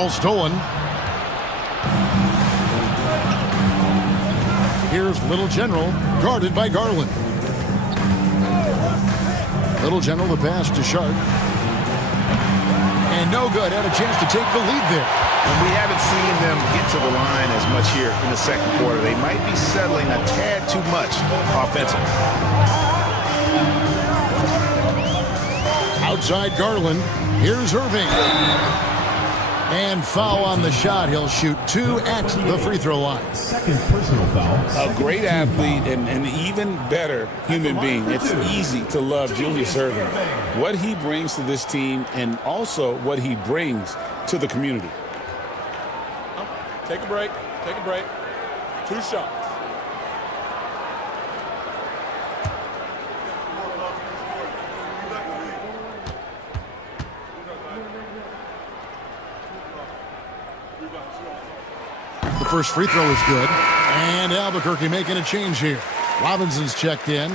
Ball stolen. Here's Little General, guarded by Garland. Little General, the pass to Sharp. And no good. Had a chance to take the lead there. And we haven't seen them get to the line as much here in the second quarter. They might be settling a tad too much offensively. Outside Garland. Here's Irving. And foul on the shot. He'll shoot 2 at the free throw line. Second personal foul. A great athlete and an even better human being. It's easy to love Julius Irving. What he brings to this team and also what he brings to the community. Take a break. Take a break. 2 shots. The first free throw is good. And Albuquerque making a change here. Robinson's checked in.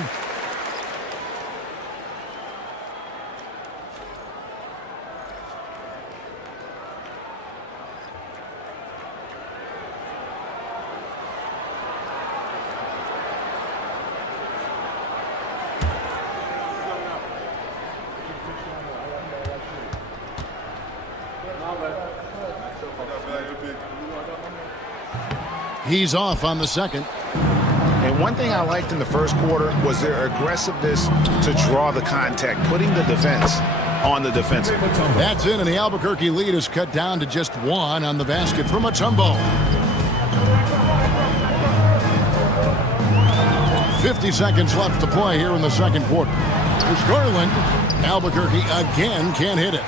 He's off on the second. And one thing I liked in the first quarter was their aggressiveness to draw the contact, putting the defense on the defensive. That's in, and the Albuquerque lead is cut down to just 1 on the basket from Mutombo. 50 seconds left to play here in the second quarter. There's Garland. Albuquerque again can't hit it.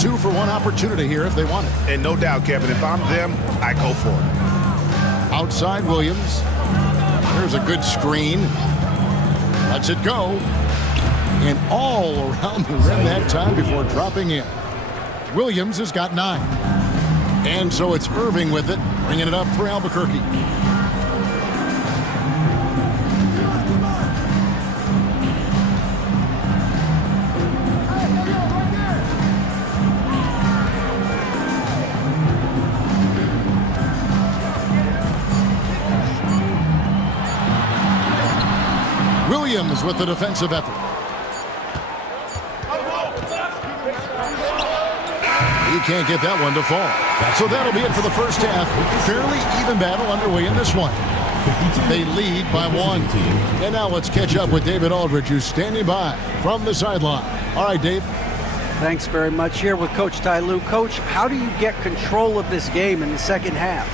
2 for 1 opportunity here if they want it. And no doubt, Kevin, if I'm them, I go for it. Outside Williams. There's a good screen. Lets it go. And all around the rim that time before dropping in. Williams has got 9. And so it's Irving with it, bringing it up for Albuquerque. Williams with the defensive effort. He can't get that one to fall. So that'll be it for the first half. Fairly even battle underway in this one. They lead by 1. And now let's catch up with David Aldridge, who's standing by from the sideline. All right, Dave. Thanks very much. Here with Coach Ty Lue. Coach, how do you get control of this game in the second half?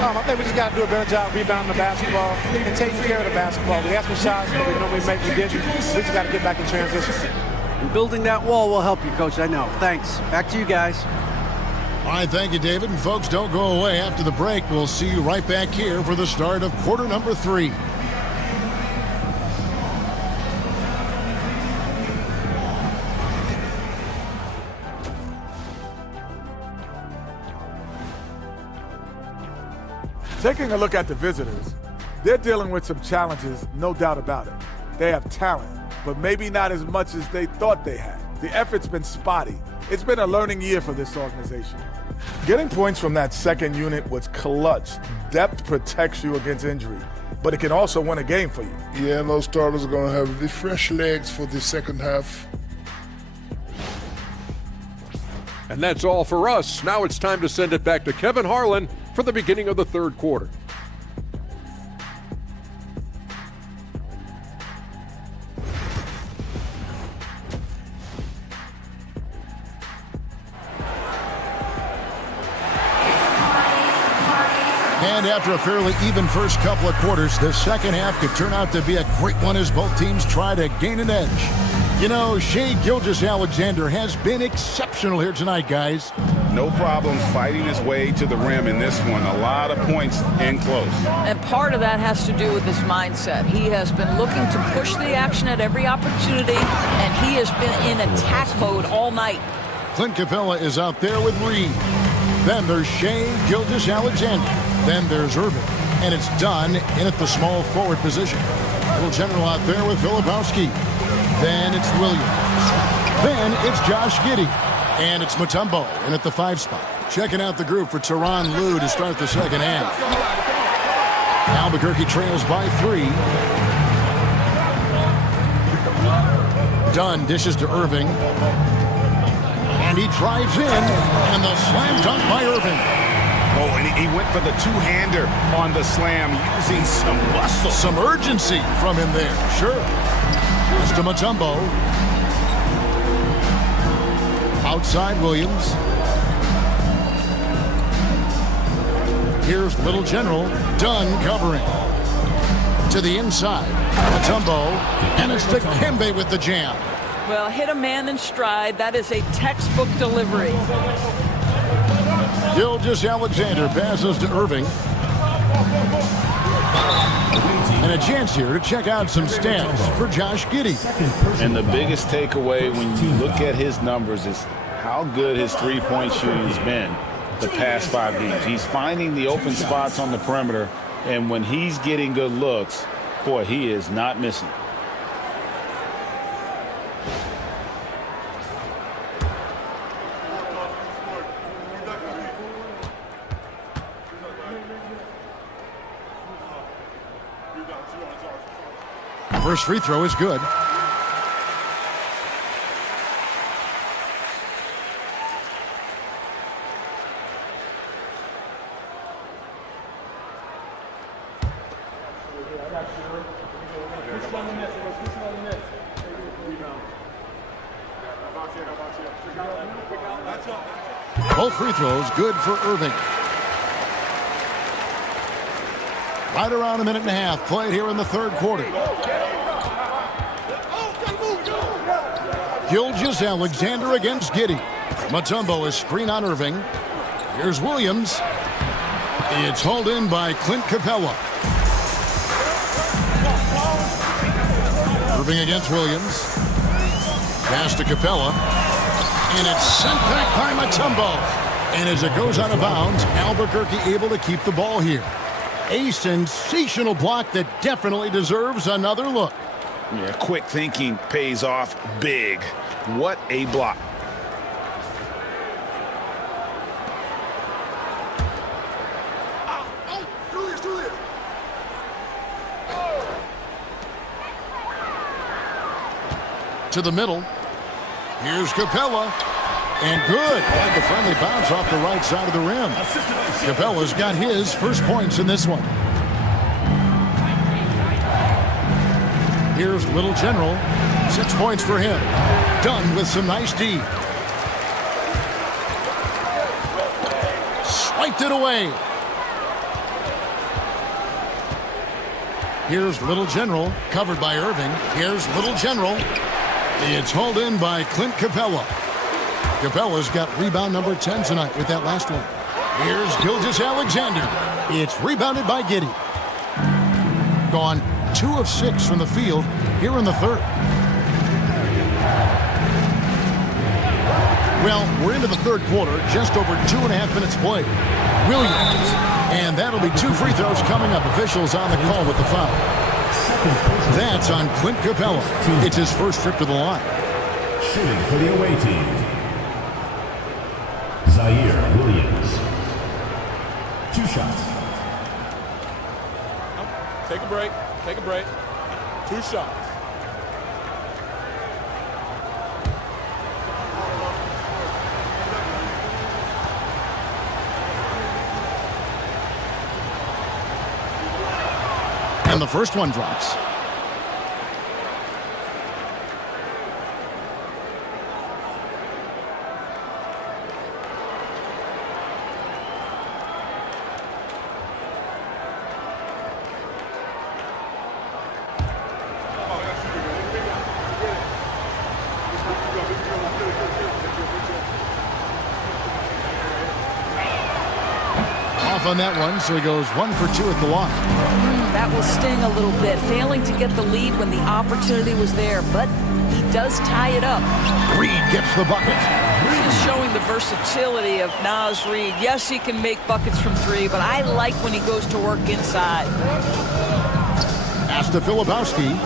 I think we just got to do a better job rebounding the basketball and taking care of the basketball. We asked for shots, but we normally make we didn't. We just got to get back in transition. And building that wall will help you, Coach. I know. Thanks. Back to you guys. All right, thank you, David. And folks, don't go away. After the break, we'll see you right back here for the start of quarter number 3. Taking a look at the visitors, they're dealing with some challenges, no doubt about it. They have talent, but maybe not as much as they thought they had. The effort's been spotty. It's been a learning year for this organization. Getting points from that second unit was clutch. Depth protects you against injury, but it can also win a game for you. Yeah, and those starters are going to have the fresh legs for the second half. And that's all for us. Now it's time to send it back to Kevin Harlan for the beginning of the third quarter. And after a fairly even first couple of quarters, the second half could turn out to be a great one as both teams try to gain an edge. You know, Shai Gilgeous-Alexander has been exceptional here tonight, guys. No problems fighting his way to the rim in this one. A lot of points and close. And part of that has to do with his mindset. He has been looking to push the action at every opportunity, and he has been in attack mode all night. Clint Capella is out there with Reed. Then there's Shai Gilgeous-Alexander. Then there's Irving. And it's done in at the small forward position. Little General out there with Filipowski. Then it's Williams. Then it's Josh Giddey. And it's Mutombo in at the 5 spot. Checking out the group for Tyronn Lue to start the second half. Albuquerque trails by 3. Dunn dishes to Irving. And he drives in. And the slam dunk by Irving. Oh, and he went for the two-hander on the slam using some muscle. Some urgency from him there. Sure. It's to Mutombo. Outside Williams. Here's Little General. Dunn covering. To the inside. Mutombo. And it's to Kembe with the jam. Well, hit a man in stride. That is a textbook delivery. Gilgeous-Alexander passes to Irving. And a chance here to check out some stats for Josh Giddey. And the biggest takeaway when you look at his numbers is how good his three-point shooting has been the past 5 games. He's finding the open spots on the perimeter, and when he's getting good looks, boy, he is not missing. First free throw is good. Both free throws good for Irving. Right around a minute and a half played here in the third quarter. Gilgeous-Alexander against Giddey. Mutombo is screen on Irving. Here's Williams. It's hauled in by Clint Capella. Irving against Williams. Pass to Capella. And it's sent back by Mutombo. And as it goes out of bounds, Albuquerque able to keep the ball here. A sensational block that definitely deserves another look. Yeah, quick thinking pays off big. What a block. To the middle. Here's Capella. And good. Had the friendly bounce off the right side of the rim. Capella's got his first points in this one. Here's Little General. 6 points for him. Dunn with some nice D. Swiped it away. Here's Little General. Covered by Irving. Here's Little General. It's hauled in by Clint Capella. Capella's got rebound number 10 tonight with that last one. Here's Gilgeous-Alexander. It's rebounded by Giddey. Gone 2 of 6 from the field here in the third. Well, we're into the third quarter, just over 2.5 minutes played. Williams. And that'll be 2 free throws coming up. Officials on the call with the foul. That's on Clint Capella. It's his first trip to the line. Shooting for the away team, Zaire Williams. 2 shots. Take a break. Take a break. 2 shots. And the first one drops. On that one, so he goes 1 for 2 at the line. That will sting a little bit, failing to get the lead when the opportunity was there, but he does tie it up. Reed gets the bucket. This is showing the versatility of Naz Reid. Yes, he can make buckets from 3, but I like when he goes to work inside. Pass to Filipowski.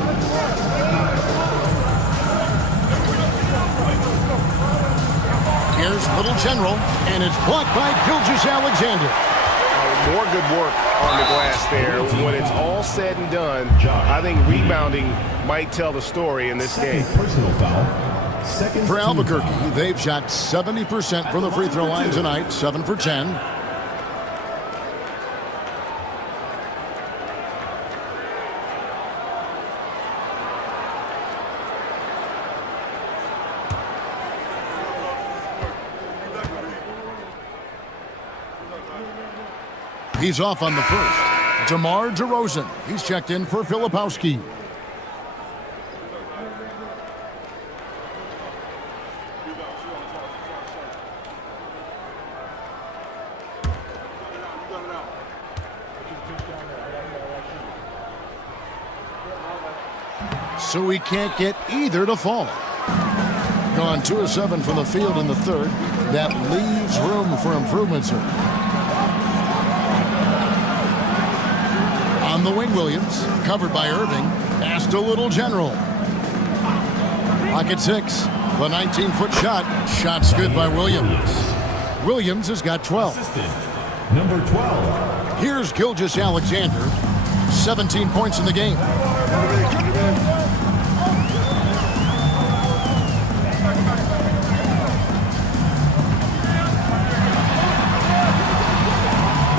Here's Little General, and it's blocked by Gilgeous-Alexander. More good work on the glass there. When it's all said and done, I think rebounding might tell the story in this game. Personal foul. Second For Albuquerque, they've shot 70% from the free throw line tonight, 7 for 10. He's off on the first. DeMar DeRozan. He's checked in for Filipowski. So he can't get either to fall. Gone 2 of 7 from the field in the third. That leaves room for improvement, sir. On the wing, Williams, covered by Irving, pass to Little General. Pocket 6, the 19-foot shot. Shot's good by Williams. Williams has got 12. Assistant, number 12. Here's Gilgeous-Alexander, 17 points in the game.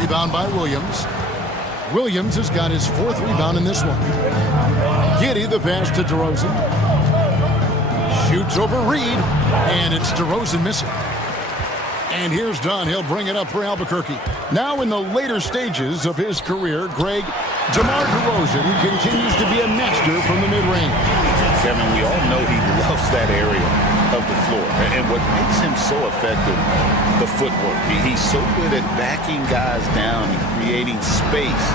Rebound by Williams. Williams has got his 4th rebound in this one. Giddey the pass to DeRozan. Shoots over Reed, and it's DeRozan missing. And here's Dunn. He'll bring it up for Albuquerque. Now in the later stages of his career, Greg, DeMar DeRozan continues to be a master from the mid-range. Kevin, we all know he loves that area of the floor. And what makes him so effective, the footwork. He's so good at backing guys down and creating space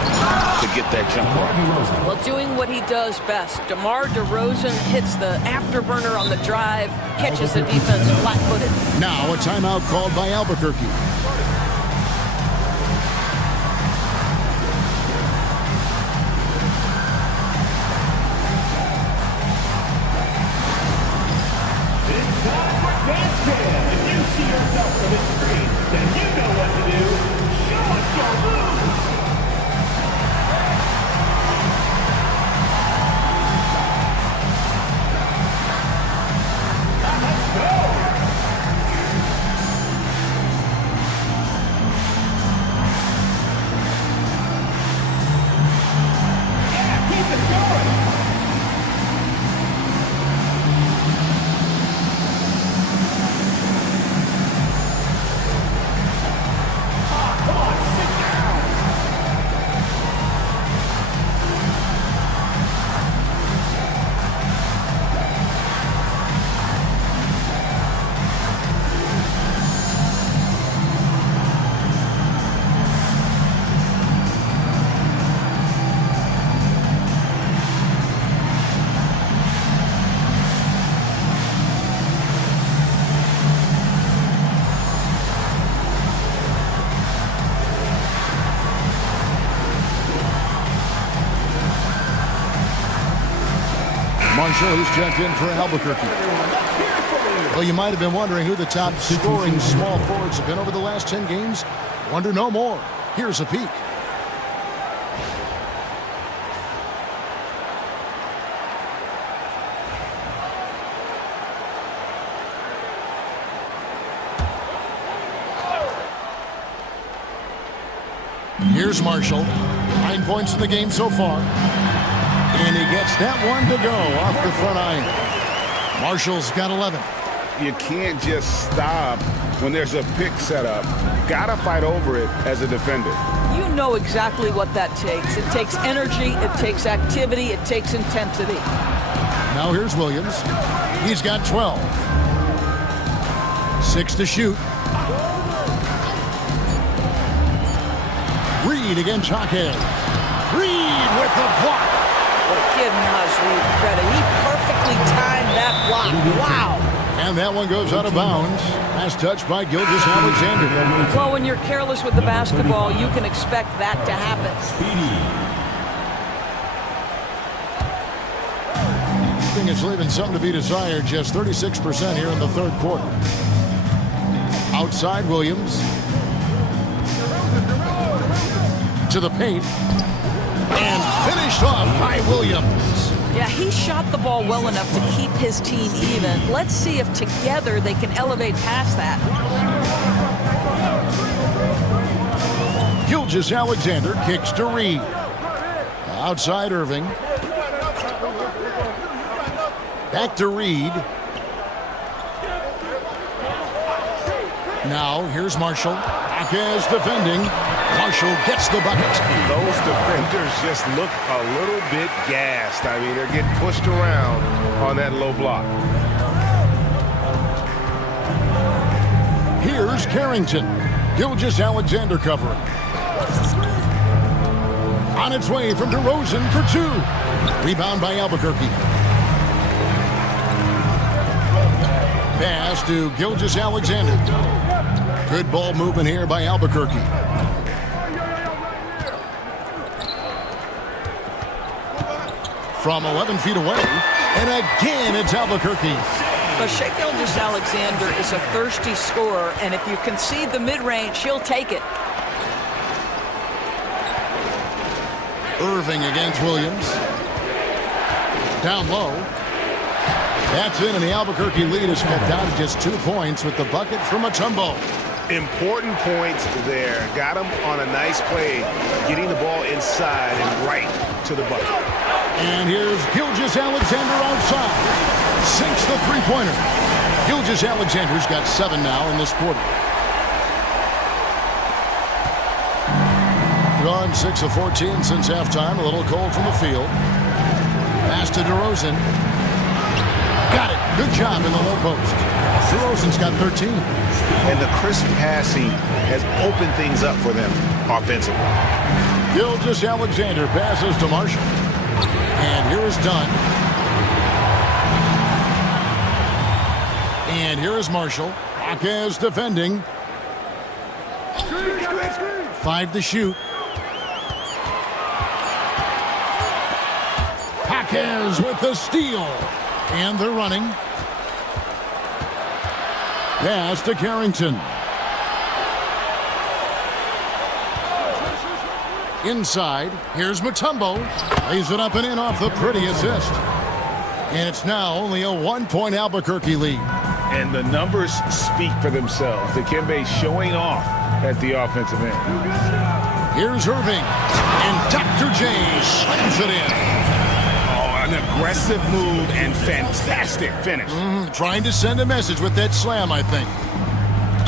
to get that jump off. Well, doing what he does best. DeMar DeRozan hits the afterburner on the drive, catches the defense flat-footed. Now a timeout called by Albuquerque. Marshall, who's checked in for Albuquerque. Well, you might have been wondering who the top scoring small forwards have been over the last 10 games. Wonder no more. Here's a peek. Here's Marshall. 9 points in the game so far. And he gets that one to go off the front iron. Marshall's got 11. You can't just stop when there's a pick set up. Gotta fight over it as a defender. You know exactly what that takes. It takes energy, it takes activity, it takes intensity. Now here's Williams. He's got 12. 6 to shoot. Reed against Hockhead. Reed with the block. Give Naz Reed credit. He perfectly timed that block. Wow. And that one goes out of bounds. Pass touched by Gilgeous-Alexander. Well, when you're careless with the basketball, you can expect that to happen. I think it's leaving something to be desired. Just 36% here in the third quarter. Outside Williams. To the paint. And finished off by Williams. Yeah, he shot the ball well enough to keep his team even. Let's see if together they can elevate past that. Gilgeous-Alexander kicks to Reed. Outside Irving. Back to Reed. Now here's Marshall. Jaquez defending. Marshall gets the bucket. Those defenders just look a little bit gassed. I mean, they're getting pushed around on that low block. Here's Carrington. Gilgeous-Alexander covering. On its way from DeRozan for two. Rebound by Albuquerque. Pass to Gilgeous-Alexander. Good ball movement here by Albuquerque. From 11 feet away, and again it's Albuquerque. But Shai Gilgeous-Alexander is a thirsty scorer, and if you concede the mid-range, he'll take it. Irving against Williams. Down low. That's in, and the Albuquerque lead is cut down to just 2 points with the bucket from Mutombo. Important points there. Got him on a nice play, getting the ball inside and right to the bucket. And here's Gilgeous-Alexander outside. Sinks the three-pointer. Gilgeous-Alexander's got 7 now in this quarter. Gone 6 of 14 since halftime. A little cold from the field. Pass to DeRozan. Got it. Good job in the low post. DeRozan's got 13. And the crisp passing has opened things up for them offensively. Gilgeous-Alexander passes to Marshall. And here is Dunn. And here is Marshall. Jaquez defending. 5 to shoot. Jaquez with the steal. And they're running. Pass to Carrington. Inside, here's Mutombo. Lays it up and in off the pretty assist. And it's now only a 1-point Albuquerque lead. And the numbers speak for themselves. Dikembe showing off at the offensive end. Here's Irving. And Dr. J slams it in. An aggressive move and fantastic finish. Trying to send a message with that slam, I think.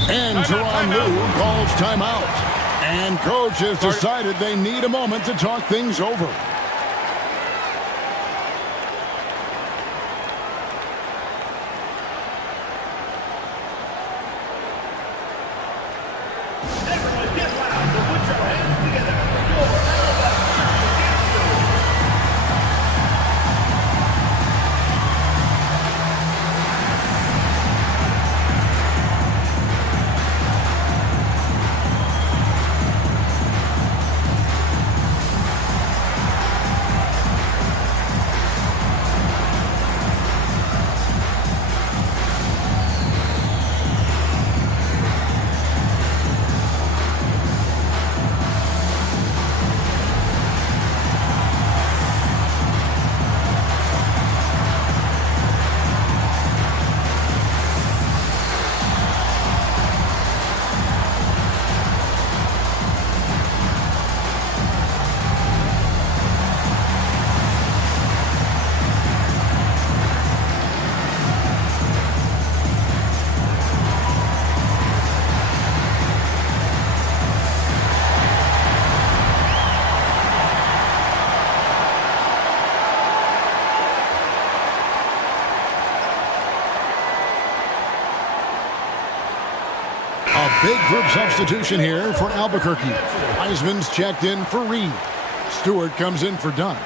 And Tyronn Lue calls timeout. And coach has decided they need a moment to talk things over. Big group substitution here for Albuquerque. Heisman's checked in for Reed. Stewart comes in for Dunn.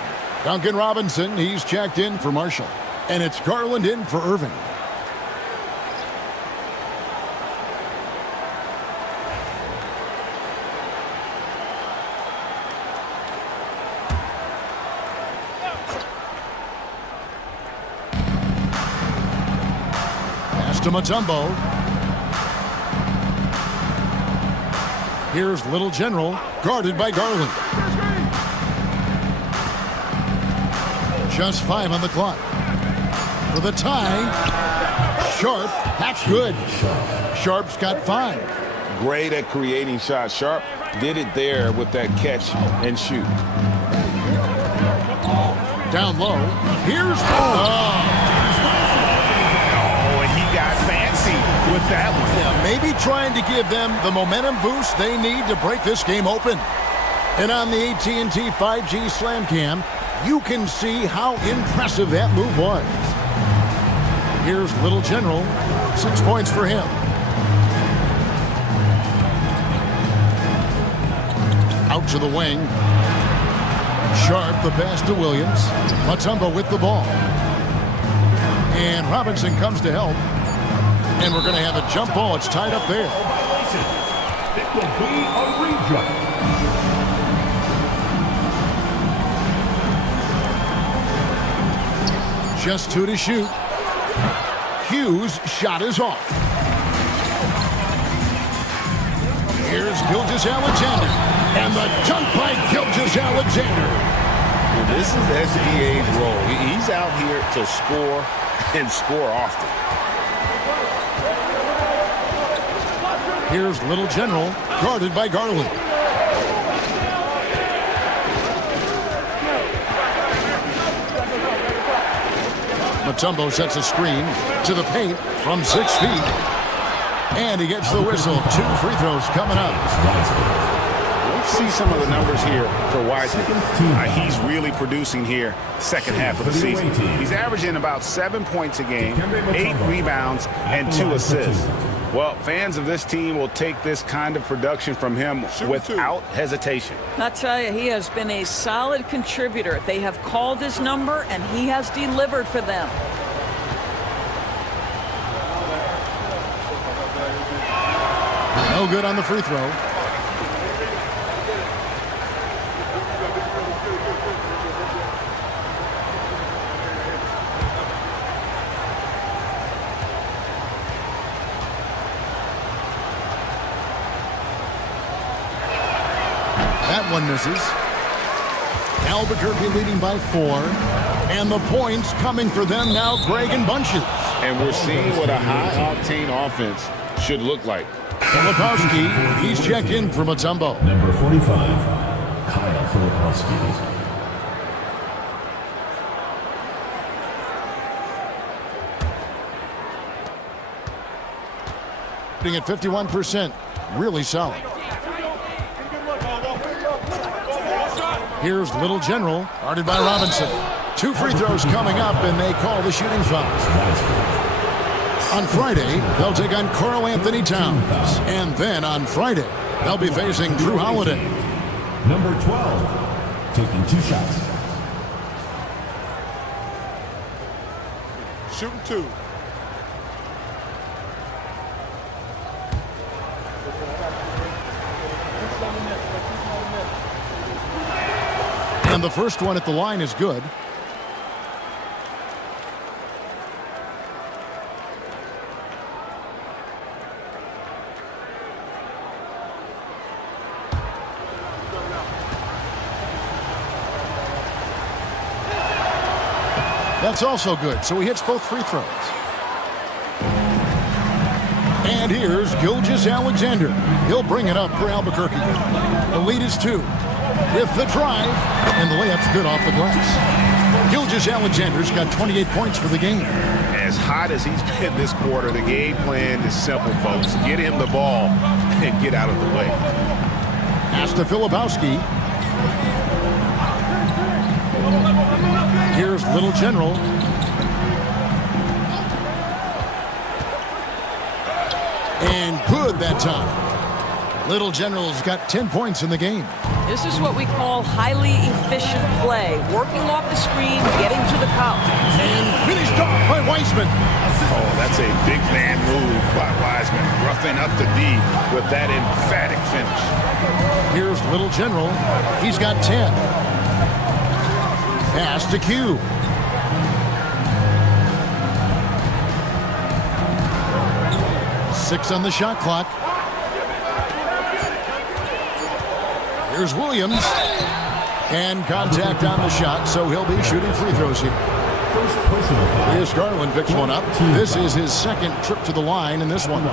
Duncan Robinson, he's checked in for Marshall. And it's Garland in for Irving. Pass to Mutombo. Here's Little General, guarded by Garland. Just 5 on the clock. For the tie, Sharp, that's good. Sharp's got 5. Great at creating shots. Sharp did it there with that catch and shoot. Down low, here's and he got fancy with that one. Yeah, maybe trying to give them the momentum boost they need to break this game open. And on the AT&T 5G Slam Cam, you can see how impressive that move was. Here's Little General, 6 points for him. Out to the wing. Sharp, the pass to Williams. Mutombo with the ball. And Robinson comes to help. And we're going to have a jump ball. It's tied up there. It will be a rejump. Just 2 to shoot. Hughes' shot is off. Here's Gilgeous-Alexander. And the dunk by Gilgeous-Alexander. And this is SGA's role. He's out here to score and score often. Here's Little General, guarded by Garland. Mutombo sets a screen to the paint from 6 feet. And he gets the whistle. 2 free throws coming up. Let's see some of the numbers here for Wiseman. He's really producing here second half of the season. He's averaging about 7 points a game, 8 rebounds, and 2 assists. Well, fans of this team will take this kind of production from him without hesitation. I tell you, he has been a solid contributor. They have called his number, and he has delivered for them. No good on the free throw. That one misses. Albuquerque leading by 4. And the points coming for them now, Greg and Bunches. And we're seeing what a high-octane offense should look like. Filipowski, he's checked in for Mutombo. Number 45, Kyle Filipowski. At 51%, really solid. Here's Little General, guarded by Robinson. 2 free throws coming up, and they call the shooting foul. On Friday, they'll take on Karl Anthony Towns. And then on Friday, they'll be facing Drew Holiday. Number 12, taking 2 shots. Shooting 2. And the first one at the line is good. That's also good, so he hits both free throws. And here's Gilgeous-Alexander. He'll bring it up for Albuquerque. The lead is 2. With the drive, and the layup's good off the glass. Gilgeous-Alexander's got 28 points for the game. As hot as he's been this quarter, the game plan is simple, folks. Get him the ball and get out of the way. Pass to Filipowski. Here's Little General. And good that time. Little General's got 10 points in the game. This is what we call highly efficient play. Working off the screen, getting to the cup. And finished off by Wiseman. Oh, that's a big man move by Wiseman. Roughing up the D with that emphatic finish. Here's Little General. He's got 10. Pass to Q. Six on the shot clock. Here's Williams. And contact on the shot, so he'll be shooting free throws here. Here's Garland, picks one up. This is his second trip to the line in this one.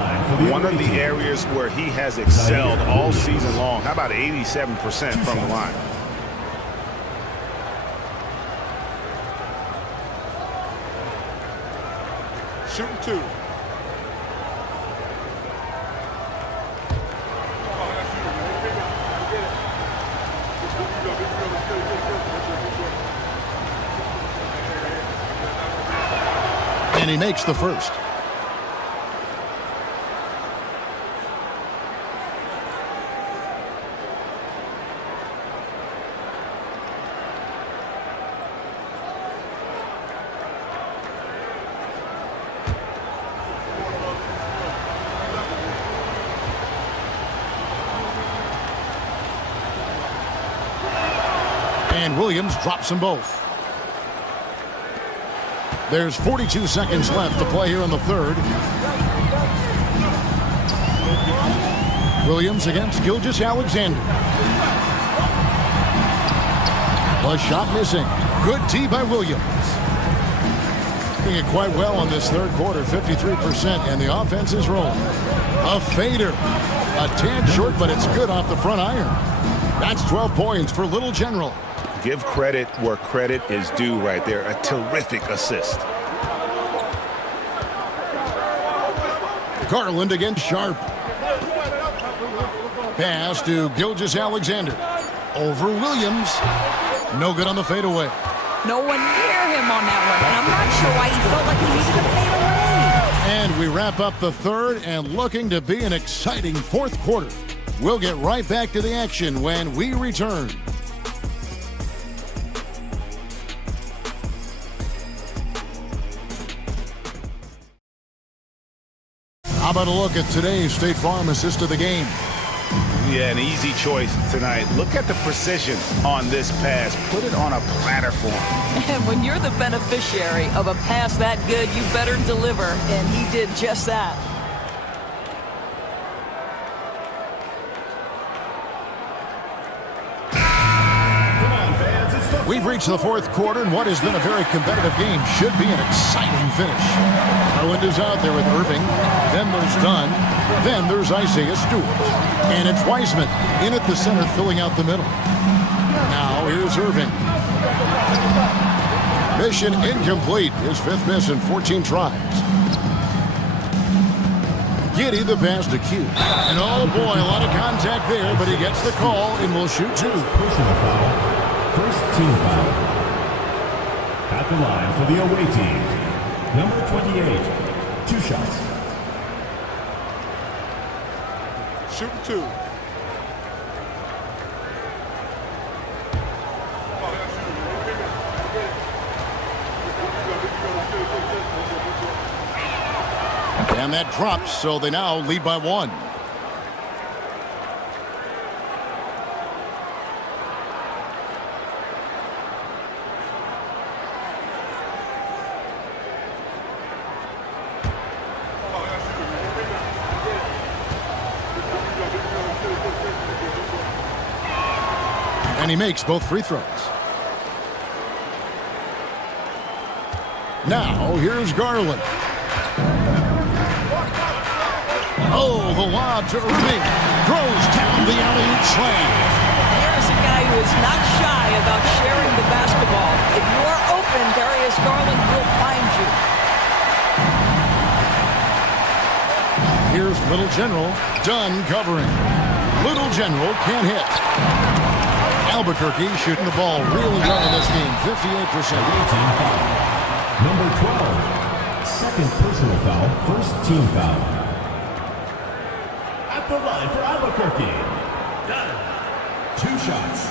One of the areas where he has excelled all season long. How about 87% from the line? Shooting 2. And he makes the first. And Williams drops them both. There's 42 seconds left to play here in the third. Williams against Gilgeous-Alexander. The shot missing. Good D by Williams. Doing it quite well in this third quarter, 53%, and the offense is rolling. A fader. A tad short, but it's good off the front iron. That's 12 points for Little General. Give credit where credit is due right there. A terrific assist. Garland against Sharp. Pass to Gilgeous-Alexander. Over Williams. No good on the fadeaway. No one near him on that one, and I'm not sure why he felt like he needed to fade away. And we wrap up the third and looking to be an exciting fourth quarter. We'll get right back to the action when we return. How about a look at today's State Farm assist of the game? Yeah, an easy choice tonight. Look at the precision on this pass. Put it on a platter for him. And when you're the beneficiary of a pass that good, you better deliver, and he did just that. We've reached the fourth quarter, and what has been a very competitive game should be an exciting finish. Garland is out there with Irving. Then there's Dunn. Then there's Isaiah Stewart. And it's Wiseman in at the center, filling out the middle. Now here's Irving. Mission incomplete. His fifth miss in 14 tries. Giddy the pass to Q. And oh boy, a lot of contact there, but he gets the call and will shoot two. Personal foul. First team foul. At the line for the away team, number 28, 2 shots. Shooting 2. And that drops, so they now lead by 1. And he makes both free throws. Now, here's Garland. Oh, the lob to Irving. Throws down the alley-oop slam. Here's a guy who is not shy about sharing the basketball. If you are open, Darius Garland will find you. Here's Little General. Dunn covering. Little General can't hit. Albuquerque shooting the ball really well in this game, 58%. Number 12, second personal foul, first team foul. At the line for Albuquerque, Dunn, 2 shots.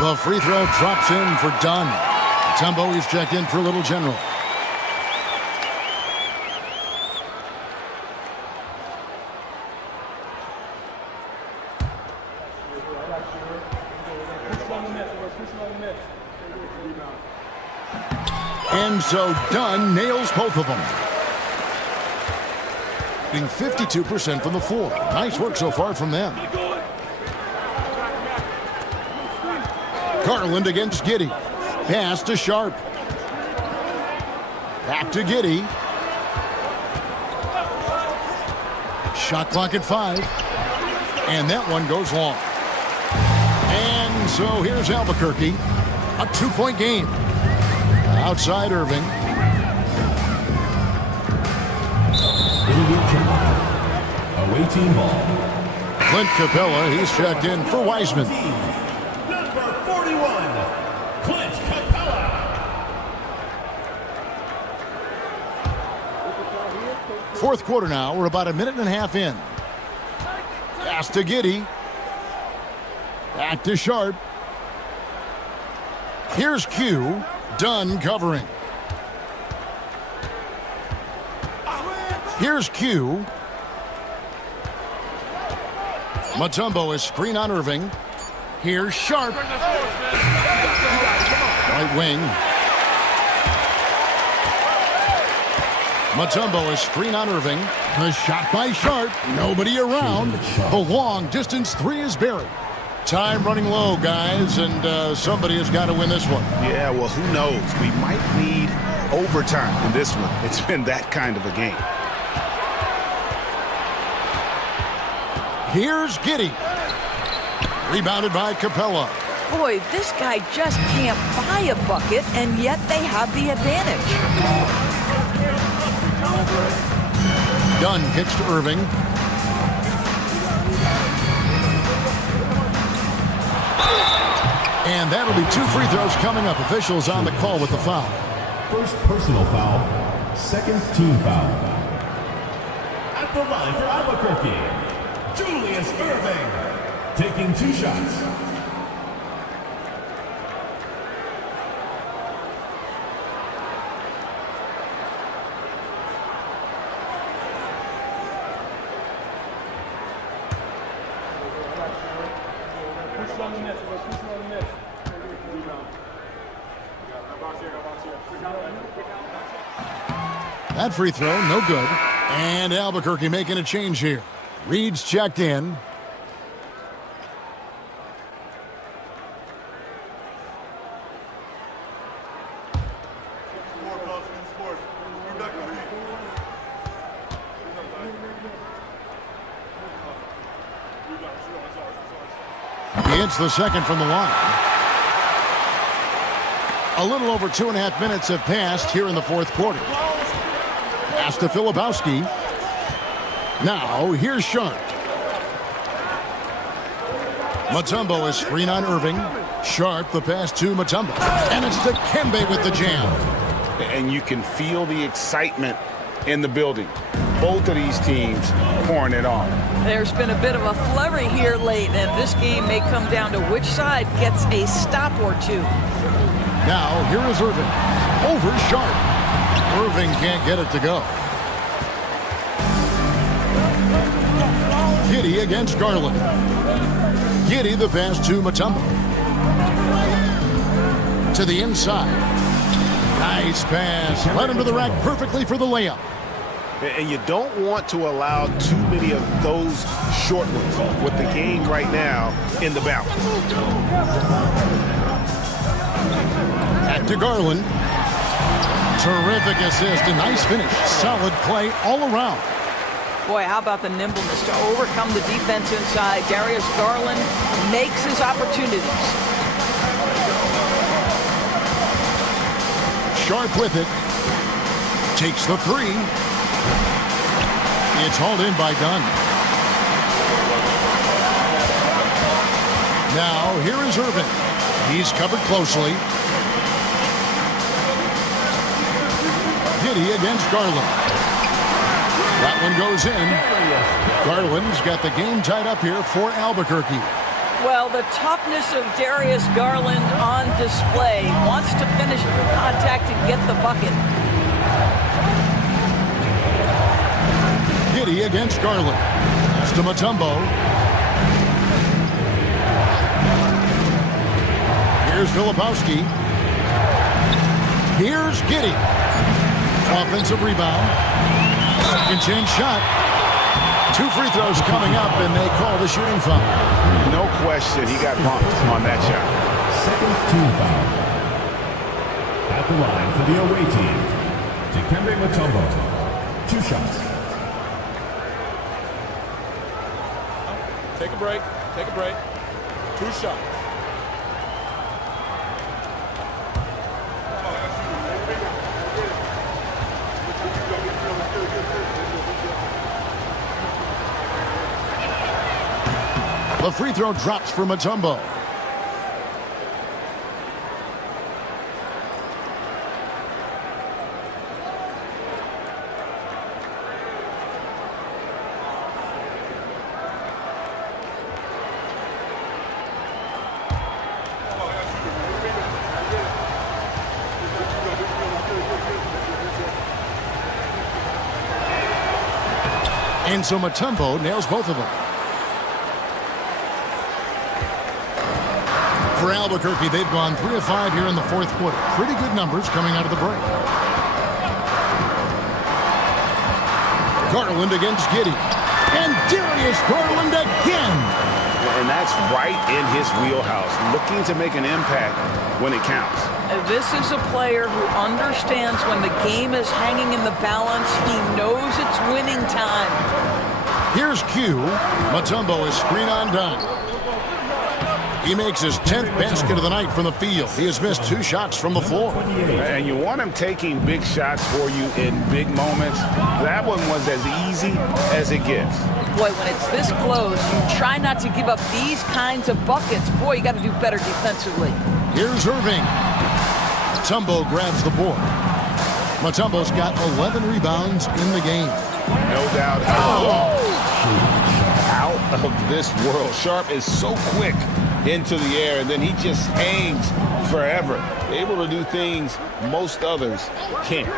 The free throw drops in for Dunn. Tumbo is checked in for Little General. And so Dunn nails both of them. 52% from the floor. Nice work so far from them. Garland against Giddey. Pass to Sharp. Back to Giddey. Shot clock at 5. And that one goes long. And so here's Albuquerque. A 2-point game. Outside Irving. It'll be away team ball. Clint Capella, he's checked in for Wiseman. Number 41, Clint Capella. Fourth quarter now. We're about a minute and a half in. Pass to Giddey. Back to Sharp. Here's Q. Dunn covering. Here's Q. Mutombo is screen on Irving. Here's Sharp. Right wing. Mutombo is screen on Irving. A shot by Sharp. Nobody around. The long distance three is buried. Time running low, guys, and somebody has got to win this one. Yeah, well, who knows? We might need overtime in this one. It's been that kind of a game. Here's Giddey. Rebounded by Capella. Boy, this guy just can't buy a bucket, and yet they have the advantage. Dunn kicks to Irving. And that'll be 2 free throws coming up. Officials on the call with the foul. First personal foul, second team foul. At the line for Albuquerque, Julius Irving, taking 2 shots. That free throw, no good. And Albuquerque making a change here. Reed's checked in. He hits the second from the line. A little over 2.5 minutes have passed here in the fourth quarter. Pass to Filipowski. Now, here's Sharp. Mutombo is screen on Irving. Sharp, the pass to Mutombo. And it's to Kembe with the jam. And you can feel the excitement in the building. Both of these teams pouring it on. There's been a bit of a flurry here late, and this game may come down to which side gets a stop or two. Now, here is Irving. Over Sharp. Irving can't get it to go. Giddey against Garland. Giddey the pass to Mutombo. To the inside. Nice pass. Led him to the rack perfectly for the layup. And you don't want to allow too many of those short ones with the game right now in the balance. Back to Garland. Terrific assist, a nice finish. Solid play all around. Boy, how about the nimbleness to overcome the defense inside. Darius Garland makes his opportunities. Sharp with it. Takes the three. It's hauled in by Dunn. Now, here is Irving. He's covered closely. Giddey against Garland. That one goes in. Garland's got the game tied up here for Albuquerque. Well, the toughness of Darius Garland on display. Wants to finish through contact and get the bucket. Giddey against Garland. Pass to Mutombo. Here's Filipowski. Here's Giddey. Offensive rebound. Can change shot. 2 free throws coming up, and they call the shooting foul. No question, he got bumped on that shot. Second team foul. At the line for the away team, Dikembe Mutombo. 2 shots. Take a break. Take a break. 2 shots. The free throw drops for Mutombo. And so Mutombo nails both of them. For Albuquerque, they've gone 3 of 5 here in the 4th quarter. Pretty good numbers coming out of the break. Garland against Giddey. And Darius Garland again. And that's right in his wheelhouse, looking to make an impact when it counts. This is a player who understands when the game is hanging in the balance. He knows it's winning time. Here's Q. Mutombo is screen on done. He makes his 10th basket of the night from the field. He has missed 2 shots from the floor. And you want him taking big shots for you in big moments. That one was as easy as it gets. Boy, when it's this close, you try not to give up these kinds of buckets. Boy, you got to do better defensively. Here's Irving. Mutombo grabs the board. Mutombo's got 11 rebounds in the game. No doubt. Out of this world. Sharp is so quick into the air, and then he just hangs forever. Able to do things most others can't.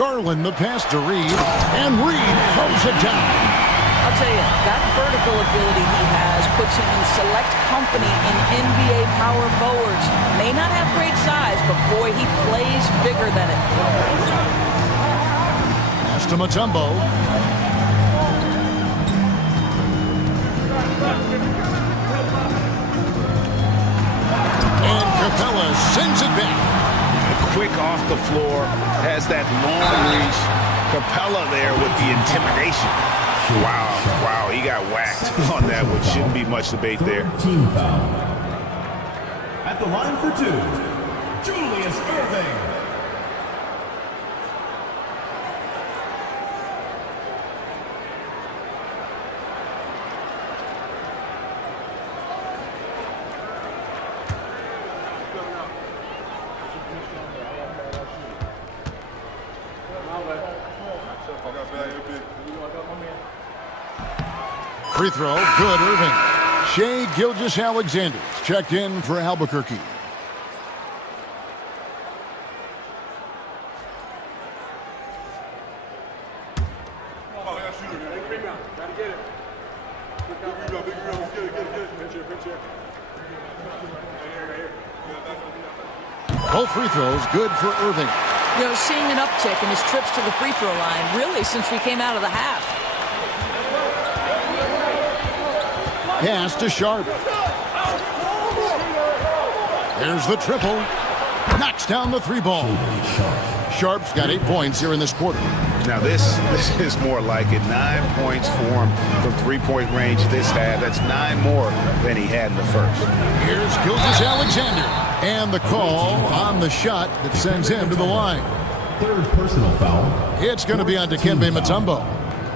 Garland the pass to Reed, and Reed throws it down. I'll tell you, that vertical ability he has puts him in select company in NBA power forwards. May not have great size, but boy, he plays bigger than it. Pass to Mutombo. And Capella sends it back. Quick off the floor, has that long reach. Capella there with the intimidation. Wow, he got whacked on that one. Shouldn't be much debate there. Team foul. At the line for 2, Julius Irving. Free throw, good, Irving. Shai Gilgeous-Alexander checked in for Albuquerque. Both free throws good for Irving. You know, seeing an uptick in his trips to the free throw line, really, since we came out of the half. Pass to Sharp. There's the triple. Knocks down the 3 ball. Sharp's got 8 points here in this quarter. Now this is more like it. 9 points for him from 3-point range this half. That's 9 more than he had in the first. Here's Gilgeous-Alexander. And the call on the shot that sends him to the line. 3rd personal foul. It's going to be on Dikembe Mutombo.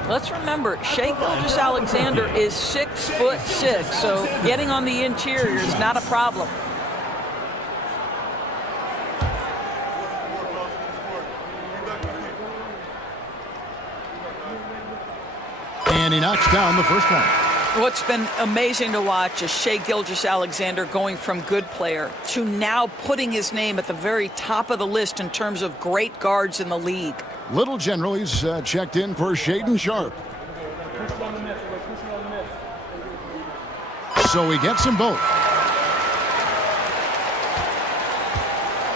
Let's remember, Shai Gilgeous-Alexander is 6'6", so getting on the interior is not a problem. And he knocks down the first one. What's been amazing to watch is Shai Gilgeous-Alexander going from good player to now putting his name at the very top of the list in terms of great guards in the league. Little General, he's checked in for Shaedon Sharpe. So he gets them both.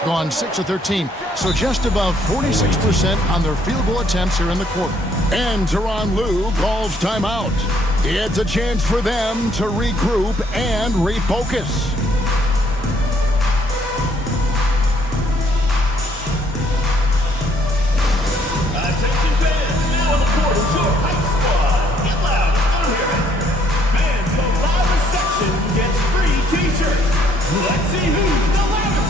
gone 6 of 13. So just above 46% on their field goal attempts here in the quarter. And Tyronn Lue calls timeout. It's a chance for them to regroup and refocus. Attention fans, now in the portal to a hype squad. Get loud, I hear it. Fans, the loudest section gets free t-shirts. Let's see who's the loudest.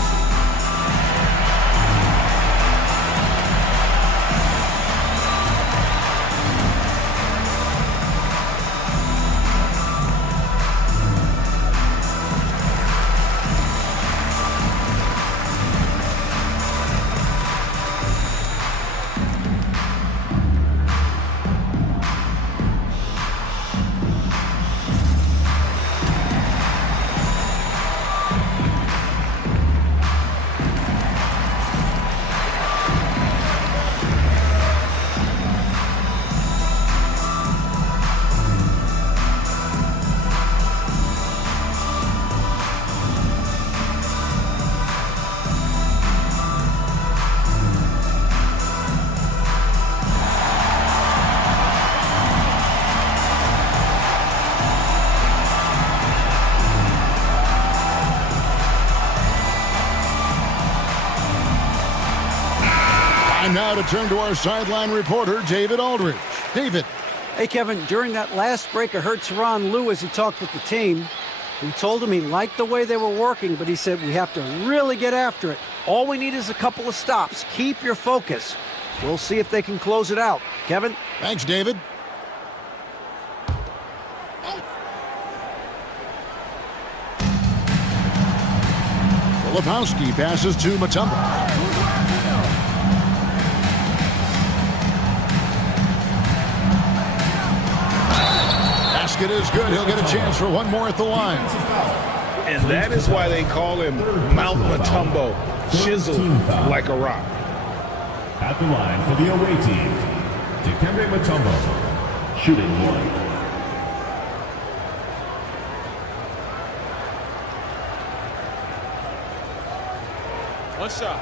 Time now to turn to our sideline reporter, David Aldridge. David. Hey, Kevin, during that last break, I heard Tyronn Lue as he talked with the team. He told him he liked the way they were working, but he said we have to really get after it. All we need is a couple of stops. Keep your focus. We'll see if they can close it out. Kevin? Thanks, David. Filipowski passes to Mutombo. Basket is good. He'll get a chance for one more at the line. And that is why they call him Mount Mutombo, chiseled like a rock. At the line for the away team, Dikembe Mutombo, shooting one. One shot.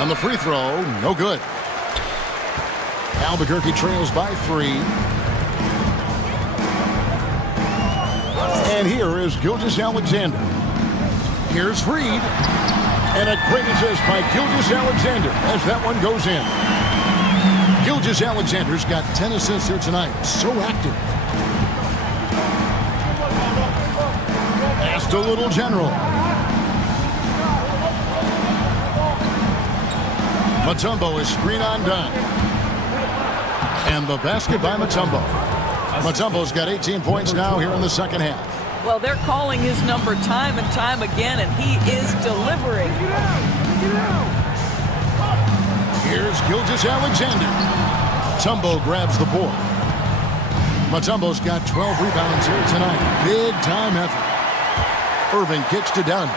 On the free throw, no good. Albuquerque trails by 3. And here is Gilgeous-Alexander. Here's Reed. And a great assist by Gilgeous-Alexander as that one goes in. Gilgeous-Alexander's got 10 assists here tonight. So active. Past a little general. Mutombo is screen on done. And the basket by Mutombo. Mutombo's got 18 points now here in the second half. Well, they're calling his number time and time again, and he is delivering. Here's Gilgeous-Alexander. Mutombo grabs the board. Mutombo's got 12 rebounds here tonight. Big time effort. Irving kicks to Dunn.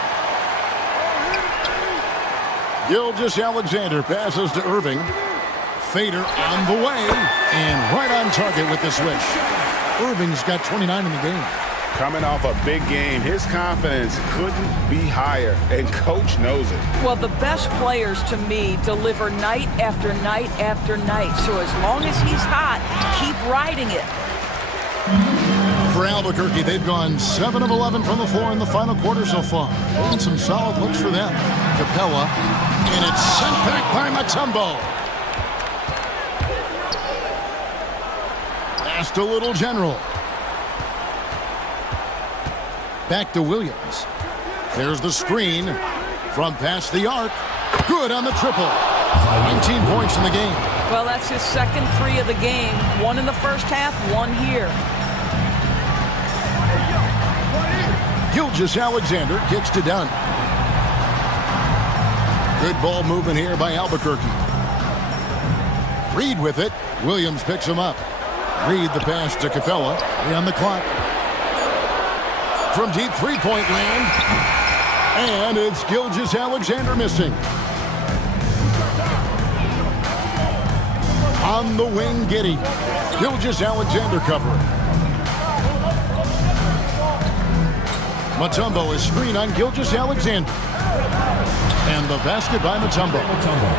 Gilgeous-Alexander passes to Irving. Fader on the way and right on target with the switch. Irving's got 29 in the game. Coming off a big game, his confidence couldn't be higher, and coach knows it. Well, the best players to me deliver night after night after night. So as long as he's hot, keep riding it. For Albuquerque, they've gone 7 of 11 from the floor in the final quarter so far. And some solid looks for them. Capella, and it's sent back by Mutombo. Past a little general. Back to Williams. There's the screen from past the arc. Good on the triple. 19 points in the game. Well, that's his second 3 of the game. 1 in the first half, 1 here. Gilgeous-Alexander kicks to Dunn. Good ball movement here by Albuquerque. Reed with it. Williams picks him up. Reed the pass to Capella. 3 on the clock. From deep three-point land. And it's Gilgeous-Alexander missing. On the wing, Giddey. Gilgeous-Alexander covering. Mutombo is screen on Gilgeous-Alexander. And the basket by Mutombo.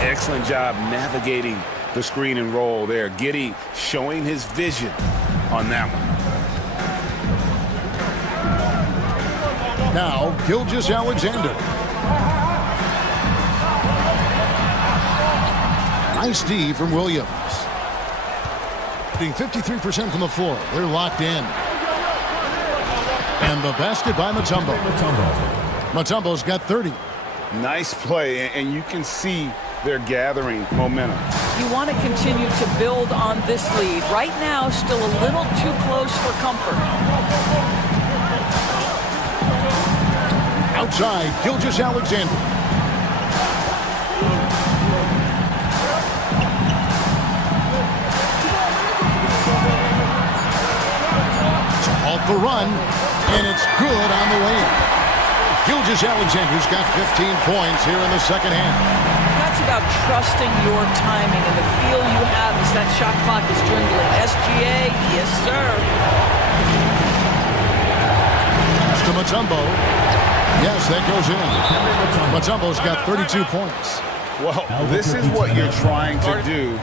Excellent job navigating the screen and roll there. Giddey showing his vision on that one. Now, Gilgeous-Alexander. Nice D from Williams. Hitting 53% from the floor. They're locked in. And the basket by Mutombo. Mutombo's got 30. Nice play, and you can see they're gathering momentum. You want to continue to build on this lead. Right now, still a little too close for comfort. Outside, Gilgeous-Alexander. Halt the run, and it's good on the way in. Gilgeous-Alexander's got 15 points here in the second half. That's about trusting your timing and the feel you have as that shot clock is dwindling. SGA, yes, sir. Pass to Mutombo. Yes, that goes in. Mutombo's got 32 points. Well, this is what you're trying to do.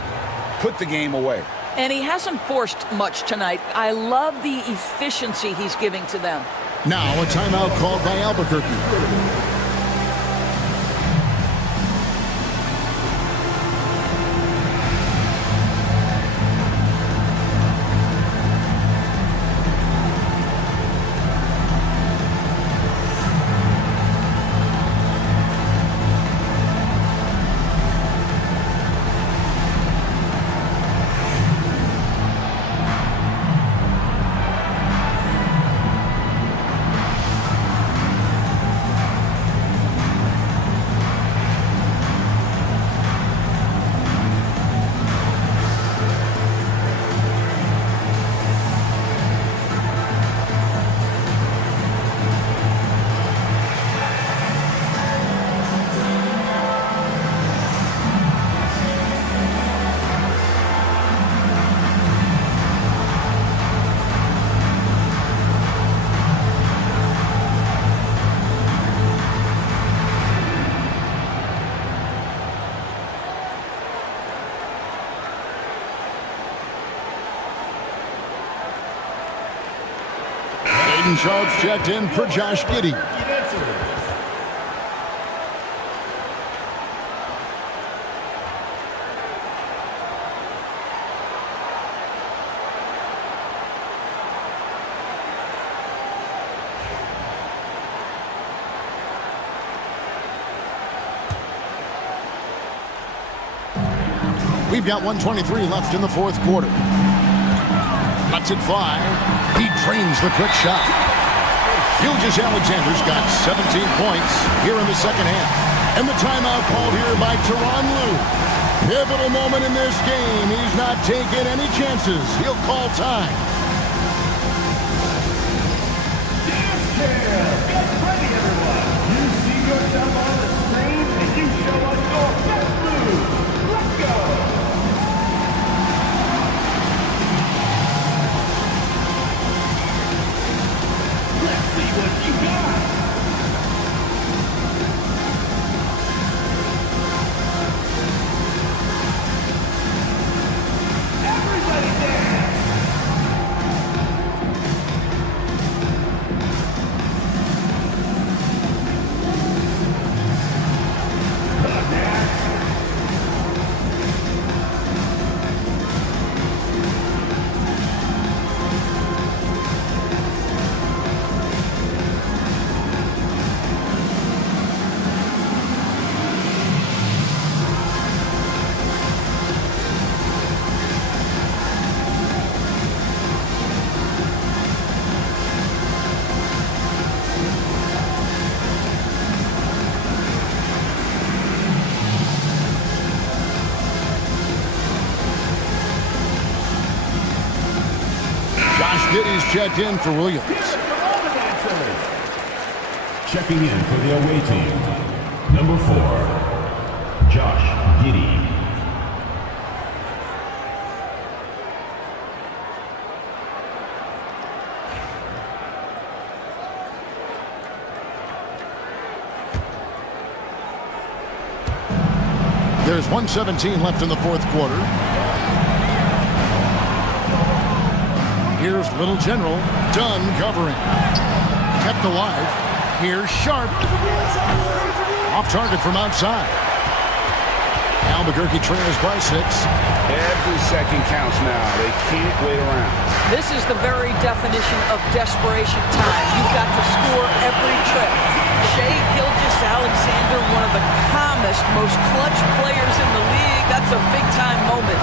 Put the game away. And he hasn't forced much tonight. I love the efficiency he's giving to them. Now a timeout called by Albuquerque. Sharp's checked in for Josh Giddey. We've got 1:23 left in the fourth quarter. Lets it fly. He drains the quick shot. Gilgeous-Alexander's got 17 points here in the second half. And the timeout called here by Tyronn Lue. Pivotal moment in this game. He's not taking any chances. He'll call time. Dance cam! Get ready, everyone! You see yourself on the screen, and you show us your best moves. Let's go! Let's see what you got! Everybody dance! Giddey's checked in for Williams. Checking in for the away team, number 4, Josh Giddey. There's 1:17 left in the fourth quarter. Here's Little General. Dunn covering. Kept alive. Here's Sharp. Off target from outside. Albuquerque trails by 6. Every second counts now. They can't wait around. This is the very definition of desperation time. You've got to score every trip. Shea Gilgeous-Alexander, one of the calmest, most clutch players in the league. That's a big-time moment.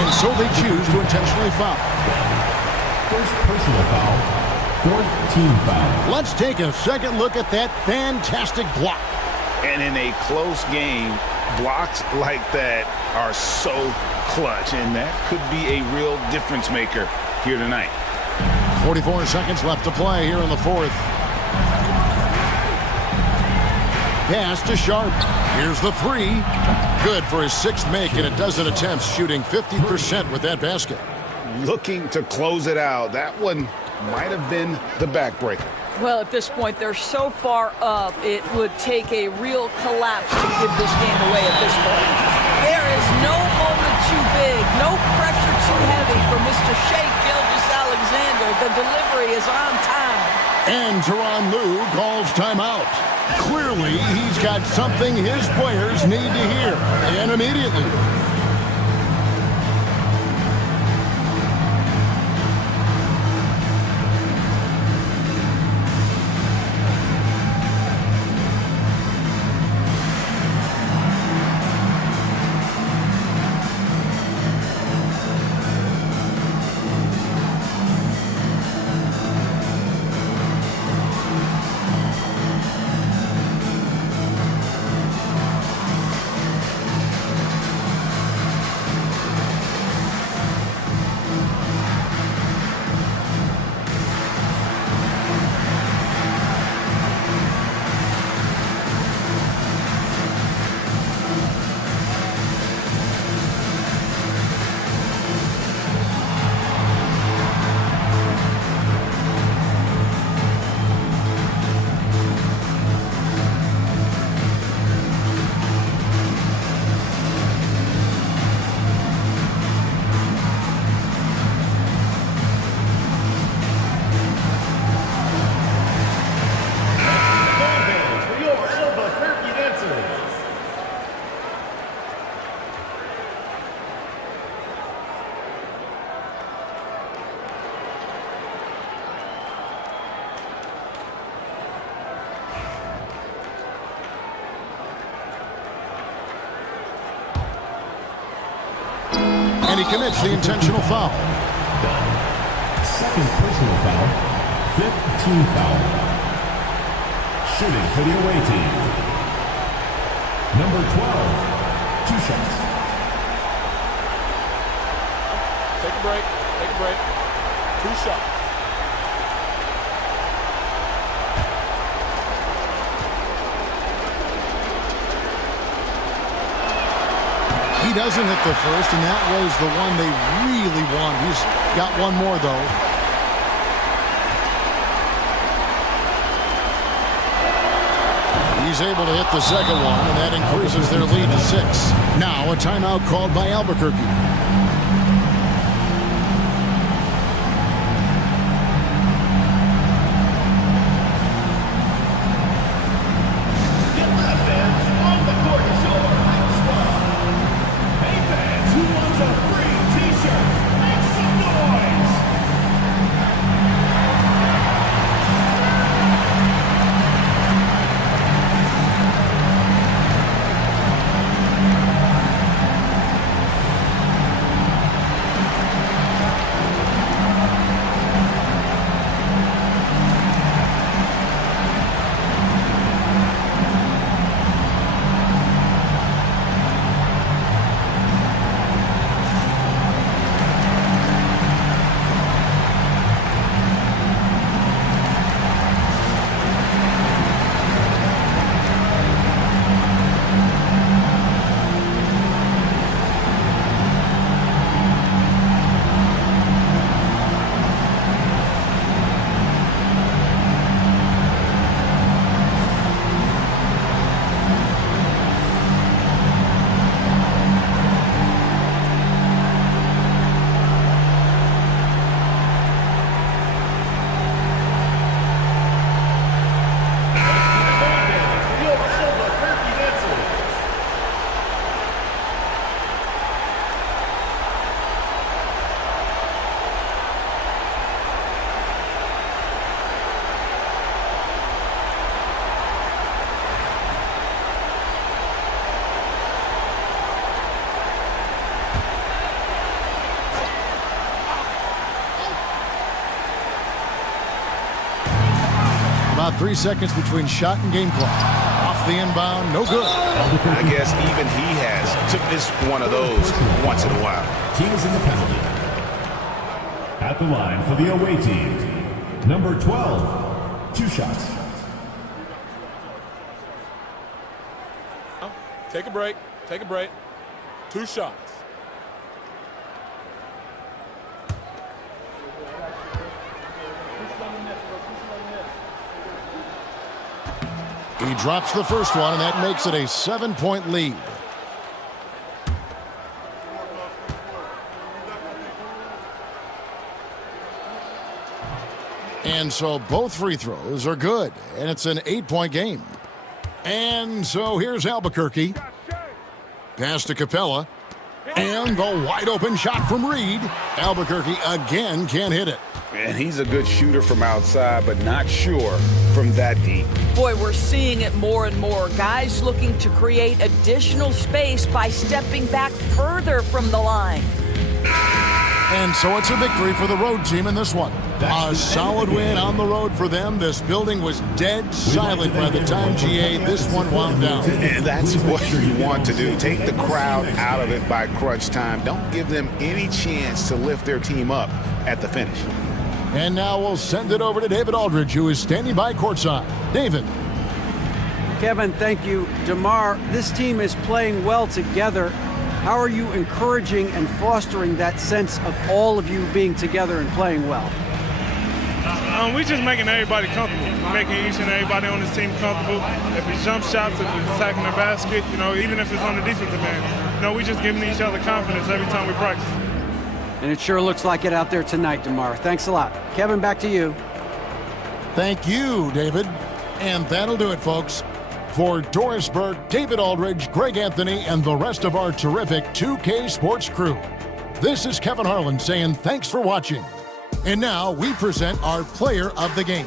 And so they choose to intentionally foul. First personal foul. Fourth team foul. Let's take a second look at that fantastic block. And in a close game, blocks like that are so clutch, and that could be a real difference maker here tonight. 44 seconds left to play here in the fourth. Pass to Sharp. Here's the 3. Good for his 6th make in a dozen attempts, shooting 50% with that basket. Looking to close it out. That one might have been the backbreaker. Well, at this point, they're so far up, it would take a real collapse to give this game away at this point. There is no moment too big, no pressure too heavy for Mr. Shea Gilgeous-Alexander. The delivery is on time. And Tyronn Lue calls timeout. Clearly, he's got something his players need to hear, and immediately. And he commits the intentional foul. Second personal foul. Fifth team foul. Shooting for the away team. Number 12. 2 shots. Take a break. Take a break. 2 shots. He doesn't hit the first, and that was the one they really want. He's got one more, though. He's able to hit the second one, and that increases their lead to 6. Now a timeout called by Albuquerque. About 3 seconds between shot and game clock. Off the inbound, no good. I guess even he has to miss one of those once in a while. Teams in the penalty. At the line for the away team, number 12, 2 shots. Take a break. Take a break. 2 shots. He drops the first one, and that makes it a 7-point lead. And so both free throws are good, and it's an 8-point game. And so here's Albuquerque. Pass to Capella. And the wide open shot from Reed. Albuquerque again can't hit it. And he's a good shooter from outside, but not sure from that deep. Boy, we're seeing it more and more. Guys looking to create additional space by stepping back further from the line. And so it's a victory for the road team in this one. A solid win on the road for them. This building was dead silent by the time GA this one wound down. And that's what you want to do. Take the crowd out of it by crunch time. Don't give them any chance to lift their team up at the finish. And now we'll send it over to David Aldridge, who is standing by courtside. David. Kevin, thank you. DeMar, this team is playing well together. How are you encouraging and fostering that sense of all of you being together and playing well? We're just making everybody comfortable. We're making each and everybody on this team comfortable. If it's jump shots, if it's attacking the basket, even if it's on the defensive end, we're just giving each other confidence every time we practice. And it sure looks like it out there tonight, DeMar. Thanks a lot. Kevin, back to you. Thank you, David. And that'll do it, folks. For Doris Burke, David Aldridge, Greg Anthony, and the rest of our terrific 2K Sports crew, this is Kevin Harlan saying thanks for watching. And now we present our player of the game.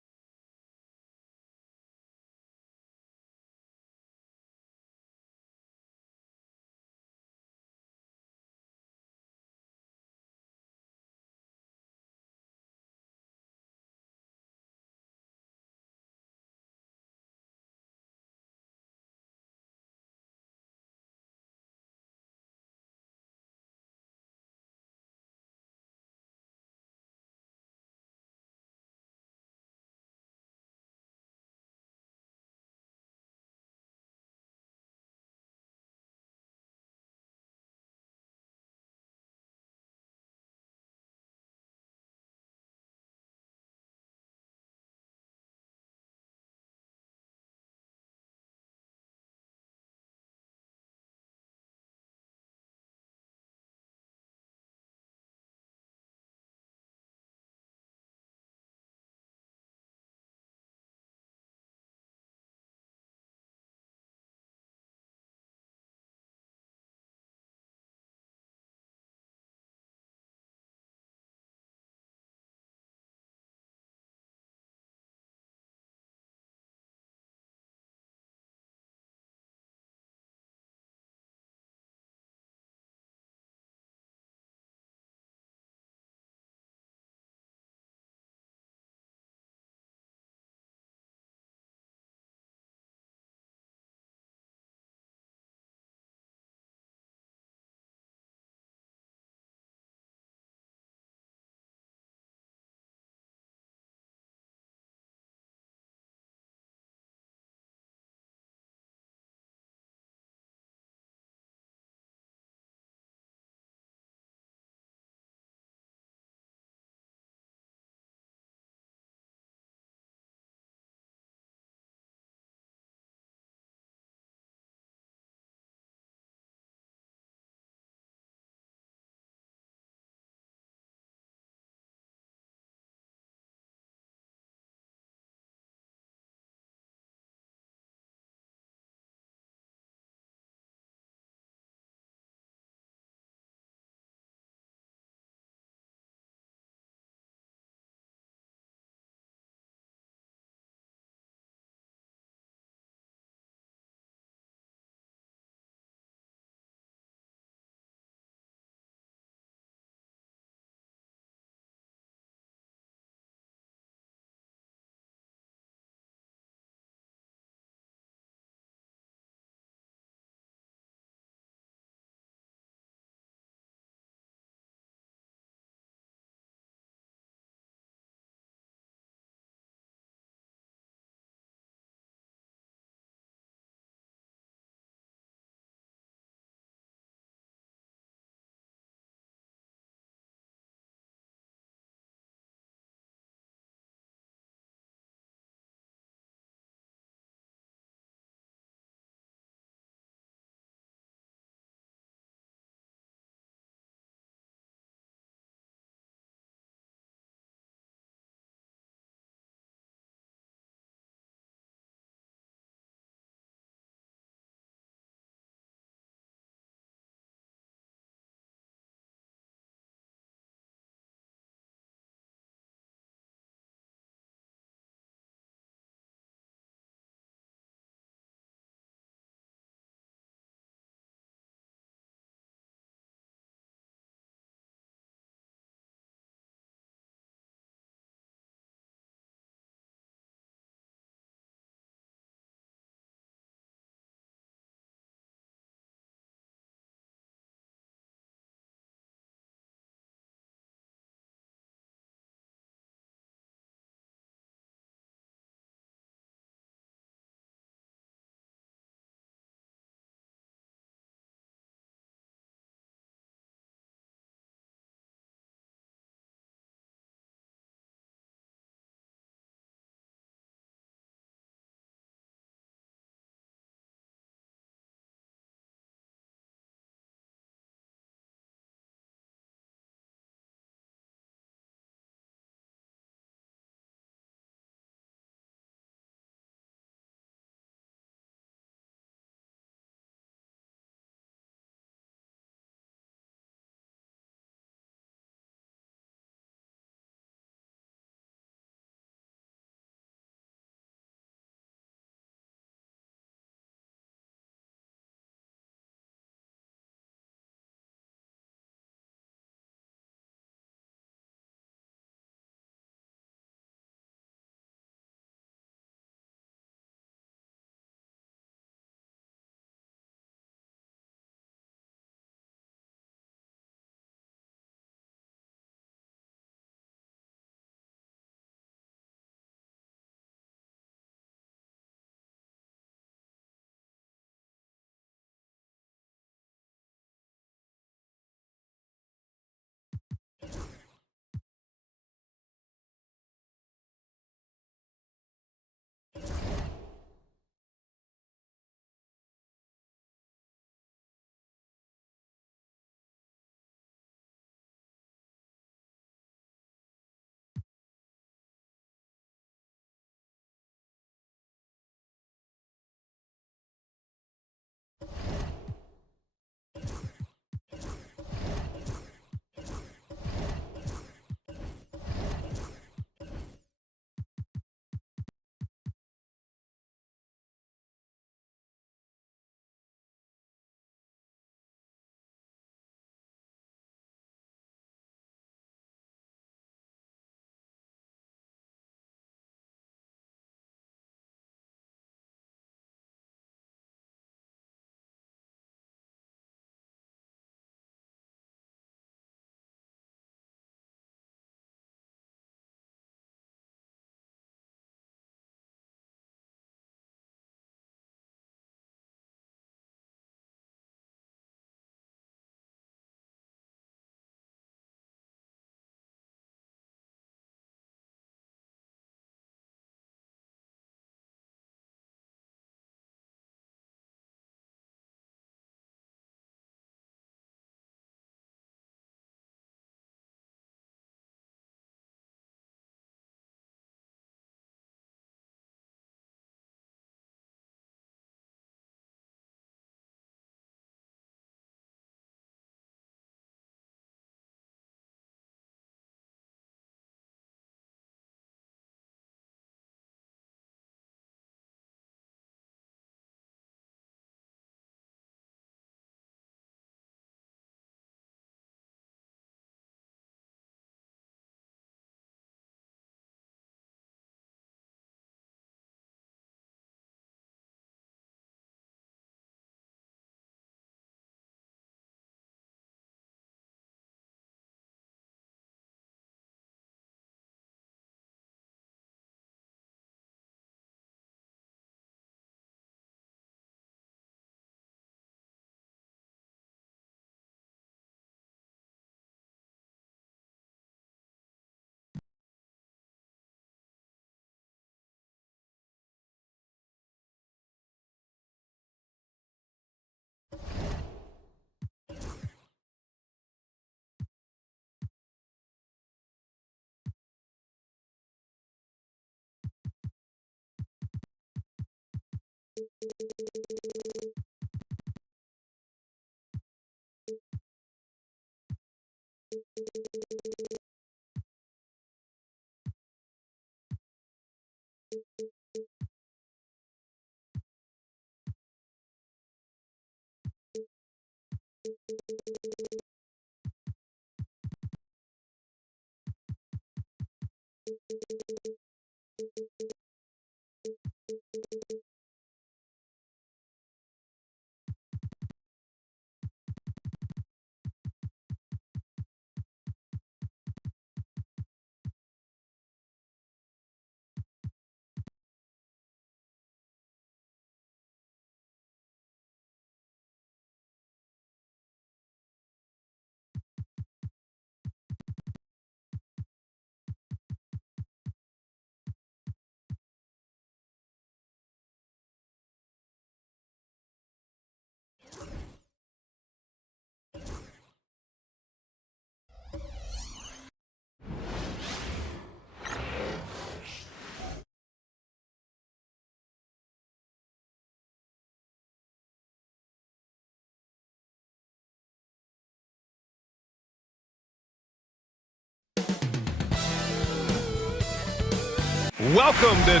Welcome to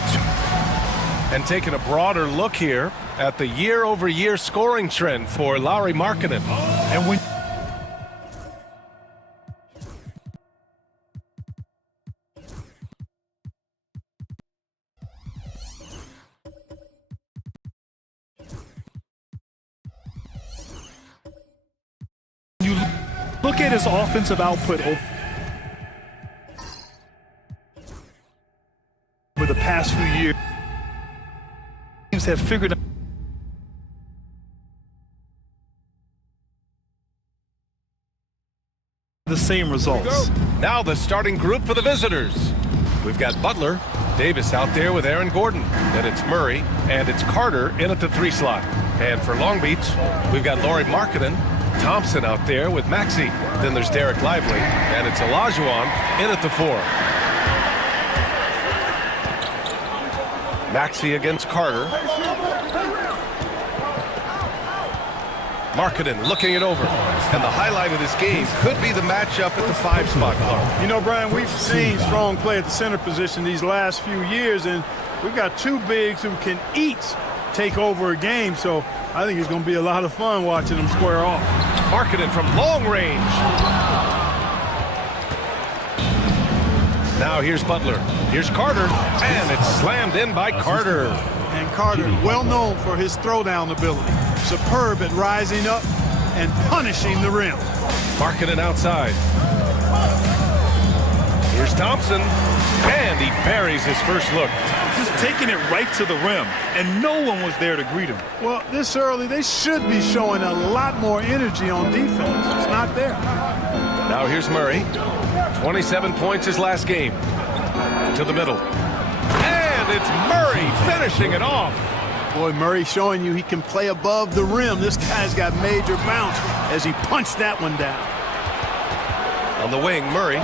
and taking a broader look here at the year-over-year scoring trend for Lauri Markkanen. And when you look at his offensive output over the past few years, teams have figured out the same results. now the starting group for the visitors. We've got Butler, Davis out there with Aaron Gordon. Then it's Murray, and it's Carter in at the 3 slot. And for Long Beach, we've got Lauri Markkanen, Thompson out there with Maxey. Then there's Derek Lively, and it's Olajuwon in at the 4. Maxey against Carter. Markkanen looking it over. And the highlight of this game could be the matchup at the 5 spot, Clark. You know, Brian, we've seen strong play at the center position these last few years, and we've got 2 bigs who can each take over a game, so I think it's going to be a lot of fun watching them square off. Markkanen from long range. Now here's Butler. Here's Carter, and it's slammed in by Carter. And Carter, well known for his throwdown ability. Superb at rising up and punishing the rim. Markkanen outside. Here's Thompson, and he buries his first look. Just taking it right to the rim, and no one was there to greet him. Well, this early, they should be showing a lot more energy on defense. It's not there. Now here's Murray. 27 points his last game. To the middle. And it's Murray finishing it off. Boy, Murray showing you he can play above the rim. This guy's got major bounce as he punched that one down. On the wing, Murray.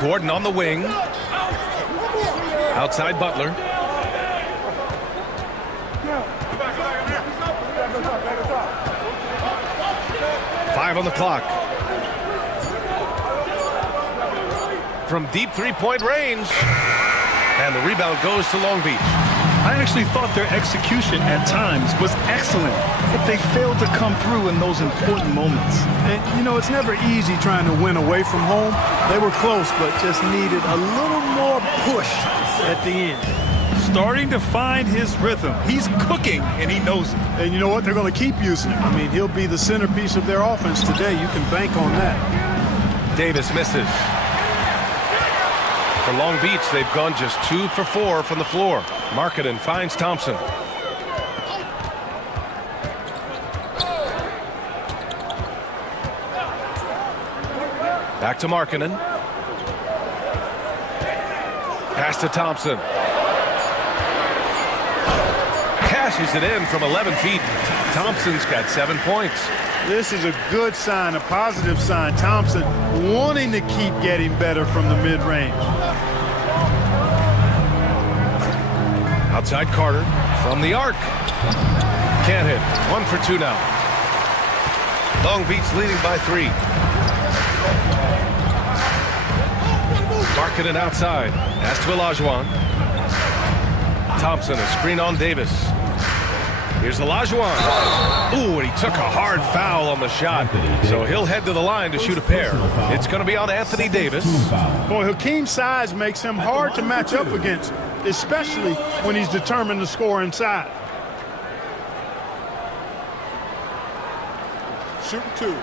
Gordon on the wing. Outside Butler. Five on the clock. From deep 3-point range. And the rebound goes to Long Beach. I actually thought their execution at times was excellent, but they failed to come through in those important moments. And, you know, it's never easy trying to win away from home. They were close, but just needed a little more push at the end. Starting to find his rhythm. He's cooking, and he knows it. And you know what? They're going to keep using him. I mean, he'll be the centerpiece of their offense today. You can bank on that. Davis misses. For Long Beach, they've gone just 2 for 4 from the floor. Markkanen finds Thompson. Back to Markkanen. Pass to Thompson. Cashes it in from 11 feet. Thompson's got 7 points. This is a good sign, a positive sign. Thompson wanting to keep getting better from the mid-range. Now Outside Carter from the arc. Can't hit. 1 for 2 now. Long Beach leading by 3. Marketing outside. Pass to Olajuwon. Thompson, a screen on Davis. Here's Olajuwon. Ooh, and he took a hard foul on the shot. So he'll head to the line to shoot a pair. It's going to be on Anthony Davis. Boy, Hakeem's size makes him hard to match up against, especially when he's determined to score inside. Shooting 2.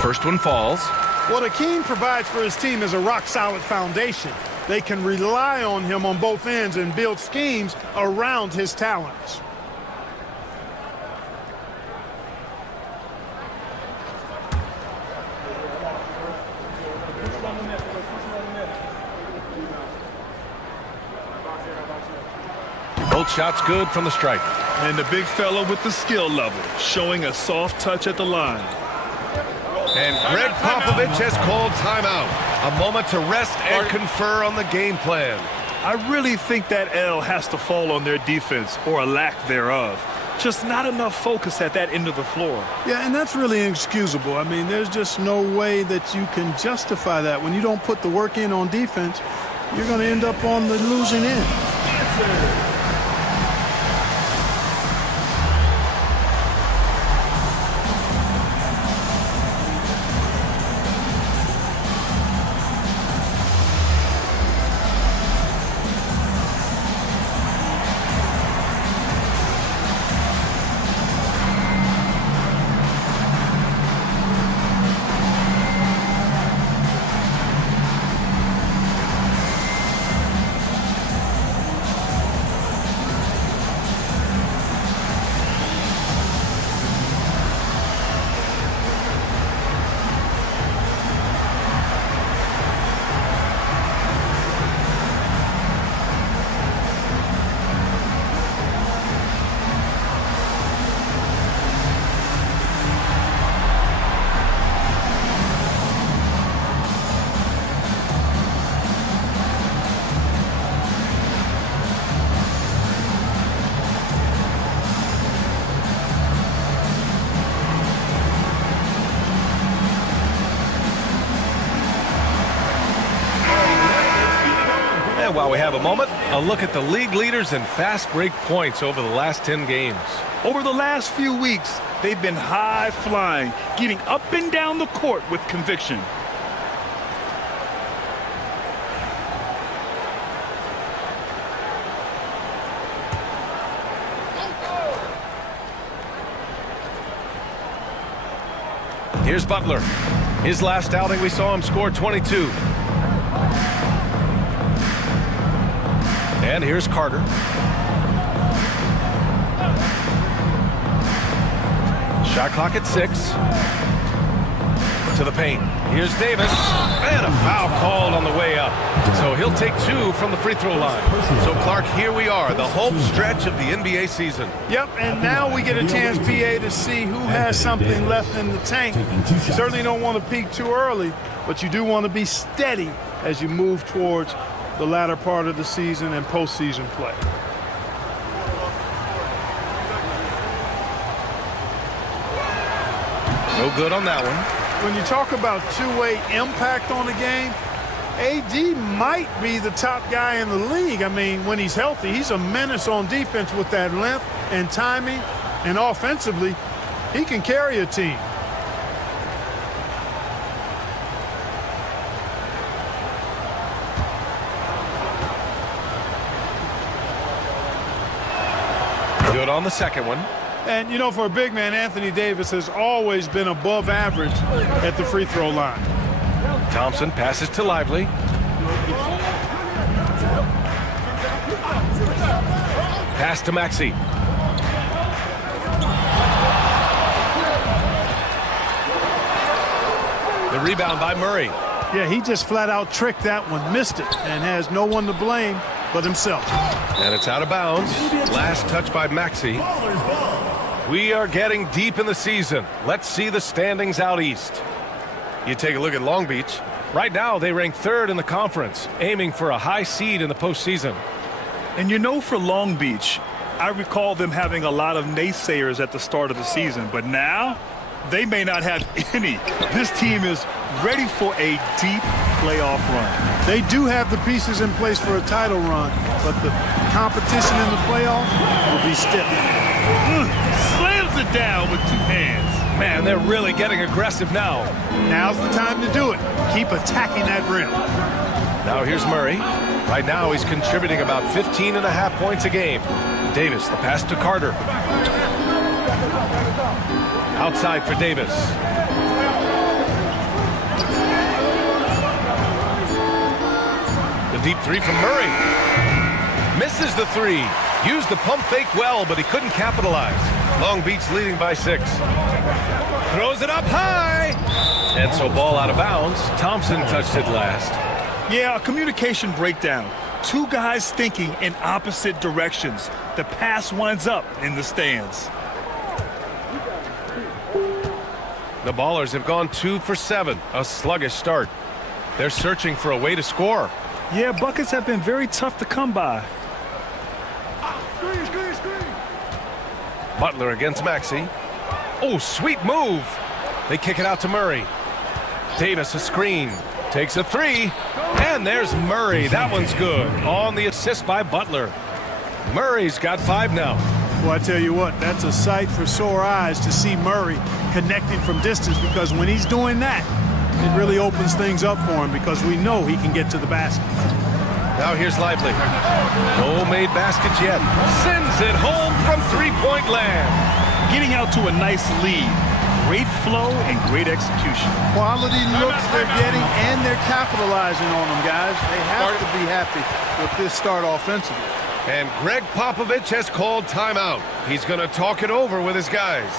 First one falls. What Hakeem provides for his team is a rock-solid foundation. They can rely on him on both ends and build schemes around his talents. Both shots good from the stripe. And the big fella with the skill level, showing a soft touch at the line. And Greg Popovich has called timeout. A moment to rest and confer on the game plan. I really think that L has to fall on their defense, or a lack thereof. Just not enough focus at that end of the floor. Yeah, and that's really inexcusable. I mean, there's just no way that you can justify that. When you don't put the work in on defense, you're going to end up on the losing end. And while we have a moment, a look at the league leaders in fast break points over the last 10 games. Over the last few weeks, they've been high flying, getting up and down the court with conviction. Here's Butler. His last outing, we saw him score 22. And here's Carter. Shot clock at 6. To the paint. Here's Davis. And a foul called on the way up. So he'll take 2 from the free throw line. So, Clark, here we are, the home stretch of the NBA season. Yep, and now we get a chance, PA, to see who has something left in the tank. You certainly don't want to peak too early, but you do want to be steady as you move towards the latter part of the season and postseason play. No good on that one. When you talk about two-way impact on the game, AD might be the top guy in the league. I mean, when he's healthy, he's a menace on defense with that length and timing, and offensively, he can carry a team. Good on the second one. And, you know, for a big man, Anthony Davis has always been above average at the free throw line. Thompson passes to Lively. Pass to Maxey. The rebound by Murray. Yeah, he just flat out tricked that one, missed it, and has no one to blame but himself. And it's out of bounds. Last touch by Maxey. We are getting deep in the season. Let's see the standings out east. You take a look at Long Beach. Right now, they rank 3rd in the conference, aiming for a high seed in the postseason. And you know, for Long Beach, I recall them having a lot of naysayers at the start of the season, but now they may not have any. This team is ready for a deep playoff run. They do have the pieces in place for a title run, but the competition in the playoffs will be stiff. Slams it down with 2 hands. Man, they're really getting aggressive now. Now's the time to do it. Keep attacking that rim. Now here's Murray. Right now he's contributing about 15.5 points a game. Davis, the pass to Carter. Outside for Davis. The deep 3 from Murray. Misses the 3. Used the pump fake well, but he couldn't capitalize. Long Beach leading by 6. Throws it up high. And so ball out of bounds. Thompson touched it last. Yeah, a communication breakdown. 2 guys thinking in opposite directions. The pass winds up in the stands. The Ballers have gone 2 for 7. A sluggish start. They're searching for a way to score. Yeah, buckets have been very tough to come by. Butler against Maxey. Oh, sweet move. They kick it out to Murray. Davis a screen. Takes a 3. And there's Murray. That one's good. On the assist by Butler. Murray's got 5 now. Well, I tell you what, that's a sight for sore eyes to see Murray connecting from distance, because when he's doing that, it really opens things up for him, because we know he can get to the basket. Now here's Lively. No made baskets yet. Sends it home from 3-point land. Getting out to a nice lead. Great flow and great execution. Quality looks they're getting, and they're capitalizing on them, guys. They have to be happy with this start offensively. And Greg Popovich has called timeout. He's going to talk it over with his guys.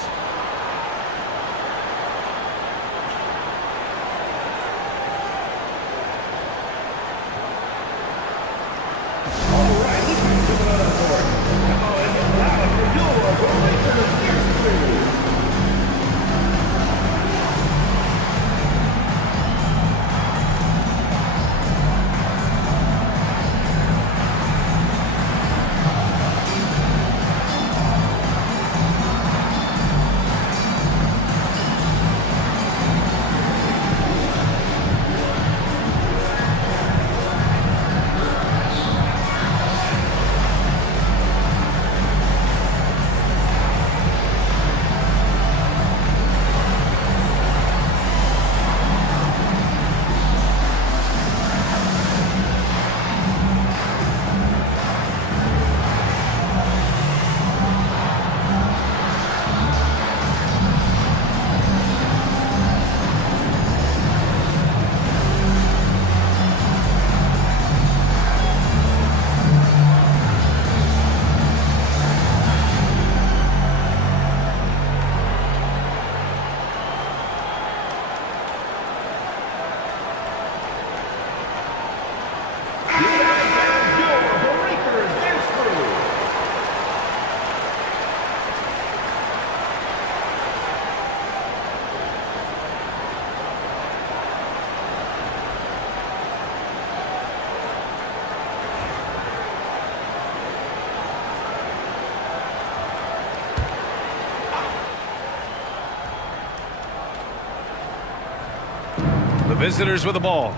The visitors with the ball.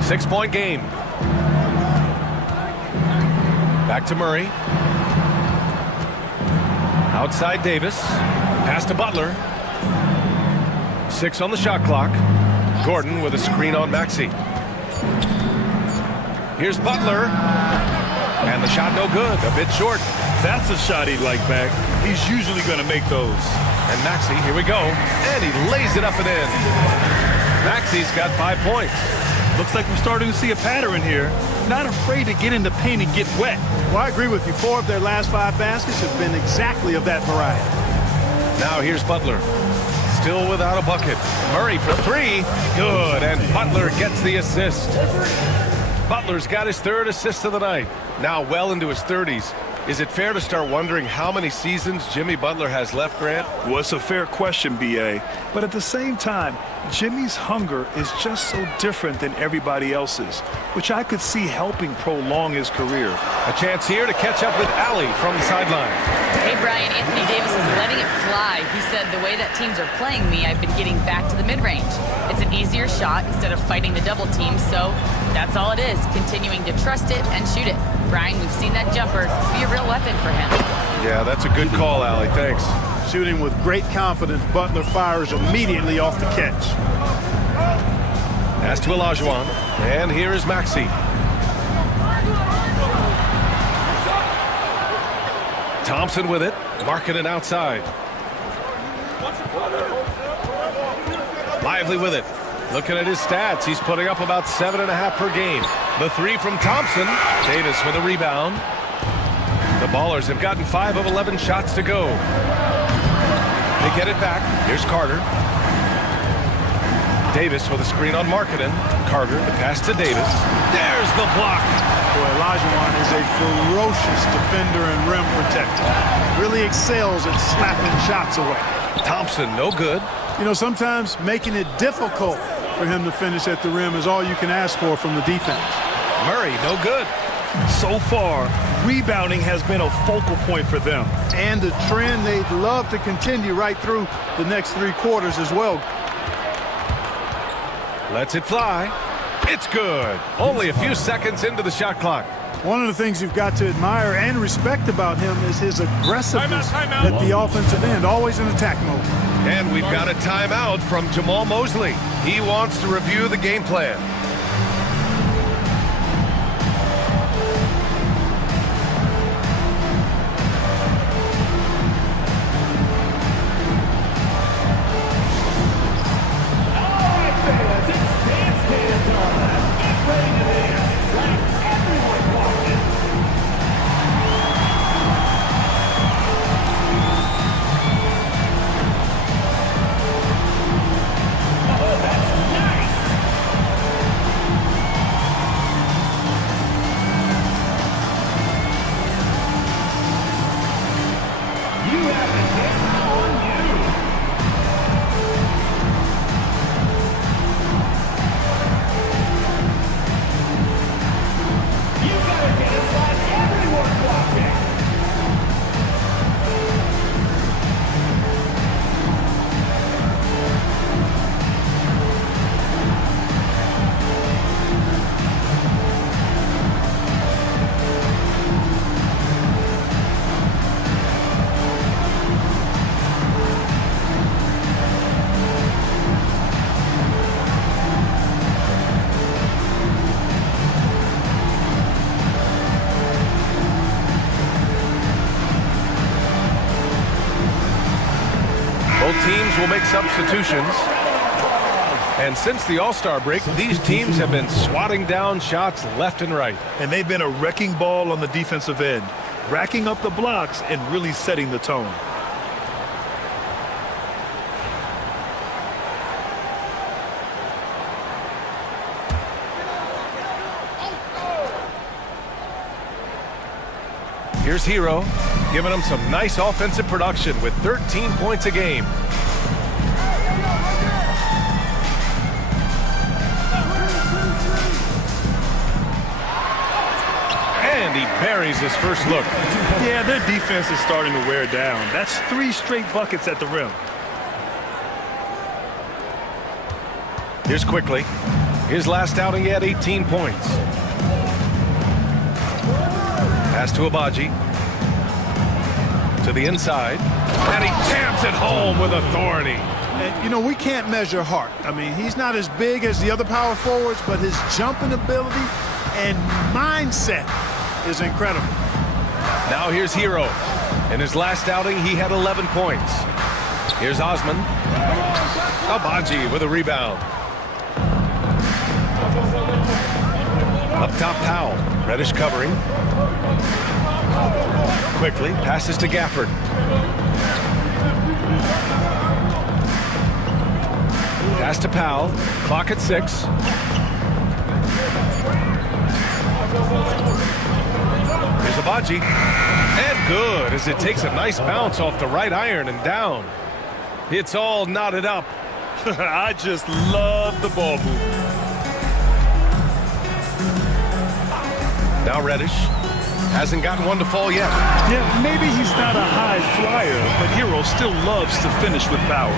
6-point game. Back to Murray. Outside Davis. Pass to Butler. 6 on the shot clock. Gordon with a screen on Maxey. Here's Butler. And the shot no good. A bit short. That's a shot he'd like back. He's usually going to make those. And Maxey, here we go. And he lays it up and in. Maxey's got 5 points. Looks like we're starting to see a pattern here. Not afraid to get in the paint and get wet. Well, I agree with you. 4 of their last 5 baskets have been exactly of that variety. Now here's Butler. Still without a bucket. Murray for 3. Good. And Butler gets the assist. Butler's got his 3rd assist of the night. Now well into his 30s. Is it fair to start wondering how many seasons Jimmy Butler has left, Grant? Well, it's a fair question, B.A. But at the same time, Jimmy's hunger is just so different than everybody else's, which I could see helping prolong his career. A chance here to catch up with Allie from the sideline. Hey, Brian, Anthony Davis is letting it fly. He said, the way that teams are playing me, I've been getting back to the mid-range. It's an easier shot instead of fighting the double team, so that's all it is, continuing to trust it and shoot it. Brian, we've seen that jumper be a real weapon for him. Yeah, that's a good call, Allie. Thanks. Shooting with great confidence, Butler fires immediately off the catch. Pass to Olajuwon, and here is Maxey. Thompson with it, marking it outside. Lively with it. Looking at his stats, he's putting up about 7.5 per game. The three from Thompson. Davis with a rebound. The Ballers have gotten 5 of 11 shots to go. They get it back. Here's Carter. Davis with a screen on Markkanen. Carter, the pass to Davis. There's the block. Boy, Olajuwon is a ferocious defender and rim protector. Really excels at slapping shots away. Thompson, no good. You know, sometimes making it difficult for him to finish at the rim is all you can ask for from the defense. Murray, no good. So far, rebounding has been a focal point for them. And the trend they'd love to continue right through the next 3 quarters as well. Lets it fly. It's good. Only a few seconds into the shot clock. One of the things you've got to admire and respect about him is his aggressiveness at the offensive end, always in attack mode. And we've got a timeout from Jamal Mosley. He wants to review the game plan. Both teams will make substitutions. And since the All-Star break, these teams have been swatting down shots left and right. And they've been a wrecking ball on the defensive end, racking up the blocks and really setting the tone. Here's Hero, giving them some nice offensive production with 13 points a game. And he buries his first look. Yeah, their defense is starting to wear down. That's 3 straight buckets at the rim. Here's Quickly. His last outing, he had 18 points. Pass to Abaji. To the inside. And he jams it home with authority. And, you know, we can't measure heart. I mean, he's not as big as the other power forwards, but his jumping ability and mindset is incredible. Now here's Hero. In his last outing, he had 11 points. Here's Osman. Abaji with a rebound. Up top, Powell. Reddish covering. Quickly passes to Gafford. Pass to Powell. Clock at 6. Here's Abaji. good as it takes a nice bounce off the right iron and down. It's all knotted up. I just love the ball movement. Now Reddish hasn't gotten one to fall yet. Yeah, maybe he's not a high flyer, but Hero still loves to finish with power.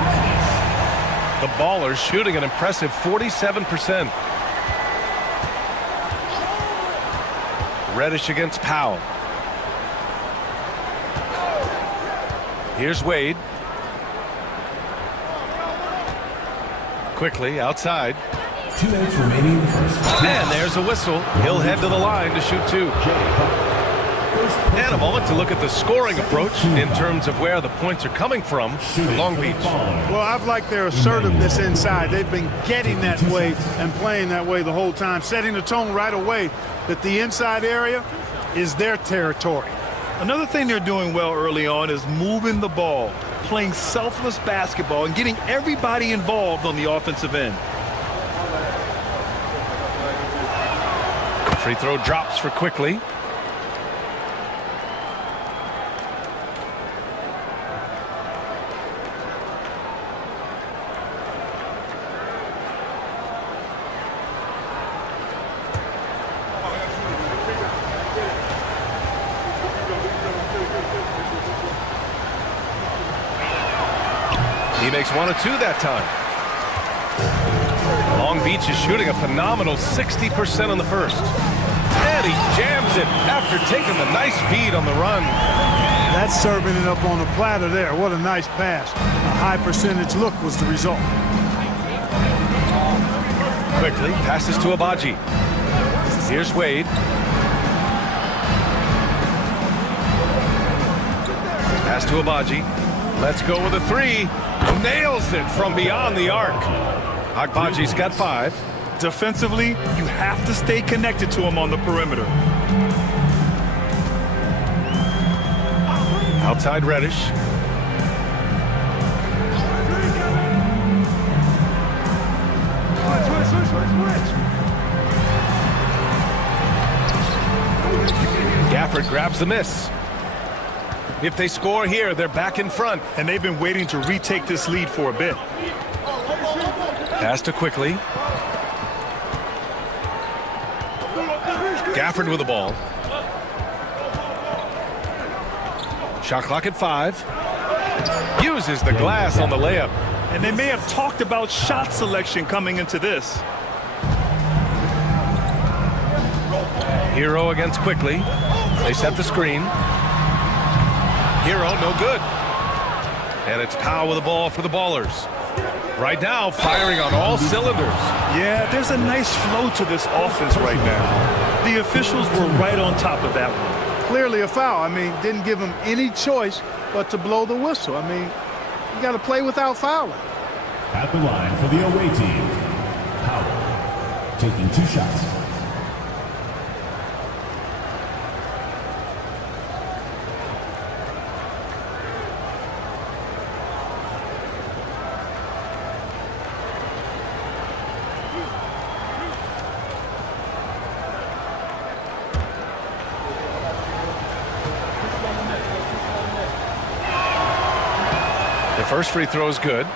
The Ballers shooting an impressive 47%. Reddish against Powell. Here's Wade. Quickly outside. 2 minutes remaining in the first. And there's a whistle. He'll head to the line to shoot 2. And a moment to look at the scoring approach in terms of where the points are coming from for Long Beach. Well, I've liked their assertiveness inside. They've been getting that way and playing that way the whole time, setting the tone right away that the inside area is their territory. Another thing they're doing well early on is moving the ball, playing selfless basketball, and getting everybody involved on the offensive end. Free throw drops for Quickly. He makes 1 of 2 that time. Long Beach is shooting a phenomenal 60% on the first. And he jams it after taking the nice feed on the run. That's serving it up on a platter there. What a nice pass. A high percentage look was the result. Quickly passes to Abaji. Here's Wade. Pass to Abaji. Let's go with a 3. Nails it from beyond the arc. Agbaji's got 5. Defensively, you have to stay connected to him on the perimeter. Outside Reddish. Gafford grabs the miss. If they score here, they're back in front. And they've been waiting to retake this lead for a bit. Pass to Quickly. Gafford with the ball. Shot clock at 5. Uses the glass on the layup. And they may have talked about shot selection coming into this. Hero against Quickly. They set the screen. Hero, no good. And it's Powell with the ball for the Ballers. Right now, firing on all cylinders. Yeah, there's a nice flow to this offense right now. The officials were right on top of that one. Clearly a foul. I mean, didn't give him any choice but to blow the whistle. I mean, you got to play without fouling. At the line for the away team, Powell taking 2 shots. The first free throw is good.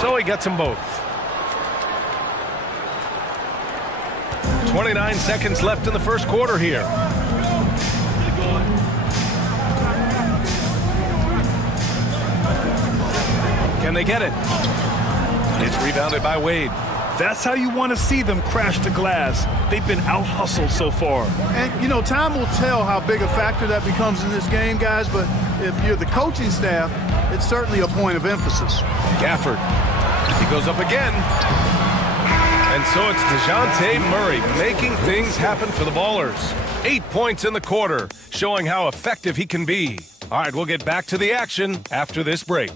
So he gets them both. 29 seconds left in the first quarter here. Can they get it? It's rebounded by Wade. That's how you want to see them crash the glass. They've been out-hustled so far. And, you know, time will tell how big a factor that becomes in this game, guys, but if you're the coaching staff, it's certainly a point of emphasis. Gafford. He goes up again. And so it's DeJounte Murray making things happen for the Ballers. 8 points in the quarter, showing how effective he can be. All right, we'll get back to the action after this break.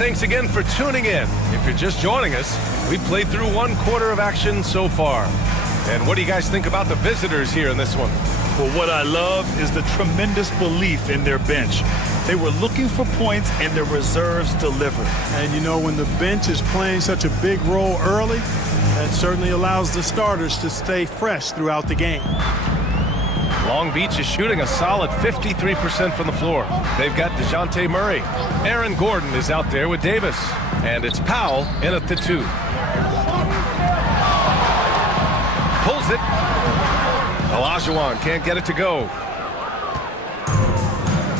thanks again for tuning in. If you're just joining us, we've played through 1 quarter of action so far. And what do you guys think about the visitors here in this one? Well, what I love is the tremendous belief in their bench. They were looking for points, and their reserves delivered. And you know, when the bench is playing such a big role early, that certainly allows the starters to stay fresh throughout the game. Long Beach is shooting a solid 53% from the floor. They've got DeJounte Murray. Aaron Gordon is out there with Davis. And it's Powell in at the 2. Pulls it. Olajuwon can't get it to go.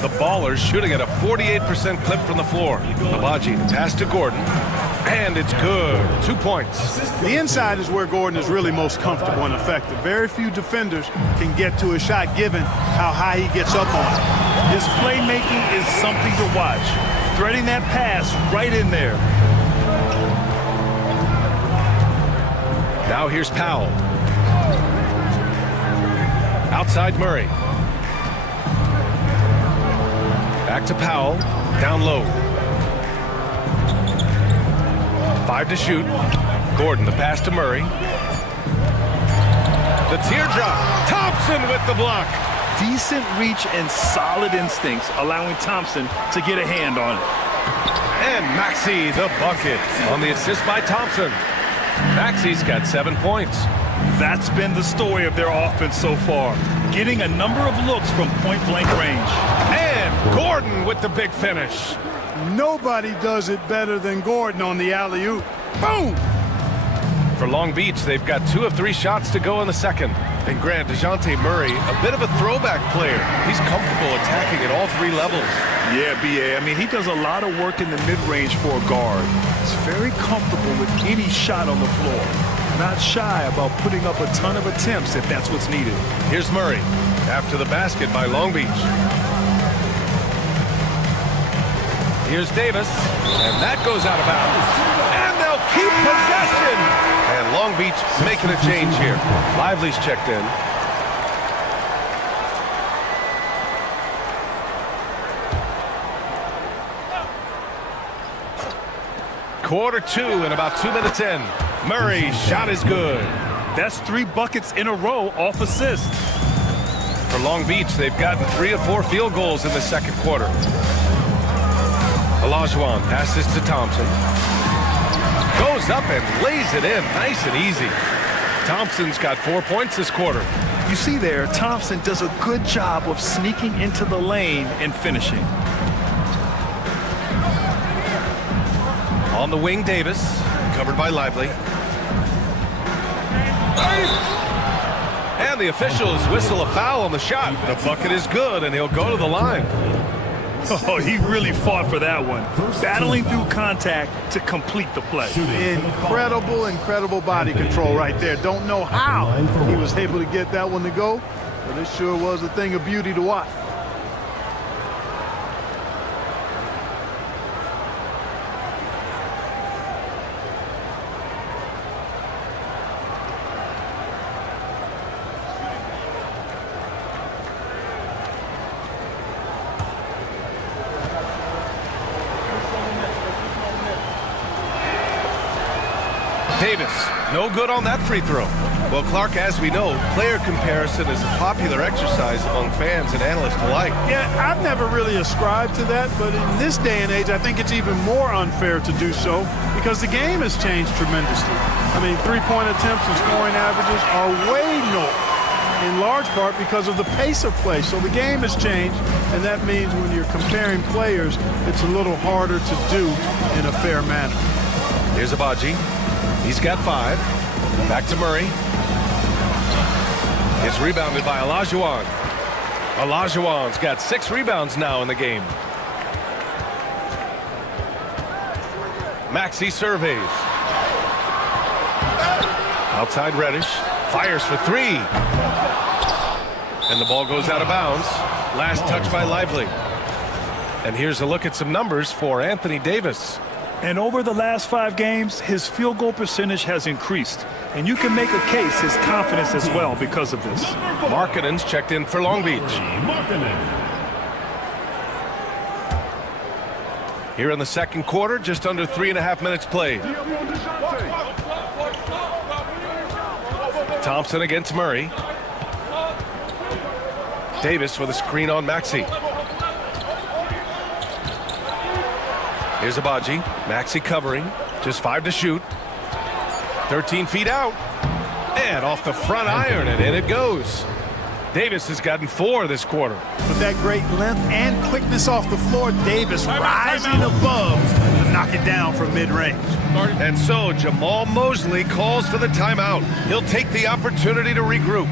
The Ballers shooting at a 48% clip from the floor. Abaji, pass to Gordon. And it's good. 2 points. The inside is where Gordon is really most comfortable and effective. Very few defenders can get to a shot given how high he gets up on it. His playmaking is something to watch. Threading that pass right in there. Now here's Powell. Outside Murray. Back to Powell. Down low. 5 to shoot. Gordon, the pass to Murray. The teardrop. Thompson with the block. Decent reach and solid instincts, allowing Thompson to get a hand on it. And Maxey, the bucket, on the assist by Thompson. Maxey's got 7 points. That's been the story of their offense so far, getting a number of looks from point-blank range. And Gordon with the big finish. Nobody does it better than Gordon on the alley-oop. Boom! For Long Beach, they've got 2 of 3 shots to go in the second. And Grant, DeJounte Murray, a bit of a throwback player. He's comfortable attacking at all 3 levels. Yeah, B.A. I mean, he does a lot of work in the mid-range for a guard. He's very comfortable with any shot on the floor. Not shy about putting up a ton of attempts if that's what's needed. Here's Murray after the basket by Long Beach. Here's Davis, and that goes out of bounds. And they'll keep possession. And Long Beach making a change here. Lively's checked in. Quarter 2 and about 2 minutes in. Murray's shot is good. That's 3 buckets in a row off assist. For Long Beach, they've gotten 3 of 4 field goals in the second quarter. Olajuwon passes to Thompson. Goes up and lays it in nice and easy. Thompson's got 4 points this quarter. You see there, Thompson does a good job of sneaking into the lane and finishing. On the wing, Davis, covered by Lively. And the officials whistle a foul on the shot. The bucket is good, and he'll go to the line. Oh, he really fought for that one. Battling through contact to complete the play. Incredible body control right there. Don't know how he was able to get that one to go, but it sure was a thing of beauty to watch. Davis, no good on that free throw. Well, Clark, as we know, player comparison is a popular exercise among fans and analysts alike. Yeah, I've never really ascribed to that, but in this day and age, I think it's even more unfair to do so because the game has changed tremendously. I mean, three-point attempts and scoring averages are way north, in large part because of the pace of play. So the game has changed, and that means when you're comparing players, it's a little harder to do in a fair manner. Here's Abaji. He's got 5. Back to Murray. It's rebounded by Olajuwon. Olajuwon's got 6 rebounds now in the game. Maxey surveys. Outside Reddish. Fires for 3. And the ball goes out of bounds. Last touch by Lively. And here's a look at some numbers for Anthony Davis. And over the last 5 games, his field goal percentage has increased. And you can make a case his confidence as well because of this. Markkanen's checked in for Long Beach. Here in the second quarter, just under 3.5 minutes played. Thompson against Murray. Davis with a screen on Maxey. Here's Abaji. Maxey covering. Just 5 to shoot. 13 feet out. And off the front iron, and in it goes. Davis has gotten 4 this quarter. With that great length and quickness off the floor, Davis rising above to knock it down from mid-range. And so Jamal Mosley calls for the timeout. He'll take the opportunity to regroup.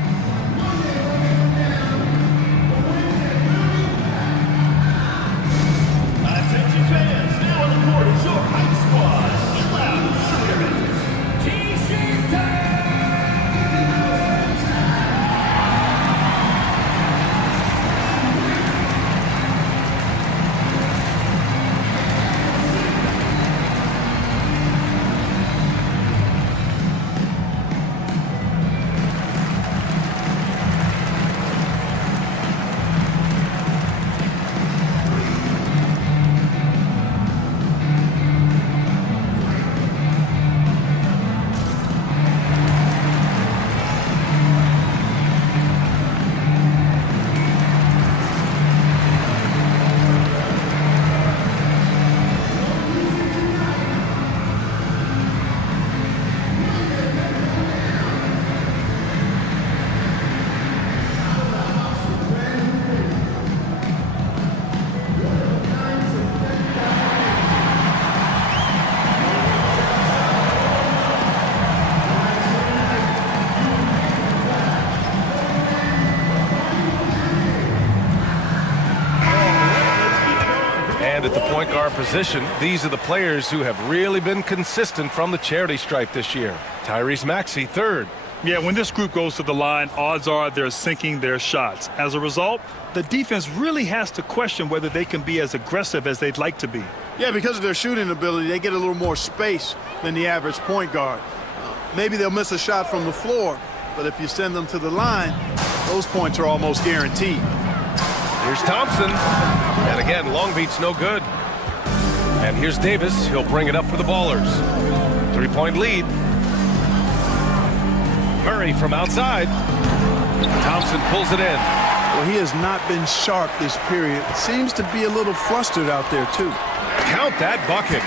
Attention fans, now on the court is your hype squad. Get loud, cheer it. T-shirt time! And at the point guard position, these are the players who have really been consistent from the charity stripe this year. Tyrese Maxey, 3rd. Yeah, when this group goes to the line, odds are they're sinking their shots. As a result, the defense really has to question whether they can be as aggressive as they'd like to be. Yeah, because of their shooting ability, they get a little more space than the average point guard. Maybe they'll miss a shot from the floor, but if you send them to the line, those points are almost guaranteed. Here's Thompson. And again, Long Beach no good. And here's Davis. He'll bring it up for the Ballers. 3-point lead. Murray from outside. Thompson pulls it in. Well, he has not been sharp this period. Seems to be a little flustered out there, too. Count that bucket.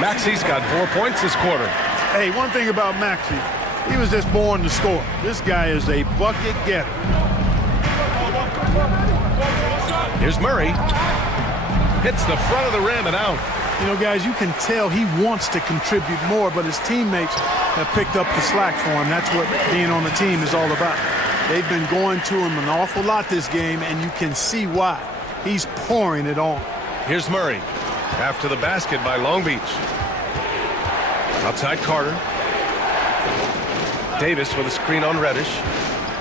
Maxey's got 4 points this quarter. Hey, one thing about Maxey, he was just born to score. This guy is a bucket getter. Here's Murray. Hits the front of the rim and out. You know, guys, you can tell he wants to contribute more, but his teammates have picked up the slack for him. That's what being on the team is all about. They've been going to him an awful lot this game, and you can see why. He's pouring it on. Here's Murray. After the basket by Long Beach. Outside Carter. Davis with a screen on Reddish.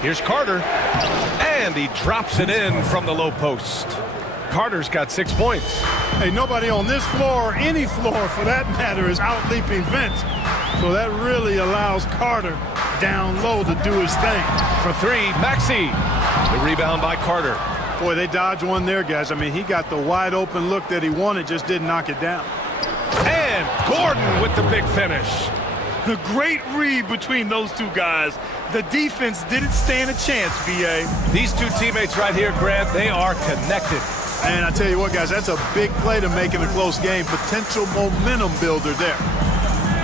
Here's Carter. And he drops it in from the low post. Carter's got 6 points. Hey, nobody on this floor, or any floor for that matter, is out-leaping Vince. So that really allows Carter down low to do his thing. For 3, Maxey. The rebound by Carter. Boy, they dodged one there, guys. I mean, he got the wide-open look that he wanted, just didn't knock it down. And Gordon with the big finish. The great read between those two guys. The defense didn't stand a chance, B.A. These two teammates right here, Grant, they are connected. And I tell you what, guys, that's a big play to make in a close game. Potential momentum builder there.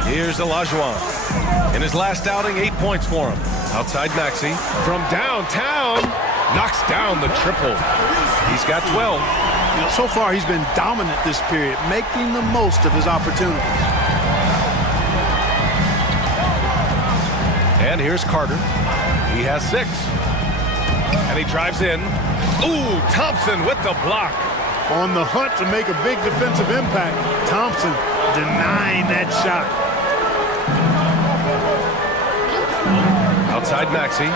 Here's Olajuwon. In his last outing, 8 points for him. Outside Maxey. From downtown, knocks down the triple. He's got 12. You know, so far, he's been dominant this period, making the most of his opportunities. And here's Carter. He has 6. And he drives in. Ooh, Thompson with the block. On the hunt to make a big defensive impact. Thompson denying that shot. Outside Maxey.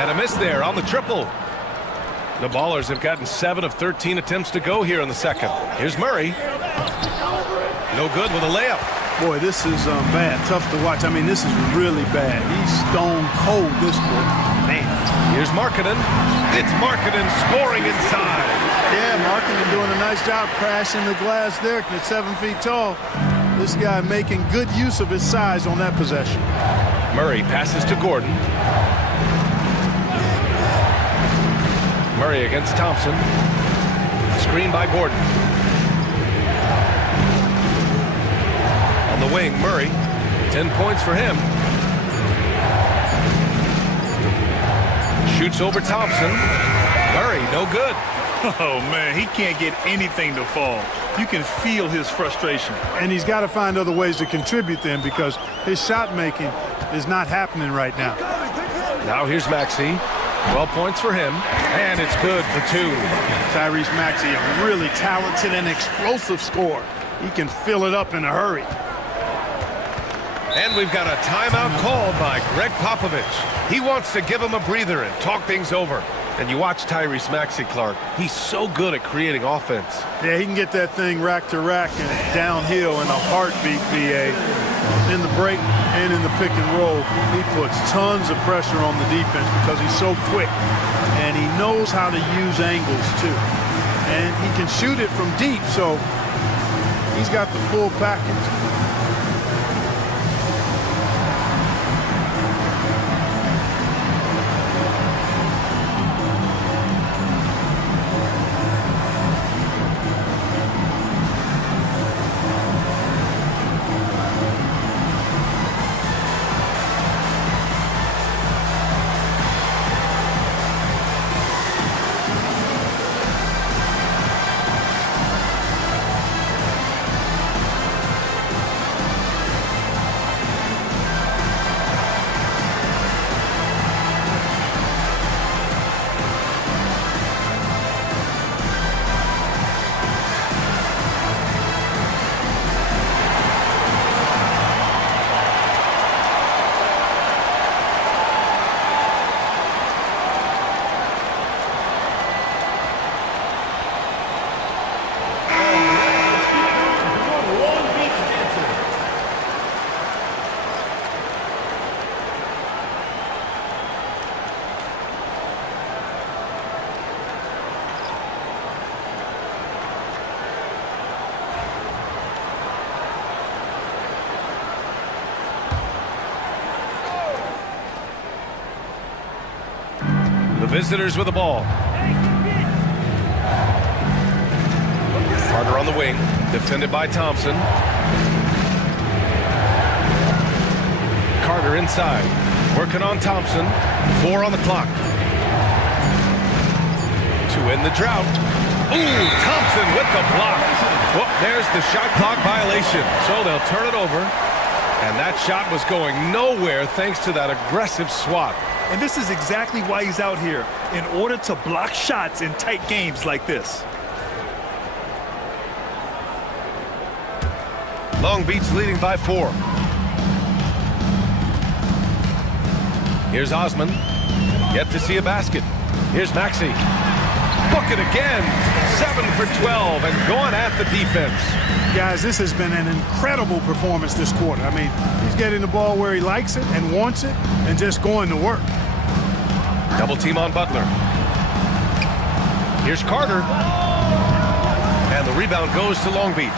And a miss there on the triple. The Ballers have gotten 7 of 13 attempts to go here in the second. Here's Murray. No good with a layup. Boy, this is bad. Tough to watch. I mean, this is really bad. He's stone cold this quarter. Man. Here's Markkanen. It's Markkanen scoring inside. Yeah, Markkanen doing a nice job crashing the glass there at 7 feet tall. This guy making good use of his size on that possession. Murray passes to Gordon. Murray against Thompson. Screen by Gordon. On the wing, Murray. 10 points for him. Shoots over Thompson. Murray, no good. Oh, man, he can't get anything to fall. You can feel his frustration. And he's got to find other ways to contribute then because his shot making is not happening right now. Now here's Maxey. 12 points for him, and it's good for 2. Tyrese Maxey, a really talented and explosive scorer. He can fill it up in a hurry. And we've got a timeout called by Greg Popovich. He wants to give him a breather and talk things over. And you watch Tyrese Maxey, Clark. He's so good at creating offense. Yeah, he can get that thing rack to rack and downhill in a heartbeat, BA. In the break and in the pick and roll, he puts tons of pressure on the defense because he's so quick. And he knows how to use angles, too. And he can shoot it from deep, so he's got the full package. Visitors with the ball. Carter on the wing, defended by Thompson. Carter inside, working on Thompson. 4 on the clock. To end the drought. Ooh, Thompson with the block. Well, there's the shot clock violation. So they'll turn it over. And that shot was going nowhere thanks to that aggressive swat. And this is exactly why he's out here, in order to block shots in tight games like this. Long Beach leading by 4. Here's Osman. Yet to see a basket. Here's Maxey. Book it again. 7 for 12 and going at the defense. Guys, this has been an incredible performance this quarter. I mean, he's getting the ball where he likes it and wants it and just going to work. Double team on Butler. Here's Carter. And the rebound goes to Long Beach.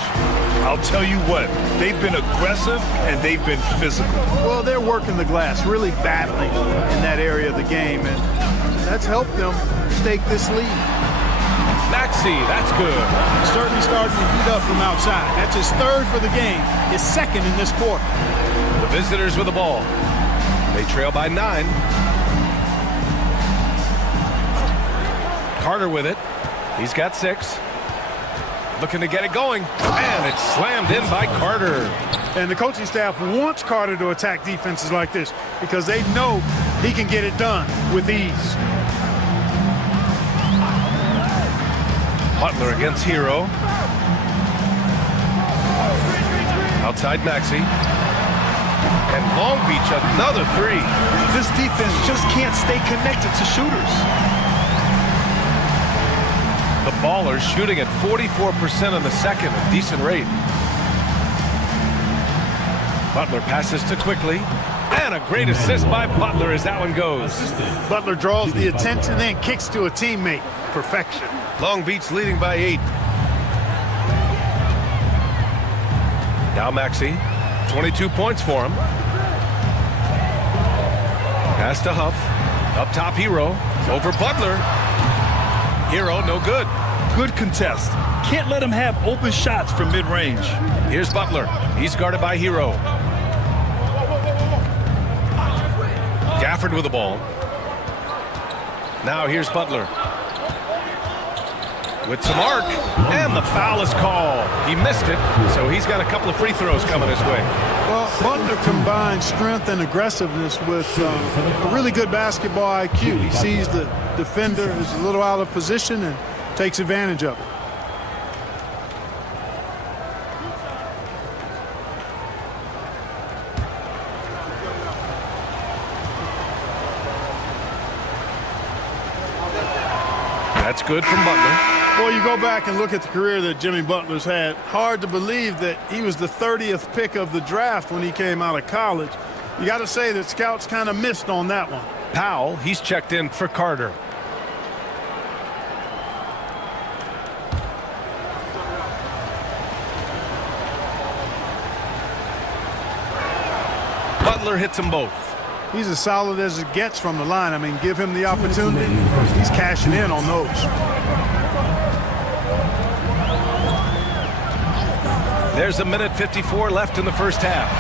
I'll tell you what, they've been aggressive and they've been physical. Well, they're working the glass, really battling in that area of the game, and that's helped them stake this lead. Maxey, that's good. Certainly starting to heat up from outside. That's his 3rd for the game, his 2nd in this quarter. The visitors with the ball. They trail by 9. Carter with it. He's got 6. Looking to get it going. And it's slammed in by Carter. And the coaching staff wants Carter to attack defenses like this because they know he can get it done with ease. Butler against Hero. Outside Maxey. And Long Beach another 3. This defense just can't stay connected to shooters. The Ballers shooting at 44% in the second, a decent rate. Butler passes to Quickly. And a great assist by Butler as that one goes. Butler draws the attention, then kicks to a teammate. Perfection. Long Beach leading by 8. Now Maxey, 22 points for him. Pass to Huff. Up top, Hero. Over Butler. Hero, no good. Good contest. Can't let him have open shots from mid-range. Here's Butler. He's guarded by Hero. Gafford with the ball. Now here's Butler. With some arc, and the foul is called. He missed it, so he's got a couple of free throws coming his way. Well, Butler combines strength and aggressiveness with a really good basketball IQ. He sees the defender is a little out of position and takes advantage of it. That's good from Butler. Well, you go back and look at the career that Jimmy Butler's had. Hard to believe that he was the 30th pick of the draft when he came out of college. You got to say that scouts kind of missed on that one. Powell, he's checked in for Carter. Butler hits them both. He's as solid as it gets from the line. I mean, give him the opportunity. He's cashing in on those. There's a minute 54 left in the first half.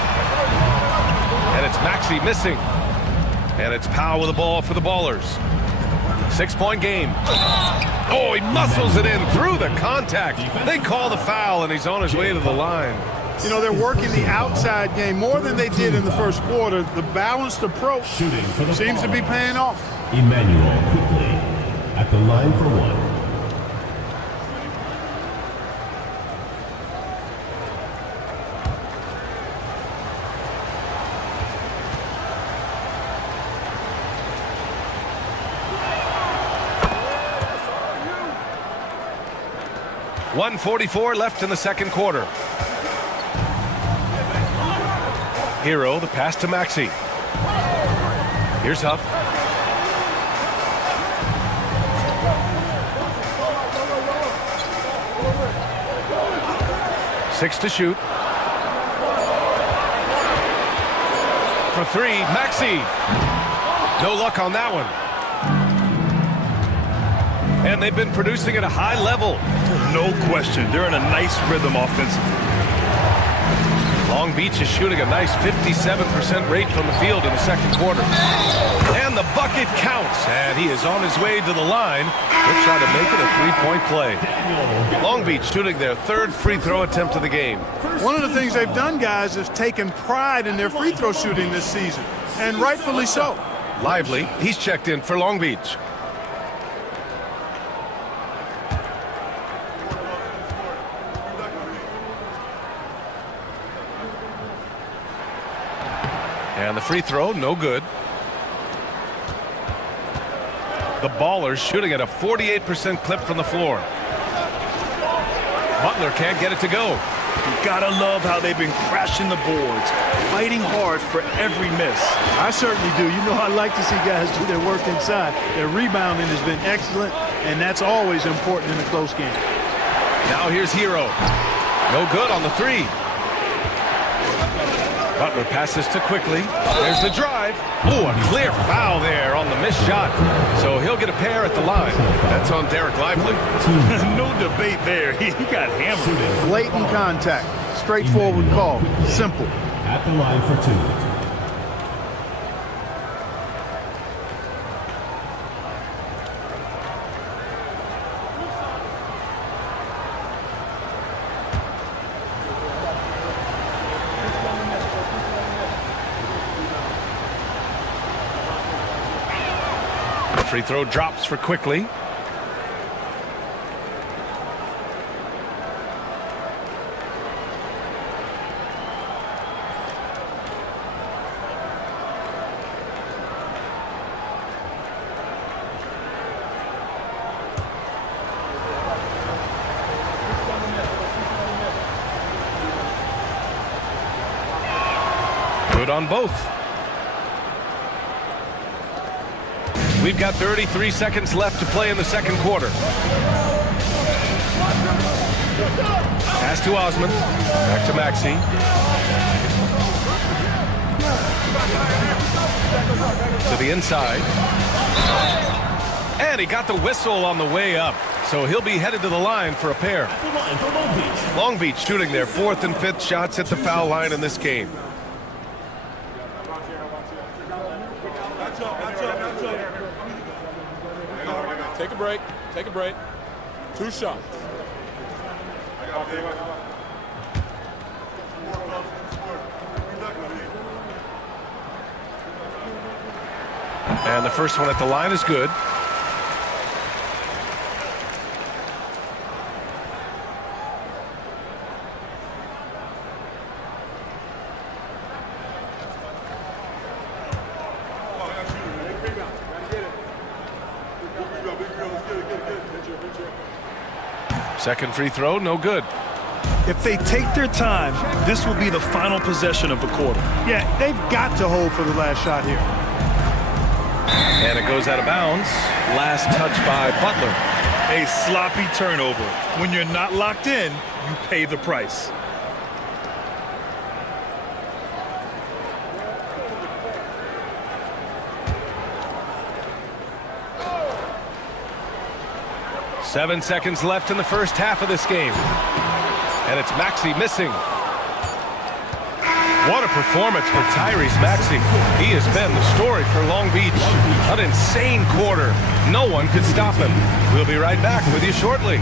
And it's Maxey missing. And it's Powell with the ball for the Ballers. 6-point game. Oh, he muscles it in through the contact. They call the foul, and he's on his way to the line. You know, they're working the outside game more than they did in the first quarter. The balanced approach seems to be paying off. Emmanuel quickly at the line for one. .144 left in the second quarter. Hero, the pass to Maxey. Here's Huff. Six to shoot. For three, Maxey. No luck on that one. And they've been producing at a high level. No question. They're in a nice rhythm offensively. Long Beach is shooting a nice 57% rate from the field in the second quarter. And the bucket counts. And he is on his way to the line. He'll try to make it a three-point play. Long Beach shooting their third free throw attempt of the game. One of the things they've done, guys, is taken pride in their free throw shooting this season. And rightfully so. Lively, he's checked in for Long Beach. And the free throw, no good. The Ballers shooting at a 48% clip from the floor. Butler can't get it to go. You gotta love how they've been crashing the boards, fighting hard for every miss. I certainly do. You know, I like to see guys do their work inside. Their rebounding has been excellent, and that's always important in a close game. Now here's Hero. No good on the three. Butler passes to Quickly. There's the drive. Oh, a clear foul there on the missed shot. So he'll get a pair at the line. That's on Derek Lively. No debate there. He got hammered. Blatant contact. Straightforward call. Simple. At the line for two. Free throw drops for Quickly. Good on both. We've got 33 seconds left to play in the second quarter. Pass to Osman. Back to Maxey. To the inside. And he got the whistle on the way up. So he'll be headed to the line for a pair. Long Beach shooting their 4th and 5th shots at the foul line in this game. Take a break. Take a break. 2 shots. And the first one at the line is good. Second free throw, no good. If they take their time, this will be the final possession of the quarter. Yeah, they've got to hold for the last shot here. And it goes out of bounds. Last touch by Butler. A sloppy turnover. When you're not locked in, you pay the price. Seven seconds left in the first half of this game. And it's Maxey missing. What a performance for Tyrese Maxey. He has been the story for Long Beach. An insane quarter. No one could stop him. We'll be right back with you shortly.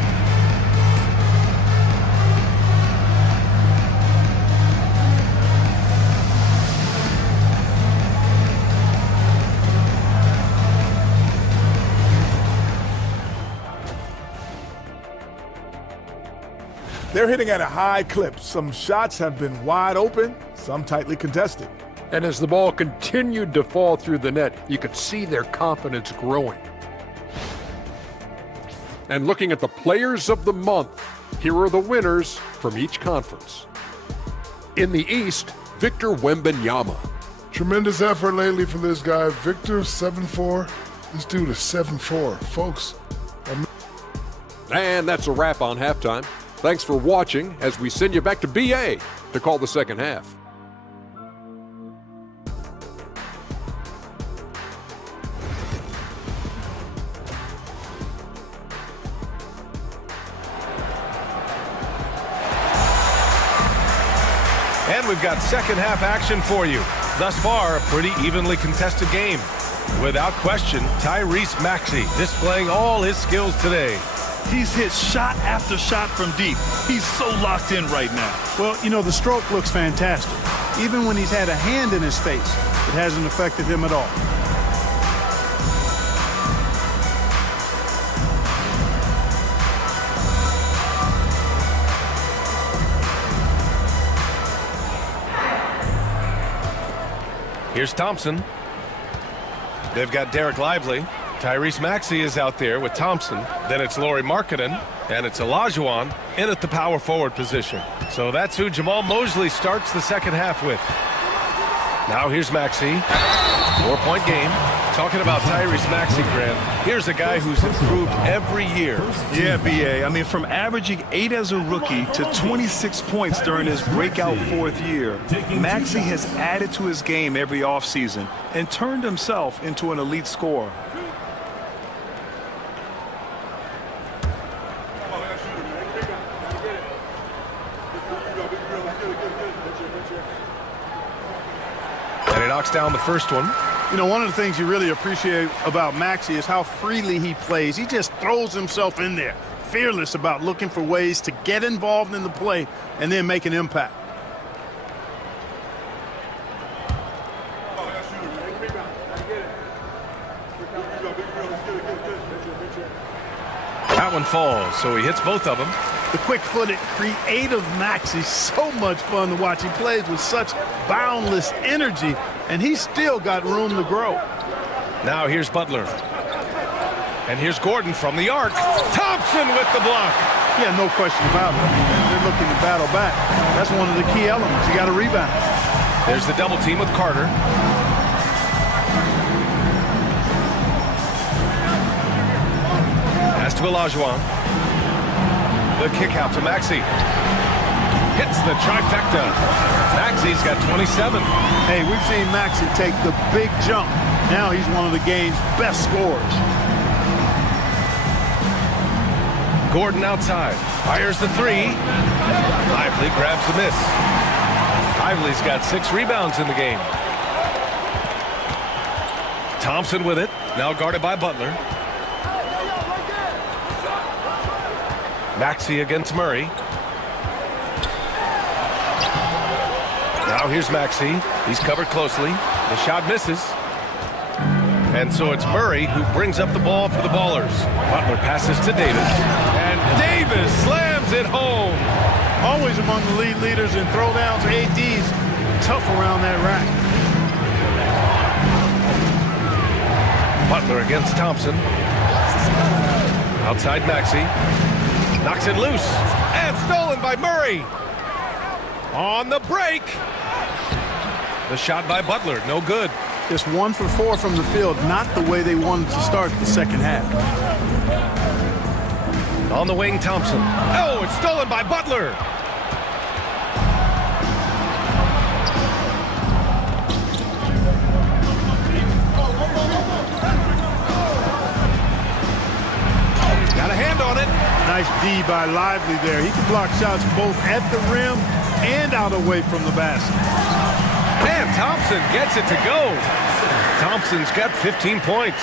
They're hitting at a high clip. Some shots have been wide open, some tightly contested. And as the ball continued to fall through the net, you could see their confidence growing. And looking at the players of the month, here are the winners from each conference. In the East, Victor Wembanyama. Tremendous effort lately for this guy. Victor, 7'4". This dude is 7'4", folks. And that's a wrap on halftime. Thanks for watching as we send you back to BA to call the second half. And we've got second half action for you. Thus far, a pretty evenly contested game. Without question, Tyrese Maxey displaying all his skills today. He's hit shot after shot from deep. He's so locked in right now. Well, you know, the stroke looks fantastic. Even when he's had a hand in his face, it hasn't affected him at all. Here's Thompson. They've got Derek Lively. Tyrese Maxey is out there with Thompson. Then it's Lauri Markkanen, and it's Olajuwon in at the power forward position. So that's who Jamal Mosley starts the second half with. Now here's Maxey. 4-point game. Talking about Tyrese Maxey, Grant, here's a guy who's improved every year. Yeah, B.A. I mean, from averaging 8 as a rookie to 26 points during his breakout 4th year, Maxey has added to his game every offseason and turned himself into an elite scorer. And he knocks down the first one. You know, one of the things you really appreciate about Maxey is how freely he plays. He just throws himself in there, fearless about looking for ways to get involved in the play and then make an impact. That one falls, so he hits both of them. The quick-footed, creative Maxey, so much fun to watch. He plays with such boundless energy, and he's still got room to grow. Now here's Butler. And here's Gordon from the arc. Thompson with the block. Yeah, no question about it. I mean, they're looking to battle back. That's one of the key elements. You got to rebound. There's the double team with Carter. to Olajuwon. The kick out to Maxey. Hits the trifecta. Maxey's got 27. Hey, we've seen Maxey take the big jump. Now he's one of the game's best scorers. Gordon outside. Fires the three. Lively grabs the miss. Lively's got 6 rebounds in the game. Thompson with it. Now guarded by Butler. Maxey against Murray. Now here's Maxey. He's covered closely. The shot misses. And so it's Murray who brings up the ball for the Ballers. Butler passes to Davis. And Davis slams it home. Always among the lead leaders in throwdowns. AD's tough around that rack. Butler against Thompson. Outside Maxey. Knocks it loose. And stolen by Murray. On the break. The shot by Butler. No good. Just 1 for 4 from the field. Not the way they wanted to start the second half. On the wing, Thompson. Oh, it's stolen by Butler. Got a hand on it. Nice D by Lively there. He can block shots both at the rim and out away from the basket. And Thompson gets it to go. Thompson's got 15 points.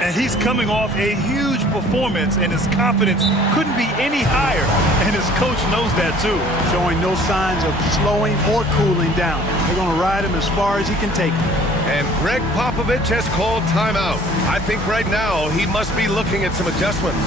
And he's coming off a huge performance, and his confidence couldn't be any higher. And his coach knows that, too. Showing no signs of slowing or cooling down. They're going to ride him as far as he can take him. And Greg Popovich has called timeout. I think right now he must be looking at some adjustments.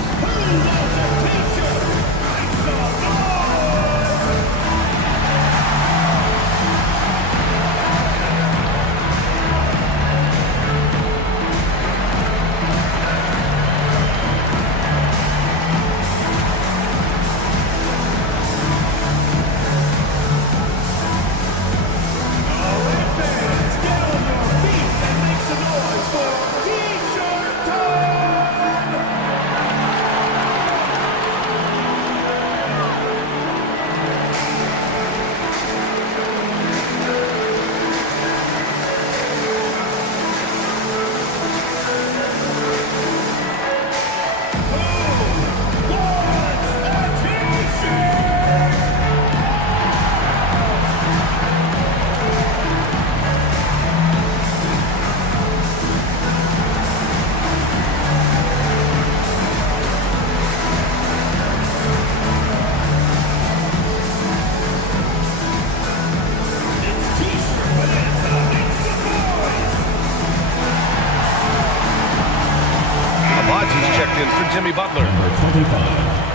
Jimmy Butler.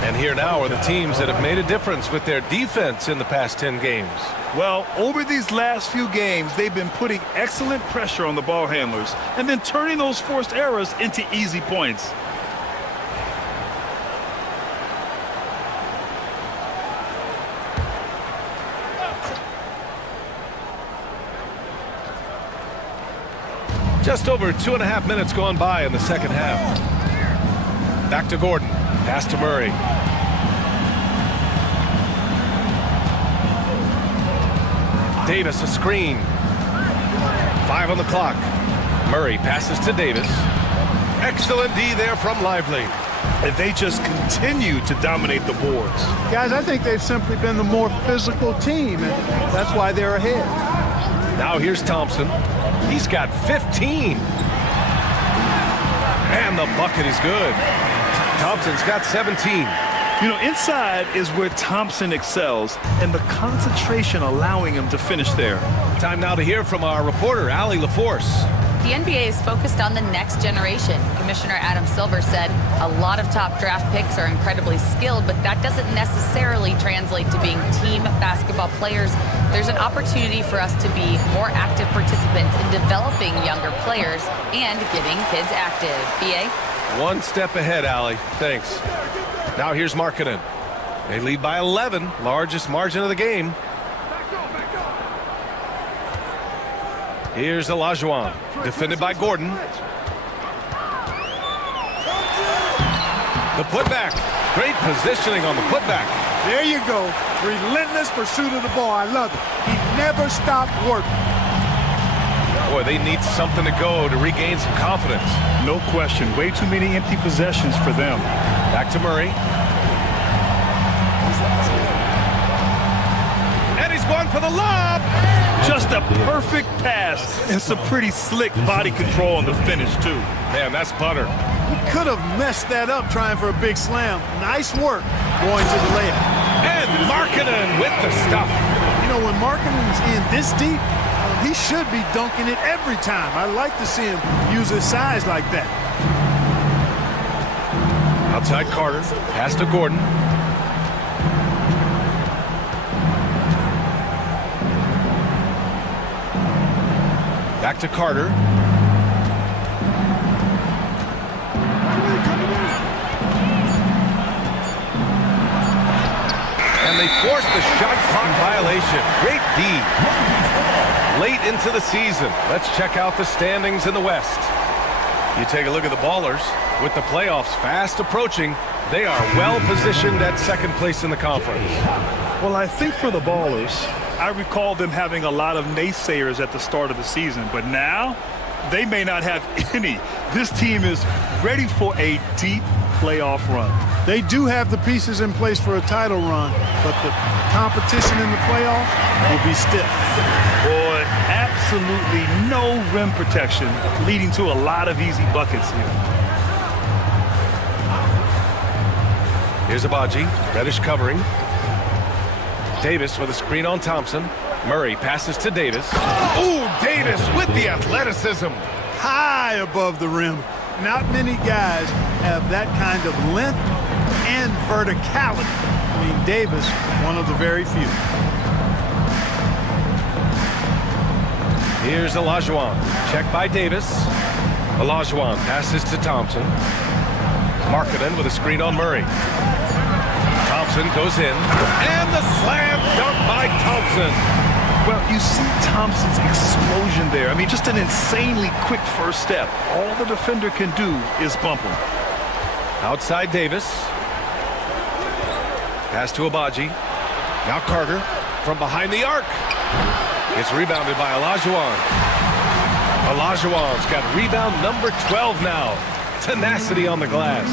And here now are the teams that have made a difference with their defense in the past 10 games. Well, over these last few games, they've been putting excellent pressure on the ball handlers and then turning those forced errors into easy points. Just over 2.5 minutes gone by in the second half. Back to Gordon. Pass to Murray. Davis a screen. 5 on the clock. Murray passes to Davis. Excellent D there from Lively. And they just continue to dominate the boards. Guys, I think they've simply been the more physical team, and that's why they're ahead. Now here's Thompson. He's got 15. And the bucket is good. Thompson's got 17. You know, inside is where Thompson excels, and the concentration allowing him to finish there. Time now to hear from our reporter, Allie LaForce. The NBA is focused on the next generation. Commissioner Adam Silver said a lot of top draft picks are incredibly skilled, but that doesn't necessarily translate to being team basketball players. There's an opportunity for us to be more active participants in developing younger players and getting kids active. BA? One step ahead, Allie. Thanks. Now here's Markkanen. They lead by 11, largest margin of the game. Here's Olajuwon, defended by Gordon. The putback. Great positioning on the putback. There you go. Relentless pursuit of the ball. I love it. He never stopped working. Boy, they need something to go to regain some confidence. No question. Way too many empty possessions for them. Back to Murray. And he's going for the lob. Just a perfect pass and some pretty slick body control on the finish, too. Man, that's butter. He could have messed that up trying for a big slam. Nice work going to the layup. And Markkanen with the stuff. You know, when Markkanen's in this deep, he should be dunking it every time. I like to see him use his size like that. Outside Carter. Pass to Gordon. Back to Carter. And they forced the shot clock violation. Great D. Late into the season. Let's check out the standings in the West. You take a look at the Ballers. With the playoffs fast approaching, they are well positioned at second place in the conference. Well, I think for the Ballers, I recall them having a lot of naysayers at the start of the season, but now they may not have any. This team is ready for a deep playoff run. They do have the pieces in place for a title run, but the competition in the playoffs will be stiff. Boy, absolutely no rim protection, leading to a lot of easy buckets here. Here's Abaji. Reddish covering. Davis with a screen on Thompson. Murray passes to Davis. Ooh, Davis with the athleticism. High above the rim. Not many guys have that kind of length and verticality. I mean, Davis, one of the very few. Here's Olajuwon. Check by Davis. Olajuwon passes to Thompson. Markkanen with a screen on Murray. Thompson goes in. And the slam dunk by Thompson. Well, you see Thompson's explosion there. I mean, just an insanely quick first step. All the defender can do is bump him. Outside Davis. Pass to Abaji. Now Carter from behind the arc. It's rebounded by Olajuwon. Olajuwon's got rebound number 12 now. Tenacity on the glass.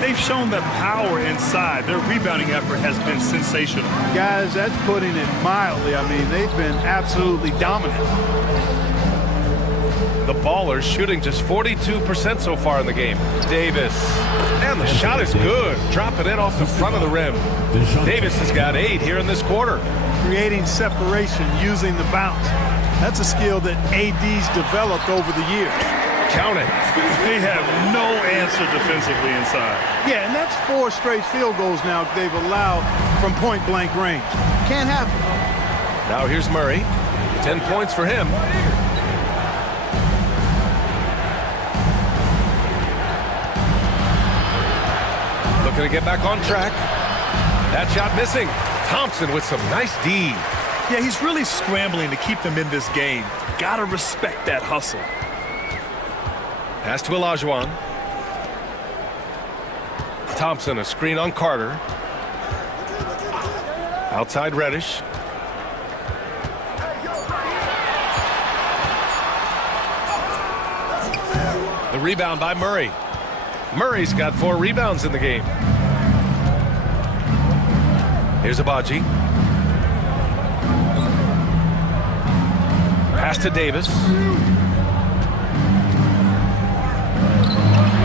They've shown that power inside. Their rebounding effort has been sensational. Guys, that's putting it mildly. I mean, they've been absolutely dominant. The Ballers shooting just 42% so far in the game. Davis. And the shot is good. Dropping it off the front of the rim. Davis has got 8 here in this quarter. Creating separation using the bounce. That's a skill that AD's developed over the years. Count it. They have no answer defensively inside. Yeah, and that's 4 straight field goals now they've allowed from point-blank range. Can't happen. Now here's Murray. 10 points for him. Looking to get back on track. That shot missing. Thompson with some nice D. Yeah, he's really scrambling to keep them in this game. Gotta respect that hustle. Pass to Olajuwon. Thompson, a screen on Carter. Outside Reddish. The rebound by Murray. Murray's got 4 rebounds in the game. Here's Abaji. Pass to Davis.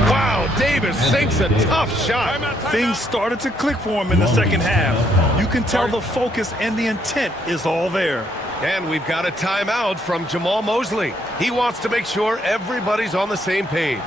Wow, Davis sinks a tough shot. Things started to click for him in the second half. You can tell the focus and the intent is all there. And we've got a timeout from Jamal Mosley. He wants to make sure everybody's on the same page.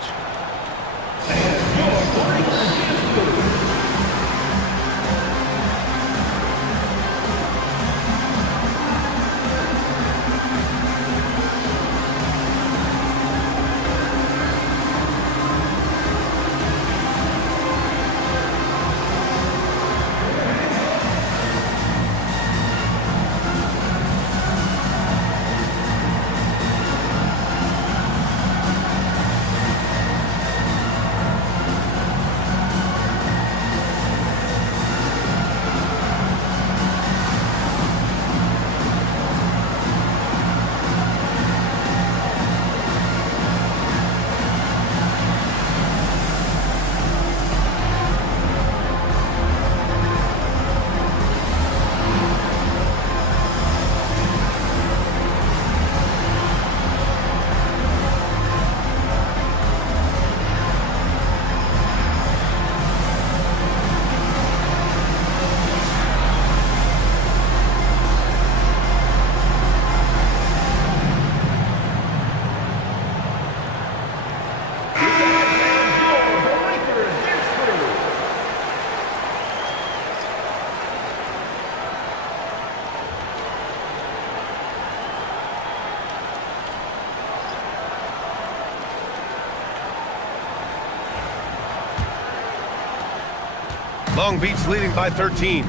Long Beach leading by 13.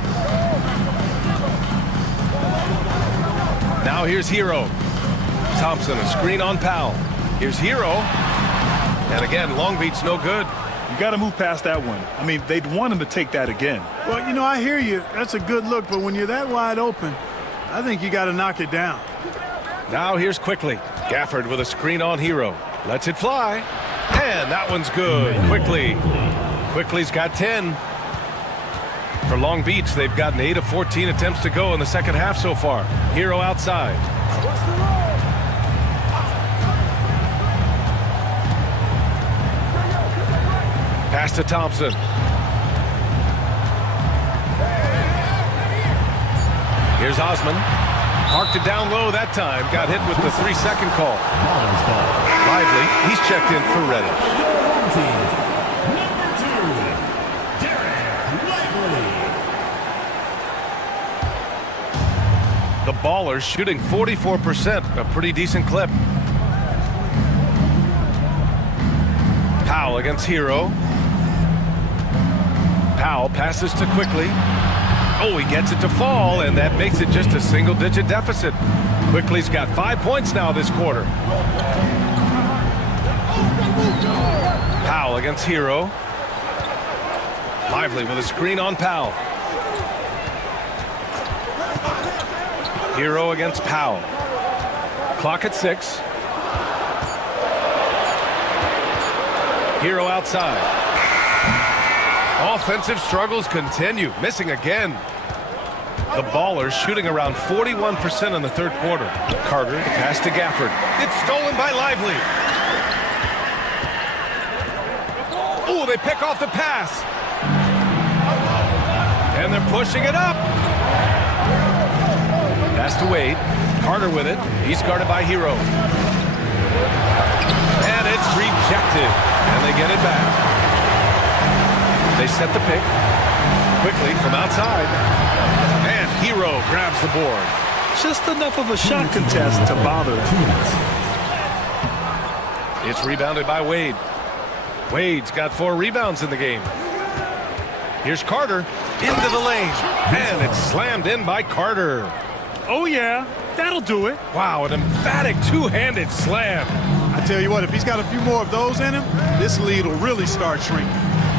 Now here's Hero. Thompson, a screen on Powell. Here's Hero. And again, Long Beach no good. You got to move past that one. I mean, they'd want him to take that again. Well, you know, I hear you. That's a good look, but when you're that wide open, I think you got to knock it down. Now here's Quickly. Gafford with a screen on Hero. Lets it fly. And that one's good. Quickly's got 10. For Long Beach, they've gotten 8 of 14 attempts to go in the second half so far. Hero outside. Pass to Thompson. Here's Osman. Parked it down low that time. Got hit with the 3-second call. Lively. He's checked in for Reddish. The Ballers shooting 44%, a pretty decent clip. Powell against Hero. Powell passes to Quickly. Oh, he gets it to fall, and that makes it just a single-digit deficit. Quickly's got 5 points now this quarter. Powell against Hero. Lively with a screen on Powell. Hero against Powell. Clock at 6. Hero outside. Offensive struggles continue. Missing again. The Ballers shooting around 41% in the third quarter. Carter, the pass to Gafford. It's stolen by Lively. Oh, they pick off the pass. And they're pushing it up. Pass to Wade. Carter with it. He's guarded by Hero. And it's rejected. And they get it back. They set the pick. Quickly from outside. And Hero grabs the board. Just enough of a shot contest to bother. It's rebounded by Wade. Wade's got 4 rebounds in the game. Here's Carter. Into the lane. And it's slammed in by Carter. Oh, yeah. That'll do it. Wow, an emphatic two-handed slam. I tell you what, if he's got a few more of those in him, this lead will really start shrinking.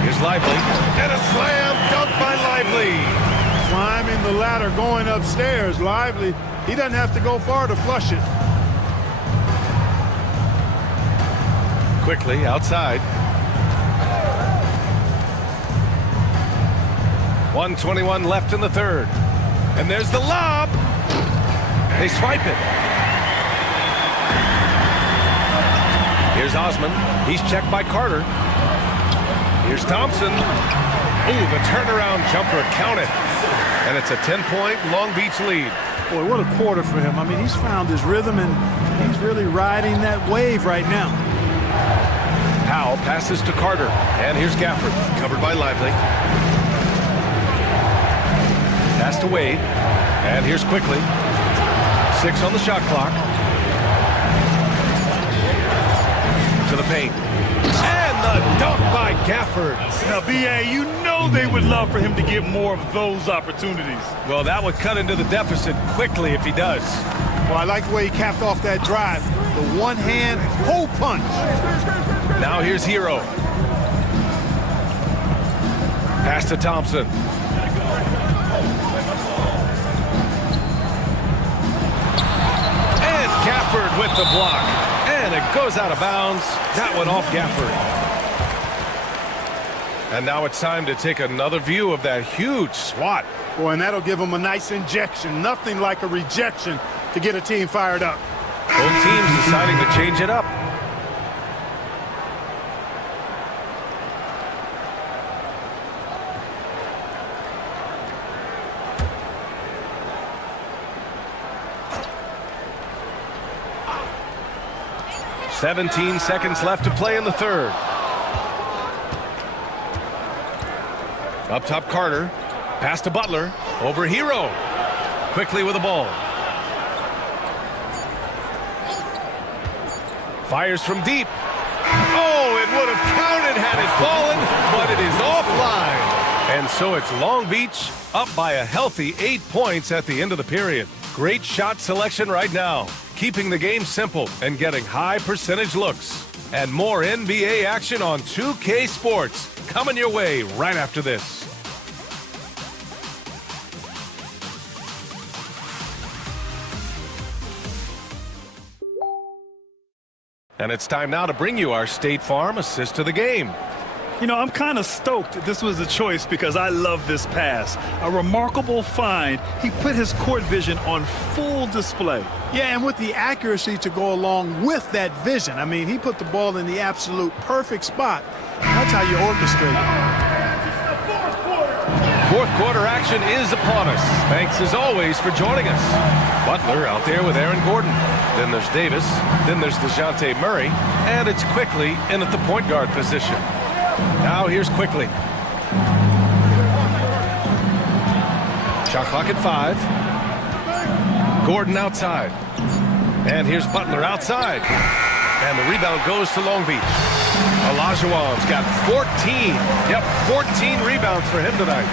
Here's Lively. And a slam dunk by Lively. Climbing the ladder, going upstairs. Lively, he doesn't have to go far to flush it. Quickly outside. 1:21 left in the third. And there's the lob. They swipe it. Here's Osman. He's checked by Carter. Here's Thompson. Ooh, the turnaround jumper counted. And it's a 10-point Long Beach lead. Boy, what a quarter for him. I mean, he's found his rhythm, and he's really riding that wave right now. Powell passes to Carter. And here's Gafford, covered by Lively. Pass to Wade. And here's Quickly. 6 on the shot clock. To the paint. And the dunk by Gafford. Now, B.A., you know they would love for him to get more of those opportunities. Well, that would cut into the deficit quickly if he does. Well, I like the way he capped off that drive. The one-hand hole punch. Now here's Hero. Pass to Thompson. And Gafford with the block. And it goes out of bounds. That one off Gafford. And now it's time to take another view of that huge swat. Boy, and that'll give him a nice injection. Nothing like a rejection to get a team fired up. Both teams deciding to change it up. "17 seconds left to play in the third. Up top, Carter. Pass to Butler. Over Hero. Quickly with the ball. Fires from deep. Oh, it would have counted had it fallen, but it is offline. And And so it's Long Beach up by a healthy 8 points at the end of the period. Great shot selection right now, keeping the game simple and getting high percentage looks. And more NBA action on 2K Sports coming your way right after this. And it's time now to bring you our State Farm assist to the game. You know, I'm kind of stoked this was a choice because I love this pass. A remarkable find. He put his court vision on full display. Yeah, and with the accuracy to go along with that vision. I mean, he put the ball in the absolute perfect spot. That's how you orchestrate it. Fourth quarter action is upon us. Thanks as always for joining us. Butler out there with Aaron Gordon. Then there's Davis. Then there's DeJounte Murray. And it's Quickly in at the point guard position. Now here's Quickly. Shot clock at 5. Gordon outside. And here's Butler outside. And the rebound goes to Long Beach. Olajuwon's got 14. Yep, 14 rebounds for him tonight.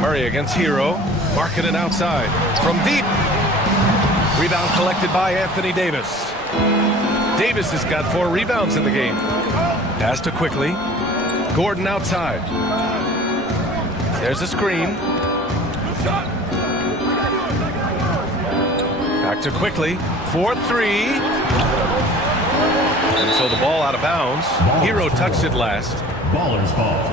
Murray against Hero. Markkanen outside. From deep. Rebound collected by Anthony Davis. Davis has got 4 rebounds in the game. Pass to Quickly. Gordon outside. There's a screen. Back to Quickly. 4-3. And so the ball out of bounds. Hero touched it last. Baller's ball.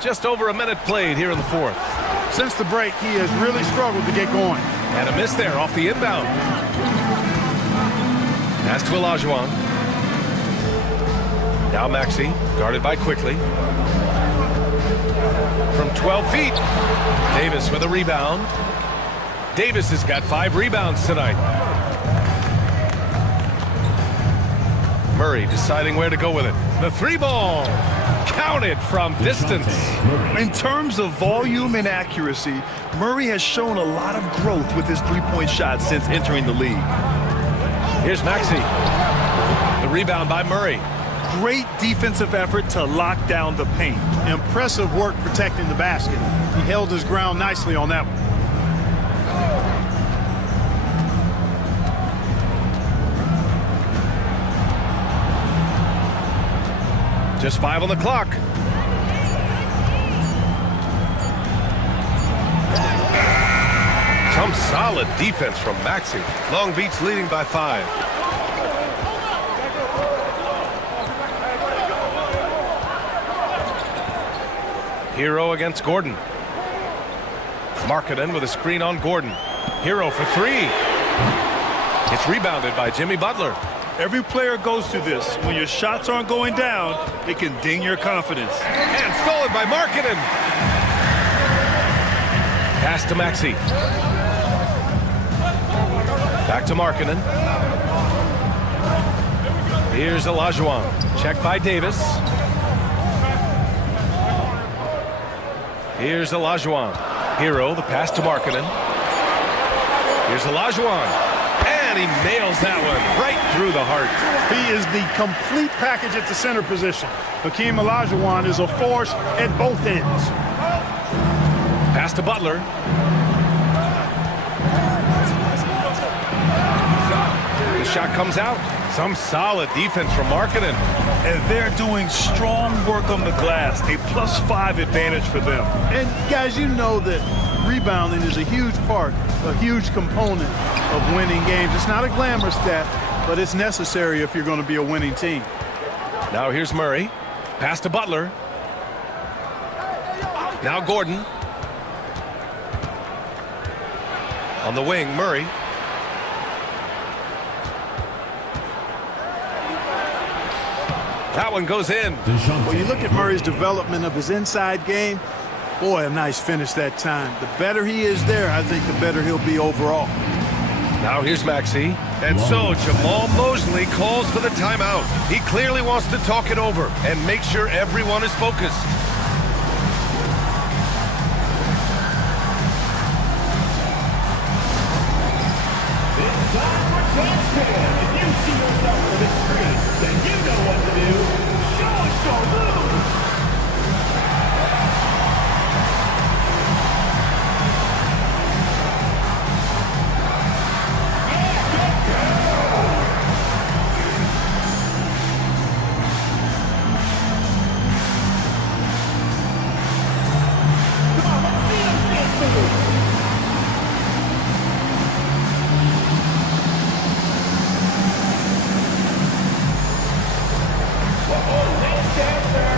Just over a minute played here in the fourth. Since the break, he has really struggled to get going. And a miss there off the inbound. Pass to Olajuwon. Now Maxey, guarded by Quickly. From 12 feet. Davis with a rebound. Davis has got 5 rebounds tonight. Murray deciding where to go with it. The 3-ball. Counted from distance. In terms of volume and accuracy, Murray has shown a lot of growth with his three-point shot since entering the league. Here's Maxey. The rebound by Murray. Great defensive effort to lock down the paint. Impressive work protecting the basket. He held his ground nicely on that one. Just 5 on the clock. Some solid defense from Maxey. Long Beach leading by 5. Hero against Gordon. Markkanen with a screen on Gordon. Hero for 3. It's rebounded by Jimmy Butler. Every player goes through this. When your shots aren't going down, it can ding your confidence. And stolen by Markkanen. Pass to Maxey. Back to Markkanen. Here's Olajuwon. Checked by Davis. Here's Olajuwon. Hero, the pass to Markkanen. Here's Olajuwon. And he nails that one right through the heart. He is the complete package at the center position. Hakeem Olajuwon is a force at both ends. Pass to Butler. The shot comes out. Some solid defense from Markkanen. And they're doing strong work on the glass. A +5 advantage for them. And guys, you know that rebounding is a huge part, a huge component of winning games. It's not a glamour stat, but it's necessary if you're going to be a winning team. Now here's Murray. Pass to Butler. Now Gordon. On the wing, Murray. That one goes in. When you look at Murray's development of his inside game, boy, a nice finish that time. The better he is there, I think the better he'll be overall. Now here's Maxey. And so Jamal Mosley calls for the timeout. He clearly wants to talk it over and make sure everyone is focused. Fans fan, if you see yourself on the big screen, then you know what to do. Show us your moves! Come on, let's see those dance moves! Whoa, next dancer!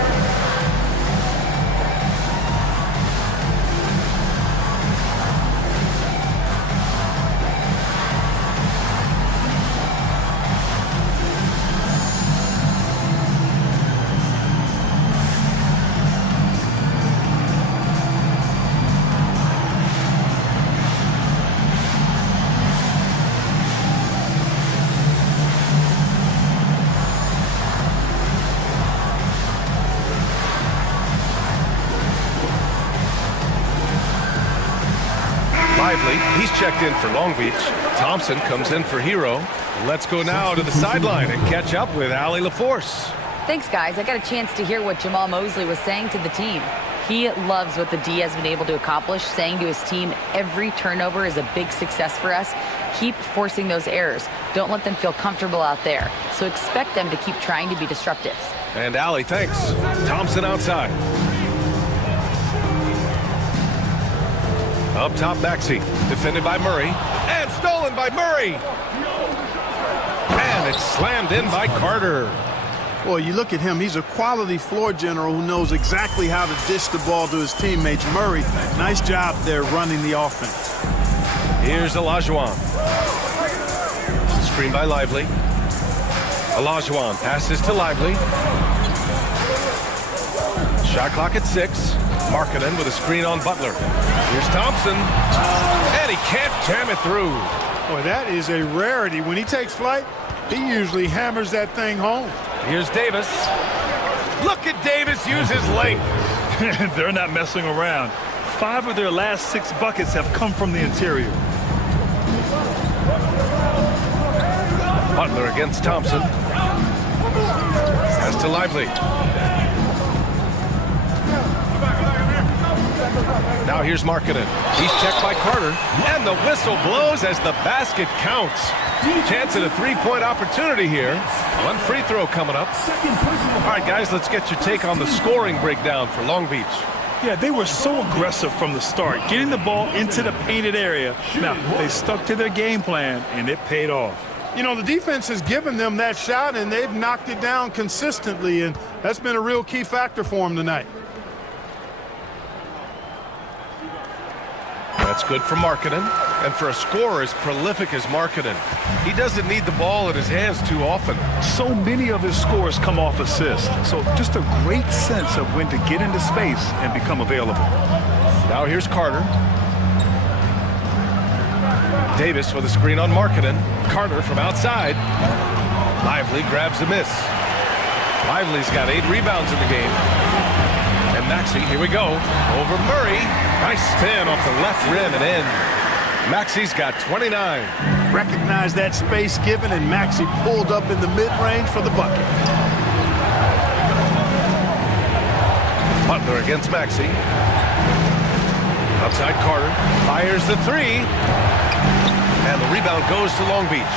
Lively, he's checked in for Long Beach. Thompson comes in for Hero. Let's go now to the sideline and catch up with Allie LaForce. Thanks, guys. I got a chance to hear what Jamal Mosley was saying to the team. He loves what the D has been able to accomplish, saying to his team, every turnover is a big success for us. Keep forcing those errors. Don't let them feel comfortable out there. So expect them to keep trying to be disruptive. And Allie, thanks. Thompson outside. Up top, Maxey. Defended by Murray. And stolen by Murray. And it's slammed in by Carter. Boy, you look at him. He's a quality floor general who knows exactly how to dish the ball to his teammates. Murray, nice job there running the offense. Here's Olajuwon. Screen by Lively. Olajuwon passes to Lively. Shot clock at 6. Markkanen with a screen on Butler. Here's Thompson. And he can't jam it through. Boy, that is a rarity. When he takes flight, he usually hammers that thing home. Here's Davis. Look at Davis use his length. They're not messing around. 5 of their last 6 buckets have come from the interior. Butler against Thompson. Pass to Lively. Now here's Markkanen. He's checked by Carter. And the whistle blows as the basket counts. Chance at a 3-point opportunity here. One free throw coming up. All right, guys, let's get your take on the scoring breakdown for Long Beach. Yeah, they were so aggressive from the start, getting the ball into the painted area. Now, they stuck to their game plan, and it paid off. You know, the defense has given them that shot, and they've knocked it down consistently, and that's been a real key factor for them tonight. That's good for Markkanen. And for a scorer as prolific as Markkanen, he doesn't need the ball in his hands too often. So many of his scores come off assists. So just a great sense of when to get into space and become available. Now here's Carter. Davis with a screen on Markkanen. Carter from outside. Lively grabs a miss. Lively's got 8 rebounds in the game. And Maxey, here we go. Over Murray. Nice spin off the left rim and in. Maxey's got 29. Recognize that space given, and Maxey pulled up in the mid-range for the bucket. Butler against Maxey. Outside Carter. Fires the 3. And the rebound goes to Long Beach.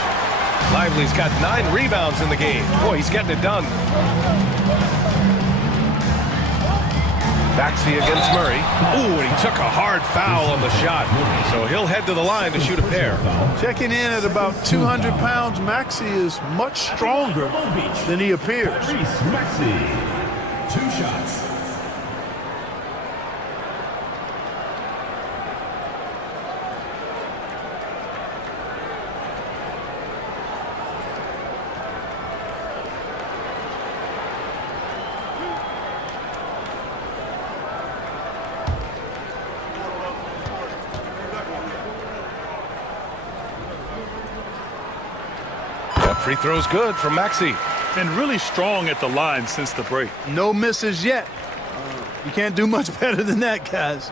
Lively's got 9 rebounds in the game. Boy, he's getting it done. Maxey against Murray. Ooh, and he took a hard foul on the shot. So he'll head to the line to shoot a pair. Checking in at about 200 pounds, Maxey is much stronger than he appears. Maxey, 2 shots. Free throw's good from Maxey. And really strong at the line since the break. No misses yet. You can't do much better than that, guys.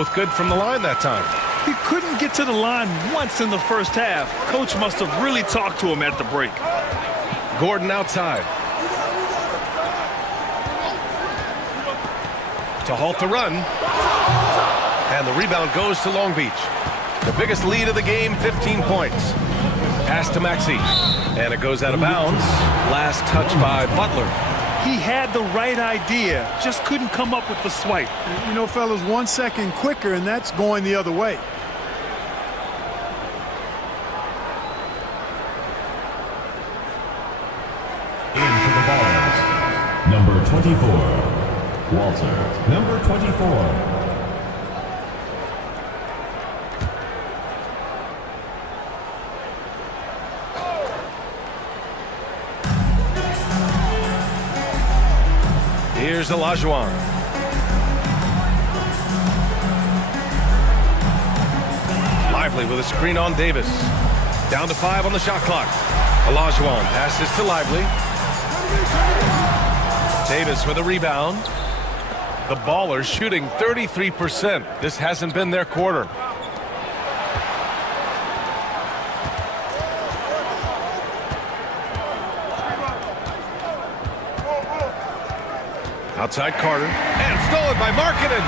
Both good from the line that time. He couldn't get to the line once in the first half. Coach must have really talked to him at the break. Gordon outside. To halt the run. And the rebound goes to Long Beach. The biggest lead of the game, 15 points. Pass to Maxey. And it goes out of bounds. Last touch by Butler. He had the right idea, just couldn't come up with the swipe. You know, fellas, 1 second quicker, and that's going the other way. In for the Ballers, number 24, Walter. Number 24. Here's Olajuwon. Lively with a screen on Davis. Down to 5 on the shot clock. Olajuwon passes to Lively. Davis with a rebound. The Ballers shooting 33%. This hasn't been their quarter. Outside Carter, and stolen by Markkanen.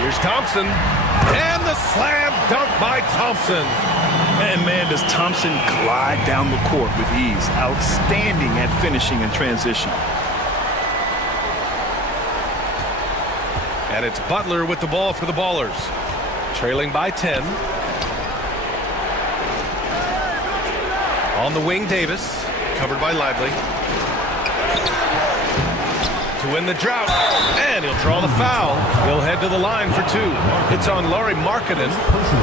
Here's Thompson, and the slam dunk by Thompson. And man, does Thompson glide down the court with ease. Outstanding at finishing in transition. And it's Butler with the ball for the Ballers. Trailing by 10. On the wing, Davis, covered by Lively. To win the drought, and he'll draw the foul. He'll head to the line for 2. It's on Lauri Markkanen.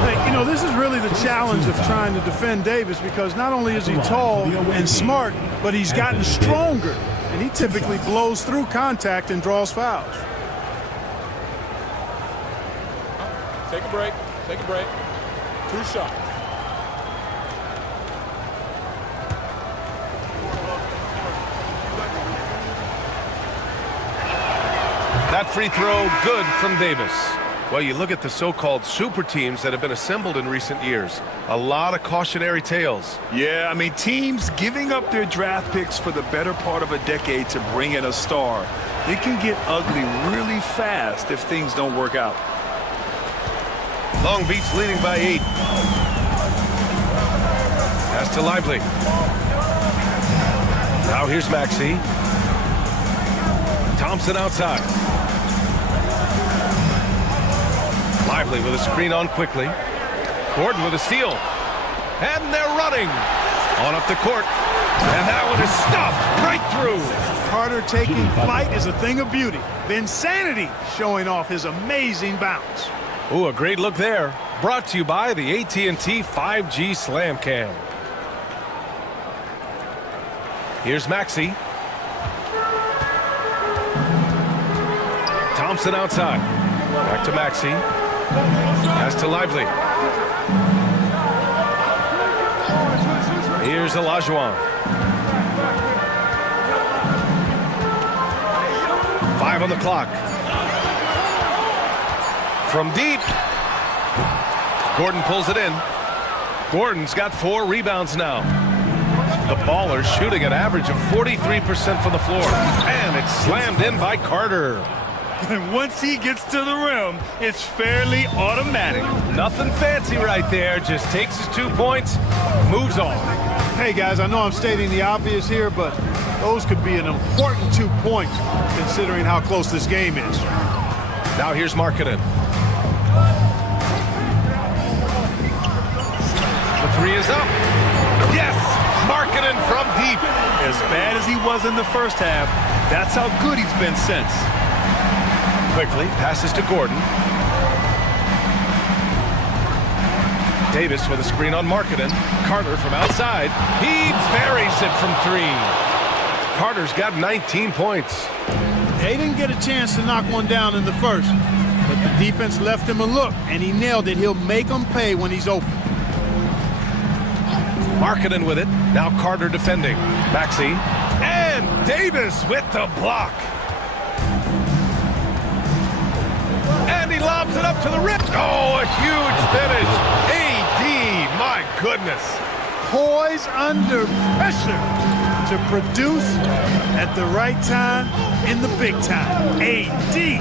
Hey, you know, this is really the challenge of trying to defend Davis, because not only is he tall and smart, but he's gotten stronger, and he typically blows through contact and draws fouls. Take a break. Take a break. 2 shots. That free throw good from Davis. Well, you look at the so-called super teams that have been assembled in recent years. A lot of cautionary tales. Yeah, I mean, teams giving up their draft picks for the better part of a decade to bring in a star. It can get ugly really fast if things don't work out. Long Beach leading by 8. Pass to Lively. Now here's Maxey. Thompson outside. Lively with a screen on quickly. Gordon with a steal. And they're running. On up the court. And that one is stuffed right through. Carter taking flight is a thing of beauty. Vinsanity showing off his amazing bounce. Ooh, a great look there. Brought to you by the AT&T 5G Slam Cam. Here's Maxey. Thompson outside. Back to Maxey. Pass to Lively. Here's Olajuwon. 5 on the clock. From deep. Gordon pulls it in. Gordon's got 4 rebounds now. The Ballers shooting an average of 43% from the floor. And it's slammed in by Carter. And once he gets to the rim, it's fairly automatic. Nothing fancy right there. Just takes his 2 points, moves on. Hey, guys, I know I'm stating the obvious here, but those could be an important 2 points considering how close this game is. Now here's Markkanen. The 3 is up. Yes! Markkanen from deep. As bad as he was in the first half, that's how good he's been since. Quickly passes to Gordon. Davis with a screen on Markkanen. Carter from outside. He buries it from 3. Carter's got 19 points. They didn't get a chance to knock one down in the first, but the defense left him a look, and he nailed it. He'll make them pay when he's open. Markkanen with it. Now Carter defending. Maxey. And Davis with the block. And up to the rim. Oh, a huge finish. AD, my goodness. Poise under pressure to produce at the right time in the big time. AD.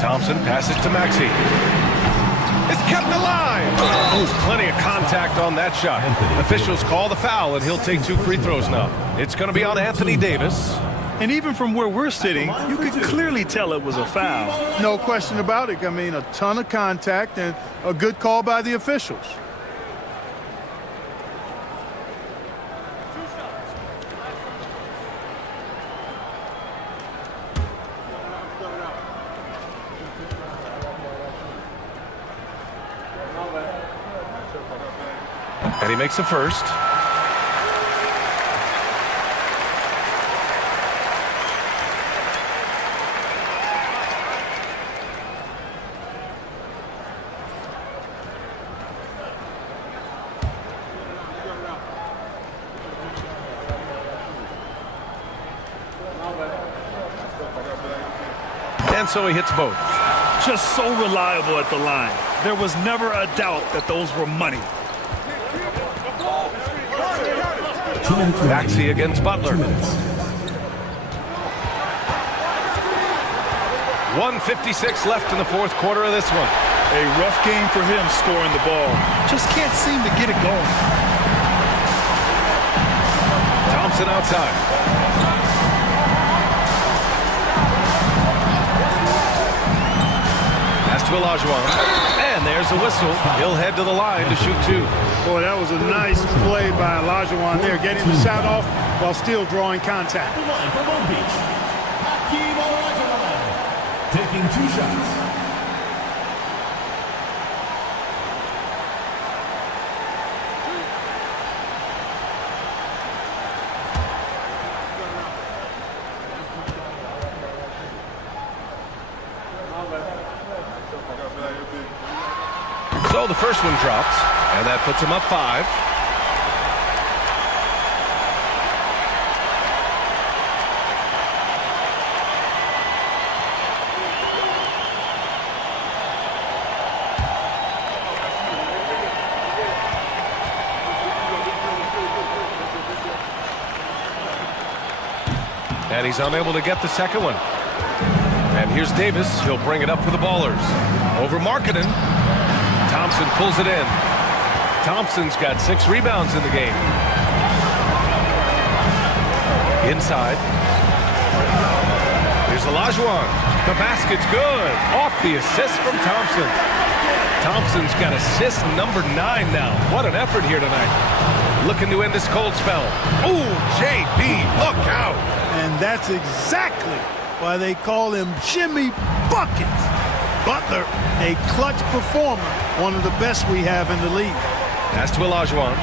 Thompson passes to Maxey. It's kept alive. Oh, plenty of contact on that shot. Officials call the foul, and he'll take 2 free throws now. It's going to be on Anthony Davis. And even from where we're sitting, you could clearly tell it was a foul. No question about it. I mean, a ton of contact and a good call by the officials. And he makes the first. And so he hits both. Just so reliable at the line. There was never a doubt that those were money. Maxey against Butler. 1:56 left in the fourth quarter of this one. A rough game for him scoring the ball. Just can't seem to get it going. Thompson outside. Pass to Olajuwon. And there's a whistle. He'll head to the line to shoot 2. Boy, that was a nice play by Olajuwon there, getting the shot off while still drawing contact. The line from Long Beach, Hakeem Olajuwon, taking 2 shots. So the first one drops, and that puts him up 5. And he's unable to get the second one. And here's Davis. He'll bring it up for the Ballers. Over Markkanen. Thompson pulls it in. Thompson's got 6 rebounds in the game. Inside. Here's Olajuwon. The basket's good. Off the assist from Thompson. Thompson's got assist number 9 now. What an effort here tonight. Looking to end this cold spell. Ooh, JB, look out. And that's exactly why they call him Jimmy Buckets. Butler, a clutch performer, one of the best we have in the league. Pass to Olajuwon.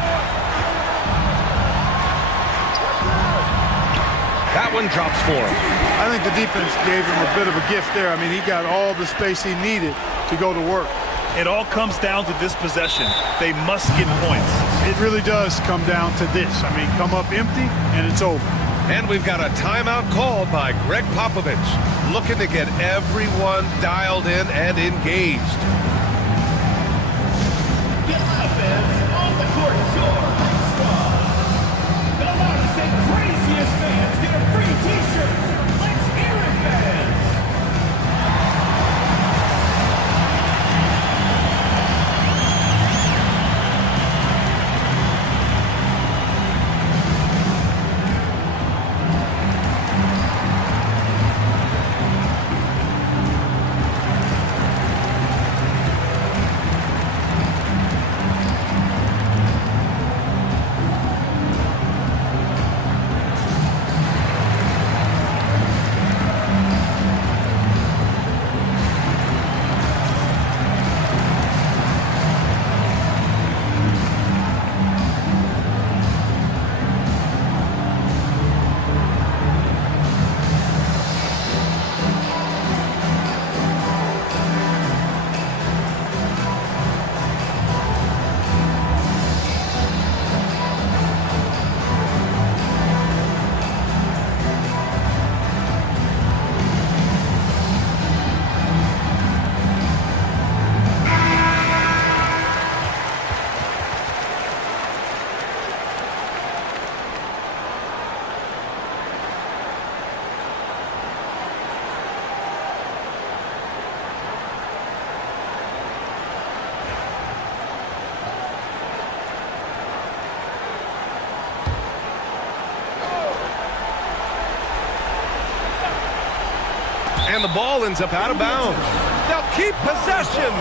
That one drops for him. I think the defense gave him a bit of a gift there. I mean, he got all the space he needed to go to work. It all comes down to this possession. They must get points. It really does come down to this. I mean, come up empty, and it's over. And we've got a timeout called by Greg Popovich, looking to get everyone dialed in and engaged. The offense on the court, your squad. The loudest and craziest fans get a free t-shirt. Let's hear it, fans. ball ends up out of bounds. They'll keep possession.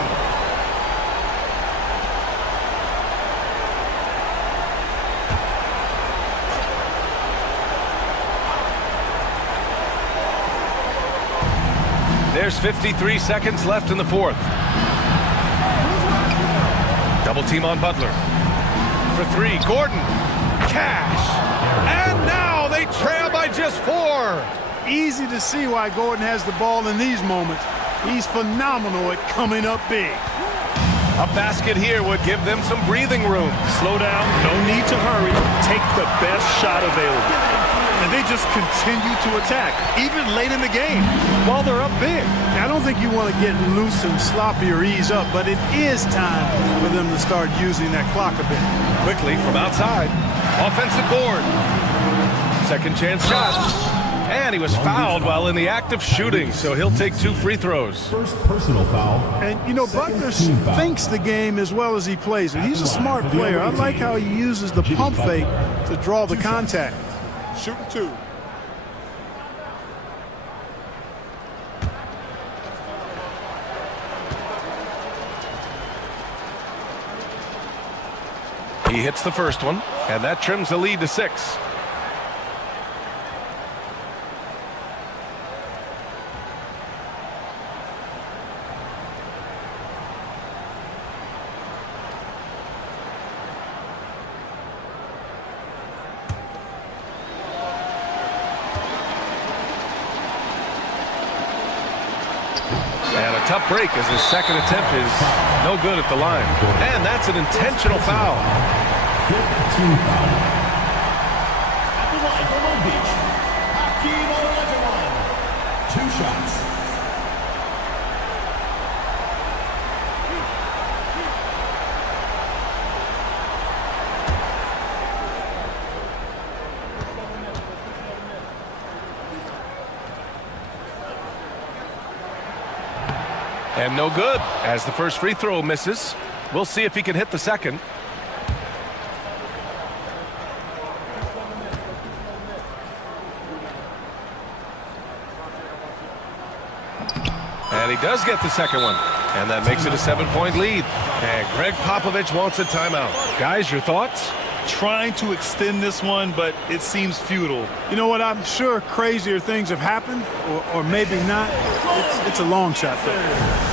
There's 53 seconds left in the fourth. Double team on Butler. For three, Gordon. Cash. And now they trail by just 4. Easy to see why Gordon has the ball in these moments. He's phenomenal at coming up big. A basket here would give them some breathing room. Slow down, no need to hurry. Take the best shot available. And they just continue to attack, even late in the game, while they're up big. I don't think you want to get loose and sloppy or ease up, but it is time for them to start using that clock a bit. Quickly from outside. Offensive board. Second chance shot. And he was fouled while in the act of shooting, so he'll take 2 free throws. First personal foul. And, you know, Butler thinks the game as well as he plays it. He's a smart player. I like how he uses the pump fake to draw the contact. Shooting 2. He hits the first one, and that trims the lead to 6. And a tough break as his second attempt is no good at the line. And that's an intentional foul. Fifth team foul. At the line for Long Beach, Hakeem Olajuwon. 2 shots. And no good, as the first free throw misses. We'll see if he can hit the second. And he does get the second one. And that makes it a 7-point lead. And Greg Popovich wants a timeout. Guys, your thoughts? Trying to extend this one, but it seems futile. You know what? I'm sure crazier things have happened, or maybe not. It's a long shot, though.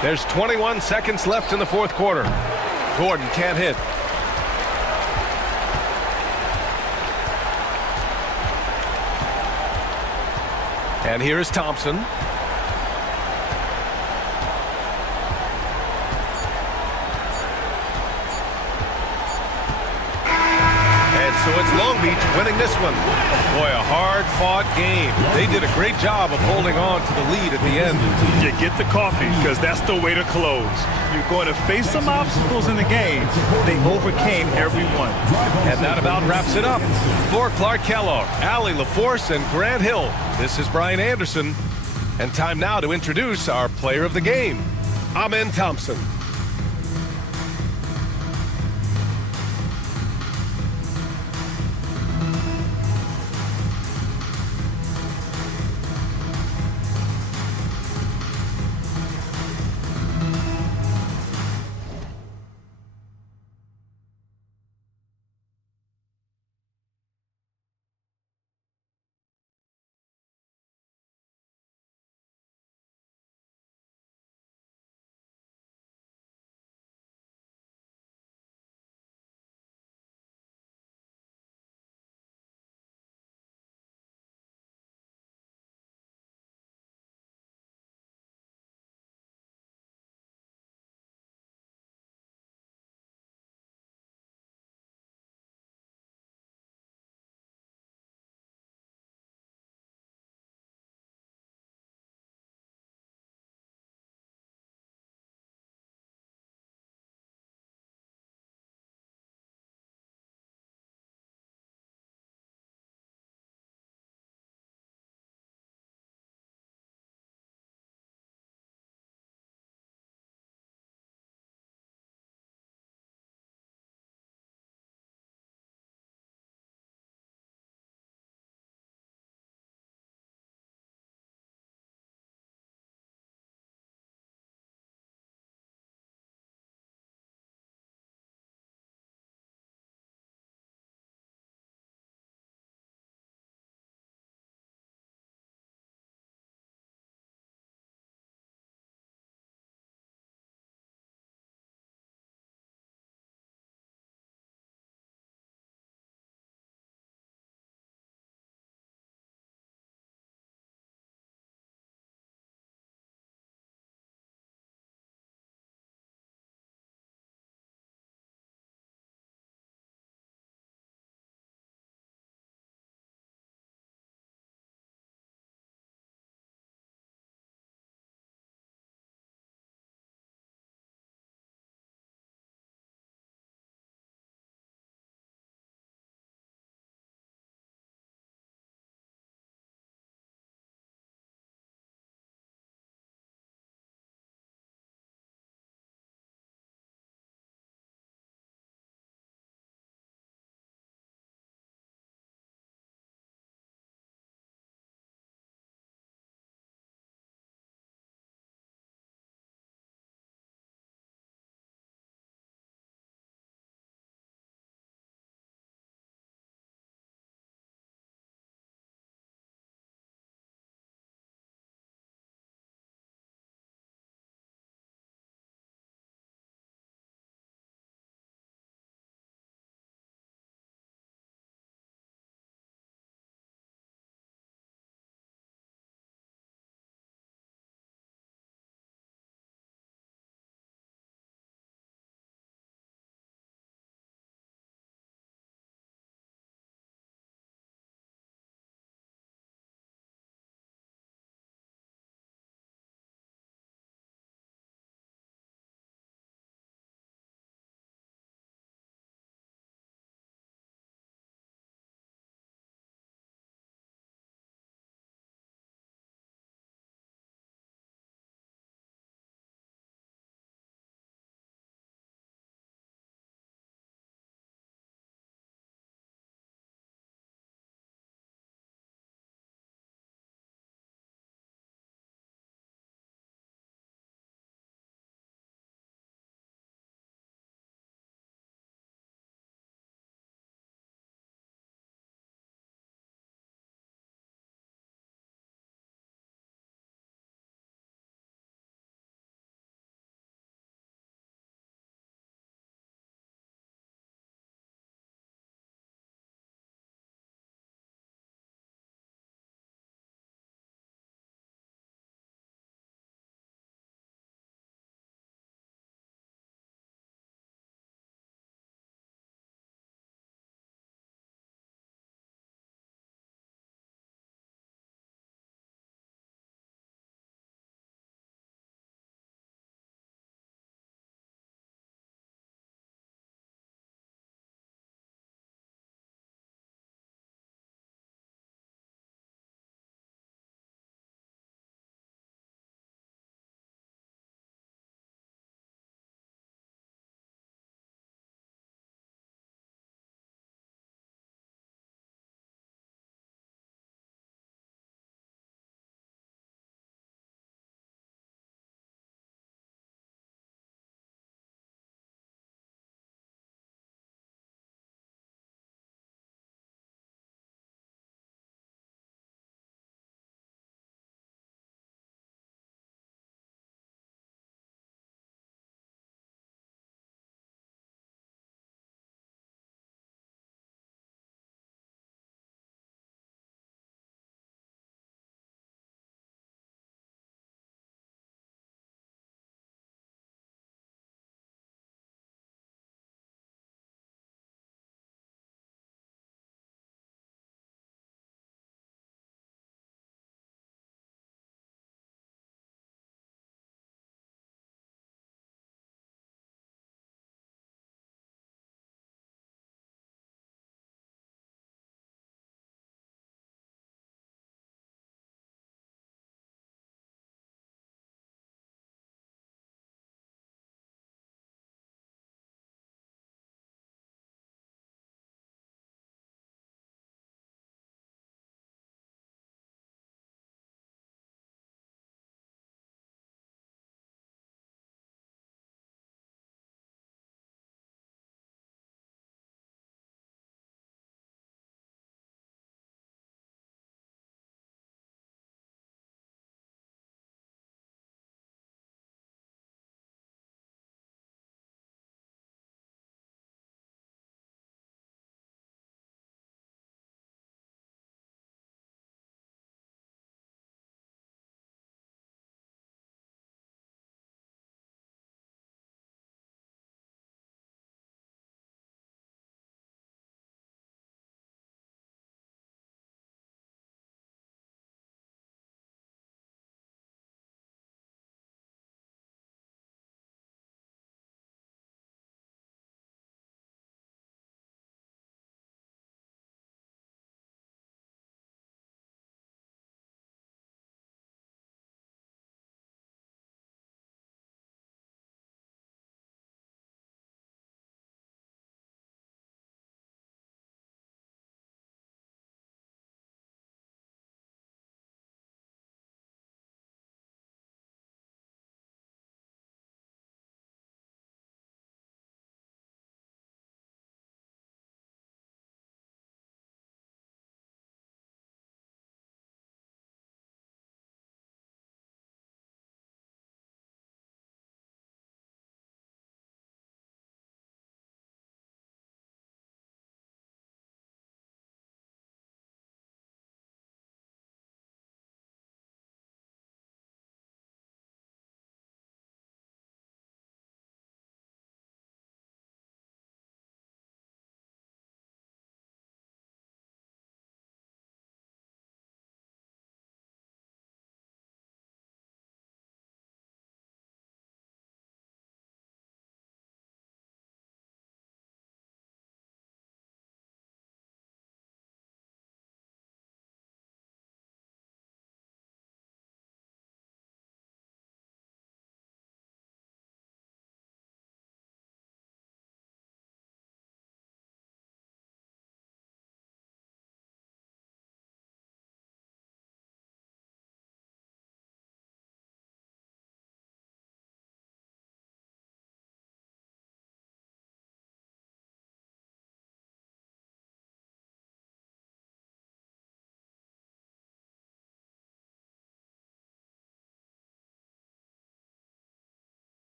There's 21 seconds left in the fourth quarter. Gordon can't hit. And here is Thompson. And so it's long Beach winning this one. Boy, a hard-fought game. They did a great job of holding on to the lead at the end. You get the coffee because that's the way to close. You're going to face some obstacles in the game. They overcame every one. And that about wraps it up. For Clark Kellogg, Allie LaForce, and Grant Hill, this is Brian Anderson. And time now to introduce our player of the game, Amen Thompson.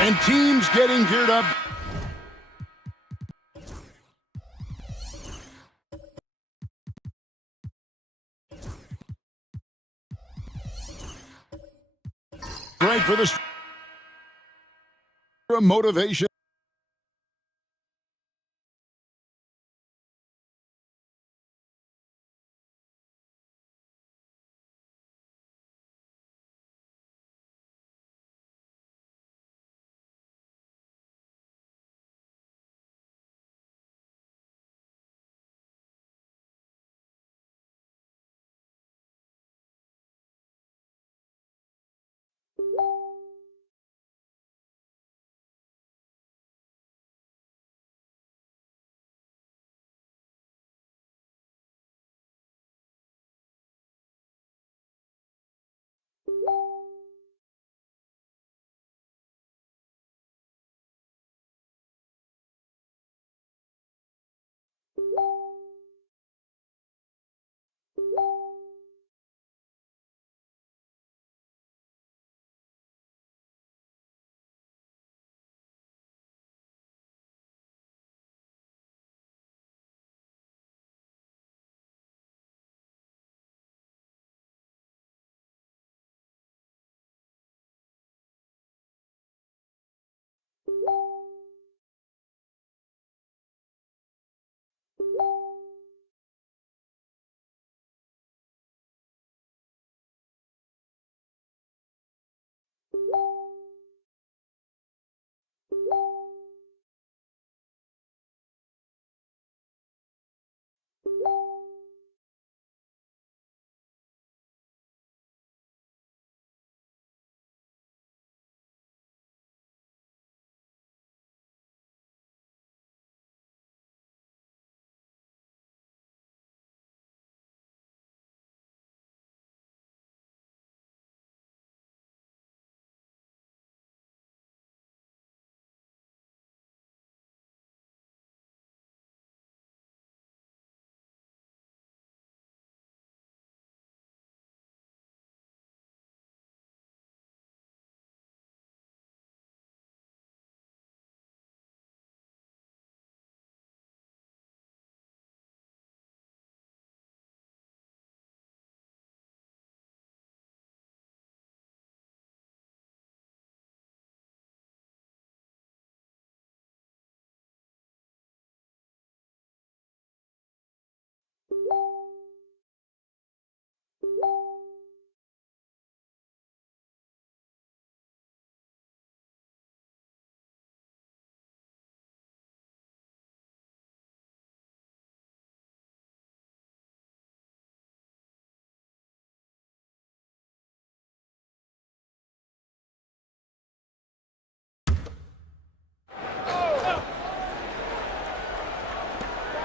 And teams getting geared up. Break for the motivation.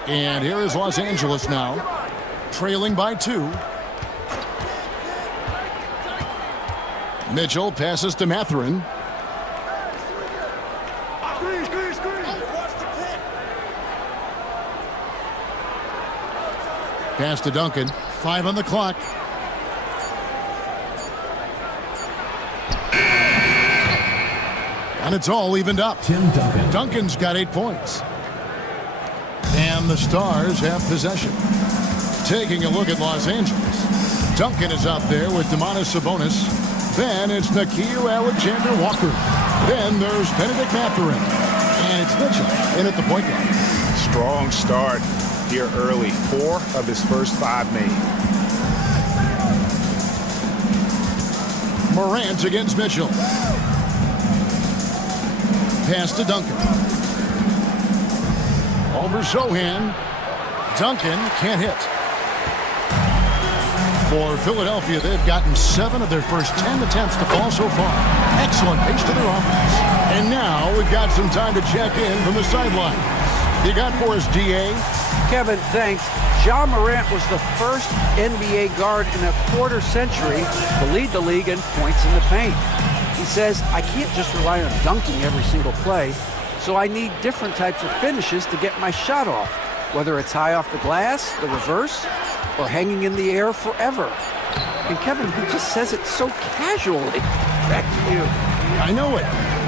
And here is Los Angeles now, trailing by 2. Mitchell passes to Mathurin. Pass to Duncan. 5 on the clock. And it's all evened up. Duncan's got 8 points. And the Stars have possession. Taking a look at Los Angeles. Duncan is out there with Domantas Sabonis. Then it's Nickeil Alexander-Walker. Then there's Benedict Mathurin. And it's Mitchell in at the point guard. Strong start here early. 4 of his first 5 made. Morant against Mitchell. Pass to Duncan. Over Sohan. Duncan can't hit. For Philadelphia, they've gotten 7 of their first 10 attempts to fall so far. Excellent pace to their offense. And now we've got some time to check in from the sideline. You got for us, DA? Kevin, thanks. Ja Morant was the first NBA guard in a quarter century to lead the league in points in the paint. He says, I can't just rely on dunking every single play, so I need different types of finishes to get my shot off, whether it's high off the glass, the reverse, or hanging in the air forever. And Kevin, he just says it so casually. Back to you. I know it.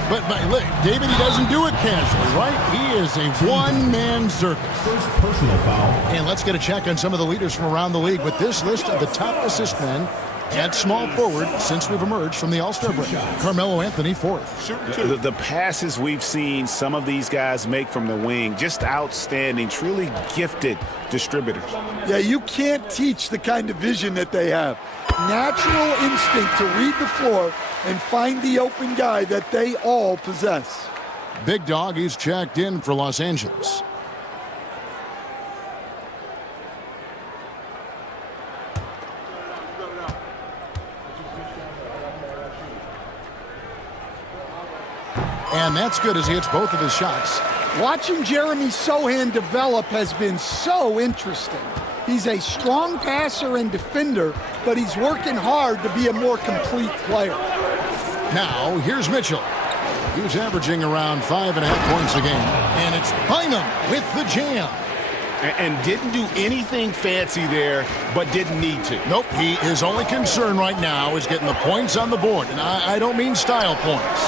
But look, David, he doesn't do it casually, right? He is a one-man circus. First personal foul. And let's get a check on some of the leaders from around the league with this list of the top assist men at small forward since we've emerged from the All-Star break. Carmelo Anthony, fourth. The passes we've seen some of these guys make from the wing, just outstanding, truly gifted distributors. Yeah, you can't teach the kind of vision that they have. Natural instinct to read the floor and find the open guy that they all possess. Big Dog, he's checked in for Los Angeles. And that's good as he hits both of his shots. Watching Jeremy Sohan develop has been so interesting. He's a strong passer and defender, but he's working hard to be a more complete player. Now, here's Mitchell. He's averaging around 5.5 points a game. And it's Bynum with the jam. And didn't do anything fancy there, but didn't need to. Nope, his only concern right now is getting the points on the board. And I don't mean style points.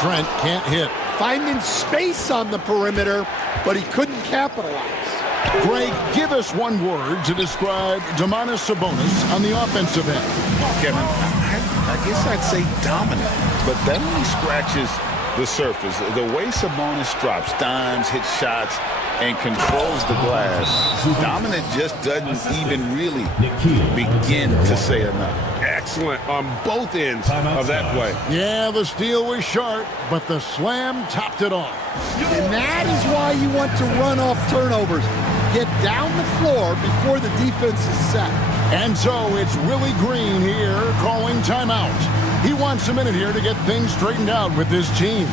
Trent can't hit. Finding space on the perimeter, but he couldn't capitalize. Greg, give us one word to describe Domantas Sabonis on the offensive end. Kevin, I guess I'd say dominant, but that only scratches the surface. The way Sabonis drops dimes, hits shots, and controls the glass, dominant just doesn't even really begin to say enough. Excellent on both ends of that play. Yeah, the steal was sharp, but the slam topped it off. And that is why you want to run off turnovers. Get down the floor before the defense is set. And so it's Willie Green here calling timeout. He wants a minute here to get things straightened out with this team.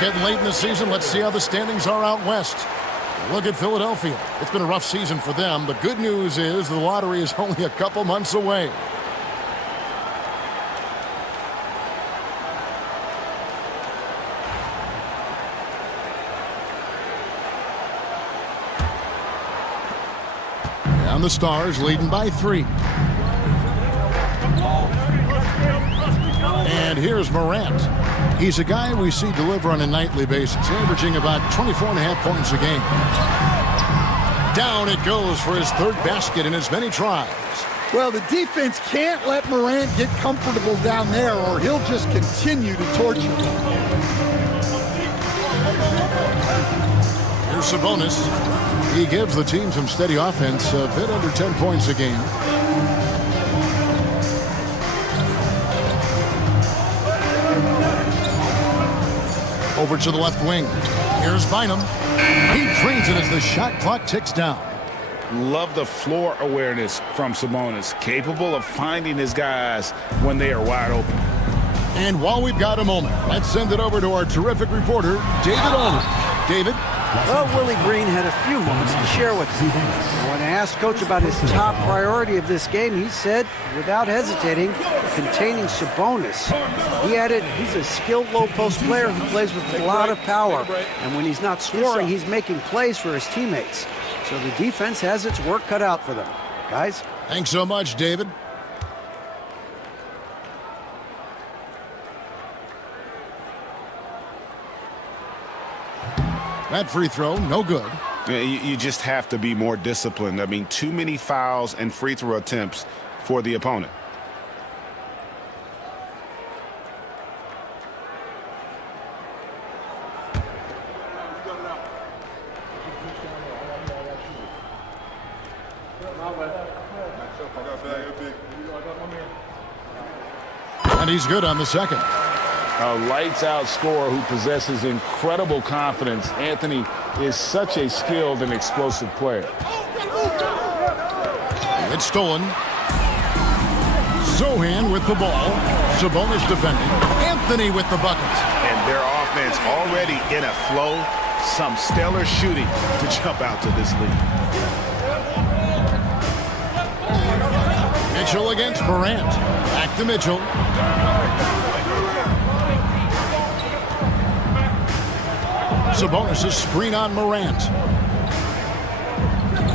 Getting late in the season, let's see how the standings are out west. Look at Philadelphia. It's been a rough season for them. The good news is the lottery is only a couple months away. And the Stars leading by 3. And here's Morant. He's a guy we see deliver on a nightly basis, averaging about 24.5 points a game. Down it goes for his third basket in as many tries. Well, the defense can't let Morant get comfortable down there, or he'll just continue to torture him. Here's Sabonis. He gives the team some steady offense, a bit under 10 points a game. Over to the left wing. Here's Bynum. He drains it as the shot clock ticks down. Love the floor awareness from Sabonis, capable of finding his guys when they are wide open. And while we've got a moment, let's send it over to our terrific reporter, David Aldridge. David? Well, Willie Green had a few moments to share with us. When asked Coach about his top priority of this game, he said, without hesitating, containing Sabonis. He added, he's a skilled low-post player who plays with a lot of power. And when he's not scoring, he's making plays for his teammates. So the defense has its work cut out for them. Guys? Thanks so much, David. That free throw, no good. You just have to be more disciplined. I mean, too many fouls and free throw attempts for the opponent. And he's good on the second. A lights-out scorer who possesses incredible confidence. Anthony is such a skilled and explosive player. It's stolen. Sohan with the ball. Sabonis defending. Anthony with the bucket. And their offense already in a flow. Some stellar shooting to jump out to this lead. Mitchell against Morant. Back to Mitchell. Sabonis' screen on Morant.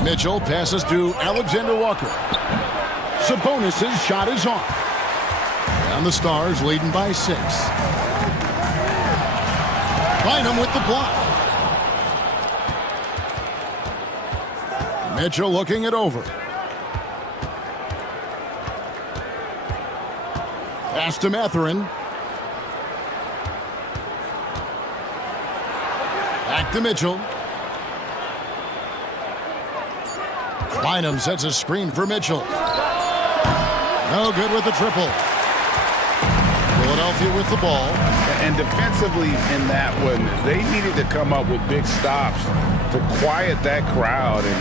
Mitchell passes to Alexander Walker. Sabonis' shot is off. And the Stars leading by 6. Bynum with the block. Mitchell looking it over. Pass to Mathurin. Back to Mitchell. Bynum sets a screen for Mitchell. No good with the triple. Philadelphia with the ball. And defensively in that one, they needed to come up with big stops to quiet that crowd. And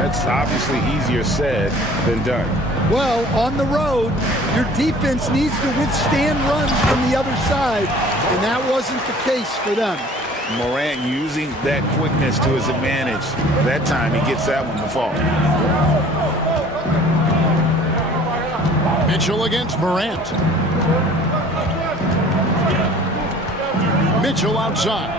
that's obviously easier said than done. Well, on the road, your defense needs to withstand runs from the other side, and that wasn't the case for them. Morant using that quickness to his advantage. That time he gets that one to fall. Mitchell against Morant. Mitchell outside.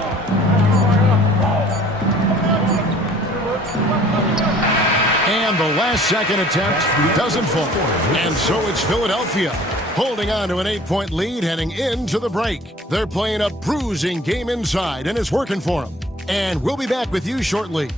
And the last second attempt doesn't fall. And so it's Philadelphia holding on to an 8-point lead heading into the break. They're playing a bruising game inside, and it's working for them. And we'll be back with you shortly.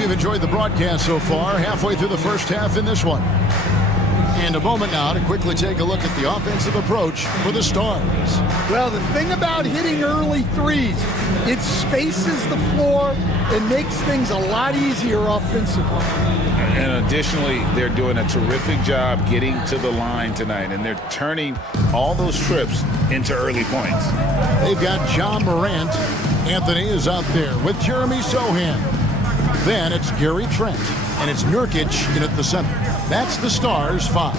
You've enjoyed the broadcast so far, halfway through the first half in this one. And a moment now to quickly take a look at the offensive approach for the Stars. Well, the thing about hitting early threes, it spaces the floor and makes things a lot easier offensively. And additionally, they're doing a terrific job getting to the line tonight, and they're turning all those trips into early points. They've got John Morant. Anthony is out there with Jeremy Sohan. Then it's Gary Trent, and it's Nurkic in at the center. That's the Stars' 5.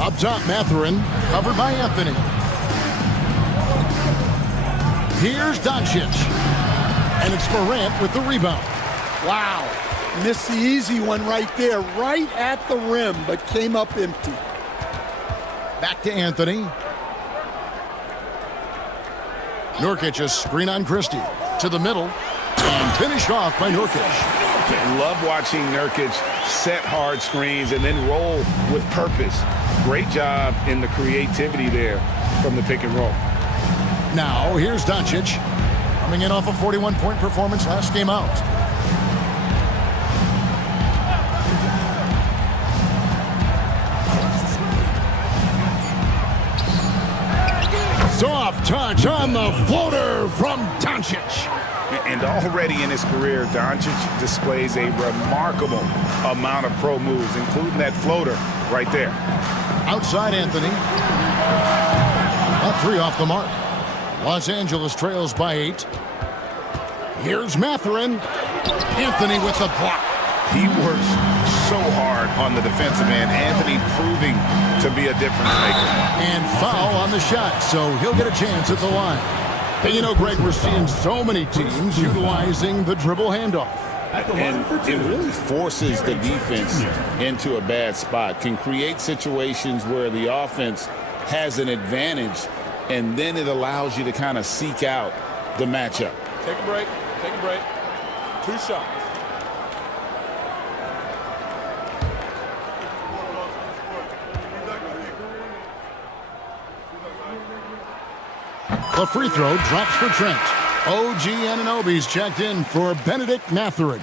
Up top, Mathurin, covered by Anthony. Here's Doncic, and it's Morant with the rebound. Wow, missed the easy one right there, right at the rim, but came up empty. Back to Anthony. Nurkic, a screen on Christie. To the middle. And finished off by Nurkic. Love watching Nurkic set hard screens and then roll with purpose. Great job in the creativity there from the pick and roll. Now, here's Doncic, coming in off a 41-point performance last game out. Soft touch on the floater from Doncic. And already in his career, Doncic displays a remarkable amount of pro moves, including that floater right there. Outside Anthony. A 3 off the mark. Los Angeles trails by 8. Here's Mathurin. Anthony with the block. He works so hard on the defensive end. Anthony proving to be a difference maker. And foul on the shot, so he'll get a chance at the line. And you know, Greg, we're seeing so many teams utilizing the dribble handoff. And it really forces the defense into a bad spot, can create situations where the offense has an advantage, and then it allows you to kind of seek out the matchup. Take a break. Take a break. 2 shots. The free throw drops for Trent. OG Anunoby's checked in for Benedict Mathurin.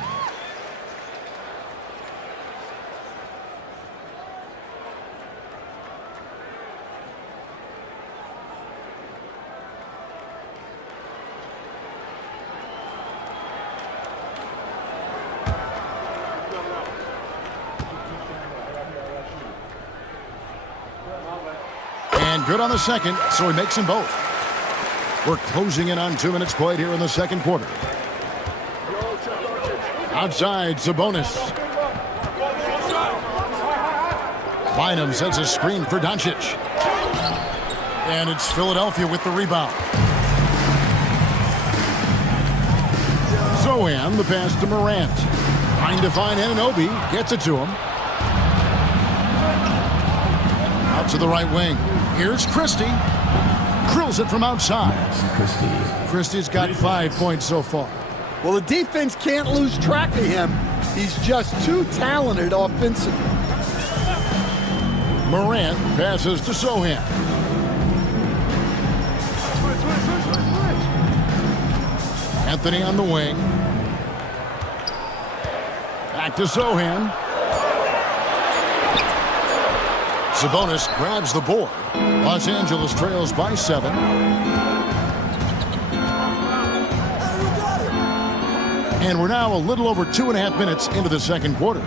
And good on the second, so he makes them both. We're closing in on 2 minutes played here in the second quarter. Outside, Sabonis. Bynum sets a screen for Doncic. And it's Philadelphia with the rebound. Zohan, the pass to Morant. Trying to find Anunoby, gets it to him. Out to the right wing. Here's Christie. Drills it from outside. Christie's got 5 points so far. Well, the defense can't lose track of him. He's just too talented offensively. Morant passes to Zohan. Anthony on the wing. Back to Zohan. Sabonis grabs the board. Los Angeles trails by 7. And we're now a little over 2.5 minutes into the second quarter.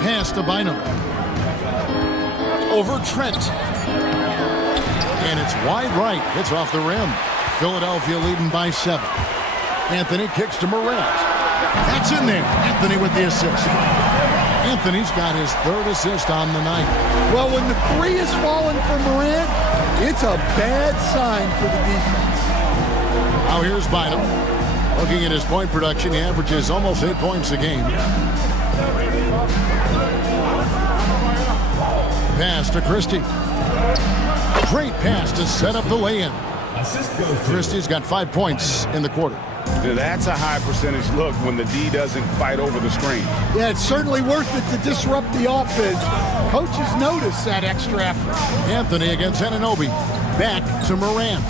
Pass to Bynum. Over Trent. And it's wide right. It's off the rim. Philadelphia leading by 7. Anthony kicks to Morant. That's in there. Anthony with the assist. Anthony's got his 3rd assist on the night. Well, when the 3 is falling for Morant, it's a bad sign for the defense. Now here's Bynum. Looking at his point production, he averages almost 8 points a game. Pass to Christie. Great pass to set up the lay-in. Christie's got 5 points in the quarter. Now, that's a high percentage look when the D doesn't fight over the screen. Yeah, it's certainly worth it to disrupt the offense. Coaches notice that extra effort. Anthony against Anunoby. Back to Morant.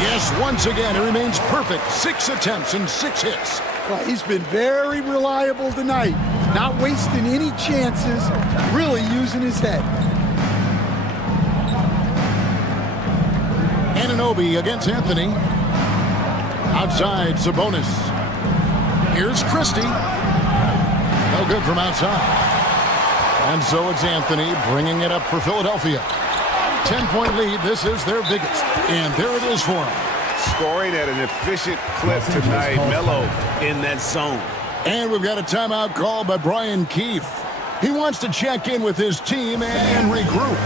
Yes, once again, he remains perfect. 6 attempts and 6 hits. Well, he's been very reliable tonight. Not wasting any chances, really using his head. Anunoby against Anthony. Outside, Sabonis. Here's Christie. No good from outside. And so it's Anthony bringing it up for Philadelphia. 10-point lead. This is their biggest. And there it is for him. Scoring at an efficient clip tonight. Melo in that zone. And we've got a timeout called by Brian Keefe. He wants to check in with his team and regroup.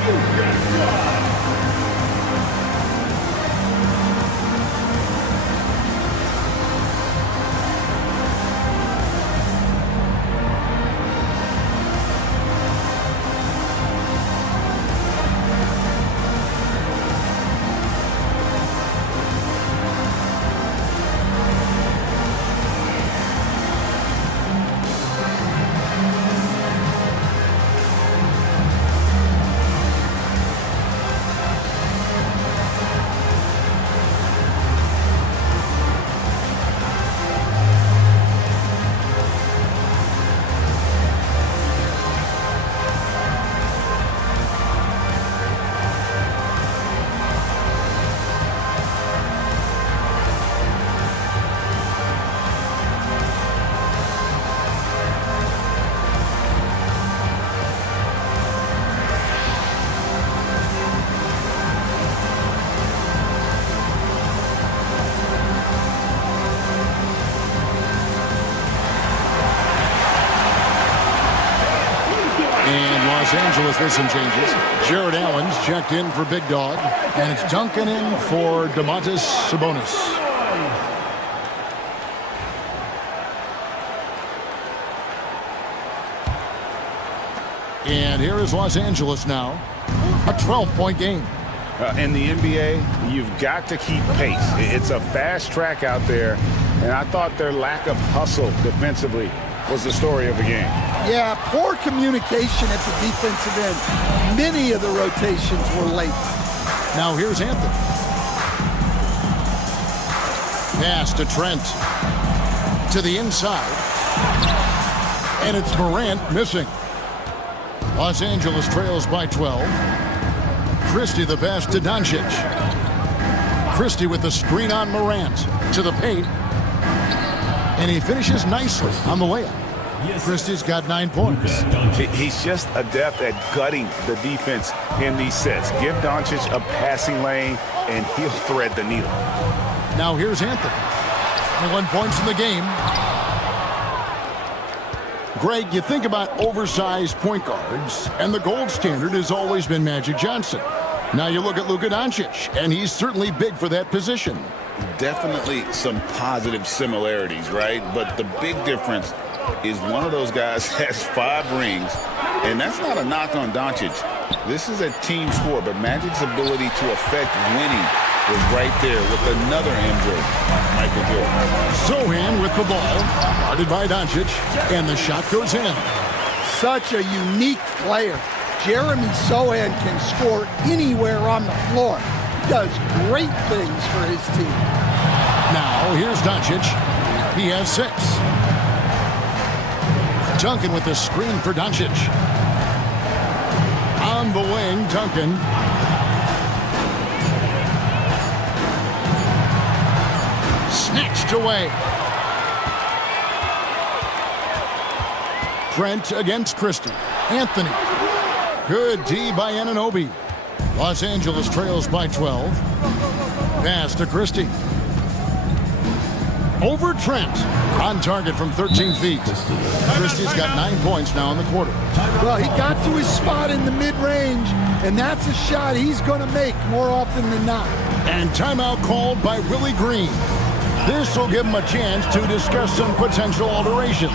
Los Angeles with some changes. Jared Allen's checked in for Big Dog, and it's Duncan in for Domantas Sabonis. And here is Los Angeles now, a 12-point game. In the NBA, you've got to keep pace. It's a fast track out there, and I thought their lack of hustle defensively was the story of the game. Yeah, poor communication at the defensive end. Many of the rotations were late. Now here's Anthony. Pass to Trent. To the inside. And it's Morant missing. Los Angeles trails by 12. Christie the pass to Doncic. Christie with the screen on Morant. To the paint. And he finishes nicely on the layup. Christie's got 9 points. He's just adept at gutting the defense in these sets. Give Doncic a passing lane, and he'll thread the needle. Now here's Anthony. 21 points in the game. Greg, you think about oversized point guards, and the gold standard has always been Magic Johnson. Now you look at Luka Doncic, and he's certainly big for that position. Definitely some positive similarities, right? But the big difference is one of those guys has 5 rings, and that's not a knock on Doncic. This is a team sport, but Magic's ability to affect winning was right there with another MJ, Michael Jordan. Sohan with the ball, guarded by Doncic, and the shot goes in. Such a unique player. Jeremy Sohan can score anywhere on the floor. He does great things for his team. Now here's Doncic. He has 6. Duncan with the screen for Doncic. On the wing, Duncan. Snatched away. Trent against Christie. Anthony. Good D by Anunoby. Los Angeles trails by 12. Pass to Christie. Over Trent. On target from 13 feet. Christie's got 9 points now in the quarter. Well, he got to his spot in the mid-range, and that's a shot he's going to make more often than not. And timeout called by Willie Green. This will give him a chance to discuss some potential alterations.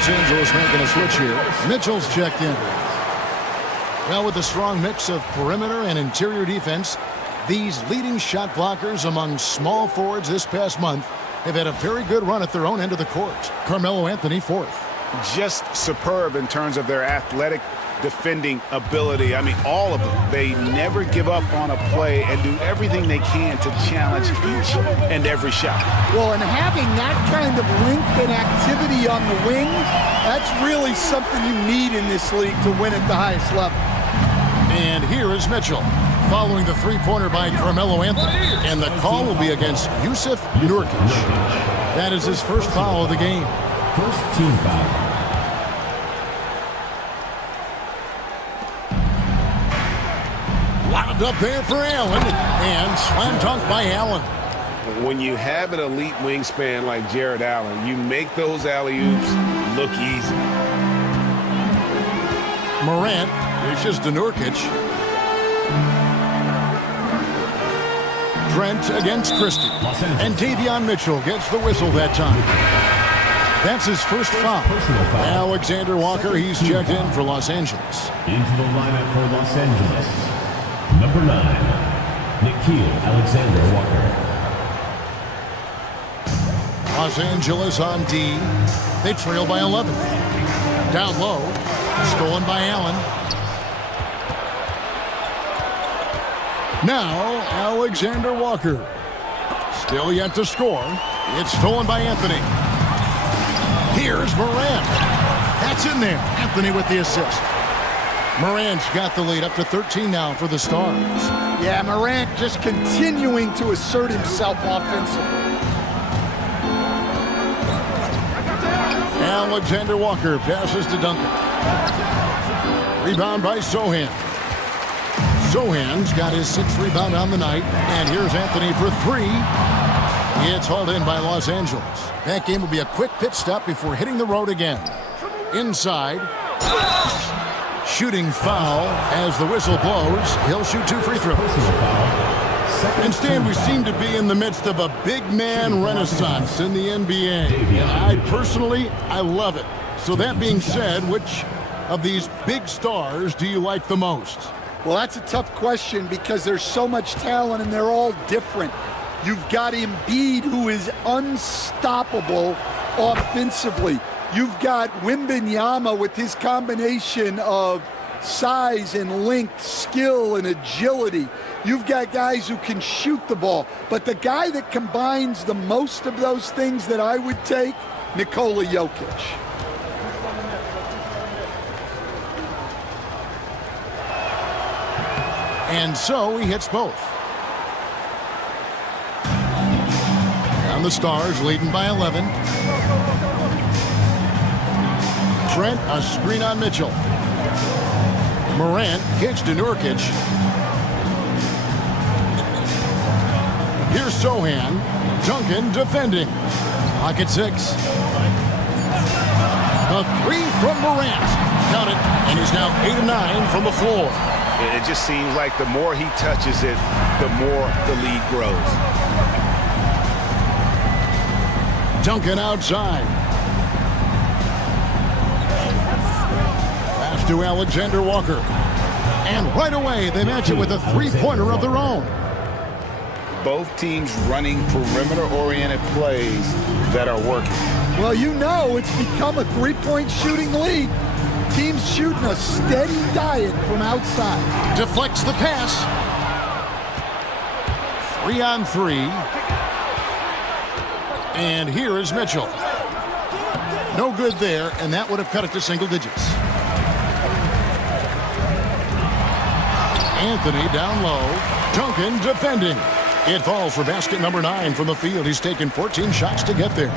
Los Angeles making a switch here. Mitchell's checked in. Well, with a strong mix of perimeter and interior defense, these leading shot blockers among small forwards this past month have had a very good run at their own end of the court. Carmelo Anthony 4th. Just superb in terms of their athletic defending ability. I mean, all of them. They never give up on a play and do everything they can to challenge each and every shot. Well, and having that kind of length and activity on the wing, that's really something you need in this league to win at the highest level. And here is Mitchell, following the three-pointer by Carmelo Anthony. And the call will be against Yusuf Nurkic. That is his first foul of the game. First team foul. Lobbed up there for Allen, and slam dunk by Allen. When you have an elite wingspan like Jared Allen, you make those alley-oops look easy. Morant dishes to Nurkic. Trent against Christie. And Davion Mitchell gets the whistle that time. That's his first foul. Alexander Walker, he's checked in for Los Angeles. Into the lineup for Los Angeles. Number 9, Nickeil Alexander-Walker. Los Angeles on D. They trail by 11. Down low. Stolen by Allen. Now, Alexander Walker. Still yet to score. It's stolen by Anthony. Here's Morant. That's in there. Anthony with the assist. Morant's got the lead up to 13 now for the Stars. Yeah, Morant just continuing to assert himself offensively. Alexander Walker passes to Duncan. Rebound by Sohan. Sohan's got his 6th rebound on the night. And here's Anthony for 3. It's hauled in by Los Angeles. That game will be a quick pit stop before hitting the road again. Inside. Shooting foul as the whistle blows. He'll shoot 2 free throws. And Stan, we seem to be in the midst of a big man renaissance in the NBA. And I love it. So that being said, which of these big stars do you like the most? Well, that's a tough question because there's so much talent and they're all different. You've got Embiid, who is unstoppable offensively. You've got Wembanyama with his combination of size and length, skill and agility. You've got guys who can shoot the ball. But the guy that combines the most of those things that I would take, Nikola Jokic. And so he hits both. And the Stars leading by 11. Trent, a screen on Mitchell. Morant kicks to Nurkic. Here's Sohan. Duncan defending. Pocket 6. A 3 from Morant. Count it. And he's now 8 of 9 from the floor. It just seems like the more he touches it, the more the lead grows. Duncan outside. Pass to Alexander Walker. And right away, they match it with a 3-pointer of their own. Both teams running perimeter-oriented plays that are working. Well, you know it's become a 3-point shooting league. Teams shooting a steady diet from outside. Deflects the pass. 3 on 3. And here is Mitchell. No good there, and that would have cut it to single digits. Anthony down low. Duncan defending. It falls for basket number 9 from the field. He's taken 14 shots to get there.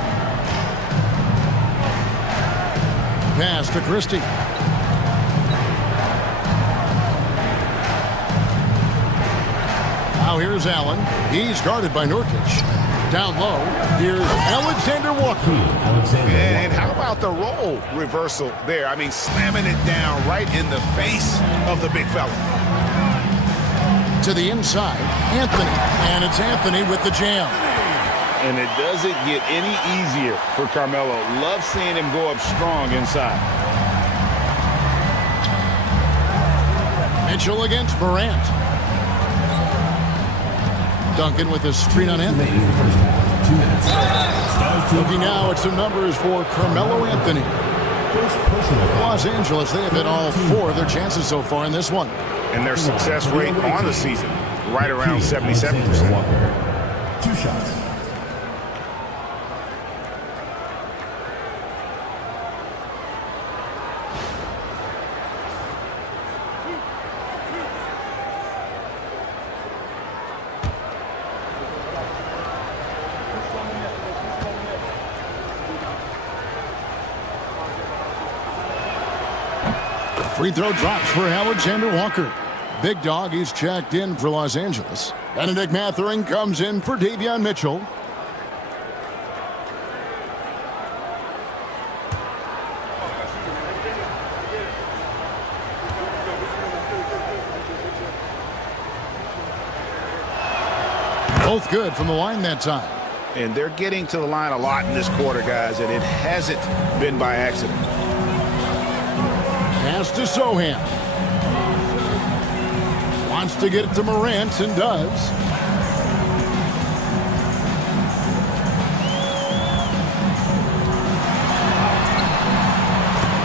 Pass to Christie. Now here's Allen. He's guarded by Nurkic. Down low, here's Alexander Walker. And how about the role reversal there? I mean, slamming it down right in the face of the big fella. To the inside, Anthony. And it's Anthony with the jam. And it doesn't get any easier for Carmelo. Love seeing him go up strong inside. Mitchell against Morant. Duncan with a screen on Anthony. Looking now at some numbers for Carmelo Anthony. Los Angeles, they have hit all 4 of their chances so far in this one. And their success rate on the season, right around 77%. 2 shots. Free throw drops for Alexander Walker. Big dog, he's checked in for Los Angeles. Benedict Mathurin comes in for Davion Mitchell. Both good from the line that time. And they're getting to the line a lot in this quarter, guys, and it hasn't been by accident. Pass to Sohan. Wants to get it to Morant and does.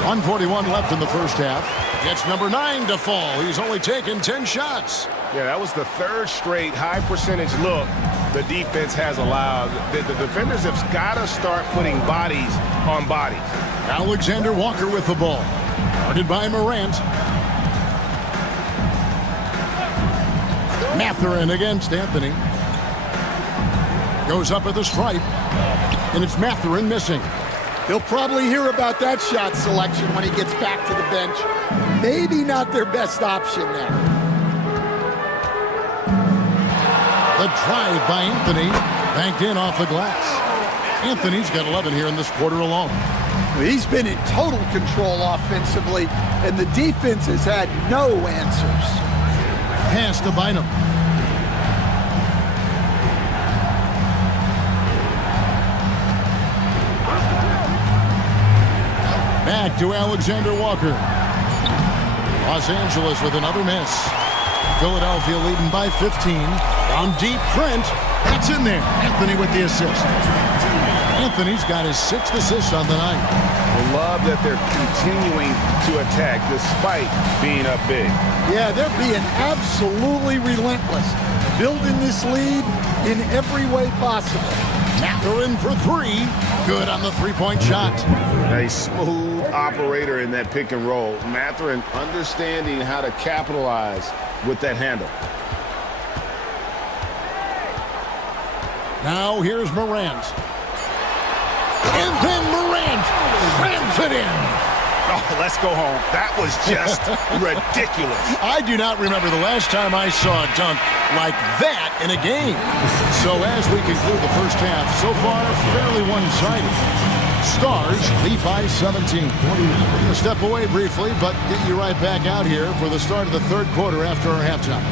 .141 left in the first half. Gets number 9 to fall. He's only taken 10 shots. Yeah, that was the third straight high percentage look the defense has allowed. The defenders have got to start putting bodies on bodies. Alexander Walker with the ball. Guarded by Morant. Mathurin against Anthony. Goes up at the stripe. And it's Mathurin missing. He'll probably hear about that shot selection when he gets back to the bench. Maybe not their best option there. The drive by Anthony. Banked in off the glass. Anthony's got 11 here in this quarter alone. He's been in total control offensively, and the defense has had no answers. Pass to Bynum. Back to Alexander Walker. Los Angeles with another miss. Philadelphia leading by 15. From deep, Trent. That's in there. Anthony with the assist. Anthony's got his 6th assist on the night. I love that they're continuing to attack despite being up big. Yeah, they're being absolutely relentless. Building this lead in every way possible. Mathurin for 3. Good on the three-point shot. A smooth operator in that pick and roll. Mathurin understanding how to capitalize with that handle. Now here's Morant. And then Morant slams it in. Oh, let's go home. That was just ridiculous. I do not remember the last time I saw a dunk like that in a game. So as we conclude the first half, so far fairly one-sided. Stars lead by 17. We're going to step away briefly, but get you right back out here for the start of the third quarter after our halftime.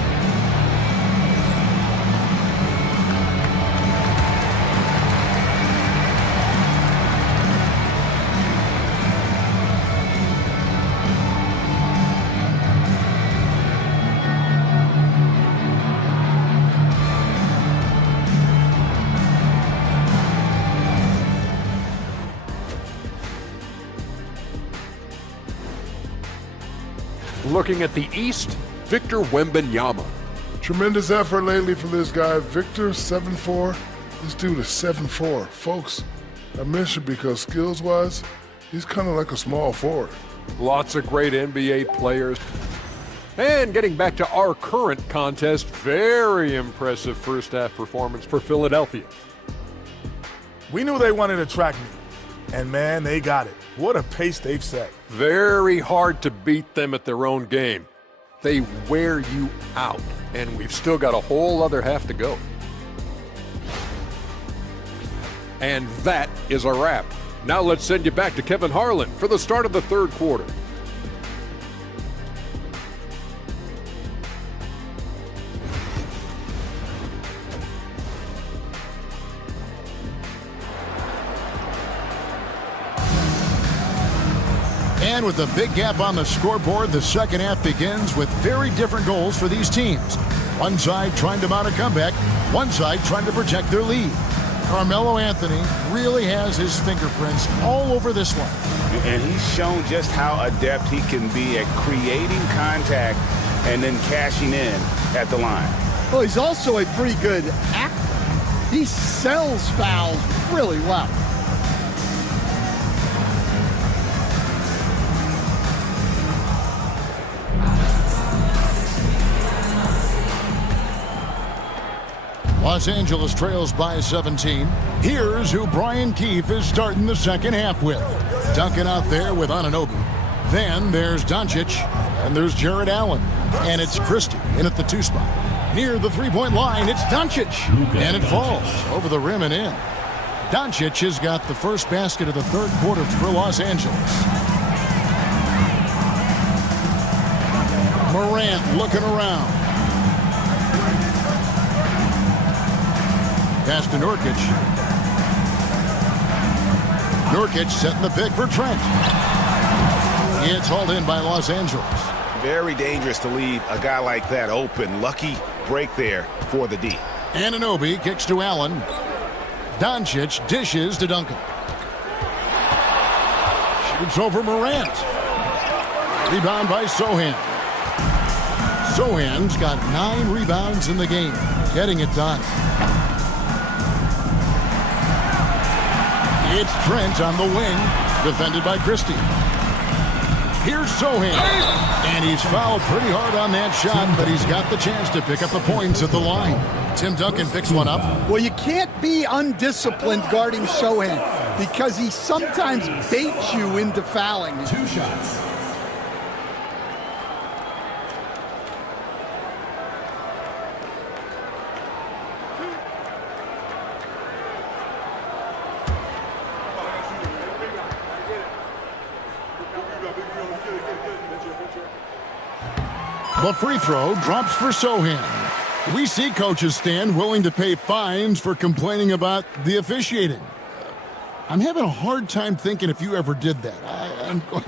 Looking at the East, Victor Wembanyama. Tremendous effort lately for this guy, Victor, 7'4". This dude is 7'4". Folks, I mentioned because skills-wise, he's kind of like a small forward. Lots of great NBA players. And getting back to our current contest, very impressive first half performance for Philadelphia. We knew they wanted to track me, and man, they got it. What a pace they've set. Very hard to beat them at their own game. They wear you out, and we've still got a whole other half to go. And that is a wrap. Now let's send you back to Kevin Harlan for the start of the third quarter. And with a big gap on the scoreboard, the second half begins with very different goals for these teams. One side trying to mount a comeback, one side trying to protect their lead. Carmelo Anthony really has his fingerprints all over this one. And he's shown just how adept he can be at creating contact and then cashing in at the line. Well, he's also a pretty good actor. He sells fouls really well. Los Angeles trails by 17. Here's who Brian Keefe is starting the second half with. Duncan out there with Anunoby. Then there's Doncic, and there's Jared Allen. And it's Christie in at the 2 spot. Near the three-point line, it's Doncic. And it falls over the rim and in. Doncic has got the first basket of the third quarter for Los Angeles. Morant looking around. Pass to Nurkic. Nurkic setting the pick for Trent. It's hauled in by Los Angeles. Very dangerous to leave a guy like that open. Lucky break there for the D. Anunoby kicks to Allen. Doncic dishes to Duncan. Shoots over Morant. Rebound by Sohan. Sohan's got 9 rebounds in the game, getting it done. It's Trent on the wing, defended by Christie. Here's Sohan, and he's fouled pretty hard on that shot, but he's got the chance to pick up the points at the line. Tim Duncan picks one up. Well, you can't be undisciplined guarding Sohan because he sometimes baits you into fouling. 2 shots. The free throw drops for Sohan. We see coaches stand willing to pay fines for complaining about the officiating. I'm having a hard time thinking if you ever did that. I'm going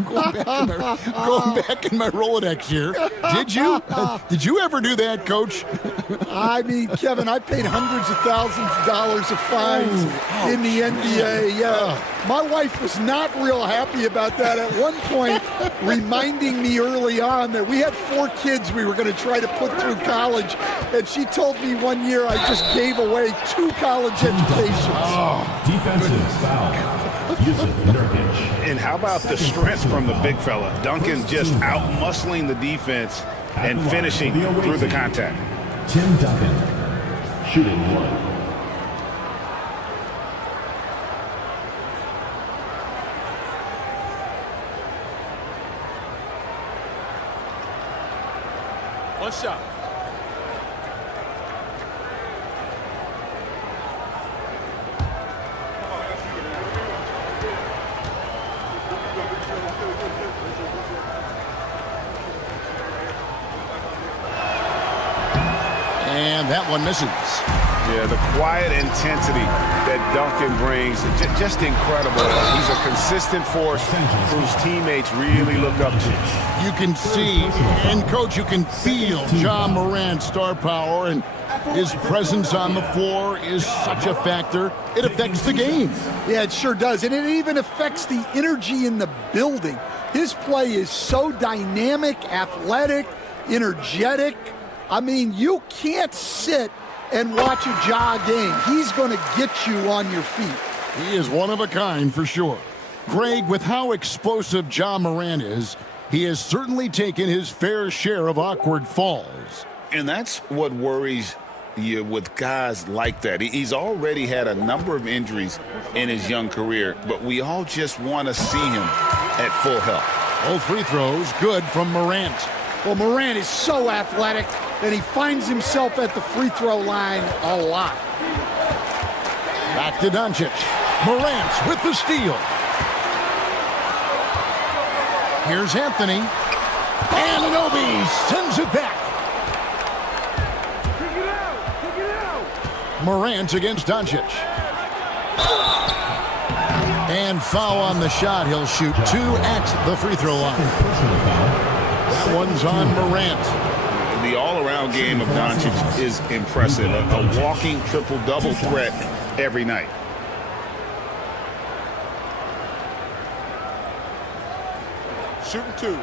back in my Rolodex here. Did you? Did you ever do that, Coach? I mean, Kevin, I paid hundreds of thousands of dollars of fines in the NBA. Yeah, my wife was not real happy about that at one point, reminding me early on that we had 4 kids we were going to try to put through college, and she told me one year I just gave away 2 college educations. Defensive foul. And how about the strength from the big fella? Duncan just out-muscling the defense and finishing through the contact. Tim Duncan, shooting 1. One shot. And that one misses. Yeah, the quiet intensity that Duncan brings, just incredible. He's a consistent force whose teammates really look up to. You can see, and Coach, you can feel John Morant's star power, and his presence on the floor is such a factor. It affects the game. Yeah, it sure does, and it even affects the energy in the building. His play is so dynamic, athletic, energetic. I mean, you can't sit and watch a Ja game. He's going to get you on your feet. He is one of a kind for sure. Greg, with how explosive Ja Morant is, he has certainly taken his fair share of awkward falls. And that's what worries you with guys like that. He's already had a number of injuries in his young career, but we all just want to see him at full health. Both free throws good from Morant. Well, Morant is so athletic, and he finds himself at the free throw line a lot. Back to Doncic. Morant with the steal. Here's Anthony. Anunoby sends it back. Morant against Doncic. And foul on the shot. He'll shoot 2 at the free throw line. That one's on Morant. The all-around game of Doncic is impressive. A walking triple-double threat every night. Shooting 2.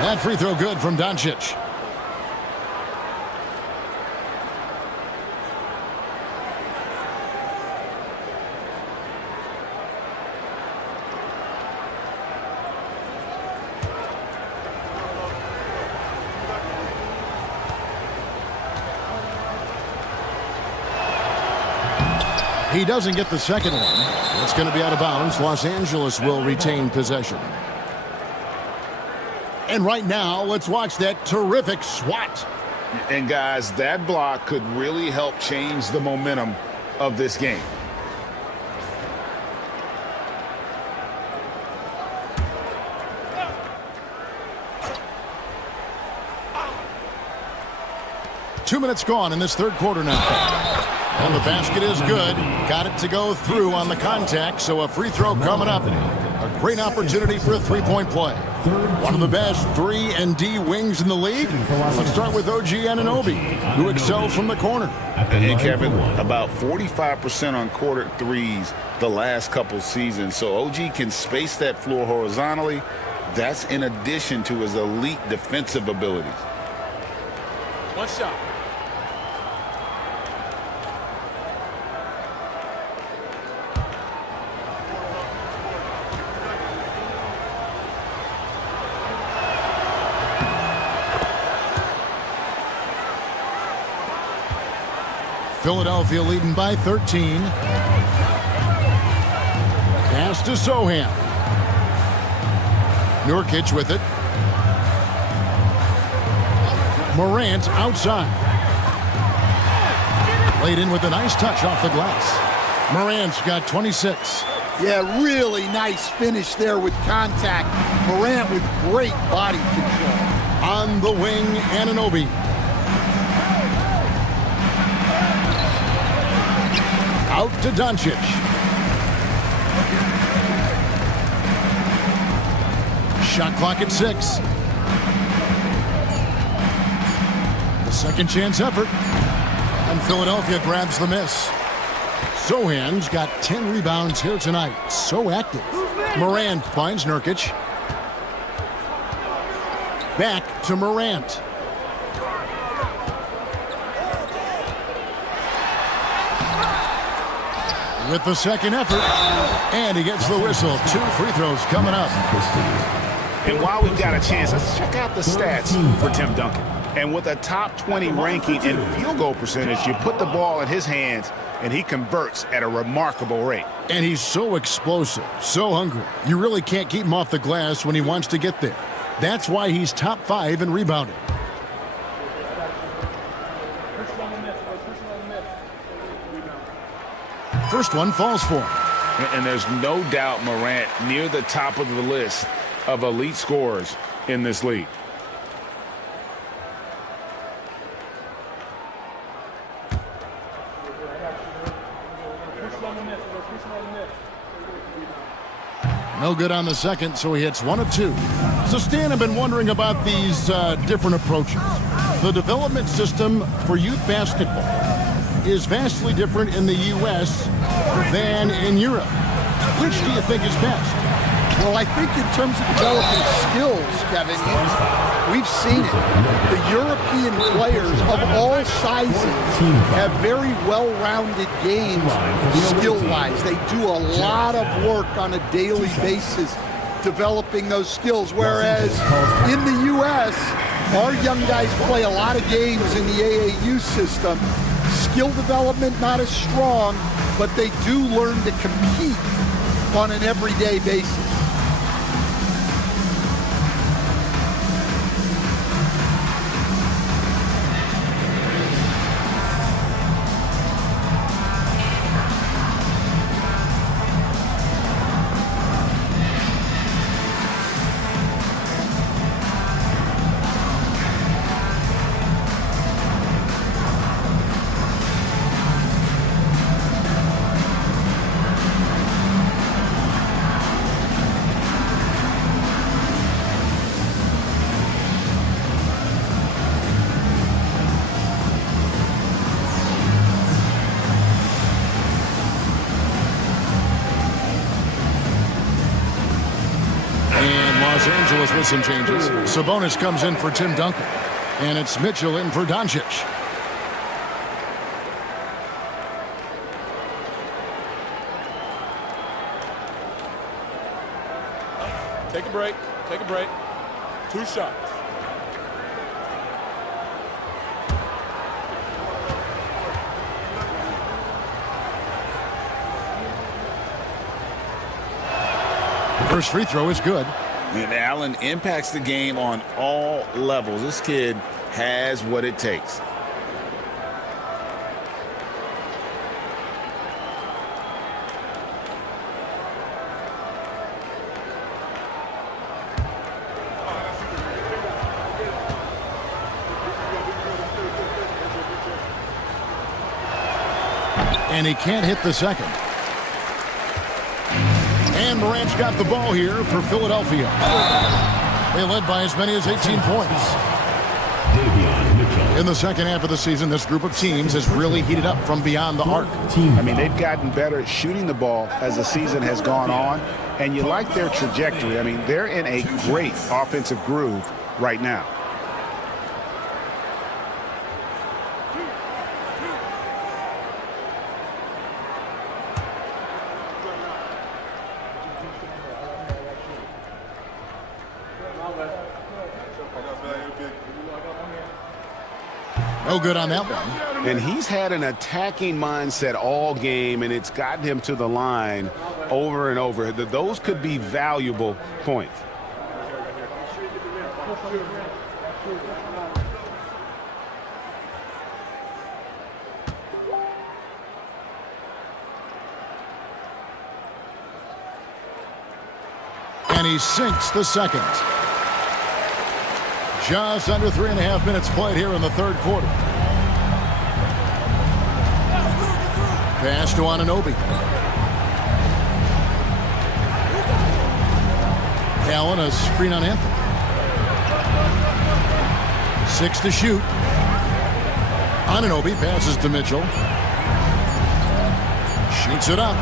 That free throw good from Doncic. He doesn't get the second one. It's going to be out of bounds. Los Angeles will retain possession. And right now, let's watch that terrific swat. And guys, that block could really help change the momentum of this game. Two minutes gone in this third quarter now. And the basket is good. Got it to go through on the contact, so a free throw coming up. A great opportunity for a three-point play. One of the best 3-and-D wings in the league. Let's start with OG Anunoby, who excels from the corner. And Kevin, about 45% on quarter threes the last couple seasons. So OG can space that floor horizontally. That's in addition to his elite defensive abilities. One shot. Philadelphia leading by 13. Pass to Sohan. Nurkic with it. Morant outside. Laid in with a nice touch off the glass. Morant's got 26. Yeah, really nice finish there with contact. Morant with great body control. On the wing, Anunoby. Out to Doncic. Shot clock at 6. The second chance effort. And Philadelphia grabs the miss. Sohan's got 10 rebounds here tonight. So active. Morant finds Nurkic. Back to Morant. With the second effort, and he gets the whistle. 2 free throws coming up. And while we've got a chance, let's check out the stats for Tim Duncan. And with a top 20 ranking in field goal percentage, you put the ball in his hands, and he converts at a remarkable rate. And he's so explosive, so hungry. You really can't keep him off the glass when he wants to get there. That's why he's top 5 in rebounding. First one falls for him. And there's no doubt Morant near the top of the list of elite scorers in this league. No good on the second, so he hits 1 of 2. So Stan, I've been wondering about these different approaches. The development system for youth basketball is vastly different in the U.S. than in Europe. Which do you think is best? Well, I think in terms of developing skills, Kevin, we've seen it. The European players of all sizes have very well-rounded games skill-wise. They do a lot of work on a daily basis developing those skills, whereas in the U.S., our young guys play a lot of games in the AAU system. Skill development not as strong, but they do learn to compete on an everyday basis. Los Angeles with some changes. Sabonis comes in for Tim Duncan. And it's Mitchell in for Doncic. Take a break. Take a break. 2 shots. First free throw is good. And Allen impacts the game on all levels. This kid has what it takes. And he can't hit the second. And Morant's got the ball here for Philadelphia. They led by as many as 18 points. In the second half of the season, this group of teams has really heated up from beyond the arc. I mean, they've gotten better at shooting the ball as the season has gone on, and you like their trajectory. I mean, they're in a great offensive groove right now. No good on that one. And he's had an attacking mindset all game, and it's gotten him to the line over and over. Those could be valuable points. And he sinks the second. Just under 3.5 minutes played here in the third quarter. Pass to Anunoby. Allen, a screen on Anthony. 6 to shoot. Anunoby passes to Mitchell. Shoots it up.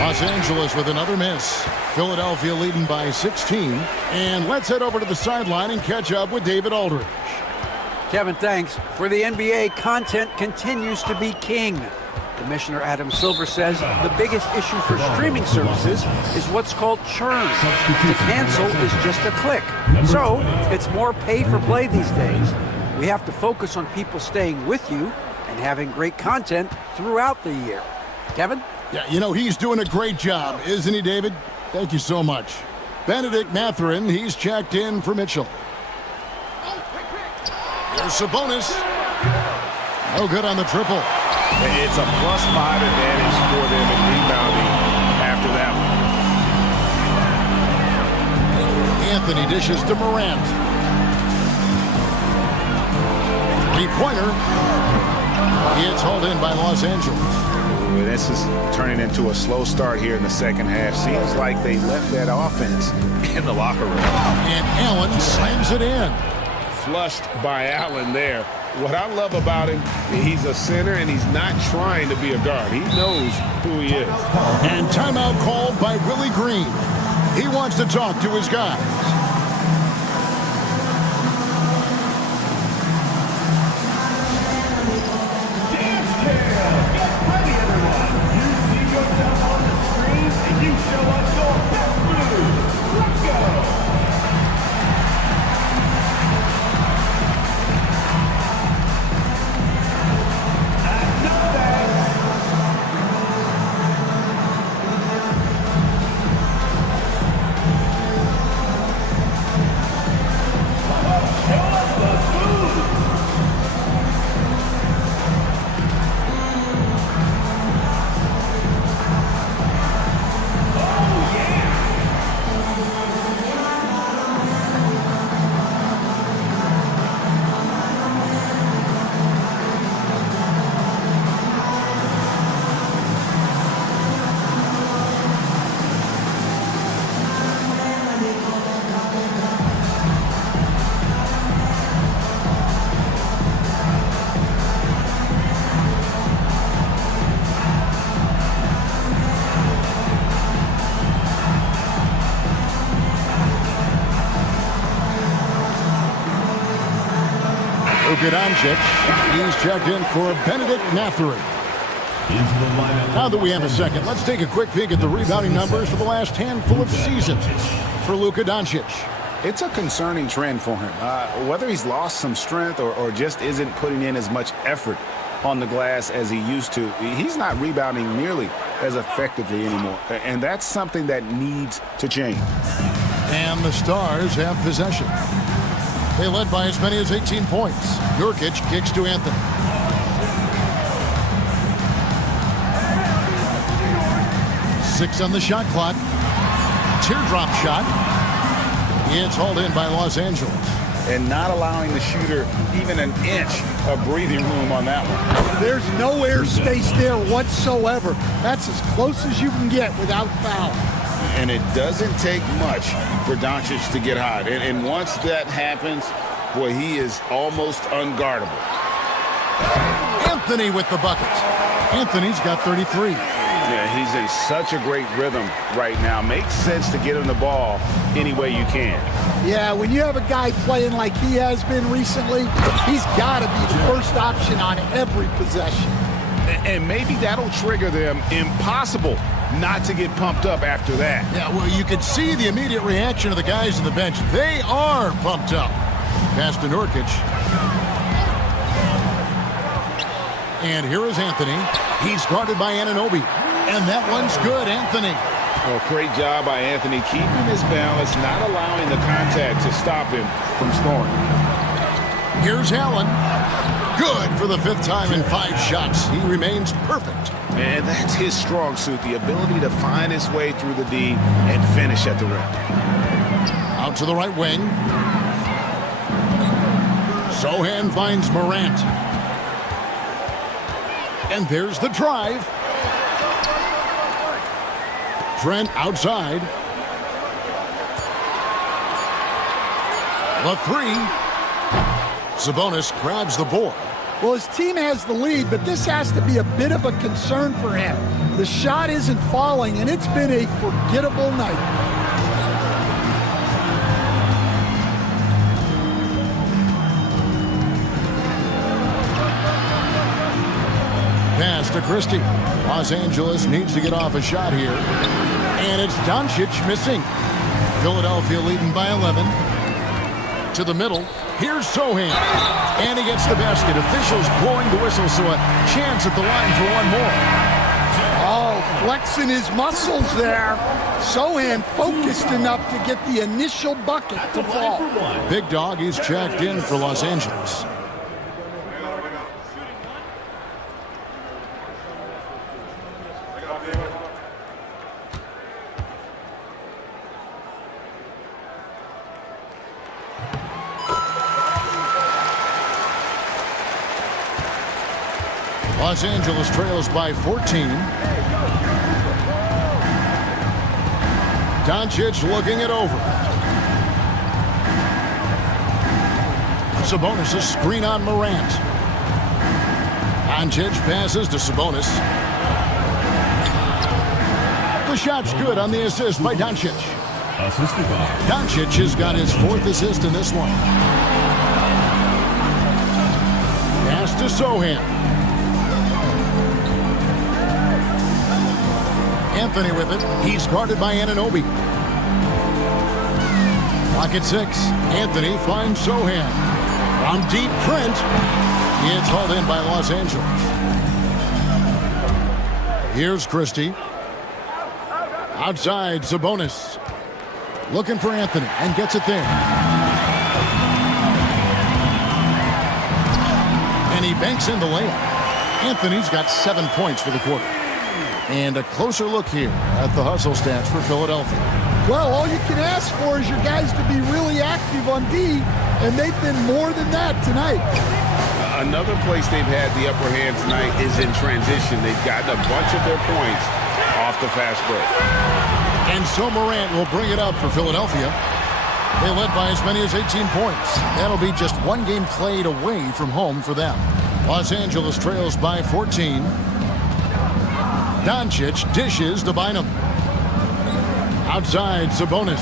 Los Angeles with another miss. Philadelphia leading by 16. And let's head over to the sideline and catch up with David Aldridge. Kevin, thanks. For the NBA, content continues to be king. Commissioner Adam Silver says the biggest issue for streaming services is what's called churn. To cancel is just a click. So it's more pay for play these days. We have to focus on people staying with you and having great content throughout the year. Kevin? Yeah, you know, he's doing a great job, isn't he, David? Thank you so much. Benedict Mathurin, he's checked in for Mitchell. Here's Sabonis. No good on the triple. It's a +5 advantage for them in rebounding after that one. Anthony dishes to Morant. Three-pointer. It's hauled in by Los Angeles. This is turning into a slow start here in the second half. Seems like they left that offense in the locker room. And Allen slams it in. Flushed by Allen there. What I love about him, he's a center and he's not trying to be a guard. He knows who he is. And timeout called by Willie Green. He wants to talk to his guys. Luka Doncic, he's checked in for Benedict Mathurin. Now that we have a second, let's take a quick peek at the rebounding numbers for the last handful of seasons for Luka Doncic. It's a concerning trend for him. Whether he's lost some strength or just isn't putting in as much effort on the glass as he used to, he's not rebounding nearly as effectively anymore. And that's something that needs to change. And the Stars have possession. They led by as many as 18 points. Nurkic kicks to Anthony. Six on the shot clock. Teardrop shot. It's hauled in by Los Angeles. And not allowing the shooter even an inch of breathing room on that one. There's no airspace there whatsoever. That's as close as you can get without foul. And it doesn't take much for Doncic to get hot. And once that happens, boy, he is almost unguardable. Anthony with the bucket. Anthony's got 33. Yeah, he's in such a great rhythm right now. Makes sense to get him the ball any way you can. Yeah, when you have a guy playing like he has been recently, he's got to be the first option on every possession. And maybe that'll trigger them. Impossible not to get pumped up after that. Yeah, well, you could see the immediate reaction of the guys on the bench. They are pumped up. Pass to Nurkic. And here is Anthony. He's guarded by Anunoby. And that one's good, Anthony. Well, great job by Anthony, keeping his balance, not allowing the contact to stop him from scoring. Here's Allen. Good for the 5th time in 5 shots. He remains perfect. And that's his strong suit, the ability to find his way through the D and finish at the rim. Out to the right wing. Sohan finds Morant. And there's the drive. Trent outside. The 3. Sabonis grabs the board. Well, his team has the lead, but this has to be a bit of a concern for him. The shot isn't falling, and it's been a forgettable night. Pass to Christie. Los Angeles needs to get off a shot here. And it's Doncic missing. Philadelphia leading by 11. To the middle. Here's Sohan. And he gets the basket. Officials blowing the whistle, so a chance at the line for one more. Oh, flexing his muscles there. Sohan focused enough to get the initial bucket to fall. Big Dog, he's checked in for Los Angeles. Los Angeles trails by 14. Doncic looking it over. Sabonis a screen on Morant. Doncic passes to Sabonis. The shot's good on the assist by Doncic. Doncic has got his 4th assist in this one. Pass to Sohan. Anthony with it. He's guarded by Anunoby. Clock at 6. Anthony finds Sohan. On deep, Trent. It's hauled in by Los Angeles. Here's Christie. Outside, Sabonis. Looking for Anthony and gets it there. And he banks in the layup. Anthony's got 7 points for the quarter. And a closer look here at the hustle stats for Philadelphia. Well, all you can ask for is your guys to be really active on D, and they've been more than that tonight. Another place they've had the upper hand tonight is in transition. They've gotten a bunch of their points off the fast break. And so Morant will bring it up for Philadelphia. They led by as many as 18 points. That'll be just 1 game played away from home for them. Los Angeles trails by 14. Doncic dishes to Bynum. Outside, Sabonis.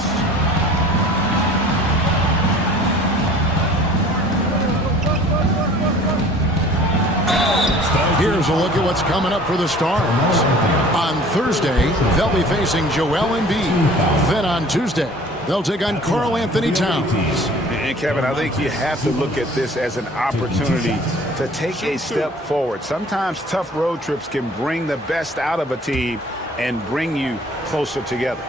Here's a look at what's coming up for the Stars. On Thursday, they'll be facing Joel Embiid. Then on Tuesday, they'll take on Karl Anthony Towns. And Kevin, I think you have to look at this as an opportunity to take a step forward. Sometimes tough road trips can bring the best out of a team and bring you closer together.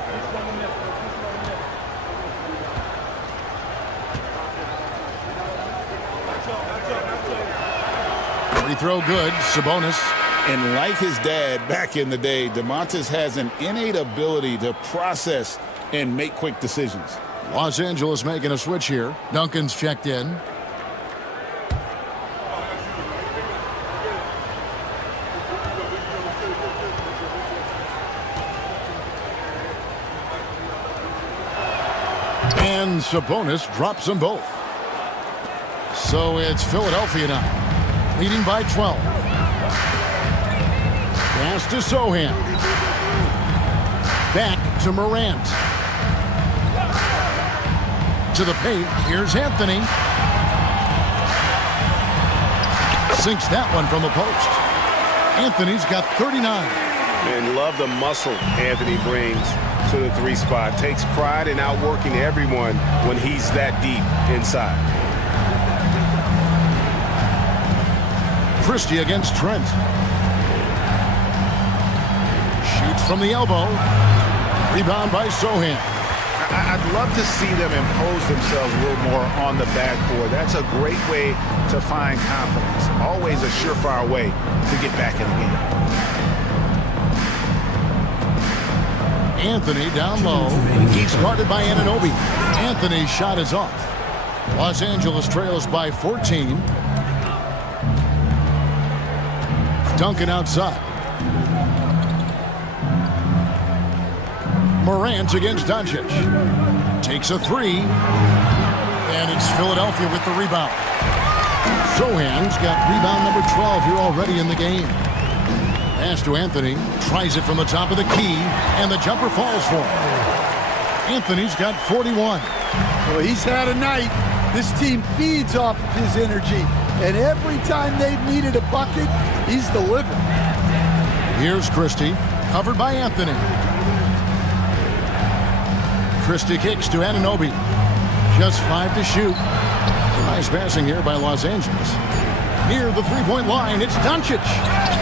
Free throw good, Sabonis. And like his dad back in the day, DeMontis has an innate ability to process and make quick decisions. Los Angeles making a switch here. Duncan's checked in. And Sabonis drops them both. So it's Philadelphia now, leading by 12. Pass to Sohan. Back to Morant. To the paint. Here's Anthony. Sinks that one from the post. Anthony's got 39. And love the muscle Anthony brings to the 3 spot. Takes pride in outworking everyone when he's that deep inside. Christie against Trent. Shoots from the elbow. Rebound by Sohan. I'd love to see them impose themselves a little more on the backboard. That's a great way to find confidence. Always a surefire way to get back in the game. Anthony down low. He's guarded by Anunoby. Anthony's shot is off. Los Angeles trails by 14. Duncan outside. Morant against Doncic. Takes a 3. And it's Philadelphia with the rebound. Sohan's got rebound number 12 here already in the game. Pass to Anthony. Tries it from the top of the key. And the jumper falls for him. Anthony's got 41. Well, he's had a night. This team feeds off of his energy. And every time they've needed a bucket, he's delivered. Here's Christie. Covered by Anthony. Christie kicks to Anunoby. Just 5 to shoot. Nice passing here by Los Angeles. Near the three-point line, it's Doncic.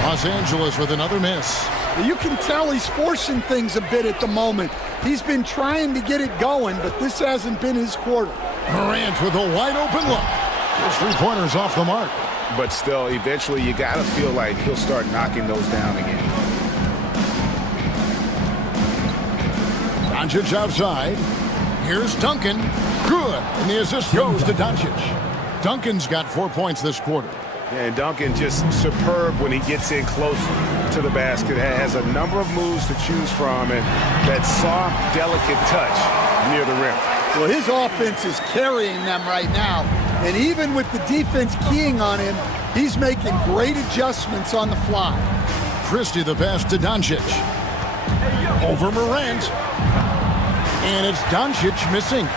Los Angeles with another miss. You can tell he's forcing things a bit at the moment. He's been trying to get it going, but this hasn't been his quarter. Morant with a wide-open look. His three-pointers off the mark. But still, eventually you got to feel like he'll start knocking those down again. Doncic outside. Here's Duncan. Good. And the assist goes to Doncic. Duncan's got 4 points this quarter. And Duncan just superb when he gets in close to the basket. Has a number of moves to choose from and that soft, delicate touch near the rim. Well, his offense is carrying them right now. And even with the defense keying on him, he's making great adjustments on the fly. Christie the pass to Doncic. Over Morant. And it's Doncic missing.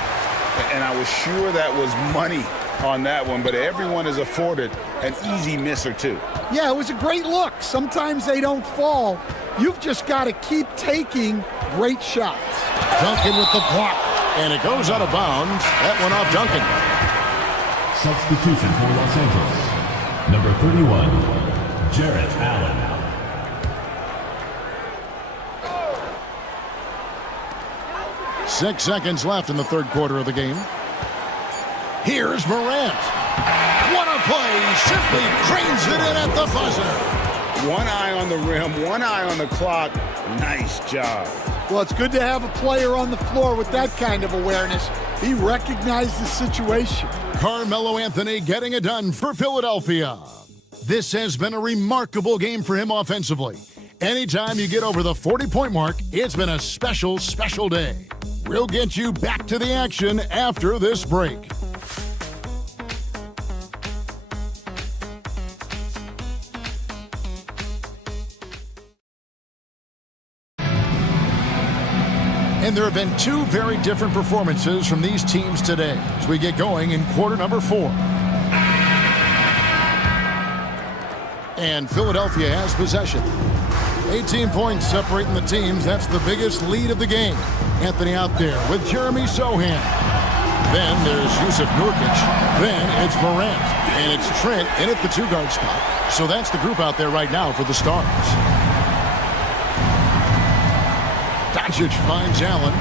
And I was sure that was money on that one, but everyone is afforded an easy miss or two. Yeah, it was a great look. Sometimes they don't fall. You've just got to keep taking great shots. Duncan with the block. And it goes out of bounds. That one off Duncan. Substitution for Los Angeles. Number 31, Jarrett Allen. Six seconds left in the third quarter of the game. Here's Morant. What a play. Simply cranes it in at the buzzer. One eye on the rim, one eye on the clock. Nice job. Well, it's good to have a player on the floor with that kind of awareness. He recognized the situation. Carmelo Anthony getting it done for Philadelphia. This has been a remarkable game for him offensively. Anytime you get over the 40-point mark, it's been a special, special day. We'll get you back to the action after this break. And there have been two very different performances from these teams today as we get going in quarter number 4. And Philadelphia has possession. 18 points separating the teams. That's the biggest lead of the game. Anthony out there with Jeremy Sohan. Then there's Yusuf Nurkic. Then it's Morant. And it's Trent in at the 2-guard spot. So that's the group out there right now for the Stars. Doncic finds Allen.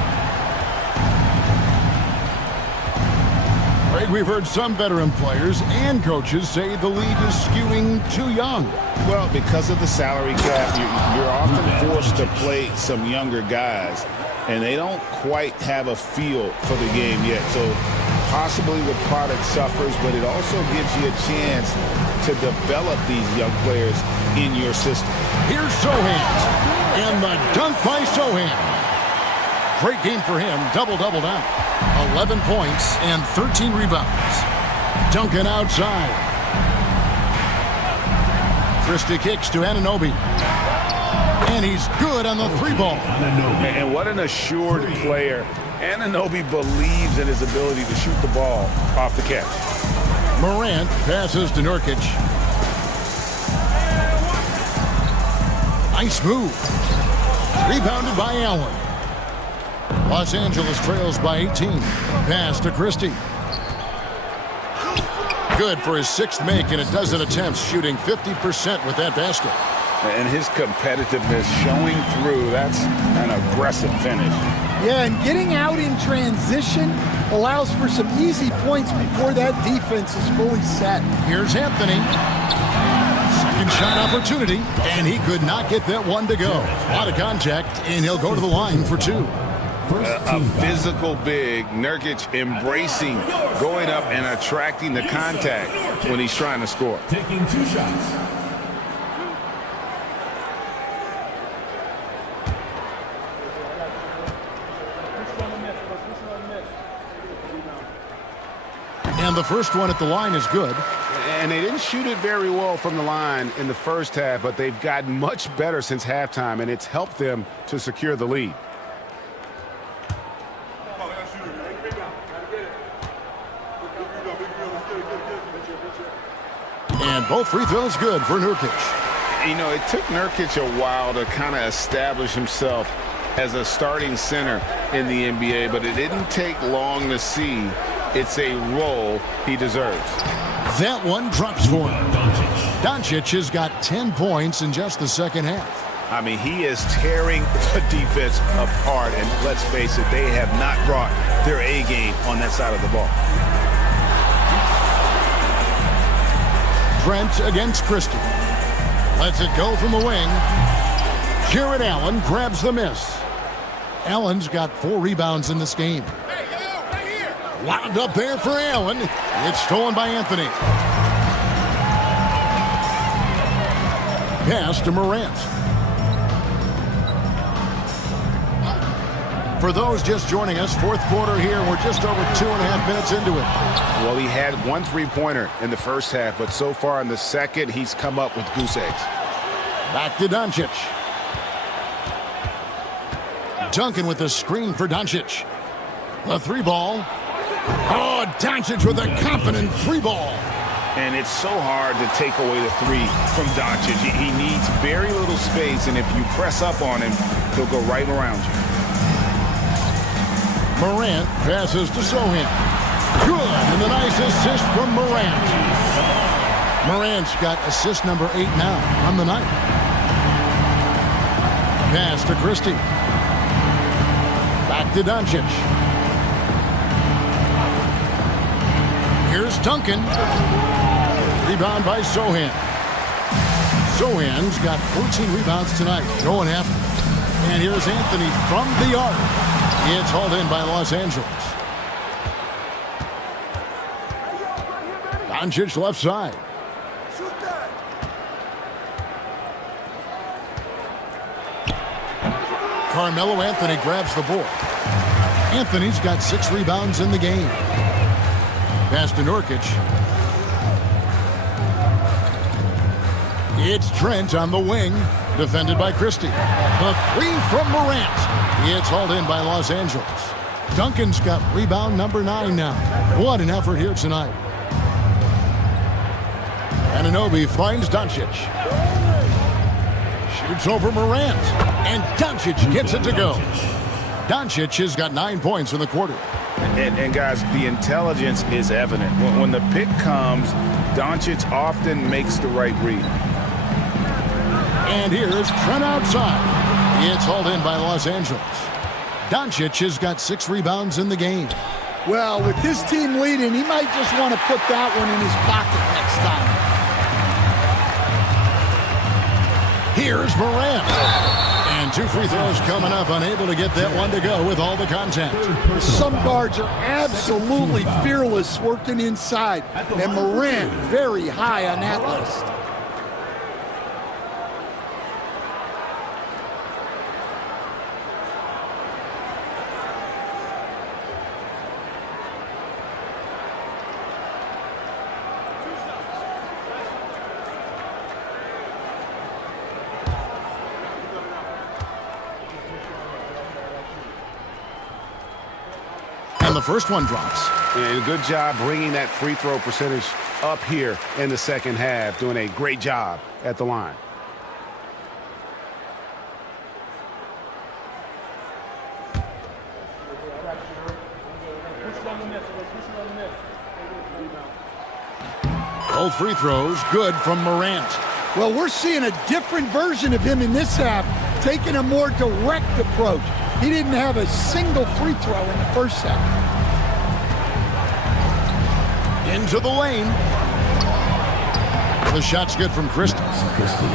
Greg, we've heard some veteran players and coaches say the league is skewing too young. Well, because of the salary cap, you're often forced to play some younger guys, and they don't quite have a feel for the game yet. So possibly the product suffers, but it also gives you a chance to develop these young players in your system. Here's Sohan. And the dunk by Sohan. Great game for him. Double-double down. 11 points and 13 rebounds. Duncan outside. Christie kicks to Anunoby. And he's good on the three ball. And what an assured player. Anunoby believes in his ability to shoot the ball off the catch. Morant passes to Nurkic. Nice move. Rebounded by Allen. Los Angeles trails by 18. Pass to Christie. Good for his sixth make in a dozen attempts, shooting 50% with that basket. And his competitiveness showing through. That's an aggressive finish. Yeah, and getting out in transition allows for some easy points before that defense is fully set. Here's Anthony. Second shot opportunity, and he could not get that one to go. A lot of contact, and he'll go to the line for two. A physical big, Nurkic embracing, going up and attracting the contact when he's trying to score. Taking 2 shots. And the first one at the line is good. And they didn't shoot it very well from the line in the first half, but they've gotten much better since halftime, and it's helped them to secure the lead. And both free throws good for Nurkic. You know, it took Nurkic a while to kind of establish himself as a starting center in the NBA, but it didn't take long to see it's a role he deserves. That one drops for him. Doncic has got 10 points in just the second half. I mean, he is tearing the defense apart, and let's face it, they have not brought their A game on that side of the ball. Trent against Christie. Lets it go from the wing. Jared Allen grabs the miss. Allen's got 4 rebounds in this game. Wound up there for Allen. It's stolen by Anthony. Pass to Morant. For those just joining us, fourth quarter here. We're just over 2.5 minutes into it. Well, he had 1 3-pointer in the first half, but so far in the second, he's come up with goose eggs. Back to Doncic. Duncan with the screen for Doncic. The 3-ball. Oh, Doncic with a confident 3-ball. And it's so hard to take away the 3 from Doncic. He needs very little space, and if you press up on him, he'll go right around you. Morant passes to Sohan. Good, and the nice assist from Morant. Morant's got assist number 8 now on the night. Pass to Christie. Back to Doncic. Here's Duncan. Rebound by Sohan. Sohan's got 14 rebounds tonight, going after. And here's Anthony from the arc. It's hauled in by Los Angeles. Doncic left side. Carmelo Anthony grabs the board. Anthony's got 6 rebounds in the game. Pass to Nurkic. It's Trent on the wing, defended by Christie. The 3 from Morant. It's hauled in by Los Angeles. Duncan's got rebound number 9 now. What an effort here tonight. Anunoby finds Doncic. Shoots over Morant. And Doncic gets it to go. Doncic has got 9 points in the quarter. And guys, the intelligence is evident. When the pick comes, Doncic often makes the right read. And here's Trent outside. It's hauled in by Los Angeles. Doncic has got 6 rebounds in the game. Well, with his team leading, he might just want to put that one in his pocket next time. Here's Morant. And 2 free throws coming up, unable to get that one to go with all the contact. Some guards are absolutely fearless working inside, and Morant very high on that list. And the first one drops. And good job bringing that free throw percentage up here in the second half. Doing a great job at the line. Both free throws good from Morant. Well, we're seeing a different version of him in this half, taking a more direct approach. He didn't have a single free throw in the first half. Into the lane. The shot's good from Christie.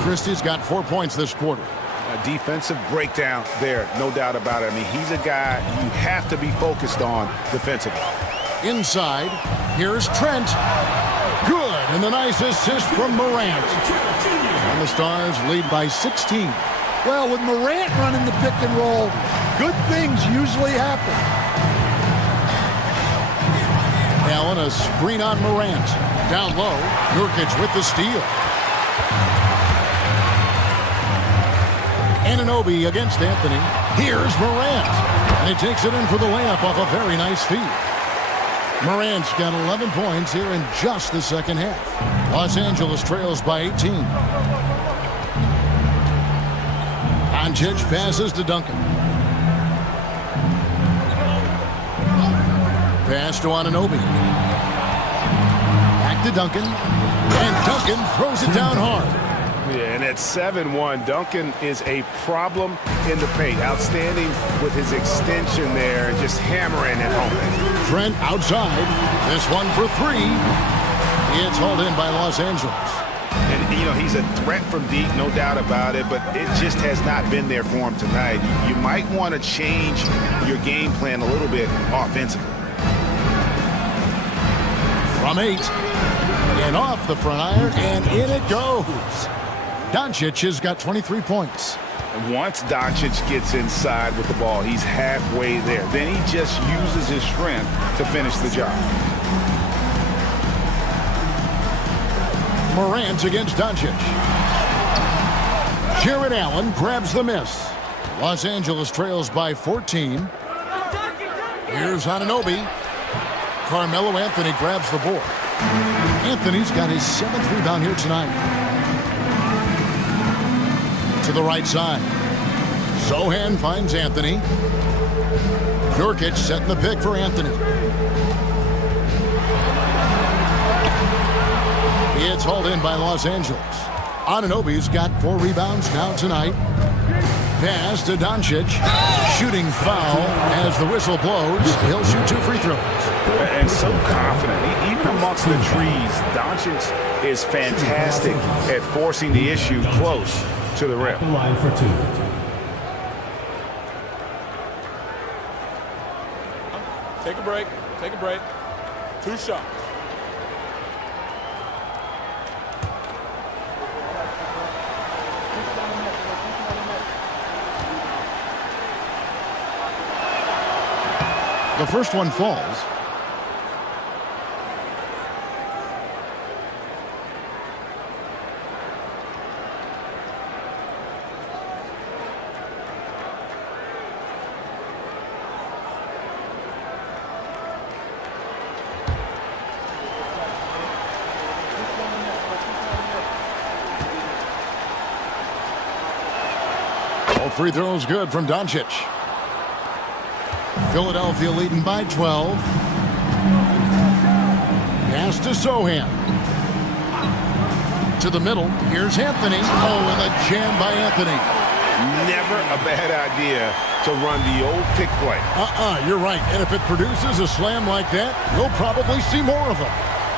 Christie's got 4 points this quarter. A defensive breakdown there, no doubt about it. I mean, he's a guy you have to be focused on defensively. Inside, here's Trent. Good, and the nice assist from Morant. And the Stars lead by 16. Well, with Morant running the pick and roll, good things usually happen. Allen, a screen on Morant. Down low, Nurkic with the steal. Anunoby against Anthony. Here's Morant. And he takes it in for the layup off a very nice feed. Morant's got 11 points here in just the second half. Los Angeles trails by 18. Doncic passes to Duncan. Pass to Anunoby. Back to Duncan. And Duncan throws it down hard. Yeah, and at 7-1, Duncan is a problem in the paint. Outstanding with his extension there and just hammering it home. Trent outside. This one for three. It's hauled in by Los Angeles. And, you know, he's a threat from deep, no doubt about it, but it just has not been there for him tonight. You might want to change your game plan a little bit offensively. From 8. And off the front iron, and in it goes. Doncic has got 23 points. And once Doncic gets inside with the ball, he's halfway there. Then he just uses his strength to finish the job. Morant against Doncic. Jared Allen grabs the miss. Los Angeles trails by 14. Here's Anunoby. Carmelo Anthony grabs the board. Anthony's got his 7th rebound here tonight. To the right side. Sohan finds Anthony. Nurkic setting the pick for Anthony. It's hauled in by Los Angeles. Anunoby's got 4 rebounds now tonight. Pass to Doncic. Shooting foul as the whistle blows. He'll shoot 2 free throws. And so confident. Even amongst the trees, Doncic is fantastic at forcing the issue close to the rim. Line for 2. Take a break. Take a break. 2 shots. The first one falls. All free throws good from Doncic. Philadelphia leading by 12. Pass to Sohan. To the middle. Here's Anthony. Oh, and a jam by Anthony. Never a bad idea to run the old pick play. You're right. And if it produces a slam like that, you'll probably see more of them.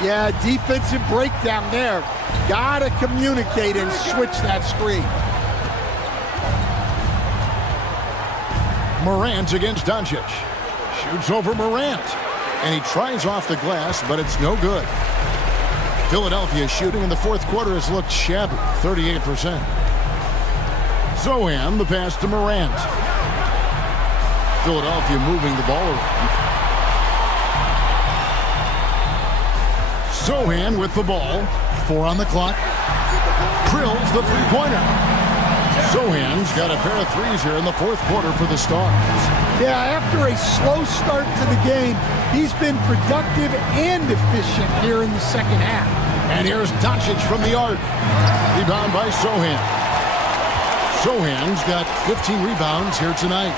Yeah, defensive breakdown there. Gotta communicate and switch that screen. Morant against Doncic. Shoots over Morant. And he tries off the glass, but it's no good. Philadelphia shooting in the fourth quarter has looked shabby, 38%. Sohan, the pass to Morant. Philadelphia moving the ball around. Sohan with the ball. 4 on the clock. Drills the three-pointer. Sohan's got a pair of threes here in the fourth quarter for the Stars. Yeah, after a slow start to the game, he's been productive and efficient here in the second half. And here's Doncic from the arc. Rebound by Sohan. Sohan's got 15 rebounds here tonight.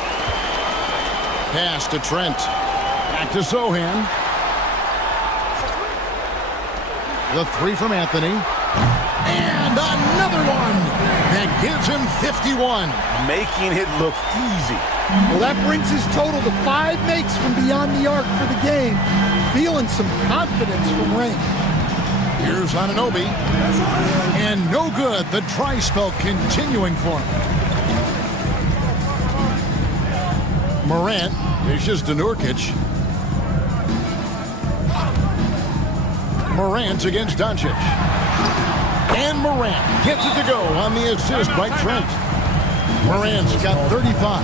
Pass to Trent. Back to Sohan. The three from Anthony. And another one that gives him 51. Making it look easy. Well, that brings his total to 5 makes from beyond the arc for the game. Feeling some confidence from Rain. Here's Anunoby. And no good. The dry spell continuing for him. Morant dishes to Nurkic. Morant against Doncic. And Morant gets it to go on the assist by Trent. Morant's got 35.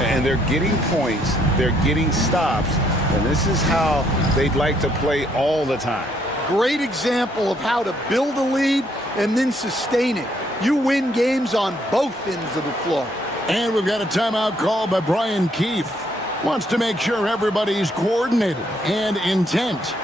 And they're getting points. They're getting stops. And this is how they'd like to play all the time. Great example of how to build a lead and then sustain it. You win games on both ends of the floor. And we've got a timeout called by Brian Keefe. Wants to make sure everybody's coordinated and intent.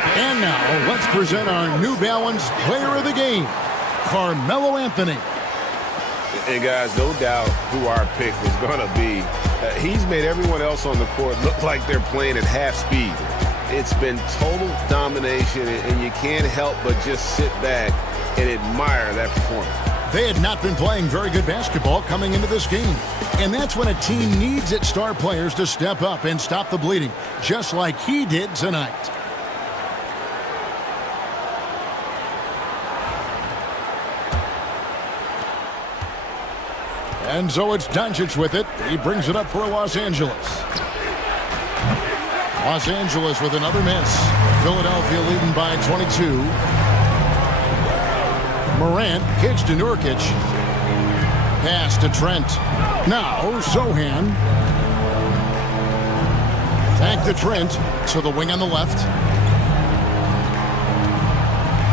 And now, let's present our New Balance Player of the Game, Carmelo Anthony. And guys, no doubt who our pick was going to be. He's made everyone else on the court look like they're playing at half speed. It's been total domination, and you can't help but just sit back and admire that performance. They had not been playing very good basketball coming into this game. And that's when a team needs its star players to step up and stop the bleeding, just like he did tonight. And so it's Doncic with it. He brings it up for Los Angeles. Los Angeles with another miss. Philadelphia leading by 22. Morant kicks to Nurkic. Pass to Trent. Now Sohan. Back to Trent. To the wing on the left.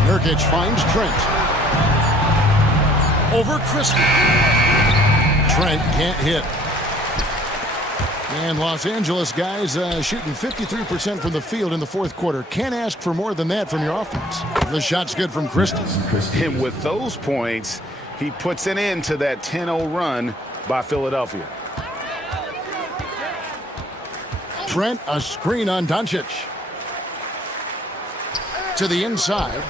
Nurkic finds Trent. Over Christie. Trent can't hit. And Los Angeles guys shooting 53% from the field in the fourth quarter. Can't ask for more than that from your offense. The shot's good from Christie. And with those points, he puts an end to that 10-0 run by Philadelphia. Trent, a screen on Doncic. To the inside.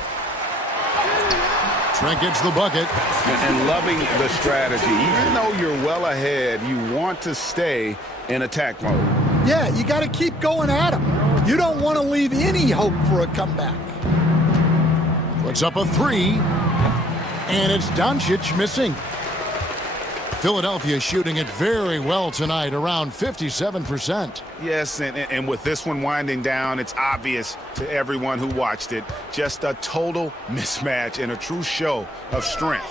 Trent gets the bucket. And loving the strategy. Even though you're well ahead, you want to stay in attack mode. Yeah, you got to keep going at him. You don't want to leave any hope for a comeback. Puts up a three. And it's Doncic missing. Philadelphia shooting it very well tonight, around 57%. Yes, and with this one winding down, it's obvious to everyone who watched it. Just a total mismatch and a true show of strength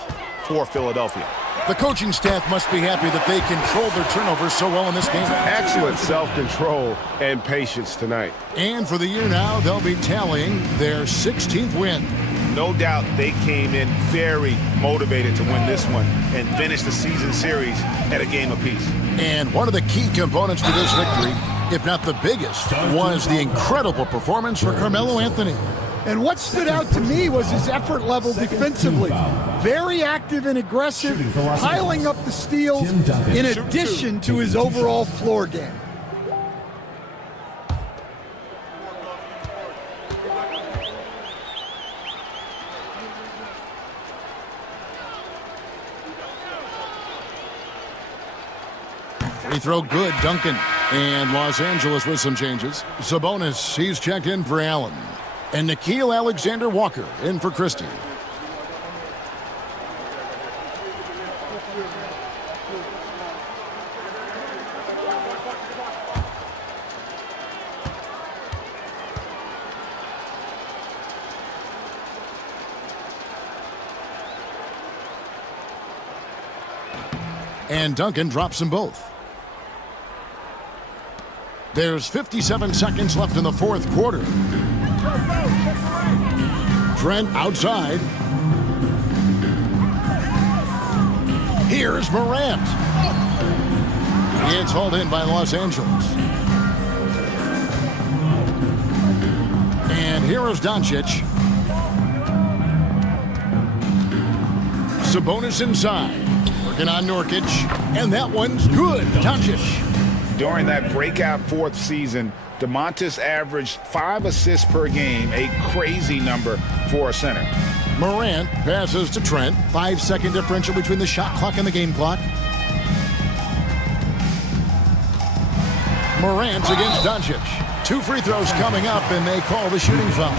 for Philadelphia. The coaching staff must be happy that they controlled their turnovers so well in this game. Excellent self-control and patience tonight. And for the year now, they'll be tallying their 16th win. No doubt they came in very motivated to win this one and finish the season series at a game apiece. And one of the key components to this victory, if not the biggest, was the incredible performance for Carmelo Anthony. And what stood out to me was his effort level defensively. Very active and aggressive, piling up the steals in addition to his overall floor game. Free throw good, Duncan. And Los Angeles with some changes. Sabonis, he's checked in for Allen. And Nickeil Alexander-Walker in for Christie. And Duncan drops them both. There's 57 seconds left in the fourth quarter. Trent outside. Here's Morant. It's hauled in by Los Angeles. And here is Doncic. Sabonis inside. Working on Nurkic. And that one's good. Doncic. During that breakout fourth season, DeMontis averaged 5 assists per game, a crazy number for a center. Morant passes to Trent. 5-second differential between the shot clock and the game clock. Morant against Doncic. 2 free throws coming up, and they call the shooting foul.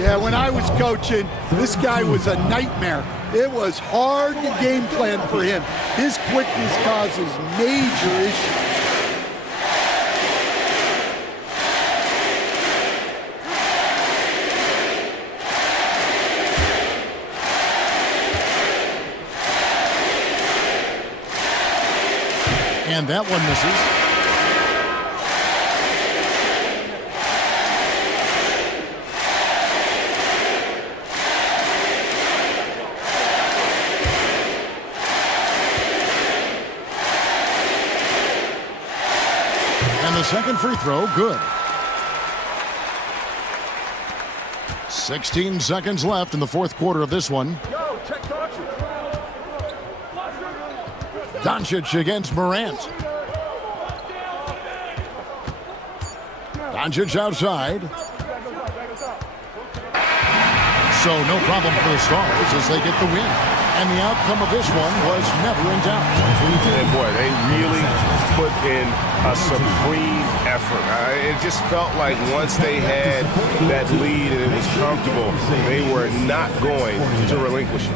Yeah, when I was coaching, this guy was a nightmare. It was hard to game plan for him. His quickness causes major issues. And that one misses. And the second free throw, good. 16 seconds left in the fourth quarter of this one. Doncic against Morant. Doncic outside. So no problem for the Stars as they get the win. And the outcome of this one was never in doubt. And boy, they really put in a supreme effort. It just felt like once they had that lead and it was comfortable, they were not going to relinquish it.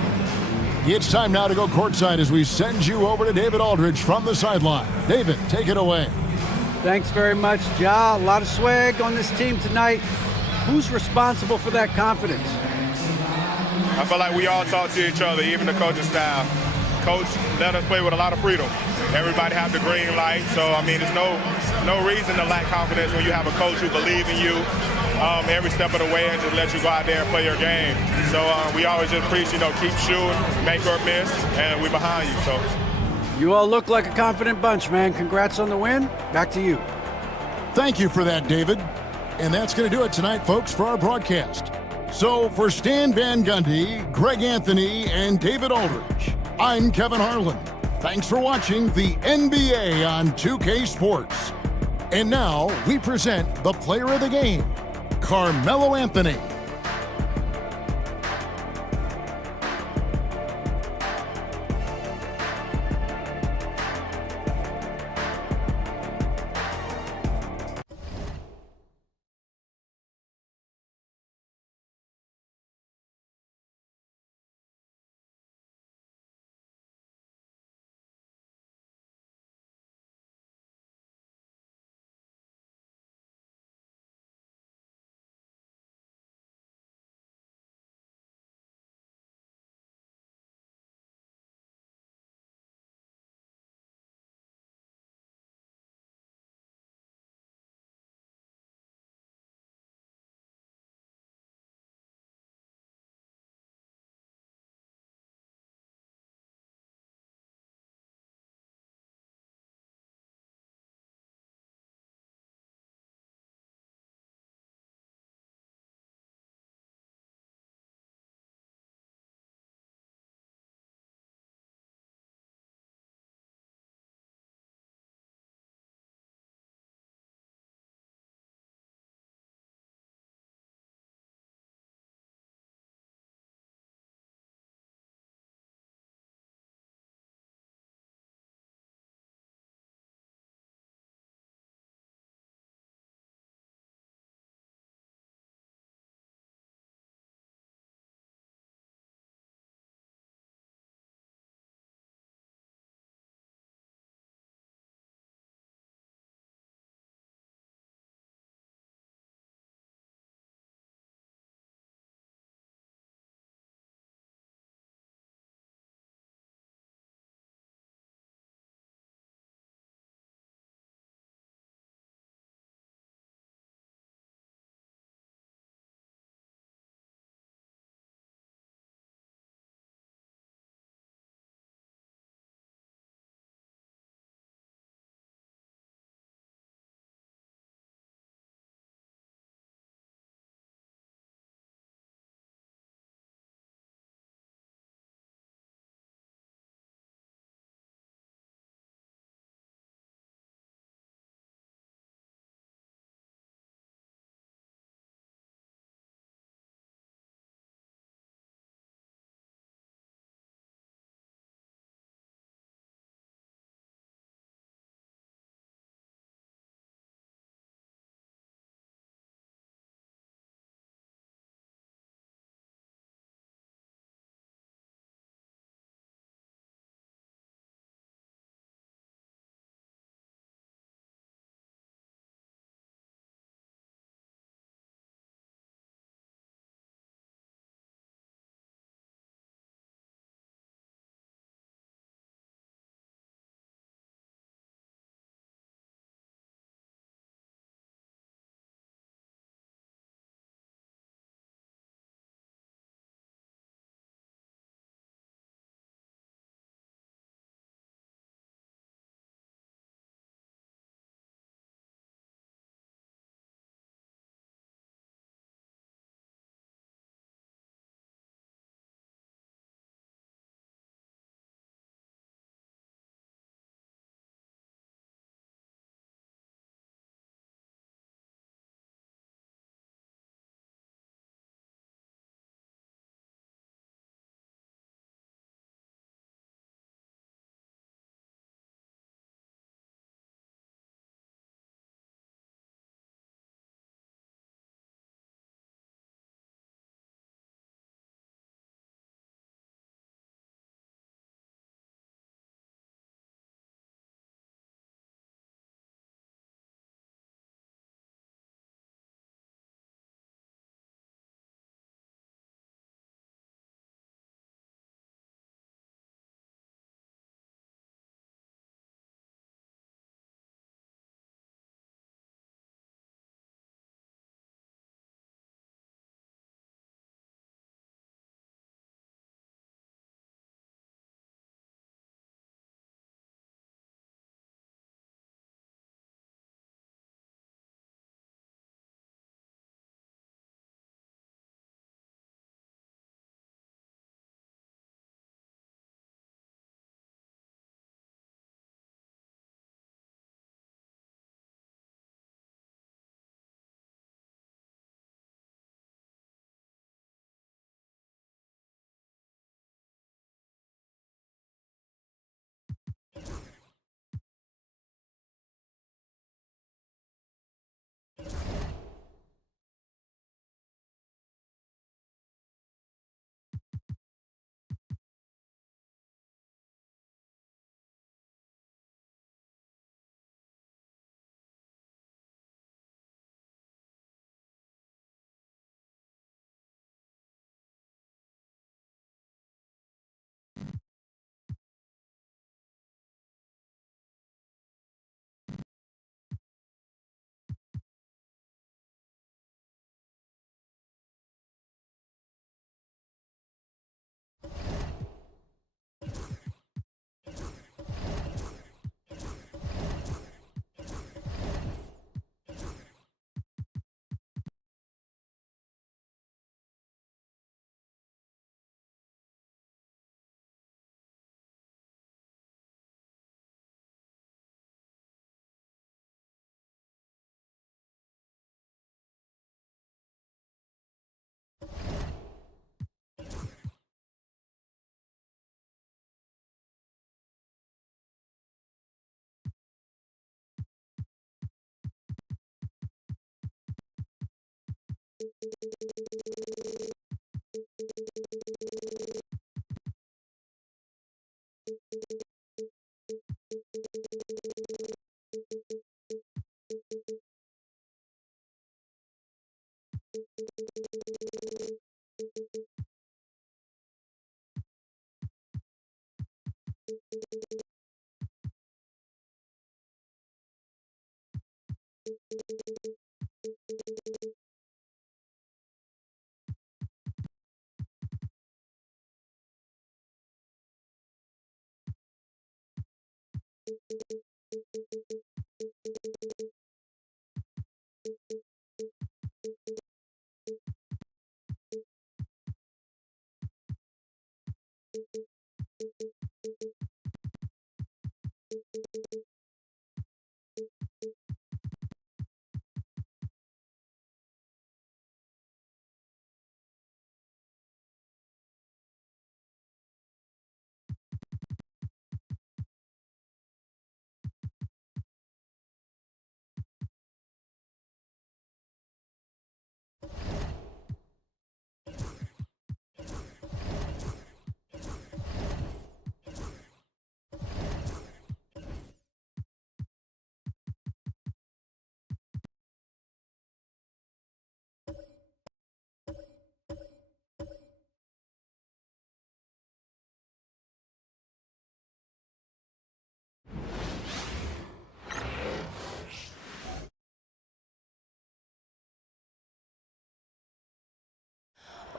It's time now to go courtside as we send you over to David Aldridge from the sideline. David, take it away. Thanks very much, Ja. A lot of swag on this team tonight. Who's responsible for that confidence? I feel like we all talk to each other, even the coaching staff. Coach let us play with a lot of freedom. Everybody have the green light, so I mean, there's no reason to lack confidence when you have a coach who believes in you every step of the way and just let you go out there and play your game. So we always just preach, keep shooting, make or miss, and we're behind you. So you all look like a confident bunch, man. Congrats on the win. Back to you. Thank you for that, David. And that's going to do it tonight, folks, for our broadcast. So for Stan Van Gundy, Greg Anthony, and David Aldridge, I'm Kevin Harlan. Thanks for watching the NBA on 2K Sports. And now we present the player of the game, Carmelo Anthony.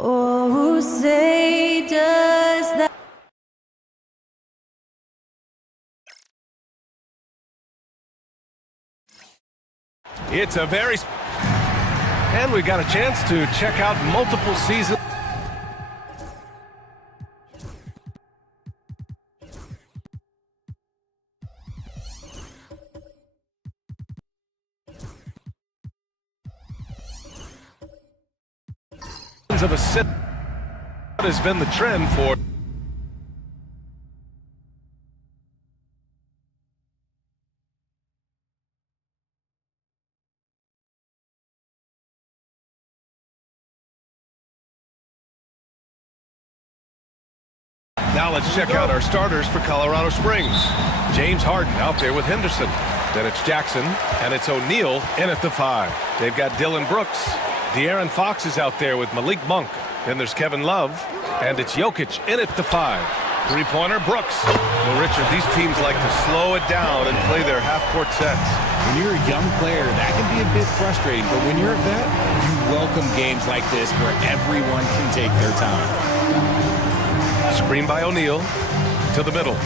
Oh, say does that. It's a very... And we got a chance to check out multiple seasons of a sit. What has been the trend for... Now let's check out our starters for Colorado Springs. James Harden out there with Henderson. Then it's Jackson, and it's O'Neal in at the 5. They've got Dylan Brooks. De'Aaron Fox is out there with Malik Monk. Then there's Kevin Love, and it's Jokic in at the 5. Three-pointer, Brooks. Well, Richard, these teams like to slow it down and play their half-court sets. When you're a young player, that can be a bit frustrating, but when you're a vet, you welcome games like this where everyone can take their time. Screen by O'Neal to the middle.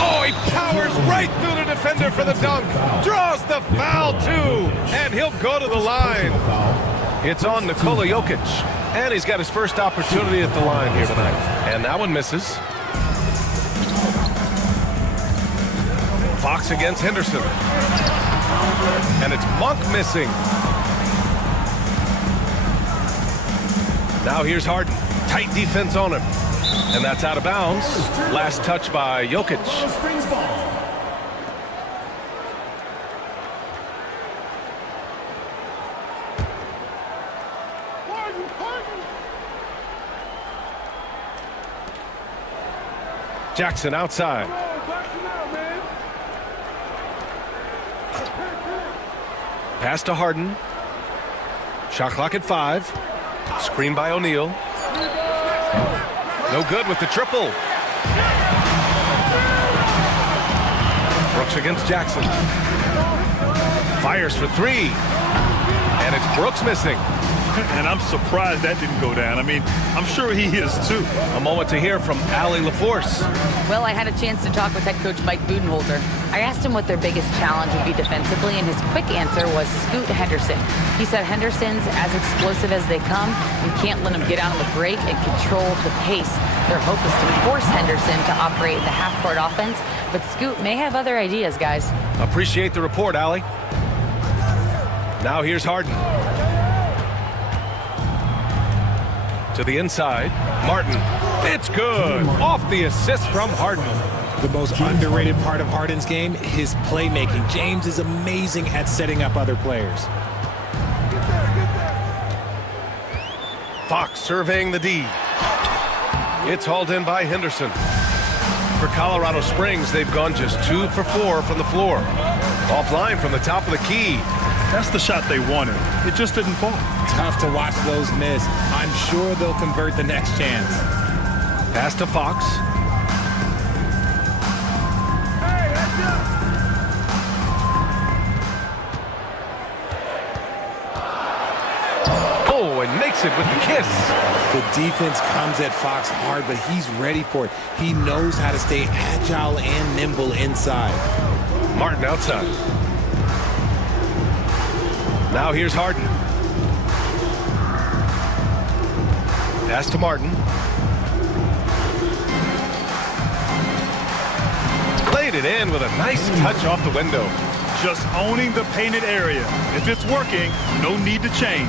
Oh, he powers right through the defender for the dunk. Draws the foul, too, and he'll go to the line. It's on Nikola Jokic, and he's got his first opportunity at the line here tonight. And that one misses. Fox against Henderson. And it's Monk missing. Now here's Harden. Tight defense on him. And that's out of bounds. Last touch by Jokic. Jackson outside. Pass to Harden. Shot clock at 5. Screen by O'Neal. No good with the triple. Brooks against Jackson. Fires for 3. And it's Brooks missing. And I'm surprised that didn't go down. I mean, I'm sure he is too. A moment to hear from Allie LaForce. Well, I had a chance to talk with head coach Mike Budenholzer. I asked him what their biggest challenge would be defensively, and his quick answer was Scoot Henderson. He said Henderson's as explosive as they come. You can't let him get out on the break and control the pace. Their hope is to force Henderson to operate in the half-court offense, but Scoot may have other ideas, guys. Appreciate the report, Allie. Now here's Harden. To the inside, Martin. It's good. Off the assist from Harden. The most underrated part of Harden's game, his playmaking. James is amazing at setting up other players. Fox surveying the D. It's hauled in by Henderson. For Colorado Springs, they've gone just 2 for 4 from the floor. Offline from the top of the key. That's the shot they wanted. It just didn't fall. Tough to watch those miss. I'm sure they'll convert the next chance. Pass to Fox. Oh, and makes it with the kiss. The defense comes at Fox hard, but he's ready for it. He knows how to stay agile and nimble inside. Martin outside. Now here's Harden. Pass to Martin. Played it in with a nice touch off the window. Just owning the painted area. If it's working, no need to change.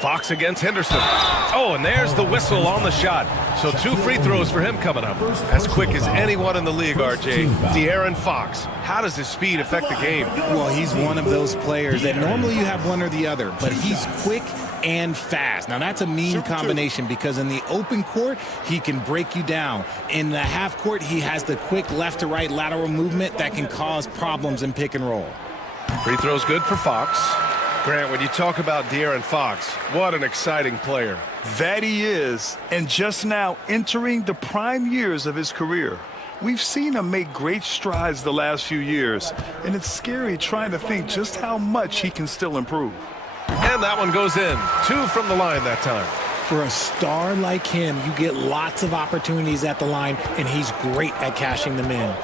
Fox against Henderson. Oh, and there's the whistle on the shot. So 2 free throws for him coming up. As quick as anyone in the league, RJ. De'Aaron Fox. How does his speed affect the game? Well, he's one of those players that normally you have one or the other, but he's quick and fast. Now, that's a mean combination because in the open court, he can break you down. In the half court, he has the quick left to right lateral movement that can cause problems in pick and roll. Free throw's good for Fox. Grant, when you talk about De'Aaron Fox, what an exciting player. That he is, and just now entering the prime years of his career. We've seen him make great strides the last few years, and it's scary trying to think just how much he can still improve. And that one goes in. 2 from the line that time. For a star like him, you get lots of opportunities at the line, and he's great at cashing them in.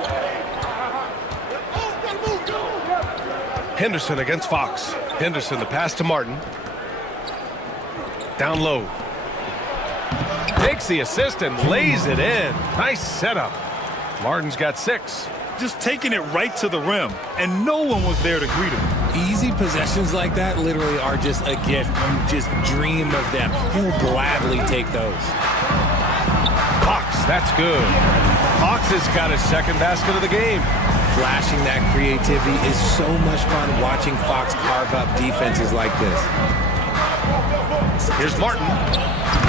Henderson against Fox. Henderson, the pass to Martin. Down low. Takes the assist and lays it in. Nice setup. Martin's got 6. Just taking it right to the rim, and no one was there to greet him. Easy possessions like that literally are just a gift. You just dream of them. He'll gladly take those. Fox, that's good. Fox has got his second basket of the game. Flashing that creativity is so much fun watching Fox carve up defenses like this. Here's Martin.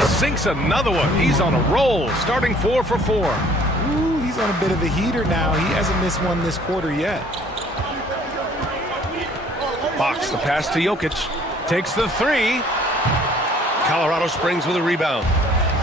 Sinks another one. He's on a roll, starting 4 for 4. Ooh, he's on a bit of a heater now. He hasn't missed one this quarter yet. Fox, the pass to Jokic. Takes the 3. Colorado Springs with a rebound.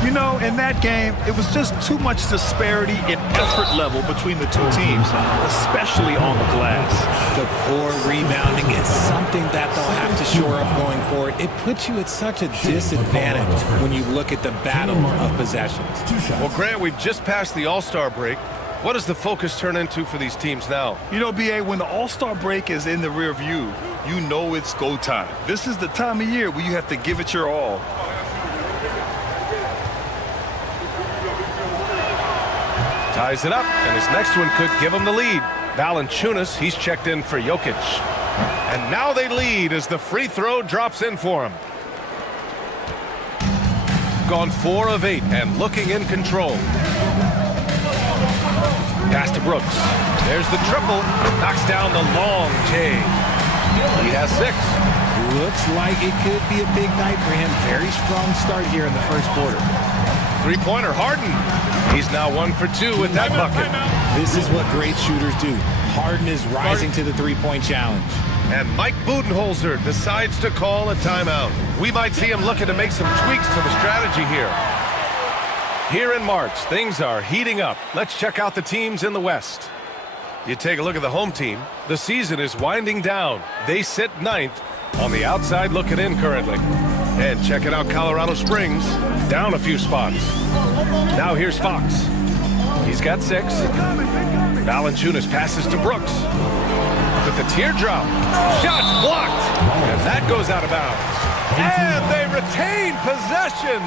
You know, in that game, it was just too much disparity in effort level between the two teams, especially on the glass. The poor rebounding is something that they'll have to shore up going forward. It puts you at such a disadvantage when you look at the battle of possessions. Well, Grant, we've just passed the All-Star break. What does the focus turn into for these teams now? You know, B.A., when the All-Star break is in the rear view, you know it's go time. This is the time of year where you have to give it your all. Ties it up, and his next one could give him the lead. Valanciunas, he's checked in for Jokic. And now they lead as the free throw drops in for him. Gone 4 of 8 and looking in control. Pass to Brooks. There's the triple. Knocks down the long J. He has 6. Looks like it could be a big night for him. Very strong start here in the first quarter. Three-pointer, Harden. He's now 1 for 2 with that bucket. This is what great shooters do. Harden is rising to the three-point challenge. And Mike Budenholzer decides to call a timeout. We might see him looking to make some tweaks to the strategy here. Here in March, things are heating up. Let's check out the teams in the West. You take a look at the home team. The season is winding down. They sit 9th on the outside looking in currently. And checking out Colorado Springs, down a few spots. Now here's Fox. He's got 6. Valanciunas passes to Brooks. With the teardrop. Shots blocked. And that goes out of bounds. And they retain possession.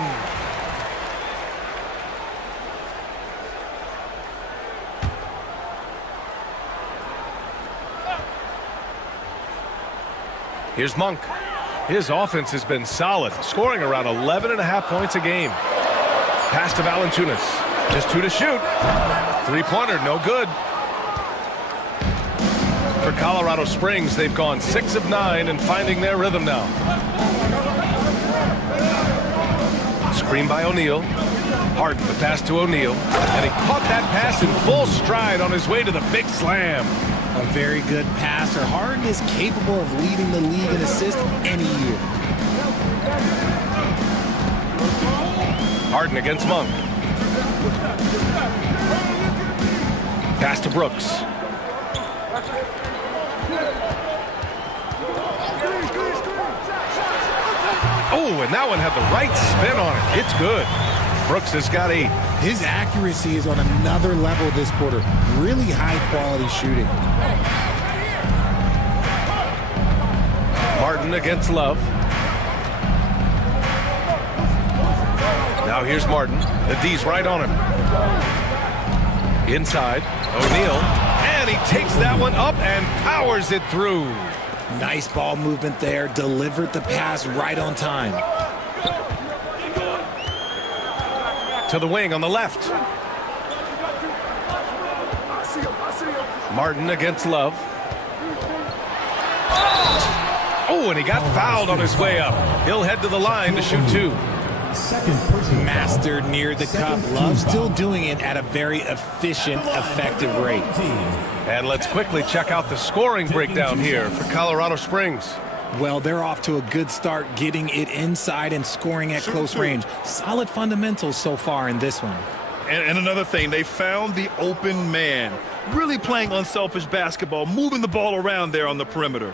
Here's Monk. His offense has been solid, scoring around 11.5 points a game. Pass to Valanciunas. Just 2 to shoot. Three-pointer, no good. for Colorado Springs. They've gone 6 of 9 and finding their rhythm now. Screen by O'Neal. Harden, the pass to O'Neal. And he caught that pass in full stride on his way to the big slam. A very good passer. Harden is capable of leading the league in assists any year. Harden against Monk. Pass to Brooks. Oh, and that one had the right spin on it. It's good. Brooks has got his accuracy is on another level this quarter. Really high quality shooting. Martin against Love. Now here's Martin. The D's right on him. Inside, O'Neal. And he takes that one up and powers it through. Nice ball movement there. Delivered the pass right on time. To the wing on the left. Martin against Love. Oh, and he got fouled on his way up. He'll head to the line to shoot 2. Mastered near the cup. Love still doing it at a very efficient, effective rate. And let's quickly check out the scoring breakdown here for Colorado Springs. Well, they're off to a good start getting it inside and scoring at close range. Solid fundamentals so far in this one. And another thing, they found the open man. Really playing unselfish basketball, moving the ball around there on the perimeter.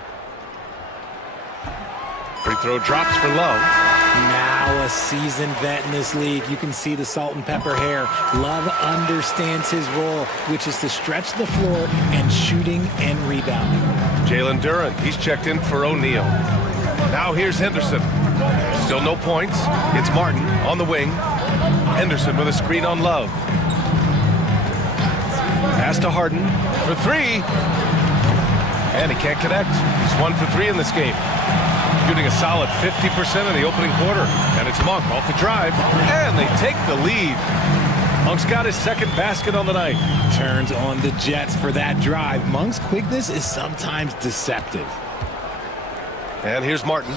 Free throw drops for Love. Now a seasoned vet in this league. You can see the salt and pepper hair. Love understands his role, which is to stretch the floor and shooting and rebounding. Jalen Duren, he's checked in for O'Neal. Now here's Henderson. Still no points. It's Martin on the wing. Henderson with a screen on Love. Pass to Harden for 3. And he can't connect. He's 1 for 3 in this game. Shooting a solid 50% in the opening quarter. And it's Monk off the drive. And they take the lead. Monk's got his second basket on the night. Turns on the Jets for that drive. Monk's quickness is sometimes deceptive. And here's Martin.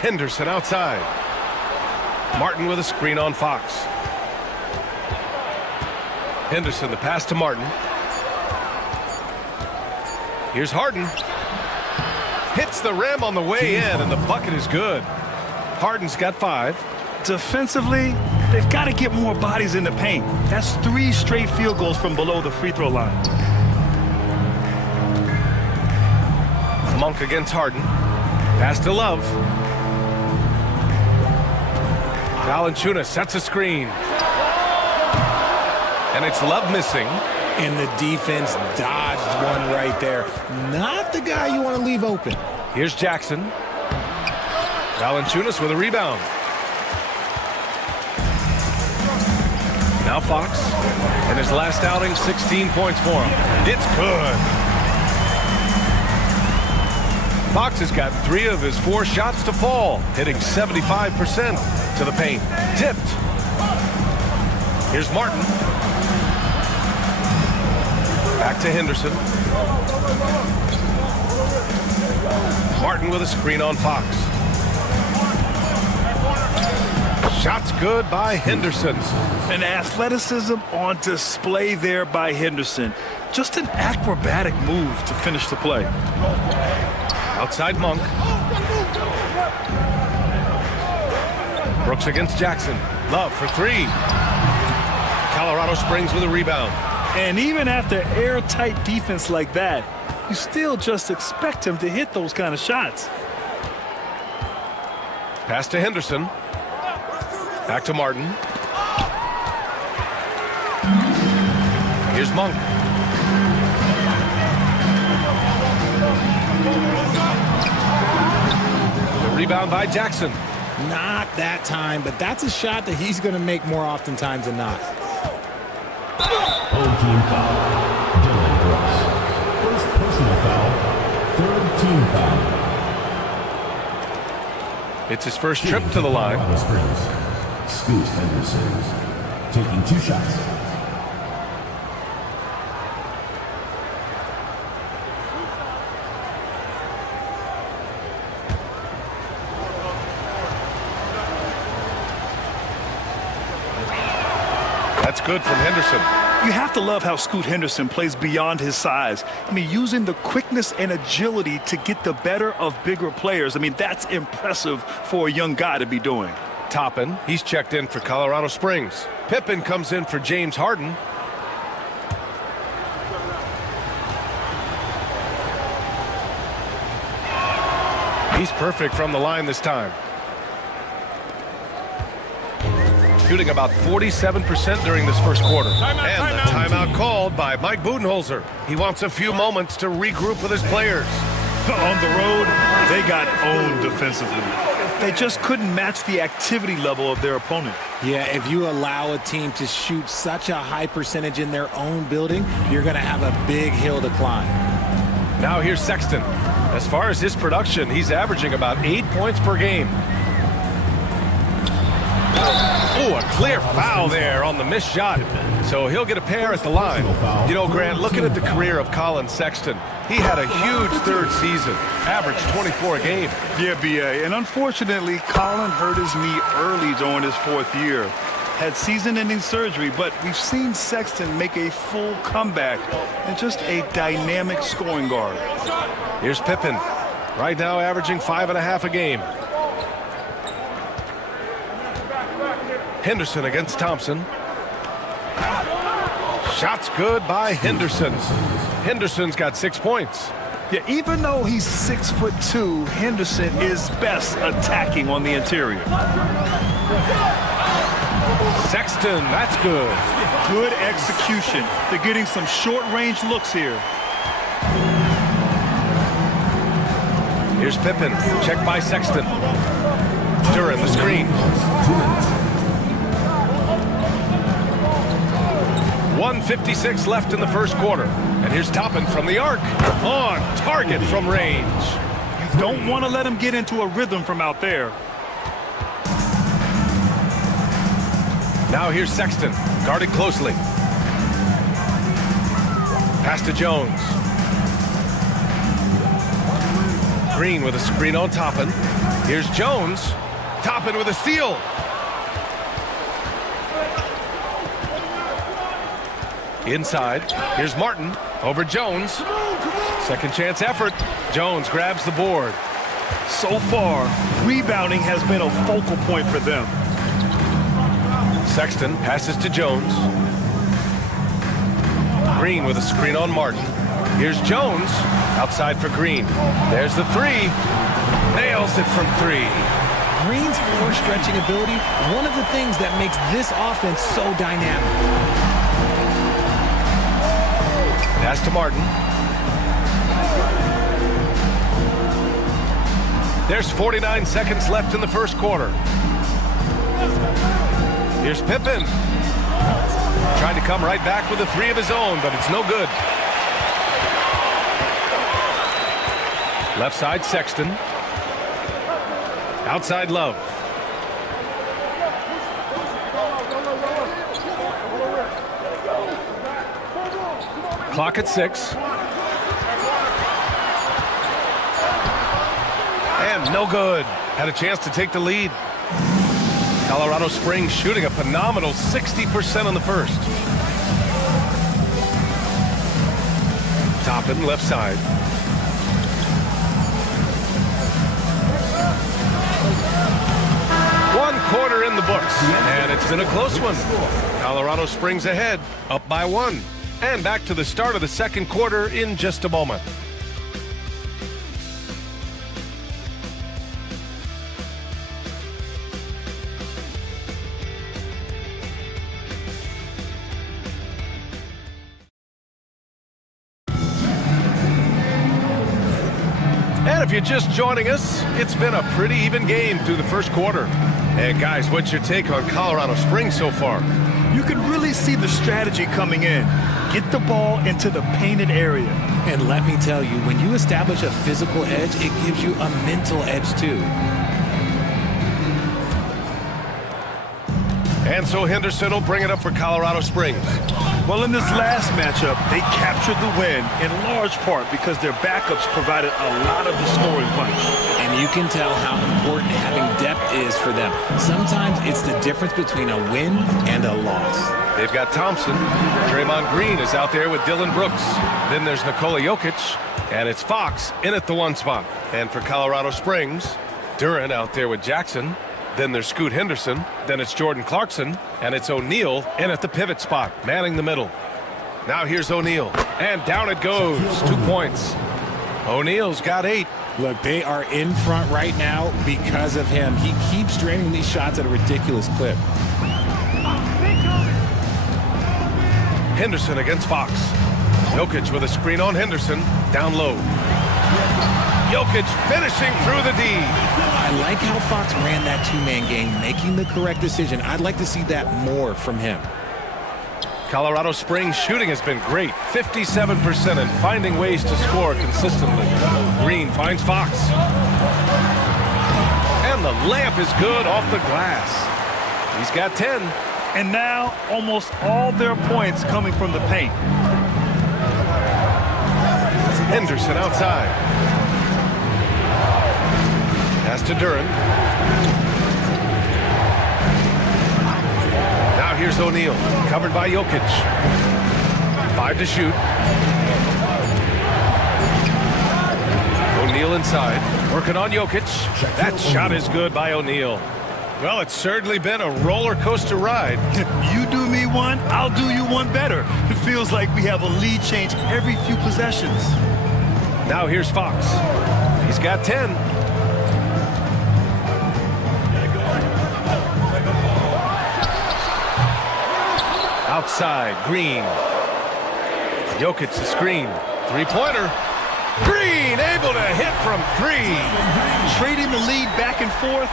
Henderson outside. Martin with a screen on Fox. Henderson, the pass to Martin. Here's Harden. Hits the rim on the way in, and the bucket is good. Harden's got 5. Defensively, they've got to get more bodies in the paint. That's 3 straight field goals from below the free throw line. Monk against Harden. Pass to Love. Valanciunas sets a screen. And it's Love missing. And the defense dodged one right there. Not the guy you want to leave open. Here's Jackson. Valanciunas with a rebound. Now Fox. In his last outing, 16 points for him. It's good. Fox has got 3 of his 4 shots to fall, hitting 75% to the paint. Tipped. Here's Martin. Back to Henderson. Martin with a screen on Fox. Shots good by Henderson. And athleticism on display there by Henderson. Just an acrobatic move to finish the play. Outside Monk. Brooks against Jackson. Love for 3. Colorado Springs with a rebound. And even after airtight defense like that, you still just expect him to hit those kind of shots. Pass to Henderson. Back to Martin. Here's Monk. The rebound by Jackson. Not that time, but that's a shot that he's going to make more oftentimes than not. Home team foul. Dylan Brooks. First personal foul. Third team foul. It's his first trip to the line. Scoot Henderson taking 2 shots. good from Henderson. You have to love how Scoot Henderson plays beyond his size. I mean, using the quickness and agility to get the better of bigger players. I mean, that's impressive for a young guy to be doing. Toppin, he's checked in for Colorado Springs. Pippen comes in for James Harden. He's perfect from the line this time. Shooting about 47% during this first quarter. And the timeout called by Mike Budenholzer. He wants a few moments to regroup with his players. On the road, they got owned defensively. They just couldn't match the activity level of their opponent. Yeah, if you allow a team to shoot such a high percentage in their own building, you're going to have a big hill to climb. Now here's Sexton. As far as his production, he's averaging about 8 points per game. Oh, a clear foul there on the missed shot. So he'll get a pair at the line. You know, Grant, looking at the career of Colin Sexton, he had a huge third season, averaged 24 a game. Yeah, B.A. And unfortunately, Colin hurt his knee early during his fourth year. Had season-ending surgery, but we've seen Sexton make a full comeback and just a dynamic scoring guard. Here's Pippen, right now averaging 5.5 a game. Henderson against Thompson. Shot's good by Henderson. Henderson's got 6 points. Yeah, even though he's 6'2", Henderson is best attacking on the interior. Sexton, that's good. Good execution. They're getting some short-range looks here. Here's Pippen, checked by Sexton. Duran, the screen. 1:56 left in the first quarter. And here's Toppin from the arc. On target from range. You don't want to let him get into a rhythm from out there. Now here's Sexton, guarded closely. Pass to Jones. Green with a screen on Toppin. Here's Jones. Toppin with a steal. Inside, here's Martin over Jones. Second chance effort. Jones grabs the board. So far, rebounding has been a focal point for them. Sexton passes to Jones. Green with a screen on Martin. Here's Jones, outside for Green. There's the three. Nails it from three. Green's floor stretching ability, one of the things that makes this offense so dynamic. Pass to Martin. There's 49 seconds left in the first quarter. Here's Pippen. Trying to come right back with a three of his own, but it's no good. Left side, Sexton. Outside, Love. Clock at 6. And no good. Had a chance to take the lead. Colorado Springs shooting a phenomenal 60% on the first. Toppin, left side. One quarter in the books, and it's been a close one. Colorado Springs ahead, up by 1. And back to the start of the second quarter in just a moment. And if you're just joining us, it's been a pretty even game through the first quarter. And guys, what's your take on Colorado Springs so far? You can really see the strategy coming in. Get the ball into the painted area. And let me tell you, when you establish a physical edge, it gives you a mental edge too. And so Henderson will bring it up for Colorado Springs. Well, in this last matchup, they captured the win in large part because their backups provided a lot of the scoring punch. And you can tell how important having depth is for them. Sometimes it's the difference between a win and a loss. They've got Thompson. Draymond Green is out there with Dylan Brooks. Then there's Nikola Jokic. And it's Fox in at the 1 spot. And for Colorado Springs, Duran out there with Jackson. Then there's Scoot Henderson. Then it's Jordan Clarkson. And it's O'Neal in at the pivot spot, manning the middle. Now here's O'Neal. And down it goes. 2 points. O'Neal's got 8. Look, they are in front right now because of him. He keeps draining these shots at a ridiculous clip. Henderson against Fox. Jokic with a screen on Henderson. Down low. Jokic finishing through the D. I like how Fox ran that two-man game, making the correct decision. I'd like to see that more from him. Colorado Springs shooting has been great. 57% and finding ways to score consistently. Green finds Fox. And the layup is good off the glass. He's got 10. And now almost all their points coming from the paint. Henderson outside. Pass to Duran. Now here's O'Neal, covered by Jokic. 5 to shoot. O'Neal inside, working on Jokic. That shot is good by O'Neal. Well, it's certainly been a roller coaster ride. You do me one, I'll do you one better. It feels like we have a lead change every few possessions. Now here's Fox. He's got 10. Outside, Green. Jokic the screen. 3-pointer. Green able to hit from 3. Trading the lead back and forth,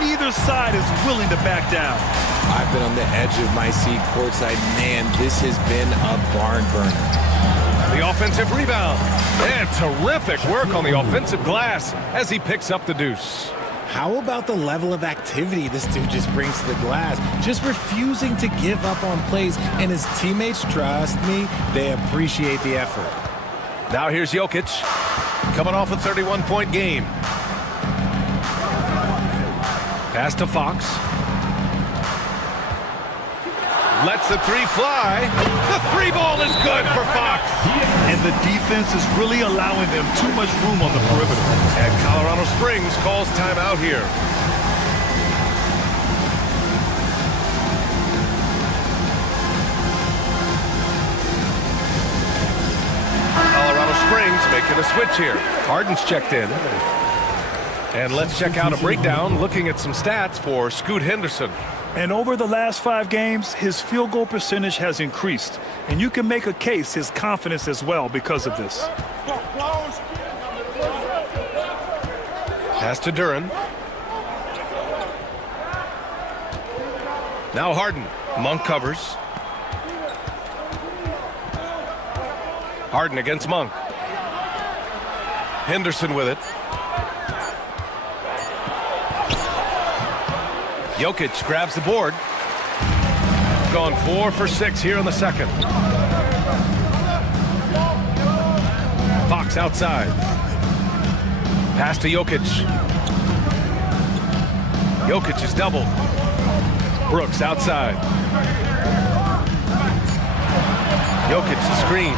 neither side is willing to back down. I've been on the edge of my seat courtside. Man, this has been a barn burner. The offensive rebound. And terrific work on the offensive glass as he picks up the deuce. How about the level of activity this dude just brings to the glass? Just refusing to give up on plays, and his teammates, trust me, they appreciate the effort. Now here's Jokic, coming off a 31-point game. Pass to Fox. Lets the 3 fly. The 3 ball is good for Fox. And the defense is really allowing them too much room on the perimeter. And Colorado Springs calls timeout here. Colorado Springs making a switch here. Harden's checked in. And let's check out a breakdown looking at some stats for Scoot Henderson. And over the last 5 games, his field goal percentage has increased. And you can make a case his confidence as well because of this. Pass to Duran. Now Harden. Monk covers. Harden against Monk. Henderson with it. Jokic grabs the board. Gone 4 for 6 here in the second. Fox outside. Pass to Jokic. Jokic is doubled. Brooks outside. Jokic the screen.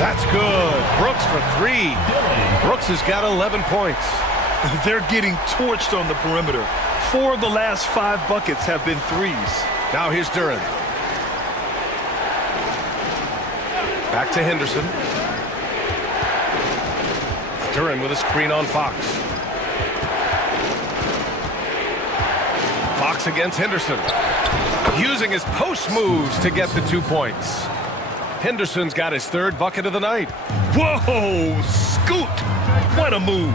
That's good. Brooks for 3. Brooks has got 11 points. They're getting torched on the perimeter. 4 of the last 5 buckets have been 3s. Now here's Duran. Back to Henderson. Duran with a screen on Fox. Fox against Henderson. Using his post moves to get the 2 points. Henderson's got his 3rd bucket of the night. Whoa, Scoot! What a move.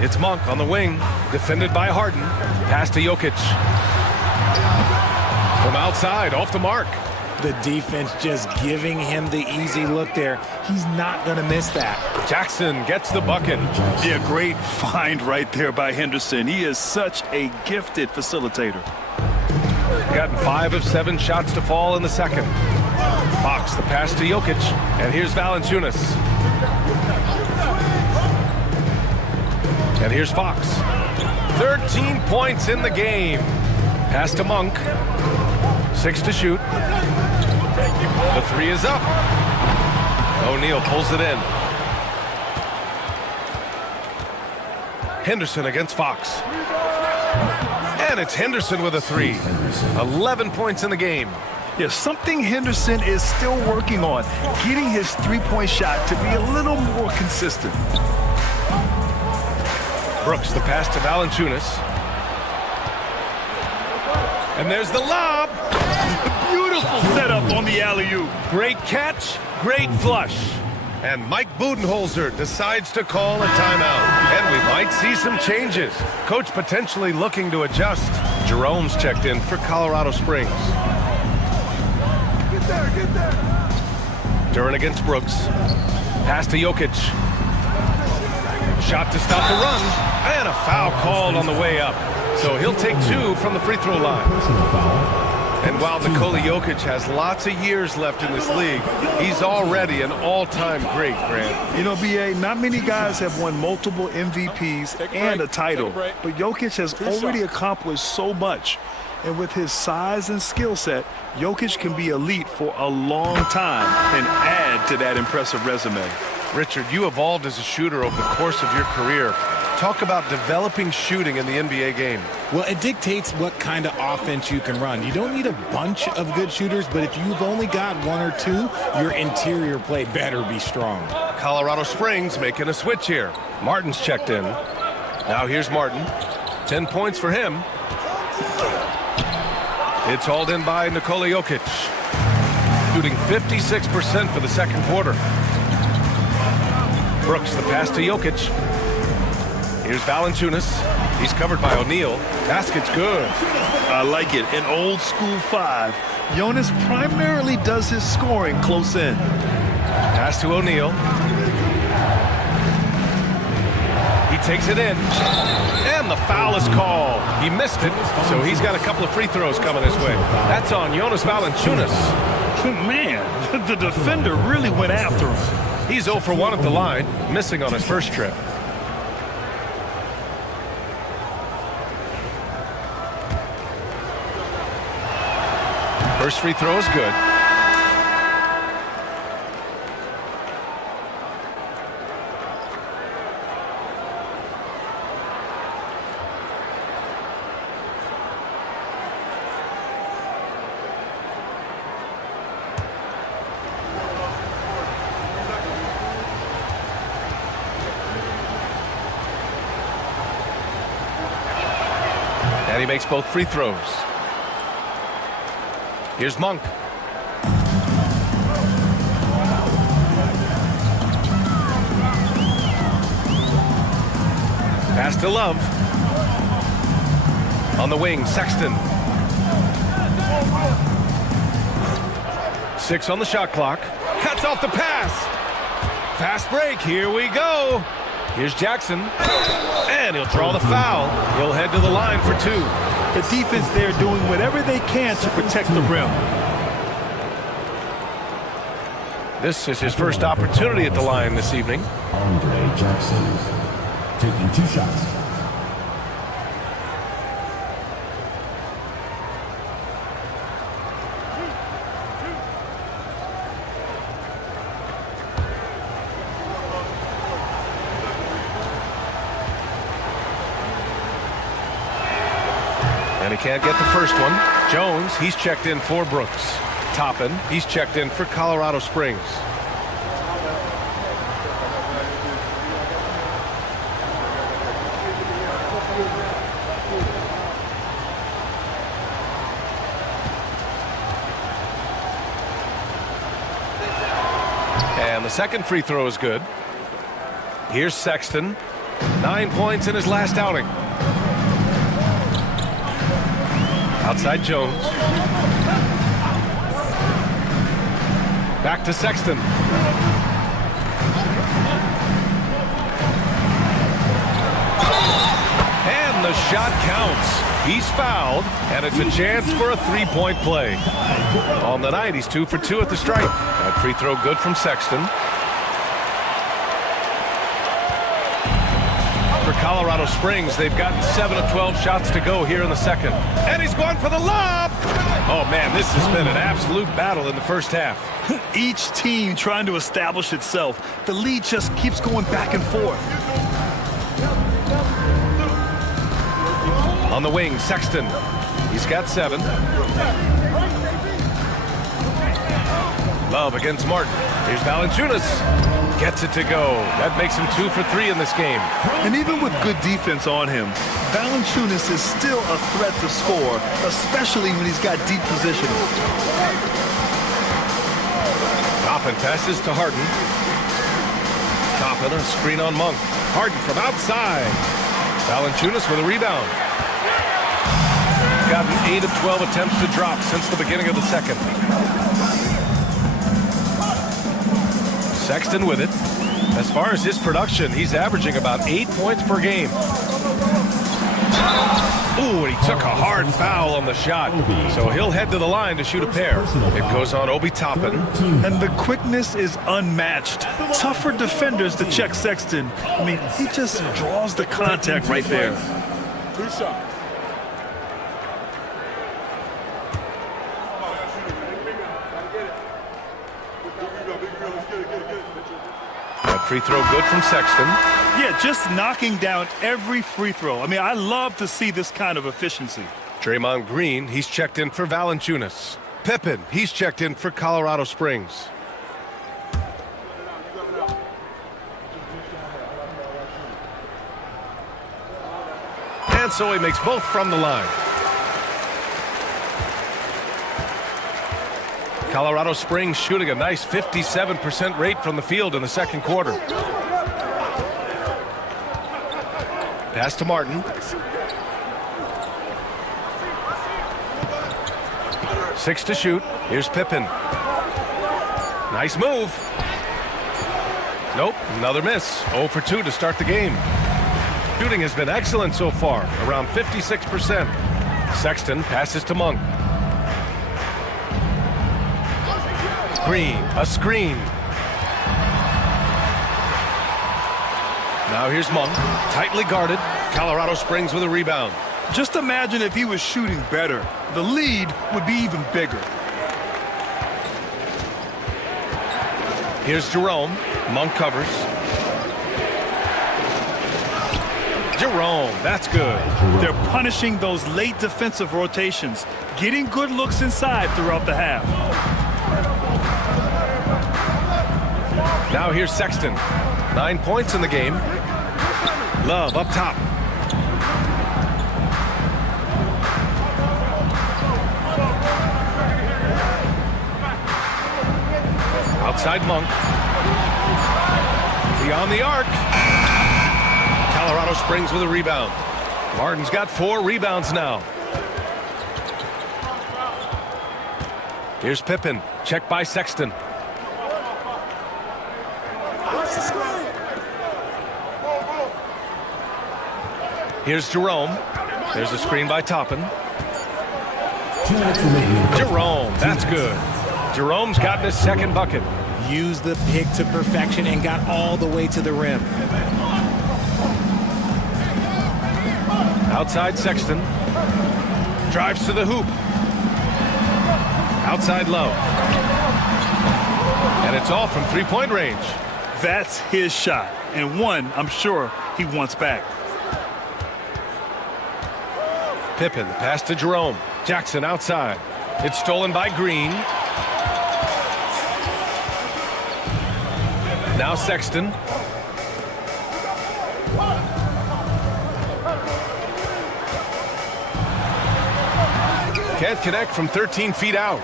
It's Monk on the wing, defended by Harden. Pass to Jokic. From outside, off the mark. The defense just giving him the easy look there. He's not going to miss that. Jackson gets the bucket. Yeah, great find right there by Henderson. He is such a gifted facilitator. Gotten 5 of 7 shots to fall in the second. Fox the pass to Jokic, and here's Valanciunas. And here's Fox. 13 points in the game. Pass to Monk. 6 to shoot. The 3 is up. O'Neal pulls it in. Henderson against Fox. And it's Henderson with a 3. 11 points in the game. Yeah, something Henderson is still working on, getting his three-point shot to be a little more consistent. Brooks the pass to Valanciunas. And there's the lob. Beautiful setup on the alley-oop. Great catch, great flush. And Mike Budenholzer decides to call a timeout. And we might see some changes. Coach potentially looking to adjust. Jerome's checked in for Colorado Springs. Get there. Duren against Brooks. Pass to Jokic. Shot to stop the run. And a foul called on the way up. So he'll take 2 from the free throw line. And while Nikola Jokic has lots of years left in this league, he's already an all-time great, Grant. You know, B.A., not many guys have won multiple MVPs and a title, but Jokic has already accomplished so much. And with his size and skill set, Jokic can be elite for a long time and add to that impressive resume. Richard, you evolved as a shooter over the course of your career. Talk about developing shooting in the NBA game. Well, it dictates what kind of offense you can run. You don't need a bunch of good shooters, but if you've only got 1 or 2, your interior play better be strong. Colorado Springs making a switch here. Martin's checked in. Now here's Martin. 10 points for him. It's hauled in by Nikola Jokic. Shooting 56% for the second quarter. Brooks the pass to Jokic. Here's Valanciunas. He's covered by O'Neal. Basket's good. I like it. An old school 5. Jonas primarily does his scoring close in. Pass to O'Neal. He takes it in. And the foul is called. He missed it, so he's got a couple of free throws coming his way. That's on Jonas Valanciunas. Man, the defender really went after him. He's 0 for 1 at the line, missing on his first trip. First free throw is good. And he makes both free throws. Here's Monk. Pass to Love. On the wing, Sexton. 6 on the shot clock. Cuts off the pass. Fast break. Here we go. Here's Jackson. And he'll draw the foul. He'll head to the line for 2. The defense there doing whatever they can to protect the rim. This is his first opportunity at the line this evening. Andre Jackson taking 2 shots. And he can't get the first one. Jones, he's checked in for Brooks. Toppin, he's checked in for Colorado Springs. And the second free throw is good. Here's Sexton. 9 points in his last outing. Outside Jones. Back to Sexton. And the shot counts. He's fouled, and it's a chance for a three-point play. On the night, he's 2 for 2 at the stripe. That free throw good from Sexton. For Colorado Springs, they've gotten 7 of 12 shots to go here in the second. And he's going for the lob! Oh, man, this has been an absolute battle in the first half. Each team trying to establish itself. The lead just keeps going back and forth. On the wing, Sexton. He's got 7. Love against Martin. Here's Valanciunas. Gets it to go. That makes him 2 for 3 in this game. And even with good defense on him, Valanciunas is still a threat to score, especially when he's got deep positioning. Toppin passes to Harden. Toppin, a screen on Monk. Harden from outside. Valanciunas with a rebound. Gotten 8 of 12 attempts to drop since the beginning of the second. Sexton with it. As far as his production, he's averaging about 8 points per game. Ooh, and he took a hard foul on the shot. So he'll head to the line to shoot a pair. It goes on Obi Toppin. And the quickness is unmatched. Tough for defenders to check Sexton. I mean, he just draws the contact right there. 2 shots. That free throw good from Sexton. Yeah, just knocking down every free throw. I mean, I love to see this kind of efficiency. Draymond Green, he's checked in for Valanciunas. Pippen, he's checked in for Colorado Springs. And so he makes both from the line. Colorado Springs shooting a nice 57% rate from the field in the second quarter. Pass to Martin. 6 to shoot. Here's Pippen. Nice move. Nope, another miss. 0 for 2 to start the game. Shooting has been excellent so far, around 56%. Sexton passes to Monk. Green, a screen. Now here's Monk, tightly guarded. Colorado Springs with a rebound. Just imagine if he was shooting better. The lead would be even bigger. Here's Jerome. Monk covers. Jerome, that's good. They're punishing those late defensive rotations, getting good looks inside throughout the half. Now here's Sexton. 9 points in the game. Love up top. Outside Monk. Beyond the arc. Colorado Springs with a rebound. Martin's got 4 rebounds now. Here's Pippen. Checked by Sexton. Here's Jerome. There's a screen by Toppin. Jerome, that's good. Jerome's gotten his second bucket. Used the pick to perfection and got all the way to the rim. Outside Sexton. Drives to the hoop. Outside Love. And it's all from three-point range. That's his shot, and one I'm sure he wants back. Pippen, the pass to Jerome. Jackson outside. It's stolen by Green. Now Sexton. Can't connect from 13 feet out.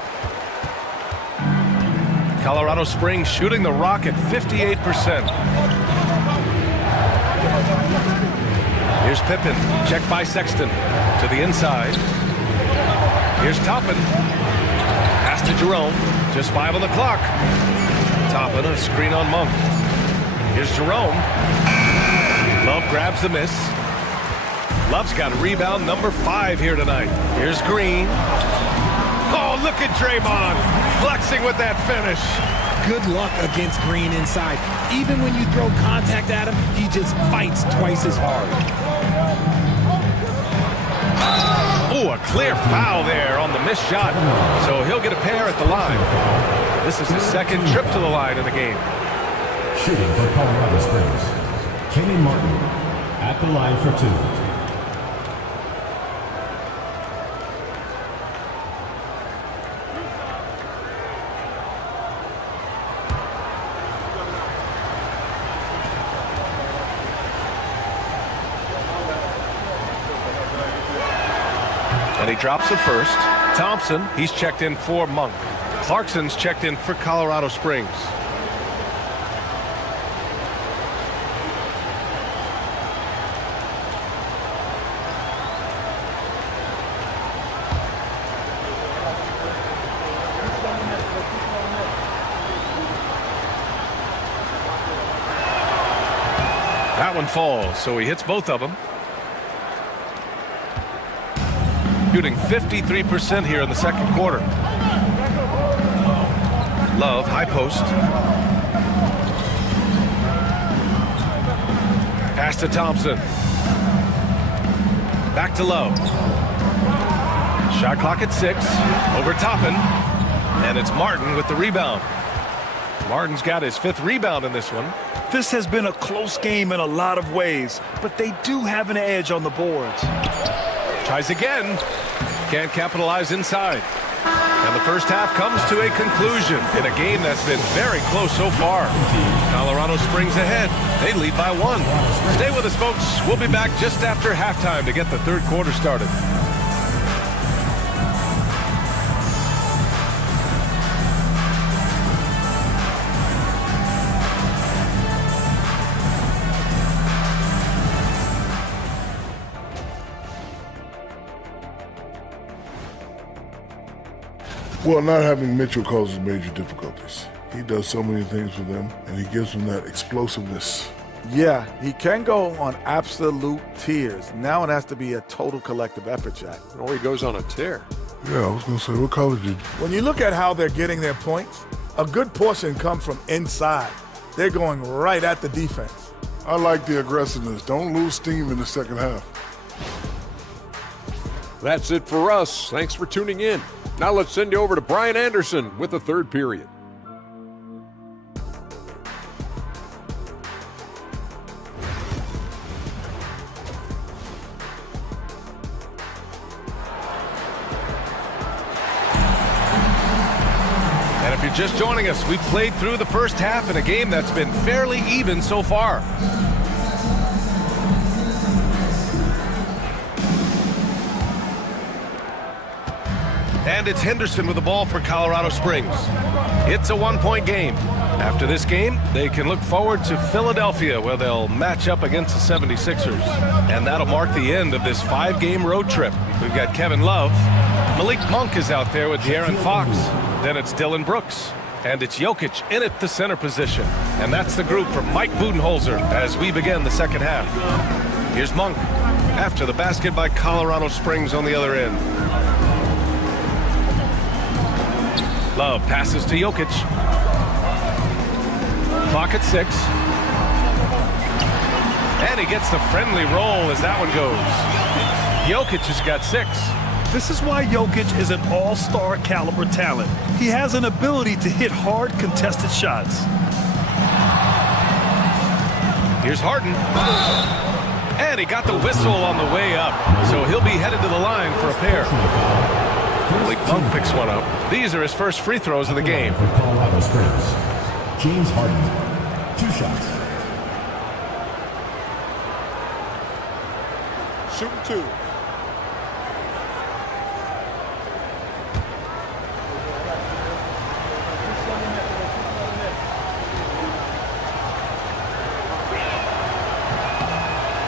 Colorado Springs shooting the rock at 58%. Here's Pippen, checked by Sexton. To the inside. Here's Toppin. Pass to Jerome. Just 5 on the clock. Toppin, a screen on Monk. Here's Jerome. Love grabs the miss. Love's got rebound number 5 here tonight. Here's Green. Oh, look at Draymond flexing with that finish. Good luck against Green inside. Even when you throw contact at him, he just fights twice as hard. Oh, a clear foul there on the missed shot. So he'll get a pair at the line. This is his second trip to the line in the game. Shooting for Colorado Springs, Kenny Martin at the line for 2. And he drops it first. Thompson, he's checked in for Monk. Clarkson's checked in for Colorado Springs. That one falls, so he hits both of them. Shooting 53% here in the second quarter. Love, high post. Pass to Thompson. Back to Love. Shot clock at 6. Over Toppin. And it's Martin with the rebound. Martin's got his 5th rebound in this one. This has been a close game in a lot of ways, but they do have an edge on the boards. Tries again. Can't capitalize inside. And the first half comes to a conclusion in a game that's been very close so far. Colorado Springs ahead. They lead by 1. Stay with us, folks. We'll be back just after halftime to get the third quarter started. Well, not having Mitchell causes major difficulties. He does so many things for them, and he gives them that explosiveness. Yeah, he can go on absolute tears. Now it has to be a total collective effort, Jack. Or he goes on a tear. Yeah, I was going to say, what college did you? When you look at how they're getting their points, a good portion comes from inside. They're going right at the defense. I like the aggressiveness. Don't lose steam in the second half. That's it for us. Thanks for tuning in. Now let's send you over to Brian Anderson with the third period. And if you're just joining us, we've played through the first half in a game that's been fairly even so far. And it's Henderson with the ball for Colorado Springs. It's a 1-point game. After this game, they can look forward to Philadelphia, where they'll match up against the 76ers. And that'll mark the end of this 5-game road trip. We've got Kevin Love. Malik Monk is out there with De'Aaron Fox. Then it's Dylan Brooks. And it's Jokic in at the center position. And that's the group for Mike Budenholzer as we begin the second half. Here's Monk after the basket by Colorado Springs on the other end. Love passes to Jokic. Clock at 6. And he gets the friendly roll as that one goes. Jokic has got 6. This is why Jokic is an all-star caliber talent. He has an ability to hit hard contested shots. Here's Harden. And he got the whistle on the way up. So he'll be headed to the line for a pair. Malik Monk picks one up. These are his first free throws of the game. For Colorado Springs, James Harden, 2 shots. Shooting 2.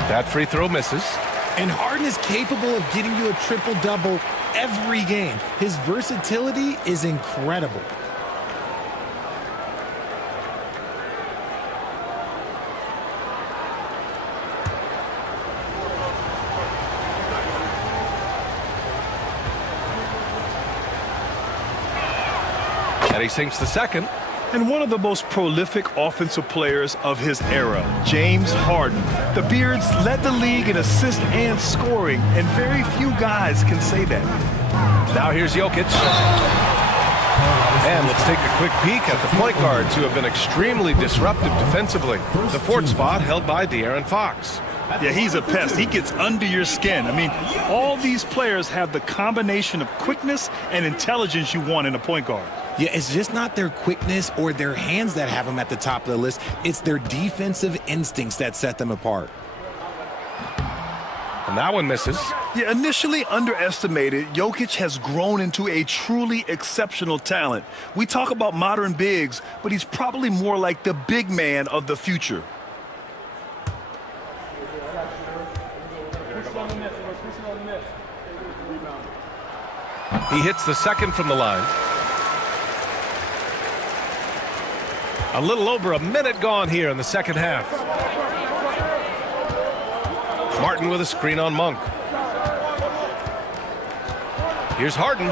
That free throw misses. And Harden is capable of getting you a triple-double every game. His versatility is incredible. And he sinks the second. And one of the most prolific offensive players of his era, James Harden. The Beards led the league in assists and scoring, and very few guys can say that. Now here's Jokic. And let's take a quick peek at the point guards who have been extremely disruptive defensively. The fourth spot held by De'Aaron Fox. Yeah, he's a pest. He gets under your skin. I mean, all these players have the combination of quickness and intelligence you want in a point guard. Yeah, it's just not their quickness or their hands that have them at the top of the list. It's their defensive instincts that set them apart. And that one misses. Yeah, initially underestimated, Jokic has grown into a truly exceptional talent. We talk about modern bigs, but he's probably more like the big man of the future. He hits the second from the line. A little over a minute gone here in the second half. Martin with a screen on Monk. Here's Harden.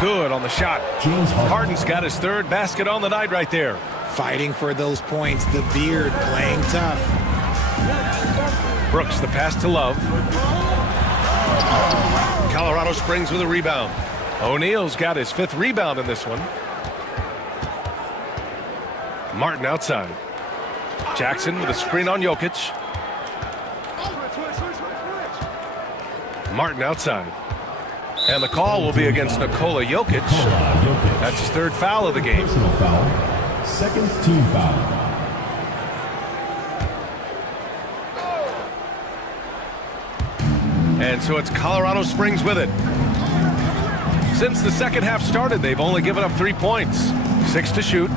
Good on the shot. Harden's got his third basket on the night right there. Fighting for those points. The Beard playing tough. Brooks, the pass to Love. Colorado Springs with a rebound. O'Neal's got his fifth rebound in this one. Martin outside. Jackson with a screen on Jokic. Martin outside. And the call will be against Nikola Jokic. That's his third foul of the game. Second team foul. And so it's Colorado Springs with it. Since the second half started, they've only given up 3 points. 6 to shoot.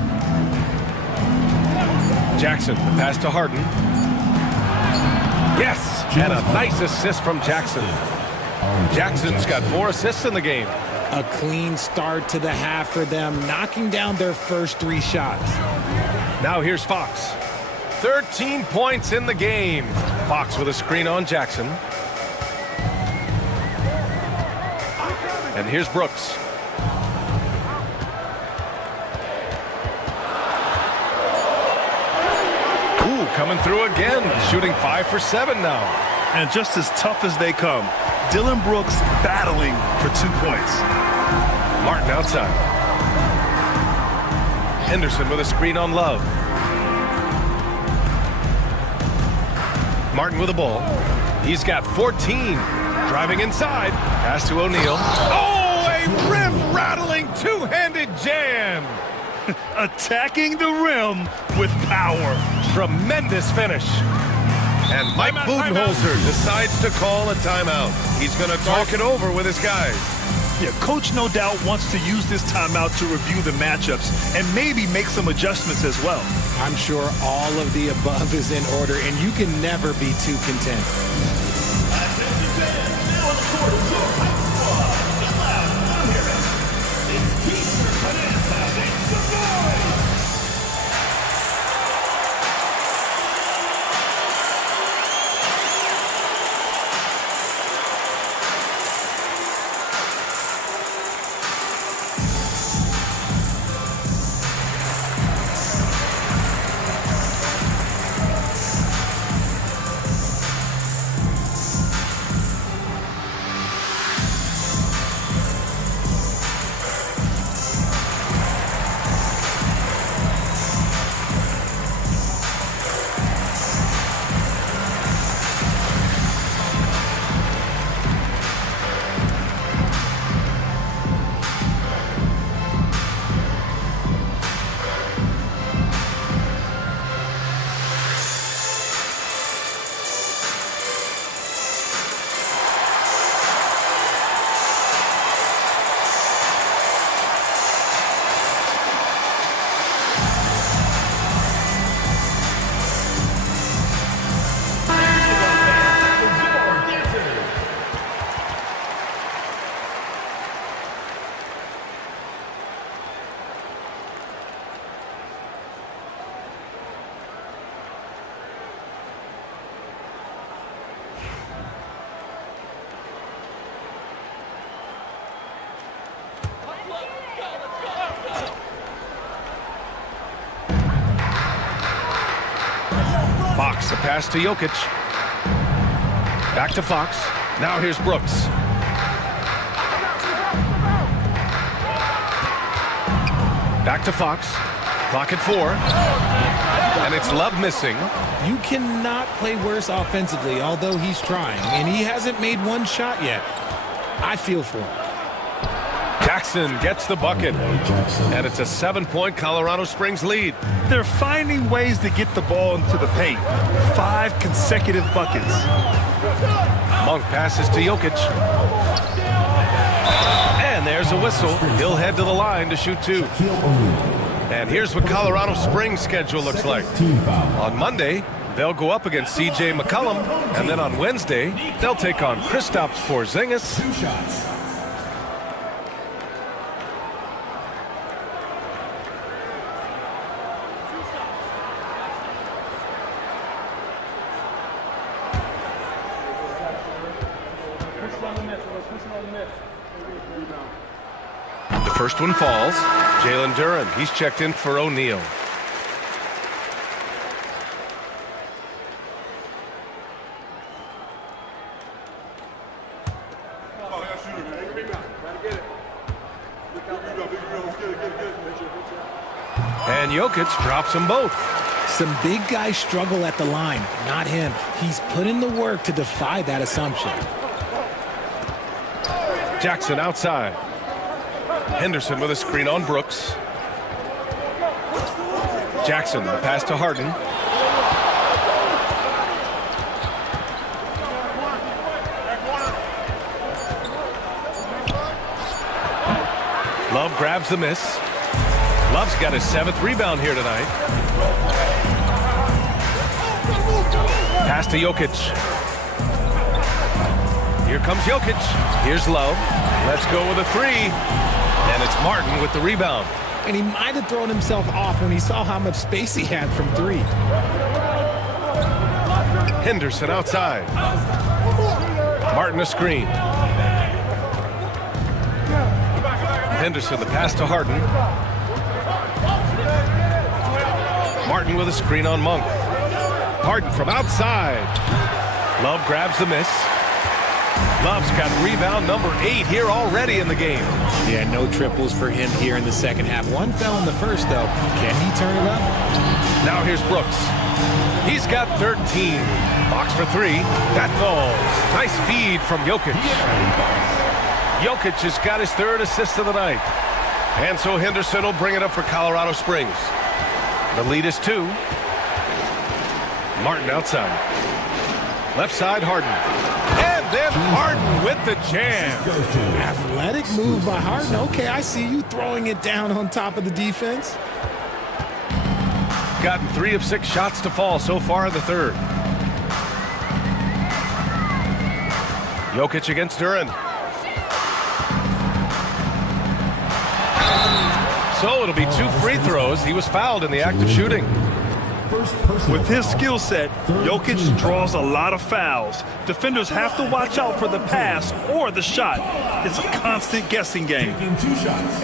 Jackson, the pass to Harden. Yes, and a nice assist from Jackson. Jackson's got 4 assists in the game. A clean start to the half for them, knocking down their first 3 shots. Now here's Fox. 13 points in the game. Fox with a screen on Jackson. And here's Brooks. Ooh, coming through again, shooting 5 for 7 now. And just as tough as they come, Dillon Brooks battling for 2 points. Martin outside. Henderson with a screen on Love. Martin with the ball. He's got 14. Driving inside. Pass to O'Neal. Oh, a rim-rattling two-handed jam. Attacking the rim with power. Tremendous finish. And Mike Budenholzer decides to call a timeout. He's going to talk it over with his guys. Yeah, coach no doubt wants to use this timeout to review the matchups and maybe make some adjustments as well. I'm sure all of the above is in order, and you can never be too content. Fox, the pass to Jokic. Back to Fox. Now here's Brooks. Back to Fox. Clock at 4. And it's Love missing. You cannot play worse offensively, although he's trying, and he hasn't made one shot yet. I feel for him. Jackson gets the bucket, and it's a 7-point Colorado Springs lead. They're finding ways to get the ball into the paint. 5 consecutive buckets. Monk passes to Jokic. And there's a whistle. He'll head to the line to shoot 2. And here's what Colorado Springs' schedule looks like. On Monday, they'll go up against C.J. McCollum, and then on Wednesday, they'll take on Kristaps Porzingis. The first one falls. Jalen Duren, he's checked in for O'Neal. And Jokic drops them both. Some big guys struggle at the line, not him. He's put in the work to defy that assumption. Jackson outside. Henderson with a screen on Brooks. Jackson, the pass to Harden. Love grabs the miss. Love's got his 7th rebound here tonight. Pass to Jokic. Here comes Jokic. Here's Love. Let's go with a 3. And it's Martin with the rebound. And he might have thrown himself off when he saw how much space he had from 3. Henderson outside. Martin a screen. Henderson, the pass to Harden. Martin with a screen on Monk. Harden from outside. Love grabs the miss. Love's got rebound number 8 here already in the game. Yeah, no triples for him here in the second half. One fell in the first, though. Can he turn it up? Now here's Brooks. He's got 13. Box for 3. That falls. Nice feed from Jokic. Jokic has got his 3rd assist of the night. And so Henderson will bring it up for Colorado Springs. The lead is 2. Martin outside. Left side, Harden. And then Harden with the jam. Athletic move by Harden. Okay, I see you throwing it down on top of the defense. Gotten 3 of 6 shots to fall so far in the 3rd. Jokic against Duren. So it'll be 2 free throws. He was fouled in the act of shooting. With his skill set, Jokic draws a lot of fouls. Defenders have to watch out for the pass or the shot. It's a constant guessing game.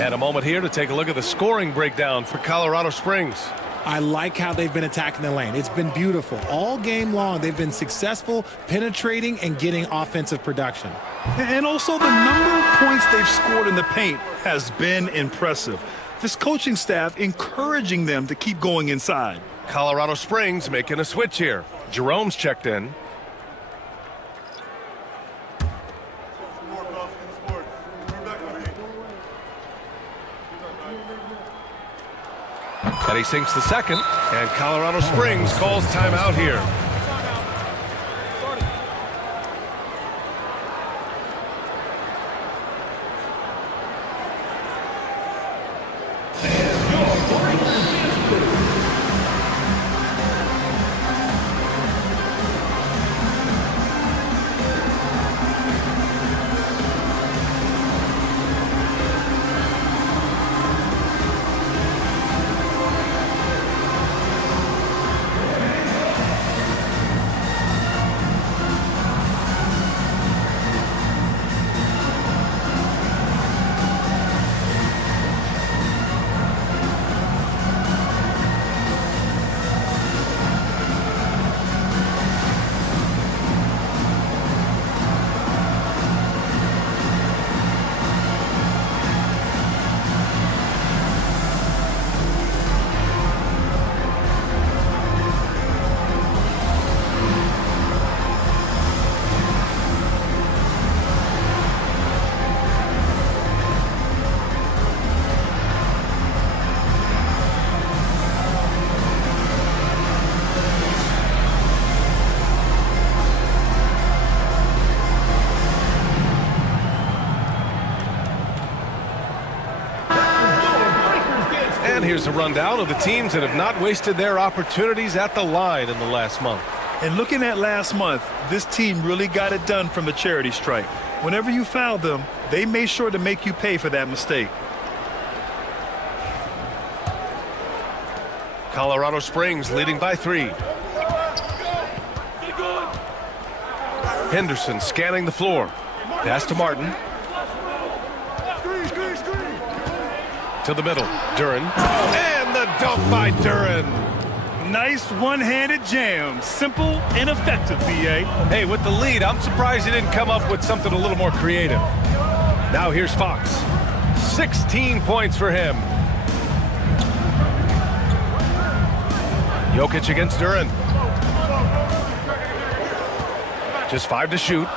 And a moment here to take a look at the scoring breakdown for Colorado Springs. I like how they've been attacking the lane. It's been beautiful. All game long, they've been successful penetrating and getting offensive production. And also the number of points they've scored in the paint has been impressive. This coaching staff encouraging them to keep going inside. Colorado Springs making a switch here. Jerome's checked in. And he sinks the second, and Colorado Springs calls timeout here. And here's a rundown of the teams that have not wasted their opportunities at the line in the last month. And looking at last month, this team really got it done from the charity stripe. Whenever you foul them, they made sure to make you pay for that mistake. Colorado Springs leading by 3. Henderson scanning the floor. Pass to Martin. To the middle. Duren. And the dunk by Duren. Nice one-handed jam. Simple and effective, B.A. Hey, with the lead, I'm surprised he didn't come up with something a little more creative. Now here's Fox. 16 points for him. Jokic against Duren. Just 5 to shoot.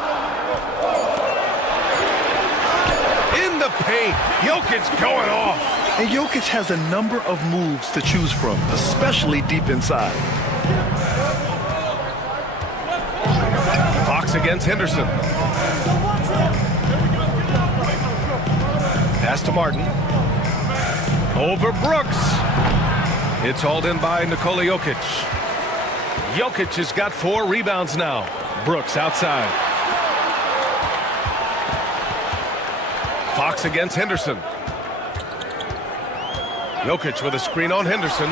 In the paint. Jokic going off. And Jokic has a number of moves to choose from, especially deep inside. Fox against Henderson. Pass to Martin. Over Brooks. It's hauled in by Nikola Jokic. Jokic has got 4 rebounds now. Brooks outside. Fox against Henderson. Jokic with a screen on Henderson.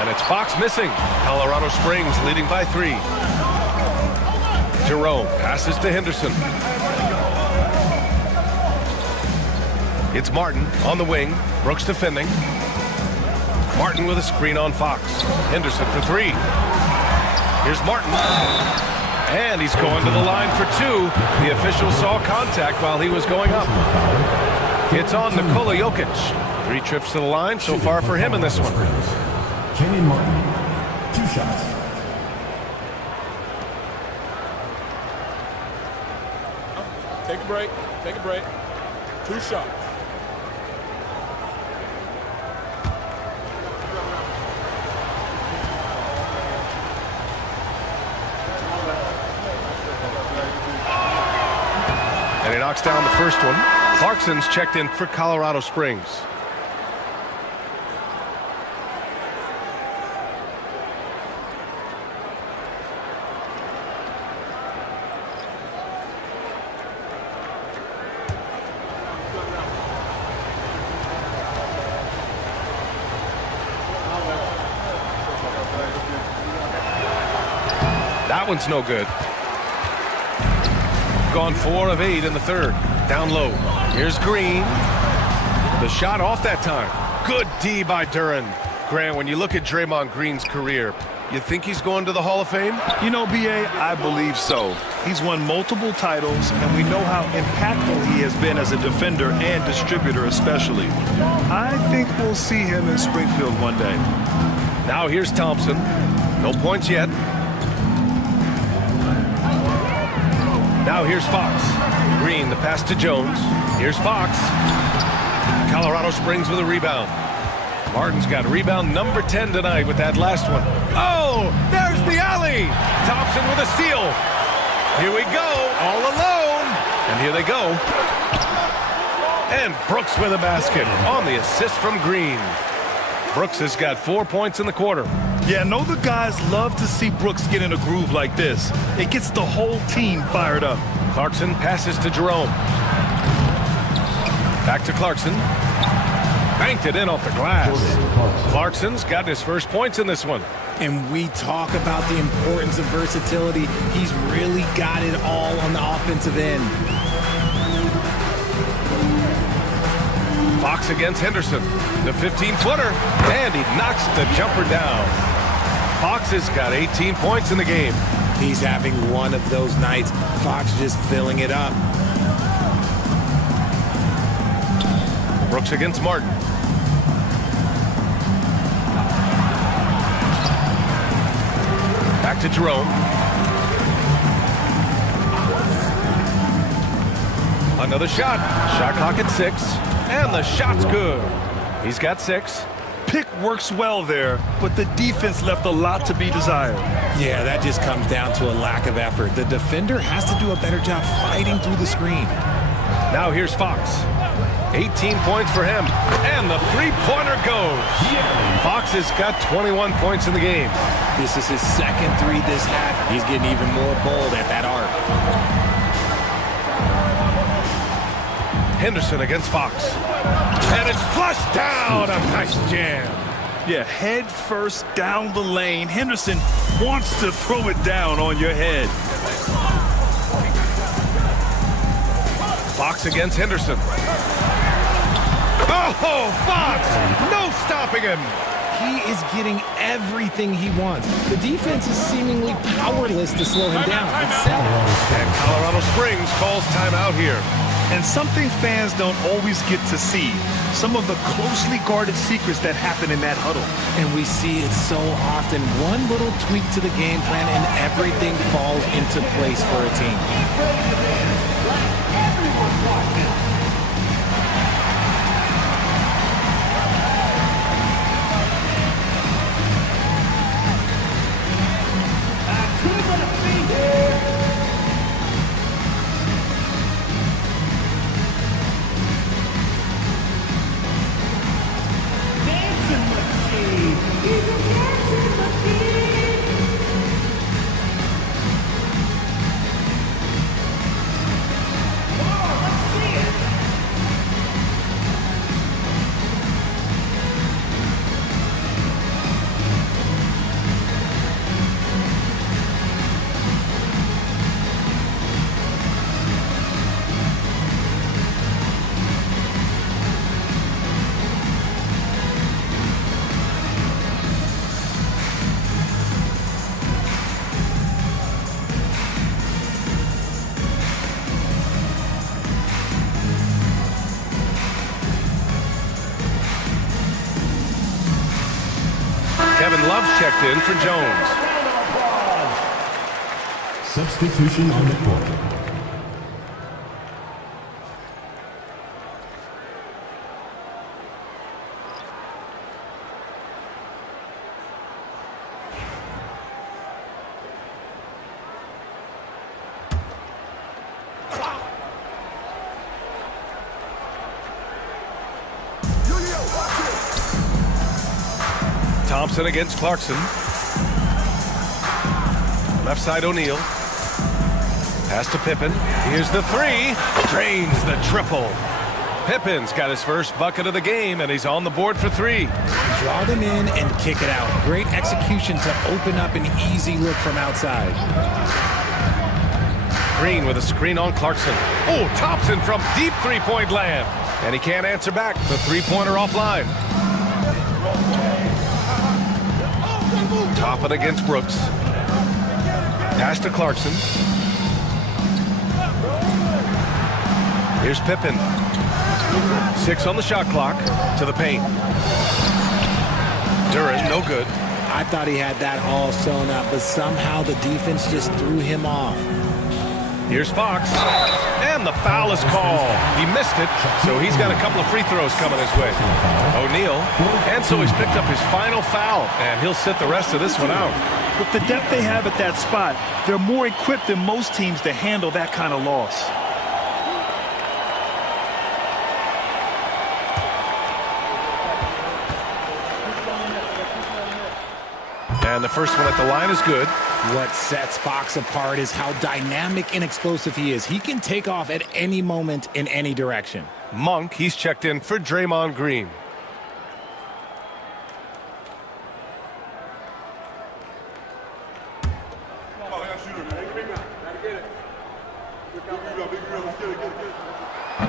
And it's Fox missing. Colorado Springs leading by 3. Jerome passes to Henderson. It's Martin on the wing. Brooks defending. Martin with a screen on Fox. Henderson for 3. Here's Martin. And he's going to the line for 2. The official saw contact while he was going up. It's on Nikola Jokic. 3 trips to the line so far for him in this one. Kenyon Martin, 2 shots. Take a break. Take a break. 2 shots. And he knocks down the first one. Clarkson's checked in for Colorado Springs. That one's no good. Gone 4 of 8 in the third. Down low. Here's Green. The shot off that time. Good D by Duren. Grant, when you look at Draymond Green's career, you think he's going to the Hall of Fame? You know, B.A., I believe so. He's won multiple titles, and we know how impactful he has been as a defender and distributor especially. I think we'll see him in Springfield one day. Now here's Thompson. No points yet. Now here's Fox. Green, the pass to Jones. Here's Fox. Colorado Springs with a rebound. Martin's got rebound number 10 tonight with that last one. Oh, there's the alley. Thompson with a steal. Here we go, all alone. And here they go. And Brooks with a basket on the assist from Green. Brooks has got 4 points in the quarter. Yeah, I know the guys love to see Brooks get in a groove like this. It gets the whole team fired up. Clarkson passes to Jerome. Back to Clarkson. Banked it in off the glass. Clarkson's got his first points in this one. And we talk about the importance of versatility. He's really got it all on the offensive end. Fox against Henderson. The 15-footer. And he knocks the jumper down. Fox has got 18 points in the game. He's having one of those nights. Fox just filling it up. Brooks against Martin. Back to Jerome. Another shot. Shot clock at 6. And the shot's good. He's got 6. Pick works well there, but the defense left a lot to be desired. Yeah, that just comes down to a lack of effort. The defender has to do a better job fighting through the screen. Now here's Fox. 18 points for him. And the three-pointer goes. Fox has got 21 points in the game. This is his second three this half. He's getting even more bold at that arc. Henderson against Fox. And it's flushed down. A nice jam. Yeah, head first down the lane. Henderson wants to throw it down on your head. Fox against Henderson. Oh, Fox! No stopping him. He is getting everything he wants. The defense is seemingly powerless to slow him down. It's sad. And Colorado Springs calls timeout here. And something fans don't always get to see. Some of the closely guarded secrets that happen in that huddle. And we see it so often. One little tweak to the game plan and everything falls into place for a team. Kevin Love's checked in for Jones. Substitution on the court. Thompson against Clarkson. Left side O'Neal. Pass to Pippen. Here's the three. Drains the triple. Pippen's got his first bucket of the game, and he's on the board for three. Draw them in and kick it out. Great execution to open up an easy look from outside. Green with a screen on Clarkson. Oh, Thompson from deep three-point land. And he can't answer back. The three-pointer offline. Toppin against Brooks. Pass to Clarkson. Here's Pippen. 6 on the shot clock. To the paint. Duran, no good. I thought he had that all sewn up, but somehow the defense just threw him off. Here's Fox. And the foul is called. He missed it, so he's got a couple of free throws coming his way. O'Neal. And so he's picked up his final foul, and he'll sit the rest of this one out. With the depth they have at that spot, they're more equipped than most teams to handle that kind of loss. And the first one at the line is good. What sets Fox apart is how dynamic and explosive he is. He can take off at any moment in any direction. Monk, he's checked in for Draymond Green.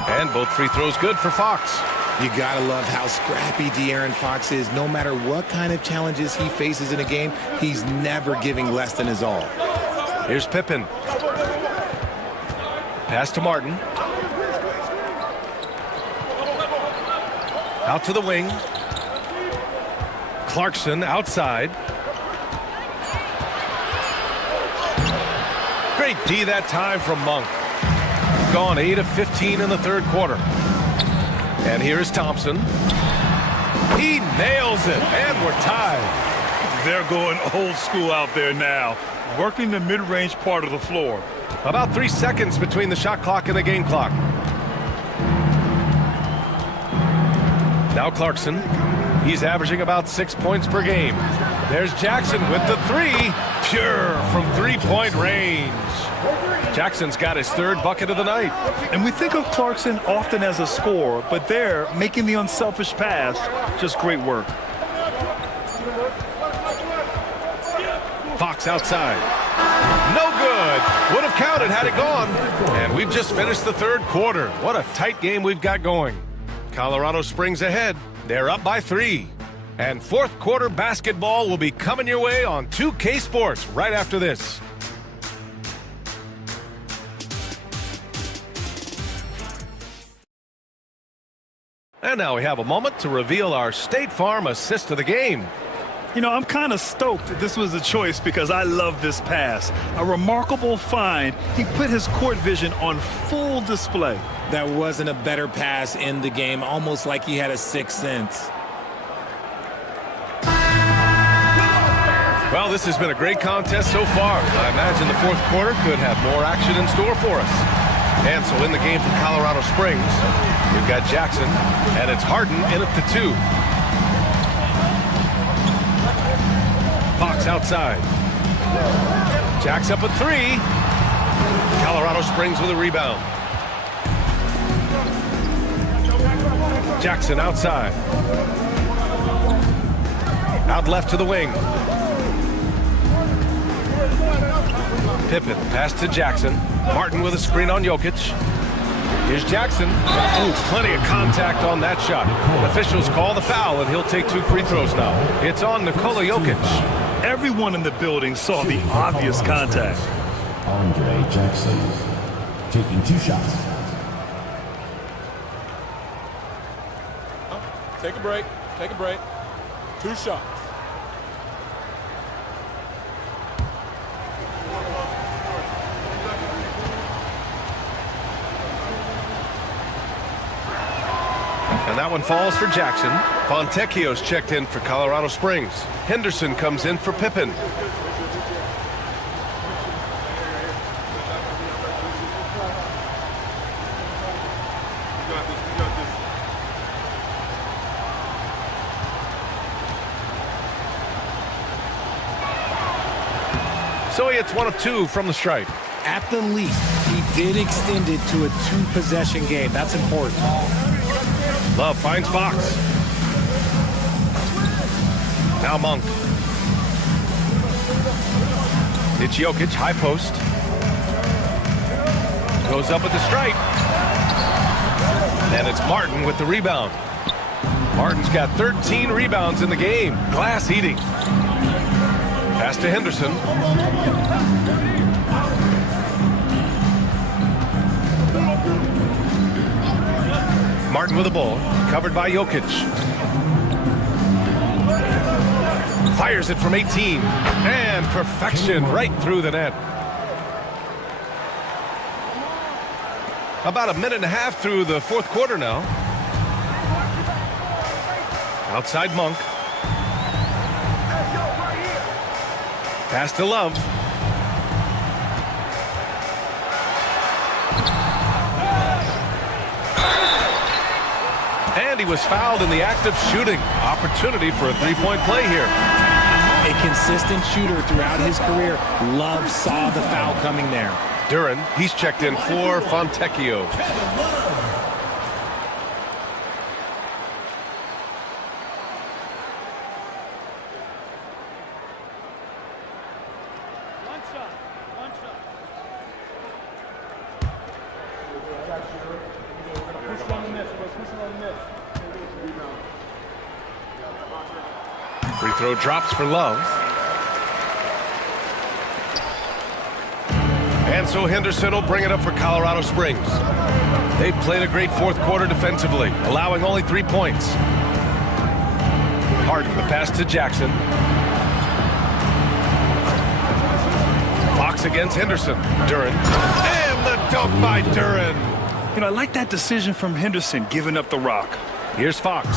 And both free throws good for Fox. You gotta love how scrappy De'Aaron Fox is. No matter what kind of challenges he faces in a game, he's never giving less than his all. Here's Pippen. Pass to Martin. Out to the wing. Clarkson outside. Great D that time from Monk. Gone 8 of 15 in the third quarter. And here's Thompson. He nails it, and we're tied. They're going old school out there now, working the mid-range part of the floor. About 3 seconds between the shot clock and the game clock. Now Clarkson. He's averaging about 6 points per game. There's Jackson with the three. Pure from three-point range. Jackson's got his third bucket of the night. And we think of Clarkson often as a scorer, but there, making the unselfish pass, just great work. Fox outside. No good. Would have counted had it gone. And we've just finished the third quarter. What a tight game we've got going. Colorado Springs ahead. They're up by 3. And fourth quarter basketball will be coming your way on 2K Sports right after this. And now we have a moment to reveal our State Farm assist of the game. You know, I'm kind of stoked that this was a choice because I love this pass. A remarkable find. He put his court vision on full display. That wasn't a better pass in the game, almost like he had a sixth sense. Well, this has been a great contest so far. I imagine the fourth quarter could have more action in store for us. And so in the game from Colorado Springs, we've got Jackson, and it's Harden in at the 2. Fox outside. Jack's up at 3. Colorado Springs with a rebound. Jackson outside. Out left to the wing. Pippen pass to Jackson. Martin with a screen on Jokic. Here's Jackson. Ooh, plenty of contact on that shot. Officials call the foul, and he'll take 2 free throws now. It's on Nikola Jokic. Everyone in the building saw the obvious contact. Andre Jackson taking 2 shots. Take a break. Take a break. 2 shots. And that one falls for Jackson. Fontecchio's checked in for Colorado Springs. Henderson comes in for Pippen. So he hits 1 of 2 from the stripe. At the least, he did extend it to a 2-possession game. That's important. Love finds Fox. Now Monk. It's Jokic, high post. Goes up at the stripe. And it's Martin with the rebound. Martin's got 13 rebounds in the game. Glass eating. Pass to Henderson. Martin with the ball, covered by Jokic. Fires it from 18, and perfection right through the net. About a minute and a half through the fourth quarter now. Outside Monk. Pass to Love. And he was fouled in the act of shooting. Opportunity for a three-point play here. A consistent shooter throughout his career. Love saw the foul coming there. Duran, he's checked in for Fontecchio. Free throw drops for Love. And so Henderson will bring it up for Colorado Springs. They played a great fourth quarter defensively, allowing only 3 points. Harden, the pass to Jackson. Fox against Henderson. Duran. And the dunk by Duran. You know, I like that decision from Henderson, giving up the rock. Here's Fox.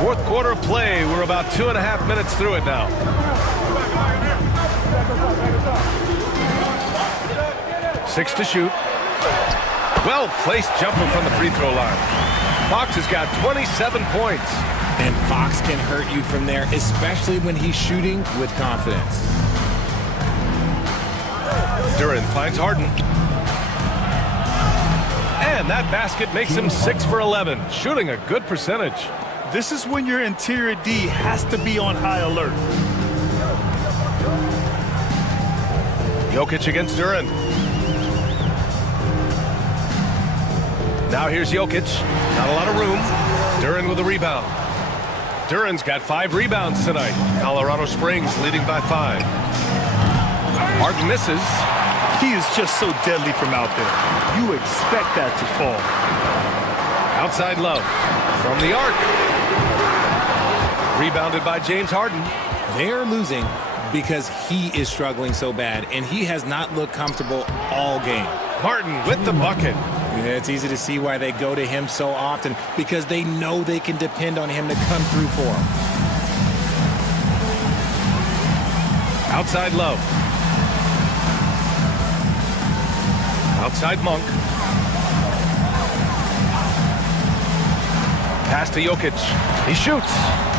Fourth quarter play. We're about 2.5 minutes through it now. 6 to shoot. Well-placed jumper from the free throw line. Fox has got 27 points. And Fox can hurt you from there, especially when he's shooting with confidence. Duren finds Harden. And that basket makes him 6 for 11, shooting a good percentage. This is when your interior D has to be on high alert. Jokic against Duren. Now here's Jokic. Not a lot of room. Duren with a rebound. Duren's got 5 rebounds tonight. Colorado Springs leading by 5. Harden misses. He is just so deadly from out there. You expect that to fall. Outside Love from the arc. Rebounded by James Harden. They are losing because he is struggling so bad, and he has not looked comfortable all game. Harden with the bucket. Yeah, it's easy to see why they go to him so often, because they know they can depend on him to come through for them. Outside Love. Outside Monk. Pass to Jokic. He shoots.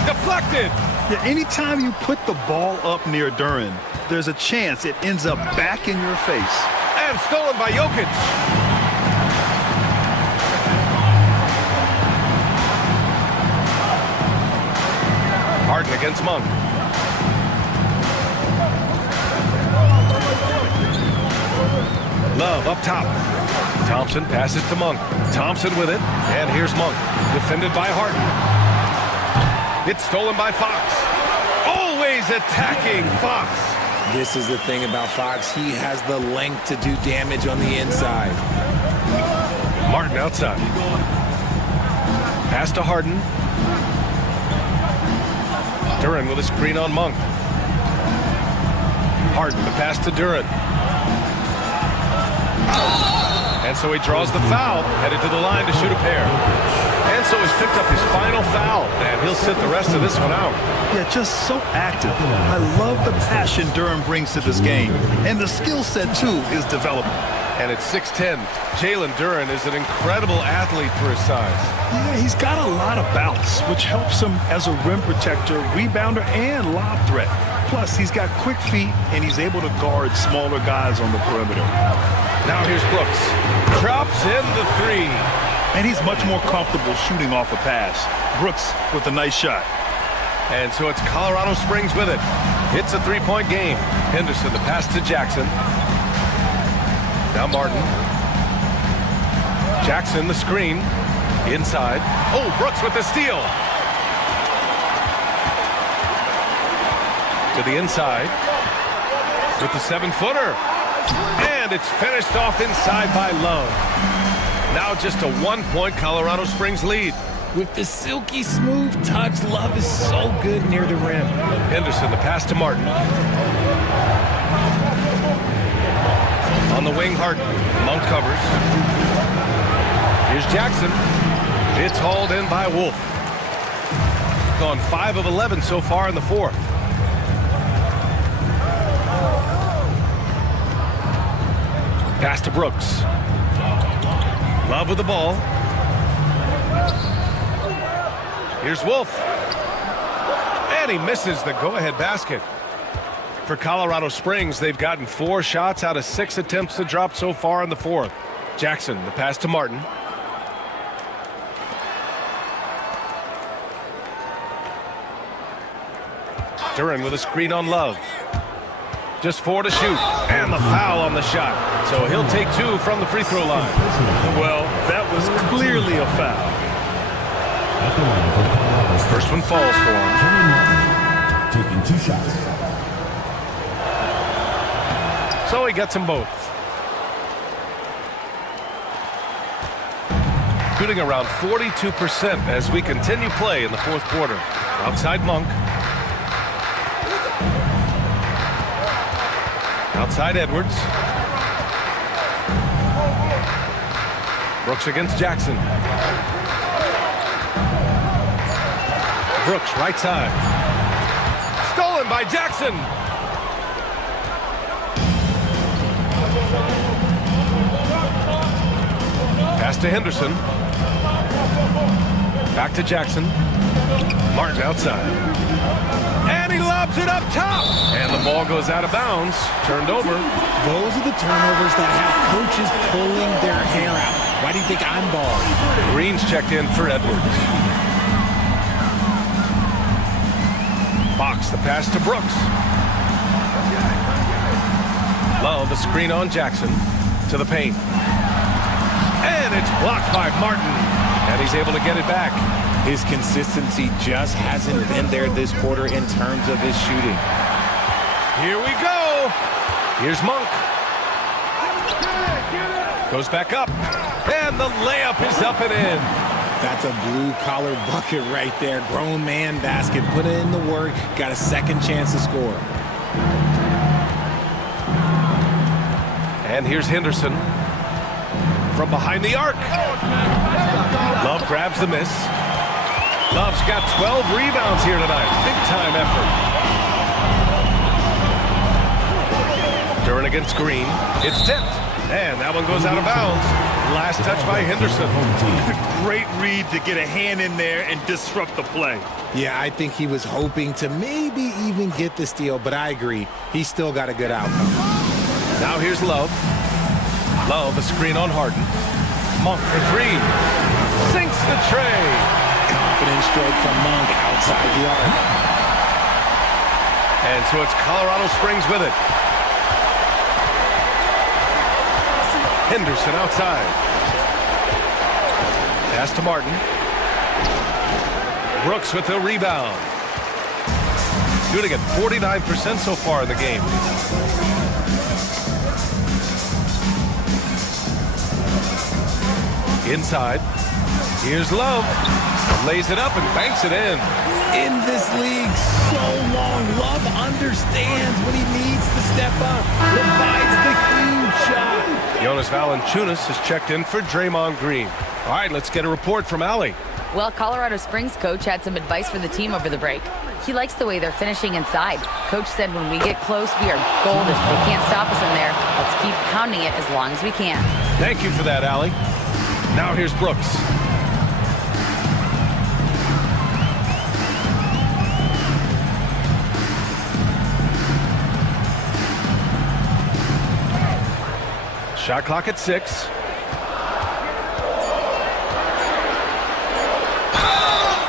Deflected. Yeah, anytime you put the ball up near Duren, there's a chance it ends up back in your face. And stolen by Jokic. Harden against Monk. Love up top. Thompson passes to Monk. Thompson with it. And here's Monk. Defended by Harden. It's stolen by Fox. Always attacking Fox. This is the thing about Fox. He has the length to do damage on the inside. Martin outside. Pass to Harden. Duren with a screen on Monk. Harden the pass to Duren. And so he draws the foul, headed to the line to shoot a pair. And so he's picked up his final foul, and he'll sit the rest of this one out. Yeah, just so active. I love the passion Duren brings to this game. And the skill set, too, is developing. And at 6'10", Jalen Duren is an incredible athlete for his size. Yeah, he's got a lot of bounce, which helps him as a rim protector, rebounder, and lob threat. Plus, he's got quick feet, and he's able to guard smaller guys on the perimeter. Now here's Brooks. Drops in the 3. And he's much more comfortable shooting off a pass. Brooks with a nice shot. And so it's Colorado Springs with it. It's a 3-point game. Henderson the pass to Jackson. Now Martin. Jackson the screen. Inside. Oh, Brooks with the steal. To the inside. With the 7-footer. And it's finished off inside by Love. Now just a 1-point Colorado Springs lead. With the silky smooth touch, Love is so good near the rim. Henderson the pass to Martin. On the wing, Harden. Monk covers. Here's Jackson. It's hauled in by Wolf. Gone 5 of 11 so far in the 4th. Pass to Brooks. Love with the ball. Here's Wolf. And he misses the go-ahead basket. For Colorado Springs, they've gotten 4 shots out of 6 attempts to drop so far in the 4th. Jackson, the pass to Martin. Duren with a screen on Love. Just 4 to shoot. And the foul on the shot. So he'll take 2 from the free throw line. Well, that was clearly a foul. First one falls for him. Taking 2 shots. So he gets them both. Shooting around 42% as we continue play in the 4th quarter. Outside Monk. Outside Edwards. Brooks against Jackson. Brooks right side. Stolen by Jackson. to Henderson. Back to Jackson. Martin outside. And he lobs it up top. And the ball goes out of bounds. Turned over. Those are the turnovers that have coaches pulling their hair out. Why do you think I'm bald? Green's checked in for Edwards. Fox, the pass to Brooks. Love, a screen on Jackson. To the paint. And it's blocked by Martin. And he's able to get it back. His consistency just hasn't been there this quarter in terms of his shooting. Here we go. Here's Monk. Goes back up. And the layup is up and in. That's a blue-collar bucket right there. Grown man basket. Put in the work. Got a second chance to score. And here's Henderson. From behind the arc. Love grabs the miss. Love's got 12 rebounds here tonight. Big-time effort. Duran against Green. It's tipped. And that one goes out of bounds. Last touch by Henderson. Great read to get a hand in there and disrupt the play. Yeah, I think he was hoping to maybe even get the steal, but I agree. He still got a good outcome. Now here's Love. Love, a screen on Harden. Monk for three. Sinks the tray. Confident stroke from Monk outside the arc. And so it's Colorado Springs with it. Henderson outside. Pass to Martin. Brooks with the rebound. Shooting at 49% so far in the game. Inside. Here's Love. Lays it up and banks it in. In this league so long, Love understands when he needs to step up. Provides the huge shot. Jonas Valanciunas has checked in for Draymond Green. All right, let's get a report from Allie. Well, Colorado Springs coach had some advice for the team over the break. He likes the way they're finishing inside. Coach said when we get close, we are golden. They can't stop us in there. Let's keep pounding it as long as we can. Thank you for that, Allie. Now here's Brooks. Shot clock at 6.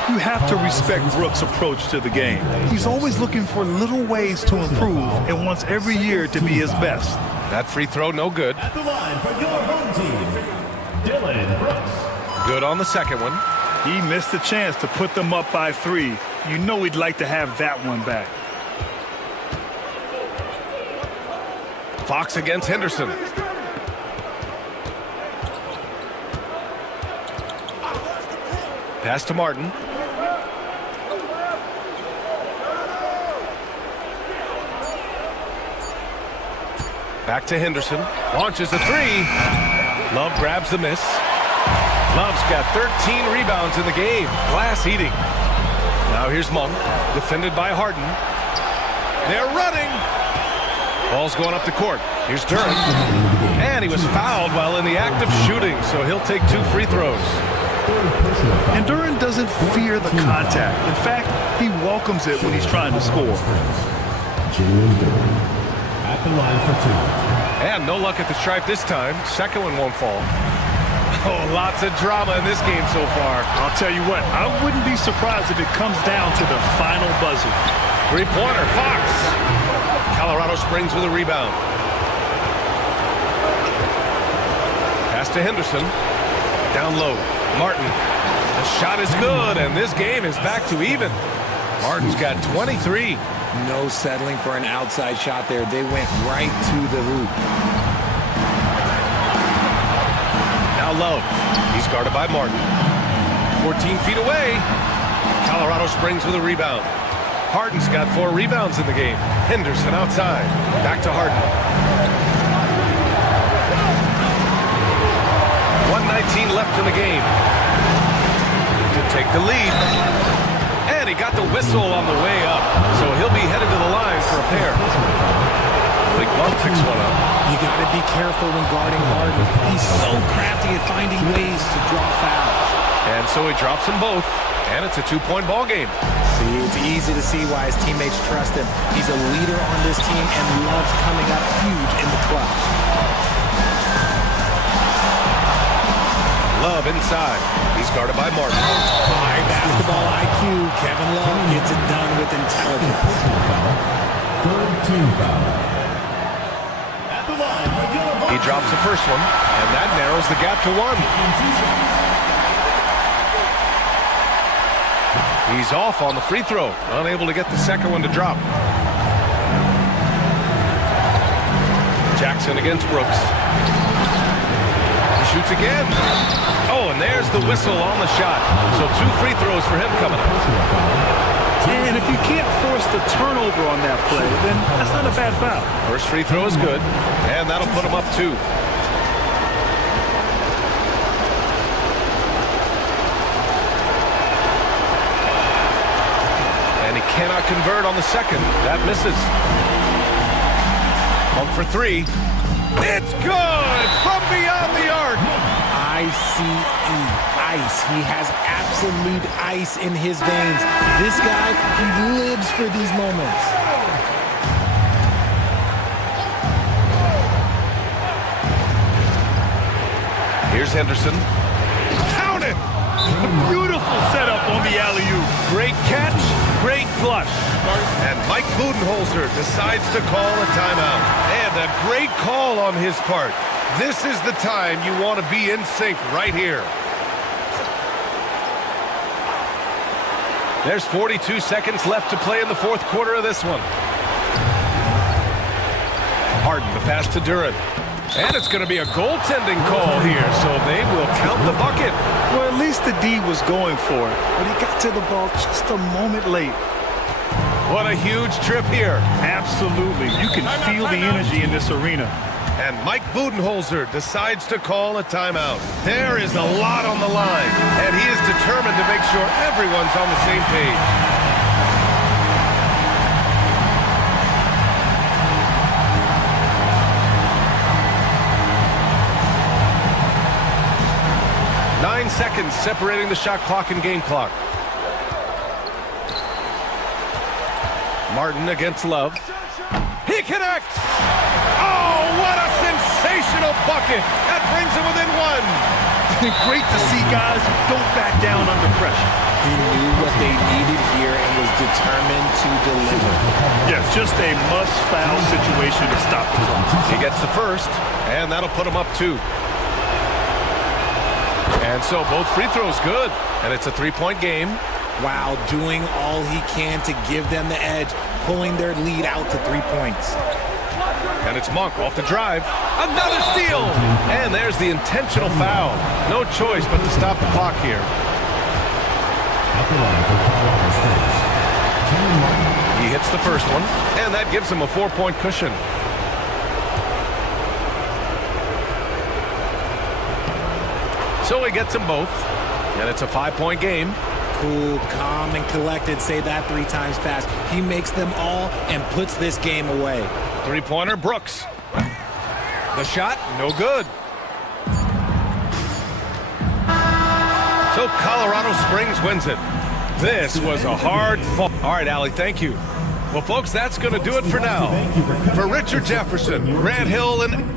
You have to respect Brooks' approach to the game. He's always looking for little ways to improve and wants every year to be his best. That free throw, no good. At the line for your home team, Dylan Brooks. Good on the second one. He missed a chance to put them up by 3. You know he'd like to have that one back. Fox against Henderson. Pass to Martin. Back to Henderson. Launches a 3. Love grabs the miss. Love's got 13 rebounds in the game. Glass eating. Now here's Monk. Defended by Harden. They're running. Ball's going up the court. Here's Duran. And he was fouled while in the act of shooting, so he'll take 2 free throws. And Duran doesn't fear the contact. In fact, he welcomes it when he's trying to score. At the line for 2. And no luck at the stripe this time. Second one won't fall. Oh, lots of drama in this game so far. I'll tell you what, I wouldn't be surprised if it comes down to the final buzzer. Three-pointer, Fox. Colorado Springs with a rebound. Pass to Henderson. Down low. Martin. The shot is good, and this game is back to even. Martin's got 23. No settling for an outside shot there. They went right to the hoop. Now Love. He's guarded by Martin. 14 feet away. Colorado Springs with a rebound. Harden's got 4 rebounds in the game. Henderson outside. Back to Harden. 1:19 left in the game. To take the lead. And he got the whistle on the way up. So he'll be headed to the line for a pair. Big Monk picks one up. You got to be careful when guarding Harden. He's so crafty crafty at finding ways to draw fouls. And so he drops them both, and it's a 2-point ball game. See, it's easy to see why his teammates trust him. He's a leader on this team and loves coming up huge in the clutch. Love inside. He's guarded by Martin. High basketball IQ. Kevin Love gets it done with intelligence. Third team foul. He drops the first one, and that narrows the gap to 1. He's off on the free throw, unable to get the second one to drop. Jackson against Brooks. He shoots again. Oh, and there's the whistle on the shot. So 2 free throws for him coming up. And if you can't force the turnover on that play, then that's not a bad foul. First free throw is good, and that'll put him up 2. And he cannot convert on the second. That misses. Pump for 3. It's good from beyond the arc. ICE, ice. He has absolute ice in his veins. This guy, he lives for these moments. Here's Henderson. Count it! Beautiful setup on the alley-oop. Great catch, great flush. And Mike Budenholzer decides to call a timeout. And a great call on his part. This is the time you want to be in sync right here. There's 42 seconds left to play in the fourth quarter of this one. Harden, the pass to Duran. And it's going to be a goaltending call here, so they will count the bucket. Well, at least the D was going for it, but he got to the ball just a moment late. What a huge trip here. Absolutely. You can feel the energy in this arena. And Mike Budenholzer decides to call a timeout. There is a lot on the line, and he is determined to make sure everyone's on the same page. Seconds separating the shot clock and game clock. Martin against Love. He connects! Oh, what a sensational bucket! That brings him within 1. Great to see guys who don't back down under pressure. He knew what they needed here and was determined to deliver. Yeah, just a must-foul situation to stop the clock. He gets the first, and that'll put him up 2. And so both free throws good, and it's a 3-point game. While doing all he can to give them the edge, pulling their lead out to 3 points. And it's Monk off the drive. Another steal! And there's the intentional foul. No choice but to stop the clock here. He hits the first one, and that gives him a 4-point cushion. So he gets them both, and it's a 5-point game. Cool, calm, and collected. Say that 3 times fast. He makes them all and puts this game away. 3-pointer, Brooks. The shot, no good. So Colorado Springs wins it. This was a hard fall. All right, Allie, thank you. Well, folks, that's going to do it for now. For Richard Jefferson, Grant Hill, and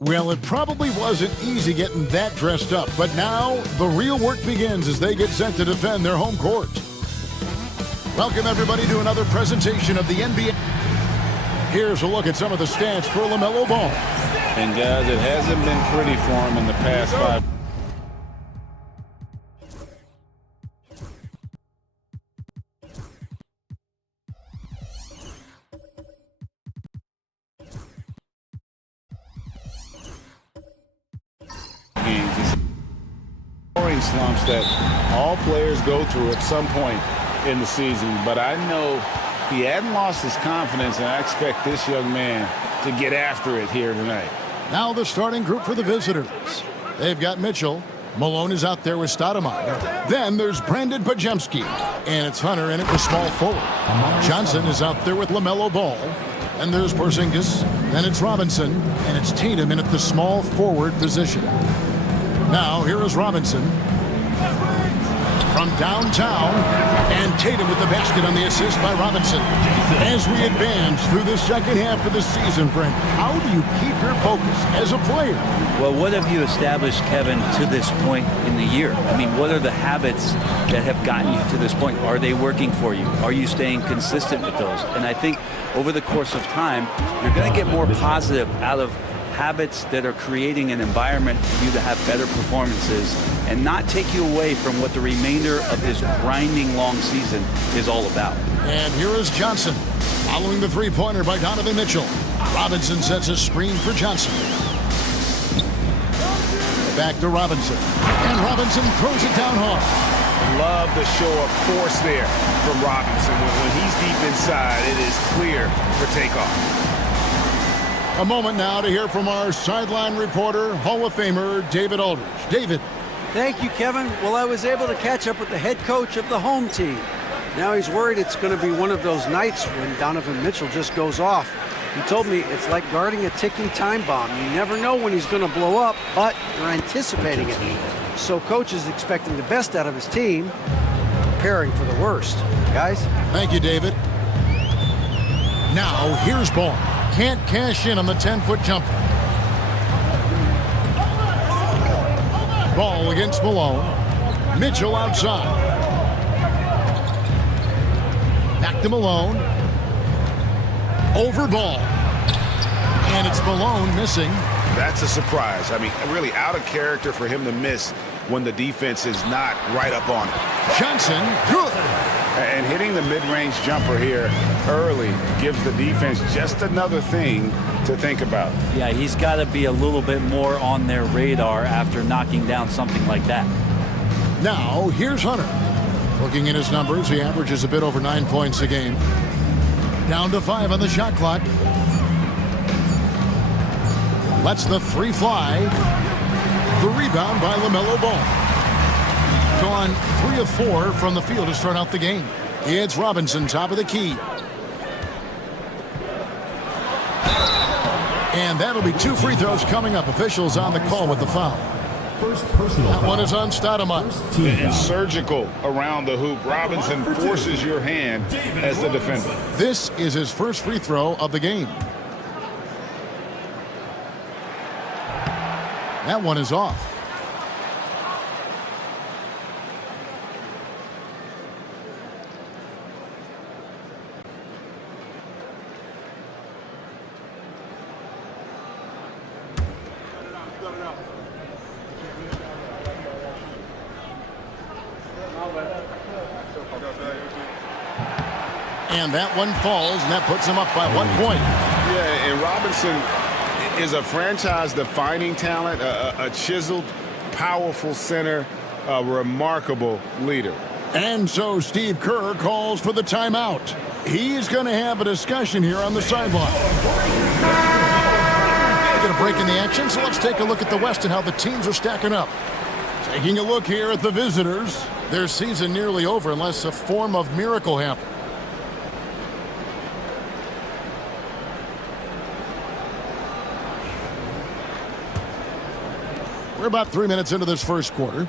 Well, it probably wasn't easy getting that dressed up, but now the real work begins as they get set to defend their home court. Welcome, everybody, to another presentation of the NBA. Here's a look at some of the stats for LaMelo Ball. And, guys, it hasn't been pretty for him in the past 5. Scoring slumps that all players go through at some point in the season, but I know he hadn't lost his confidence, and I expect this young man to get after it here tonight. Now the starting group for the visitors. They've got Mitchell. Malone is out there with Stoudemire. Then there's Brandon Pajemski, and it's Hunter in it with small forward. Johnson is out there with LaMelo Ball. And there's Porzingis. Then it's Robinson, and it's Tatum in at the small forward position. Now, here is Robinson from downtown, and Tatum with the basket on the assist by Robinson. As we advance through the second half of the season, Brent, how do you keep your focus as a player? Well, what have you established, Kevin, to this point in the year? I mean, what are the habits that have gotten you to this point? Are they working for you? Are you staying consistent with those? And I think over the course of time, you're going to get more positive out of habits that are creating an environment for you to have better performances and not take you away from what the remainder of this grinding long season is all about. And here is Johnson following the three-pointer by Donovan Mitchell. Robinson sets a screen for Johnson. Back to Robinson. And Robinson throws it down hard. Love the show of force there from Robinson. When he's deep inside, it is clear for takeoff. A moment now to hear from our sideline reporter, Hall of Famer David Aldridge. David. Thank you, Kevin. Well, I was able to catch up with the head coach of the home team. Now he's worried it's going to be one of those nights when Donovan Mitchell just goes off. He told me it's like guarding a ticking time bomb. You never know when he's going to blow up, but you're anticipating it. So coach is expecting the best out of his team, preparing for the worst. Guys? Thank you, David. Now, here's Ball. Can't cash in on the 10-foot jumper. Ball against Malone. Mitchell outside. Back to Malone. Over Ball. And it's Malone missing. That's a surprise. I mean, really out of character for him to miss when the defense is not right up on him. Johnson, good. And hitting the mid-range jumper here early gives the defense just another thing to think about. Yeah, he's got to be a little bit more on their radar after knocking down something like that. Now, here's Hunter. Looking at his numbers, he averages a bit over 9 points a game. Down to 5 on the shot clock. Lets the three fly. The rebound by LaMelo Ball. Gone 3 of 4 from the field to start out the game. It's Robinson, top of the key. And that'll be 2 free throws coming up. Officials on the call with the foul. That one is on Stoudemire. And surgical around the hoop. Robinson forces your hand as the defender. This is his first free throw of the game. That one is off. And that one falls, and that puts him up by 1 point. Yeah, and Robinson is a franchise-defining talent, a chiseled, powerful center, a remarkable leader. And so Steve Kerr calls for the timeout. He's going to have a discussion here on the sideline. We're going to break in the action, so let's take a look at the West and how the teams are stacking up. Taking a look here at the visitors. Their season nearly over unless a form of miracle happens. We're about 3 minutes into this first quarter.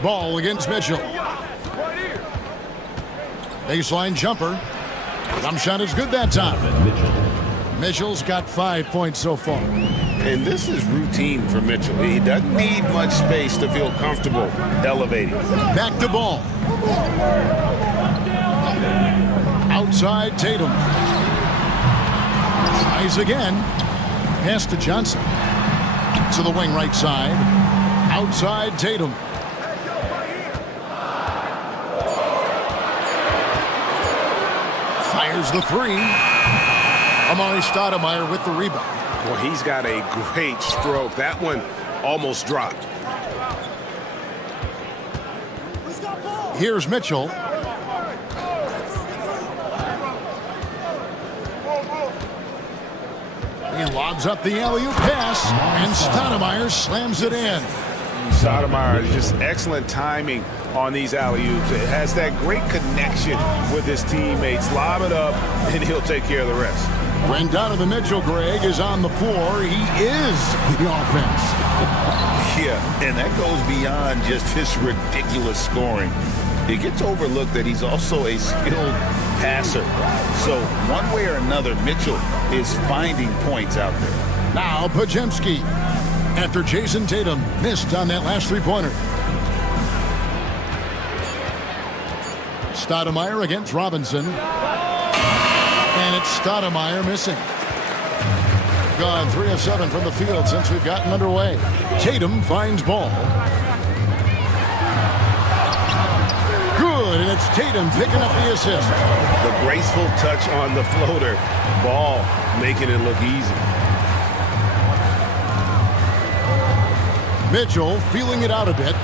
Ball against Mitchell. Baseline jumper. Jump shot is good that time. Mitchell's got 5 points so far. And this is routine for Mitchell. He doesn't need much space to feel comfortable elevating. Back to ball. Outside Tatum. Tries again. Pass to Johnson. To the wing right side. Outside Tatum. Fires the three. Amari Stoudemire with the rebound. Well, he's got a great stroke. That one almost dropped. Here's Mitchell. He lobs up the alley-oop pass, and Stoudemire slams it in. Stoudemire, just excellent timing on these alley-oops. It has that great connection with his teammates. Lob it up, and he'll take care of the rest. When Donovan Mitchell, Greg, is on the floor, he is the offense. Yeah, and that goes beyond just his ridiculous scoring. It gets overlooked that he's also a skilled passer. So one way or another, Mitchell is finding points out there. Now Podziemski, after Jason Tatum missed on that last three-pointer. Stoudemire against Robinson. And it's Stoudemire missing. Gone 3 of 7 from the field since we've gotten underway. Tatum finds ball. Good, and it's Tatum picking up the assist. The graceful touch on the floater. Ball making it look easy. Mitchell feeling it out a bit.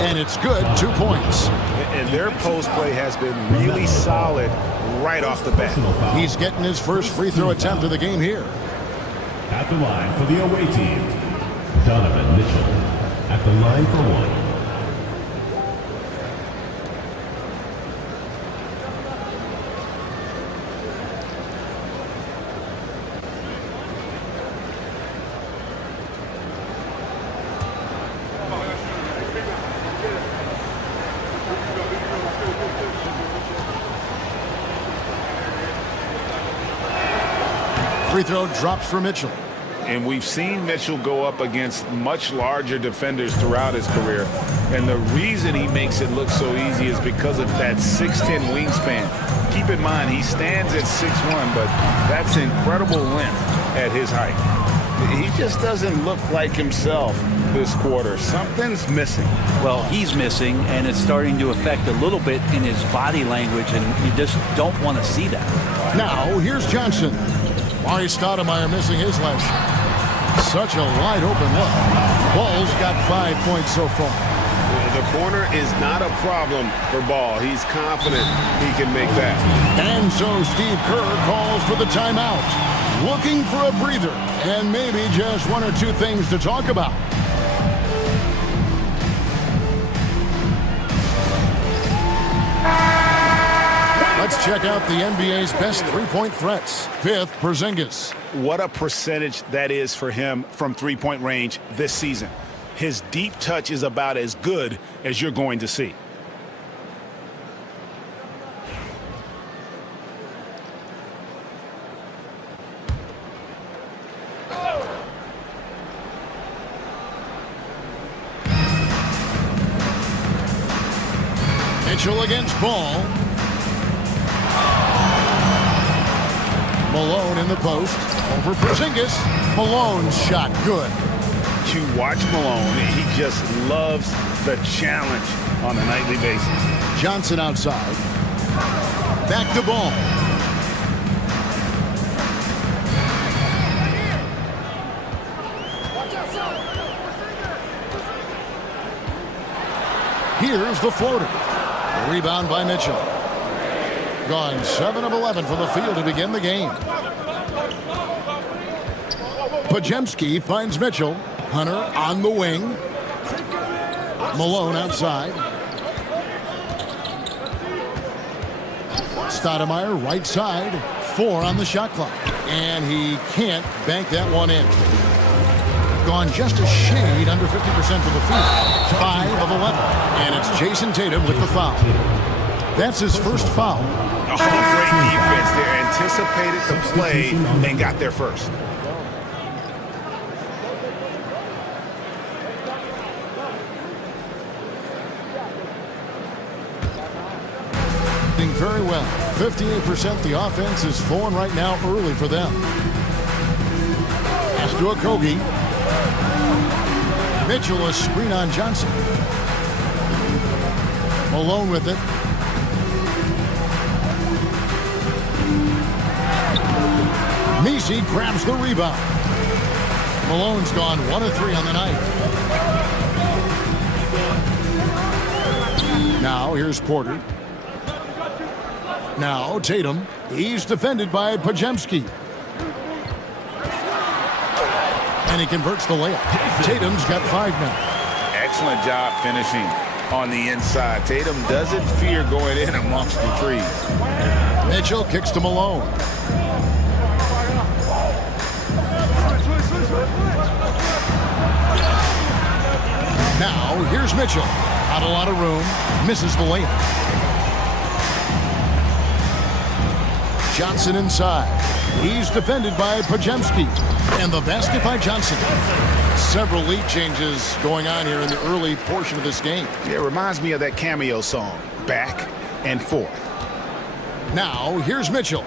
And it's good, 2 points. And their post play has been really solid right off the bat. He's getting his first free throw attempt of the game here. At the line for the away team, Donovan Mitchell. At the line for one. Free throw drops for Mitchell. And we've seen Mitchell go up against much larger defenders throughout his career. And the reason he makes it look so easy is because of that 6'10" wingspan. Keep in mind, he stands at 6'1", but that's incredible length at his height. He just doesn't look like himself this quarter. Something's missing. Well, he's missing, and it's starting to affect a little bit in his body language, and you just don't want to see that. Now, here's Johnson. Amari Stoudemire missing his last shot. Such a wide open look. Ball's got 5 points so far. The corner is not a problem for Ball. He's confident he can make that. And so Steve Kerr calls for the timeout. Looking for a breather and maybe just 1 or 2 things to talk about. Let's check out the NBA's best three-point threats. 5th, Porzingis. What a percentage that is for him from three-point range this season. His deep touch is about as good as you're going to see. Mitchell against Ball. Malone in the post. Over Porzingis. Malone's shot good. You watch Malone. He just loves the challenge on a nightly basis. Johnson outside. Back to Ball. Here's the floater. The rebound by Mitchell. Gone 7 of 11 from the field to begin the game. Podziemski finds Mitchell. Hunter on the wing. Malone outside. Stoudemire right side. 4 on the shot clock. And he can't bank that one in. Gone just a shade under 50% from the field. 5 of 11. And it's Jason Tatum with the foul. That's his first foul. Oh, great defense there. Anticipated the play and got there first. Doing very well. 58% the offense is flowing right now early for them. Pass to Okogie. Mitchell, a screen on Johnson. Malone with it. Messi grabs the rebound. Malone's gone 1 of 3 on the night. Now here's Porter. Now Tatum. He's defended by Pajemski. And he converts the layup. Tatum's got 5 now. Excellent job finishing on the inside. Tatum doesn't fear going in amongst the trees. Mitchell kicks to Malone. Now here's Mitchell. Not a lot of room. Misses the layup. Johnson inside. He's defended by Pajemski. And the basket by Johnson. Several lead changes going on here in the early portion of this game. Yeah, it reminds me of that Cameo song, Back and Forth. Now, here's Mitchell.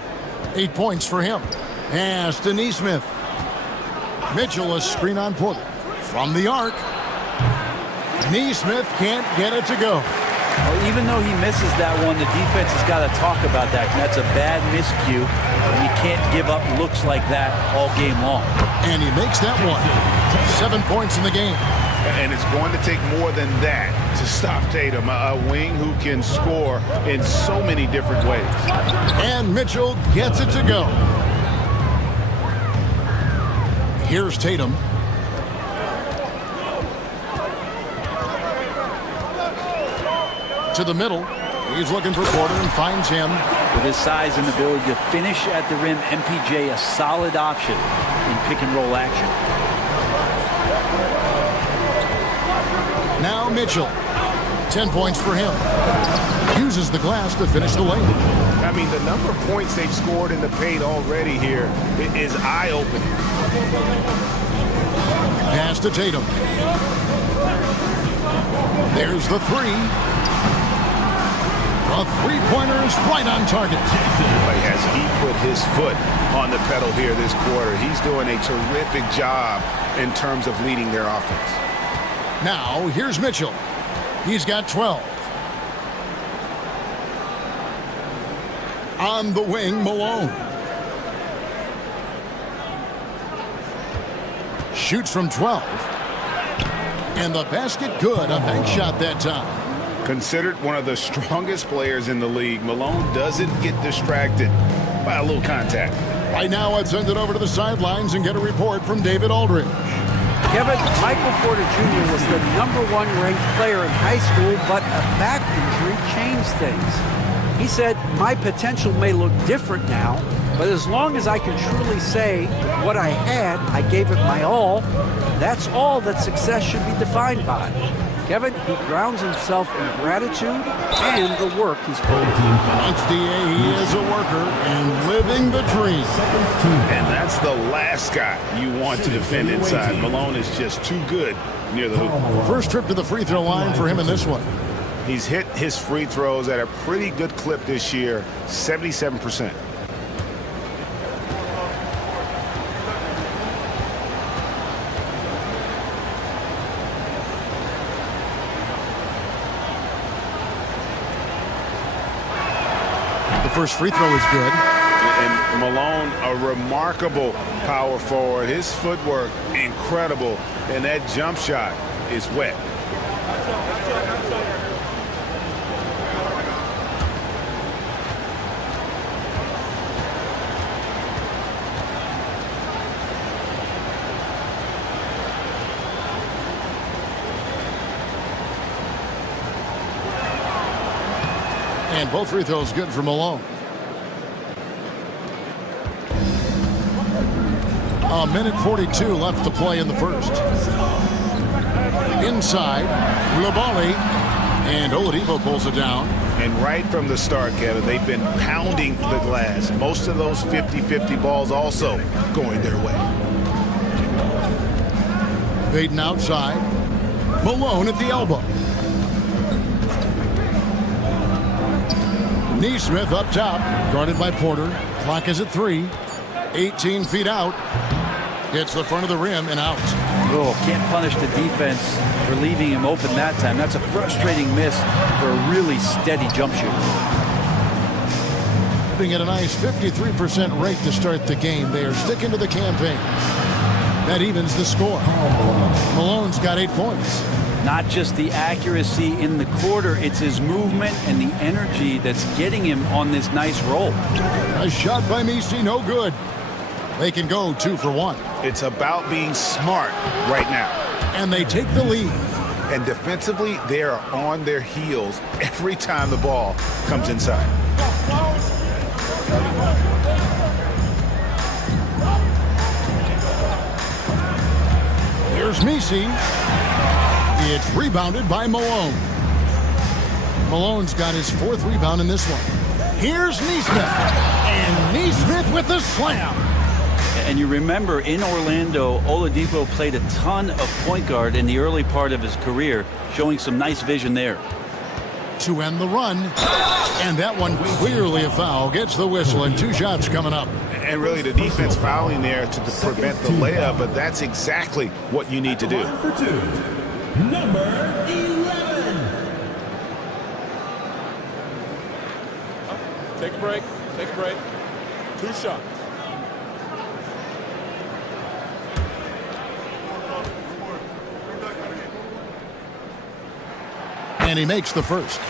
8 points for him. Pass to Neesmith. Mitchell, a screen on Porter. From the arc. Neesmith can't get it to go. Well, even though he misses that one, the defense has got to talk about that. That's a bad miscue, and you can't give up looks like that all game long. And he makes that one. 7 points in the game. And it's going to take more than that to stop Tatum, a wing who can score in so many different ways. And Mitchell gets it to go. Here's Tatum. To the middle. He's looking for Porter and finds him. With his size and ability to finish at the rim, MPJ a solid option in pick-and-roll action. Now Mitchell. 10 points for him. Uses the glass to finish the lane. I mean, the number of points they've scored in the paint already here is eye-opening. Pass to Tatum. There's the 3. A three-pointer is right on target. As he put his foot on the pedal here this quarter, he's doing a terrific job in terms of leading their offense. Now, here's Mitchell. He's got 12. On the wing, Malone. Shoots from 12. And the basket good. A bank shot that time. Considered one of the strongest players in the league, Malone doesn't get distracted by a little contact. Right now, I'd send it over to the sidelines and get a report from David Aldridge. Kevin, Michael Porter Jr. was the #1 ranked player in high school, but a back injury changed things. He said, my potential may look different now, but as long as I can truly say with what I had, I gave it my all, that's all that success should be defined by. Kevin, he grounds himself in gratitude and the work he's put in. Thanks, D.A. He is a worker and living the dream. And that's the last guy you want to defend inside. Malone is just too good near the hoop. First trip to the free throw line for him in this one. He's hit his free throws at a pretty good clip this year, 77%. First free throw is good. And Malone, a remarkable power forward. His footwork, incredible. And that jump shot is wet. And both free throws good for Malone. A minute 42 left to play in the first. Inside, Globali, and Oladipo pulls it down. And right from the start, Kevin, they've been pounding the glass. Most of those 50-50 balls also going their way. Payton outside. Malone at the elbow. Neesmith up top, guarded by Porter. Clock is at 3. 18 feet out. Hits the front of the rim and out. Oh, can't punish the defense for leaving him open that time. That's a frustrating miss for a really steady jump shooter. Hitting at a nice 53% rate to start the game. They are sticking to the campaign. That evens the score. Malone's got 8 points. Not just the accuracy in the quarter, it's his movement and the energy that's getting him on this nice roll. A shot by Messi, no good. They can go 2 for 1. It's about being smart right now. And they take the lead. And defensively, they are on their heels every time the ball comes inside. Here's Messi. It's rebounded by Malone. Malone's got his 4th rebound in this one. Here's Neesmith. And Neesmith with the slam. And you remember in Orlando, Oladipo played a ton of point guard in the early part of his career, showing some nice vision there. To end the run. And that one clearly a foul. Gets the whistle and 2 shots coming up. And really the defense fouling there to prevent the layup, but that's exactly what you need to do. Number 11. Take a break. Take a break. 2 shots. And he makes the first.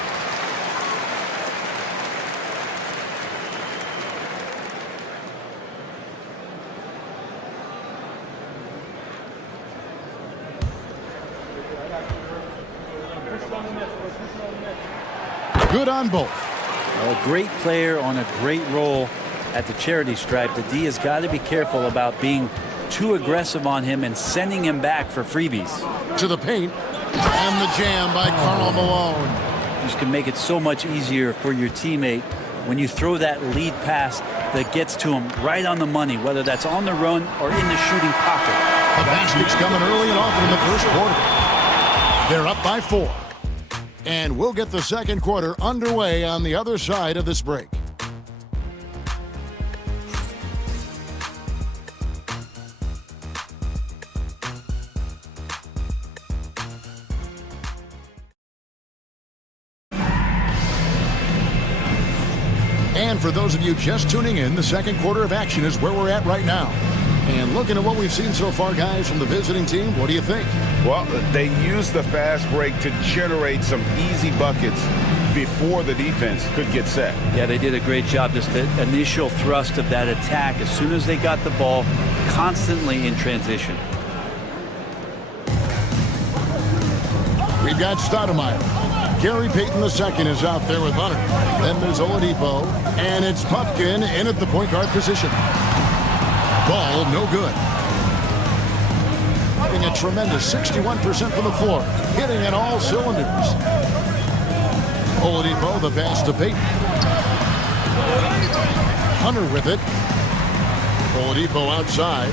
Good on both. A great player on a great roll at the charity stripe. The D has got to be careful about being too aggressive on him and sending him back for freebies. To the paint. And the jam by Karl Malone. This can make it so much easier for your teammate when you throw that lead pass that gets to him right on the money, whether that's on the run or in the shooting pocket. The basket's coming early and often in the first quarter. They're up by 4. And we'll get the second quarter underway on the other side of this break. And for those of you just tuning in, the second quarter of action is where we're at right now. And looking at what we've seen so far, guys, from the visiting team, what do you think? Well, they used the fast break to generate some easy buckets before the defense could get set. Yeah, they did a great job. Just the initial thrust of that attack, as soon as they got the ball, constantly in transition. We've got Stoudemire. Gary Payton II is out there with Hunter. Then there's Oladipo, and it's Pumpkin in at the point guard position. Ball no good. Having a tremendous 61% from the floor, hitting at all cylinders. Oladipo, the pass to Payton. Hunter with it. Oladipo outside.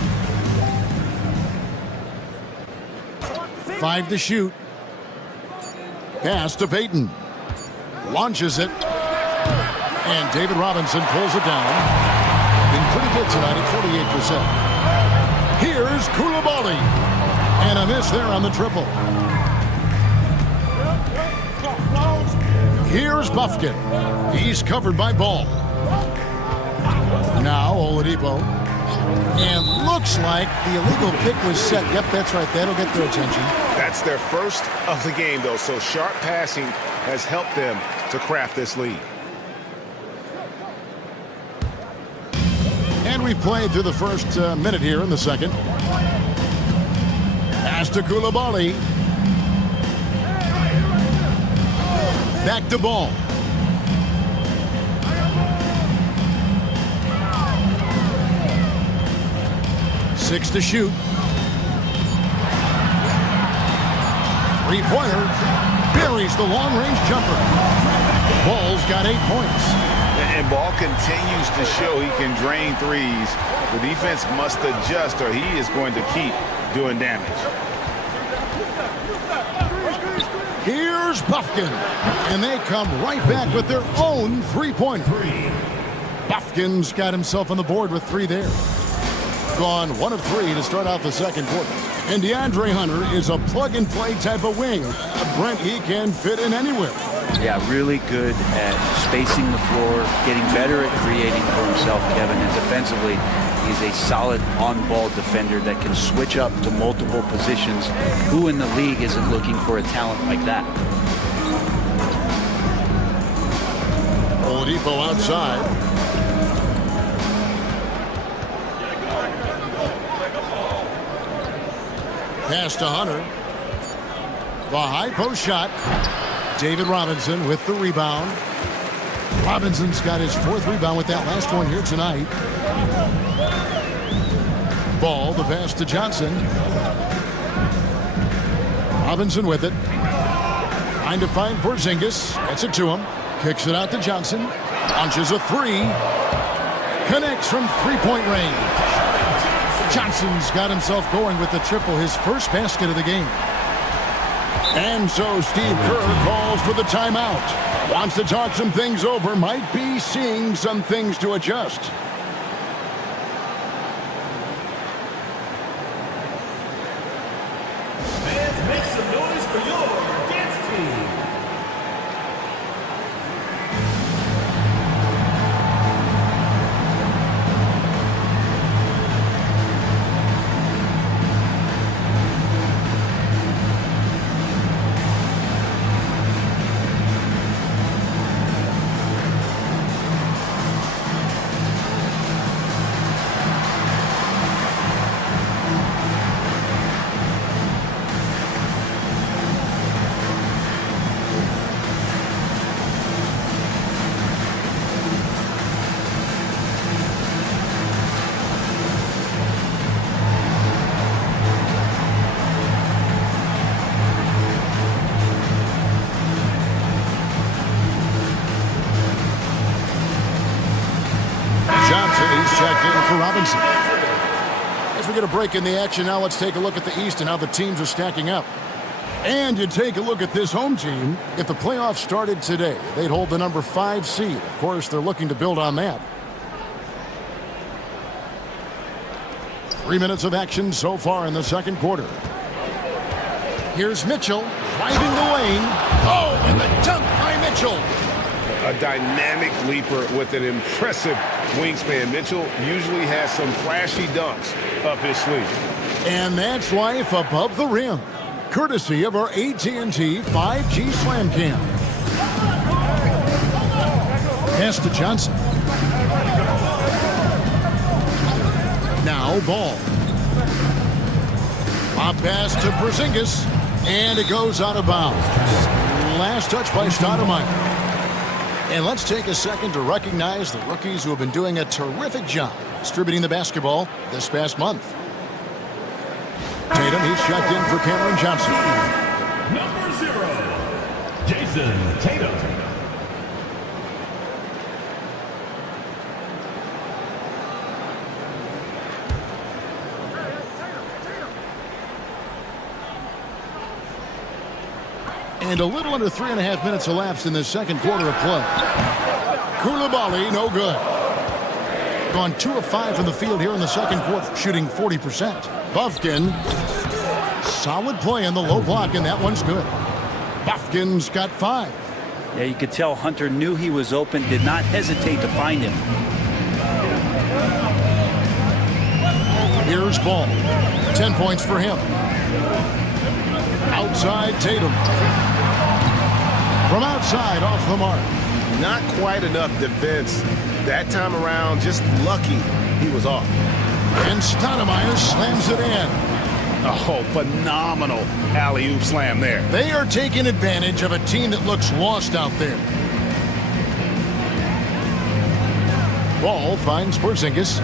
5 to shoot. Pass to Payton. Launches it. And David Robinson pulls it down. Been pretty good tonight at 48%. Here's Coulibaly. And a miss there on the triple. Here's Buffkin. He's covered by Ball. Now Oladipo. And looks like the illegal pick was set. Yep, that's right. That'll get their attention. That's their first of the game, though, so sharp passing has helped them to craft this lead. And we've played through the first minute here in the second. Pass to Coulibaly. Back to Ball. Six to shoot. Three-pointer. Buries the long-range jumper. Ball's got 8 points. And Ball continues to show he can drain threes. The defense must adjust or he is going to keep doing damage. Here's Buffkin. And they come right back with their own three-pointer. Buffkin's got himself on the board with 3 there. Gone 1 of 3 to start out the second quarter. And DeAndre Hunter is a plug-and-play type of wing. Brent, he can fit in anywhere. Yeah, really good at spacing the floor, getting better at creating for himself, Kevin. And defensively, he's a solid on-ball defender that can switch up to multiple positions. Who in the league isn't looking for a talent like that? Oladipo outside. Pass to Hunter. The high post shot. David Robinson with the rebound. Robinson's got his 4th rebound with that last one here tonight. Ball, the pass to Johnson. Robinson with it. Trying to find Porzingis. Gets it to him. Kicks it out to Johnson. Launches a 3. Connects from 3-point range. Johnson's got himself going with the triple, his first basket of the game. And so Steve Kerr calls for the timeout. Wants to talk some things over. Might be seeing some things to adjust. Fans, make some noise for your dance team. Checked in for Robinson. As we get a break in the action now, let's take a look at the East and how the teams are stacking up. And you take a look at this home team. If the playoffs started today, they'd hold the number 5 seed. Of course, they're looking to build on that. 3 minutes of action so far in the second quarter. Here's Mitchell driving the lane. Oh, and the dunk by Mitchell. A dynamic leaper with an impressive wingspan. Mitchell usually has some flashy dunks up his sleeve. And that's life above the rim, courtesy of our AT&T 5G Slam Cam. Pass to Johnson. Now Ball. Pop pass to Porzingis, and it goes out of bounds. Last touch by Stoudemire. And let's take a second to recognize the rookies who have been doing a terrific job distributing the basketball this past month. Tatum, he's checked in for Cameron Johnson. Number 0, Jason Tatum. And a little under 3.5 minutes elapsed in the second quarter of play. Koulibaly, no good. Gone 2 of 5 from the field here in the second quarter, shooting 40%. Buffkin, solid play in the low block, and that one's good. Buffkin's got 5. Yeah, you could tell Hunter knew he was open, did not hesitate to find him. Here's Ball. 10 points for him. Outside Tatum. From outside, off the mark. Not quite enough defense that time around. Just lucky he was off. And Stoudemire slams it in. Oh, phenomenal alley-oop slam there. They are taking advantage of a team that looks lost out there. Ball finds Porzingis.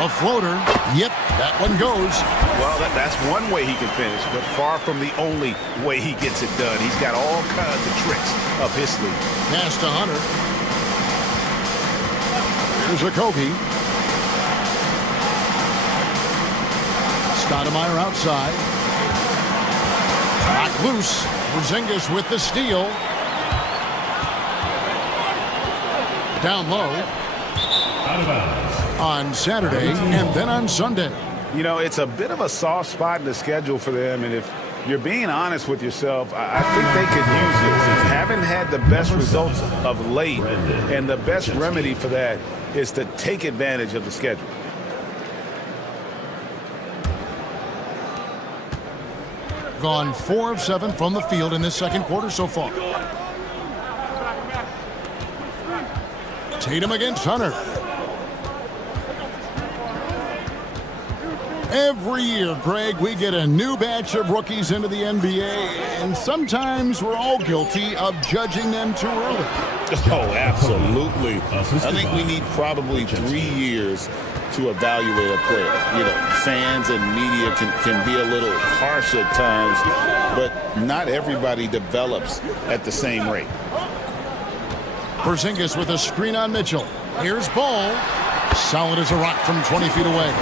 A floater. Yep, that one goes. Well, that's one way he can finish, but far from the only way he gets it done. He's got all kinds of tricks up his sleeve. Pass to Hunter. Here's Jacoby. Stoudemire outside. Back loose. Porzingis with the steal. Down low. Out of bounds. On Saturday and then on Sunday. You know, it's a bit of a soft spot in the schedule for them, and if you're being honest with yourself, I think they could use this. They haven't had the best results of late, and the best remedy for that is to take advantage of the schedule. Gone 4 of 7 from the field in this second quarter so far. Tatum against Hunter. Every year, Greg, we get a new batch of rookies into the NBA, and sometimes we're all guilty of judging them too early. Oh, absolutely. I think we need probably 3 years to evaluate a player. You know, fans and media can be a little harsh at times, but not everybody develops at the same rate. Porzingis with a screen on Mitchell. Here's Ball. Solid as a rock from 20 feet away.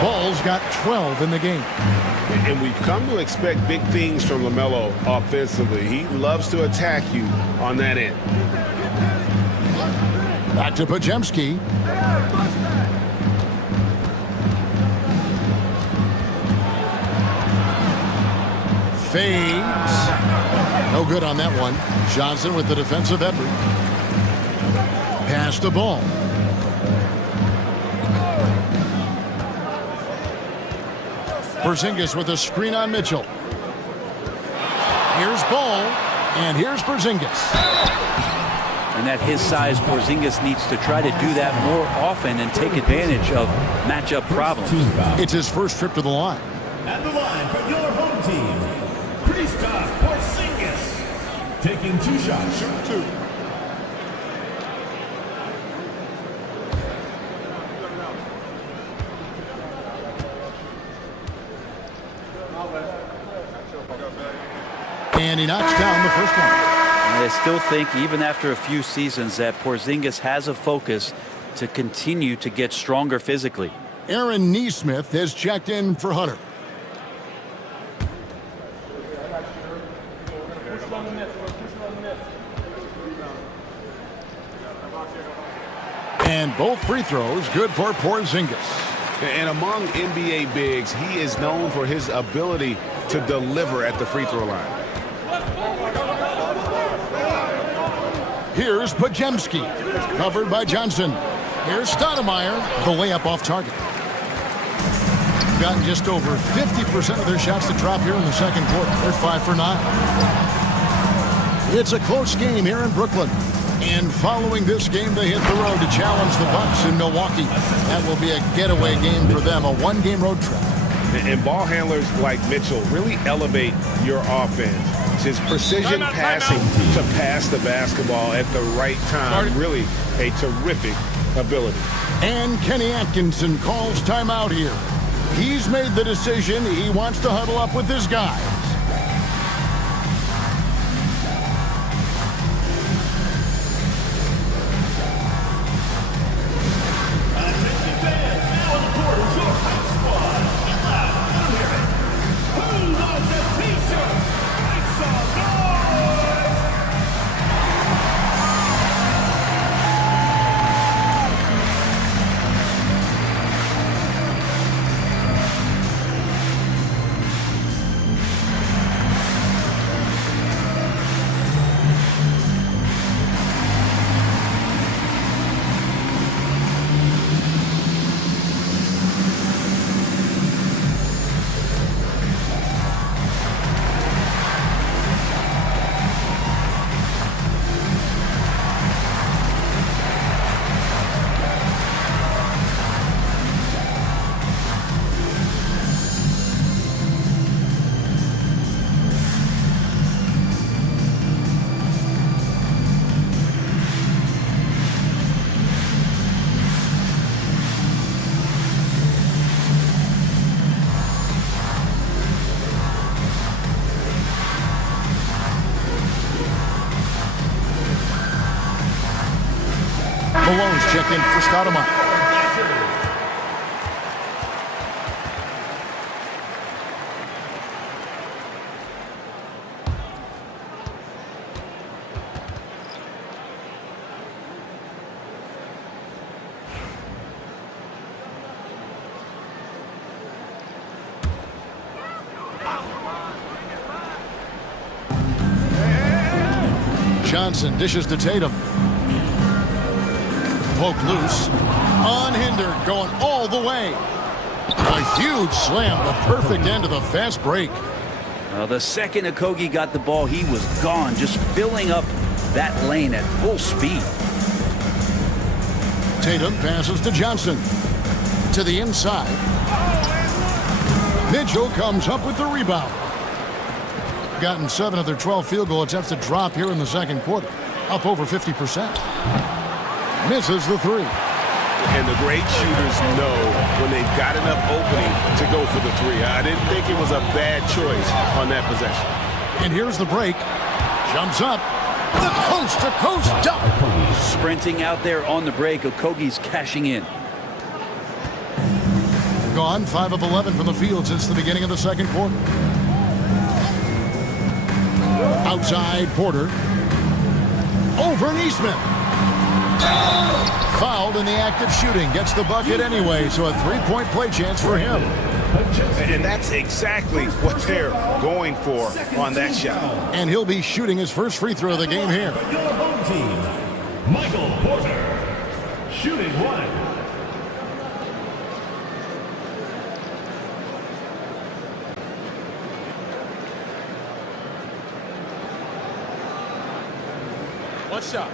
Ball's got 12 in the game. And we've come to expect big things from LaMelo offensively. He loves to attack you on that end. Back to Podziemski. Fades. No good on that one. Johnson with the defensive effort. Pass the ball. Porzingis with a screen on Mitchell. Here's Ball, and here's Porzingis. And at his size, Porzingis needs to try to do that more often and take advantage of matchup problems. It's his first trip to the line. At the line for your home team, Kristaps Porzingis. Taking 2 shots. Shoot 2. And he knocks down the first one. And I still think, even after a few seasons, that Porzingis has a focus to continue to get stronger physically. Aaron Nesmith has checked in for Hunter. And both free throws good for Porzingis. And among NBA bigs, he is known for his ability to deliver at the free throw line. Here's Podziemski, covered by Johnson. Here's Stoudemire, the layup off target. Gotten just over 50% of their shots to drop here in the second quarter. They're 5 for 9. It's a close game here in Brooklyn. And following this game, they hit the road to challenge the Bucks in Milwaukee. That will be a getaway game for them, a 1-game road trip. And ball handlers like Mitchell really elevate your offense. It's his precision passing to pass the basketball at the right time. Really a terrific ability. And Kenny Atkinson calls timeout here. He's made the decision. He wants to huddle up with his guys. Malone's checked in for Stoudemire. Johnson dishes to Tatum. Poke loose. Unhindered, going all the way. A huge slam, the perfect end of the fast break. The second Okogie got the ball, he was gone, just filling up that lane at full speed. Tatum passes to Johnson. To the inside. Mitchell comes up with the rebound. Gotten 7 of their 12 field goal attempts to drop here in the second quarter. Up over 50%. Misses the three. And the great shooters know when they've got enough opening to go for the three. I didn't think it was a bad choice on that possession. And here's the break. Jumps up. The coast-to-coast dunk. Sprinting out there on the break, Okogie's cashing in. Gone 5 of 11 from the field since the beginning of the second quarter. Outside Porter. Over Neesmith. Fouled in the act of shooting. Gets the bucket anyway, so a three-point play chance for him. And that's exactly what they're going for on that shot. And he'll be shooting his first free throw of the game here. Your home team, Michael Porter, shooting one. One shot.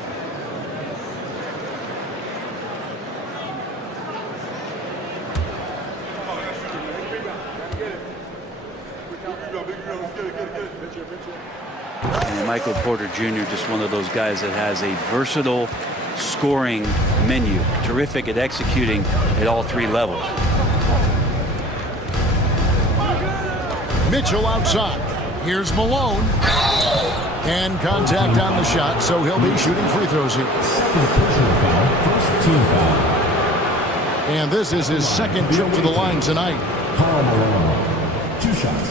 And Michael Porter Jr., just one of those guys that has a versatile scoring menu. Terrific at executing at all three levels. Mitchell outside. Here's Malone. And contact on the shot, so he'll be shooting free throws here. First team foul. And this is his second trip to the line tonight. Paul Malone, 2 shots.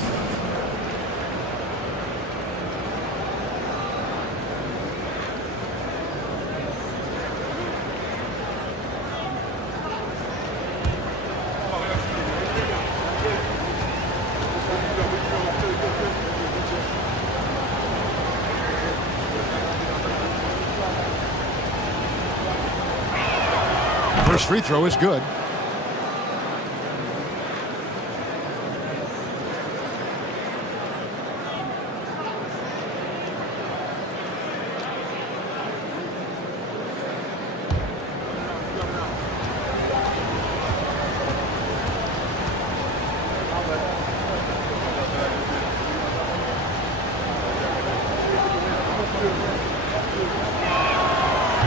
First free throw is good.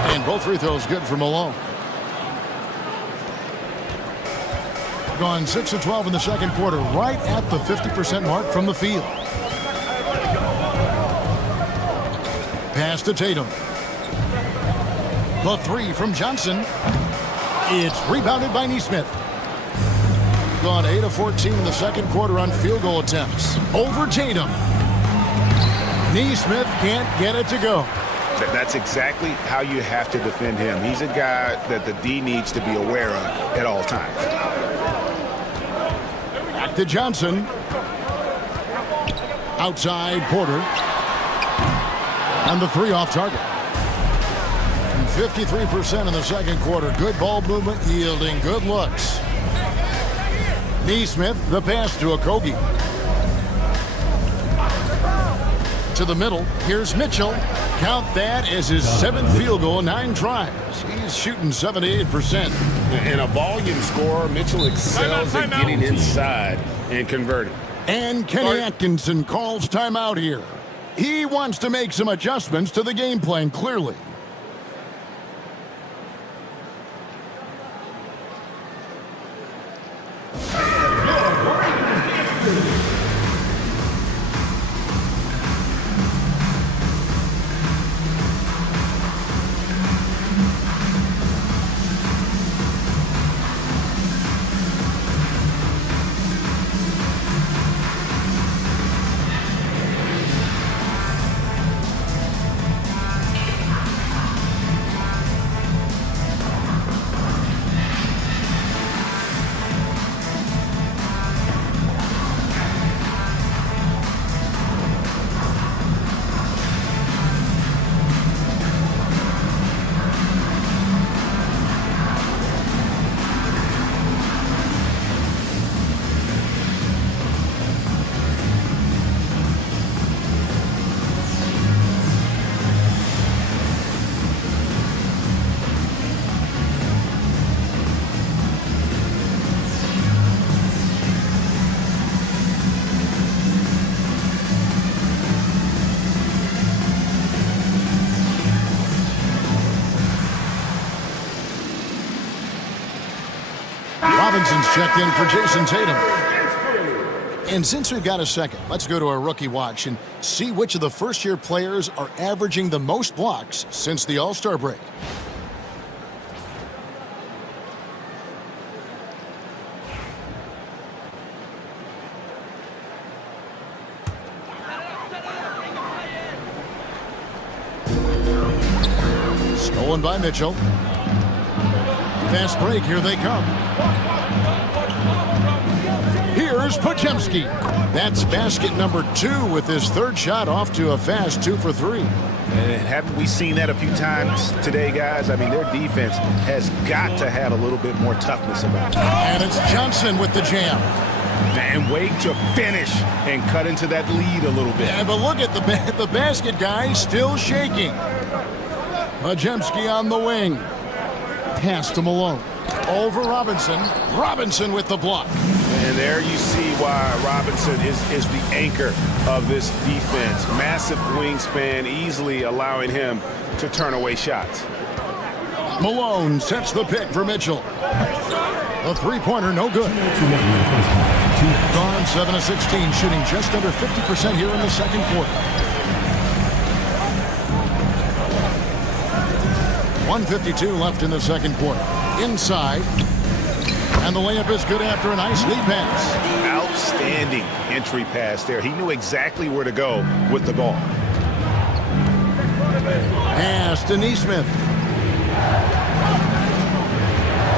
And both free throws good for Malone. Gone 6 of 12 in the second quarter, right at the 50% mark from the field. Pass to Tatum. The three from Johnson. It's rebounded by Neesmith. Gone 8 of 14 in the second quarter on field goal attempts. Over Tatum. Neesmith can't get it to go. That's exactly how you have to defend him. He's a guy that the D needs to be aware of at all times. Back to Johnson. Outside Porter. And the three off target. 53% in the second quarter. Good ball movement, yielding good looks. Neesmith, the pass to Okogie. To the middle, here's Mitchell. Count that as his 7th field goal, 9 tries. He's shooting 78%. And a volume scorer, Mitchell excels at getting inside and converting. And Kenny Atkinson calls timeout here. He wants to make some adjustments to the game plan, clearly. Robinson's checked in for Jason Tatum. And since we've got a second, let's go to our rookie watch and see which of the first-year players are averaging the most blocks since the All-Star break. Stolen by Mitchell. Fast break, here they come. Here's Podziemski. That's basket number 2 with his third shot off to a fast 2 for 3. And haven't we seen that a few times today, guys? I mean, their defense has got to have a little bit more toughness about it. And it's Johnson with the jam. And wait to finish and cut into that lead a little bit. Yeah, but look at the basket guy still shaking. Podziemski on the wing. Pass to Malone. Over Robinson. Robinson with the block. And there you see why Robinson is the anchor of this defense. Massive wingspan, easily allowing him to turn away shots. Malone sets the pick for Mitchell. A three-pointer, no good. Gone 7 of 16, shooting just under 50% here in the second quarter. 1:52 left in the second quarter. Inside. And the layup is good after a nice lead pass. Outstanding entry pass there. He knew exactly where to go with the ball. Pass to Neesmith.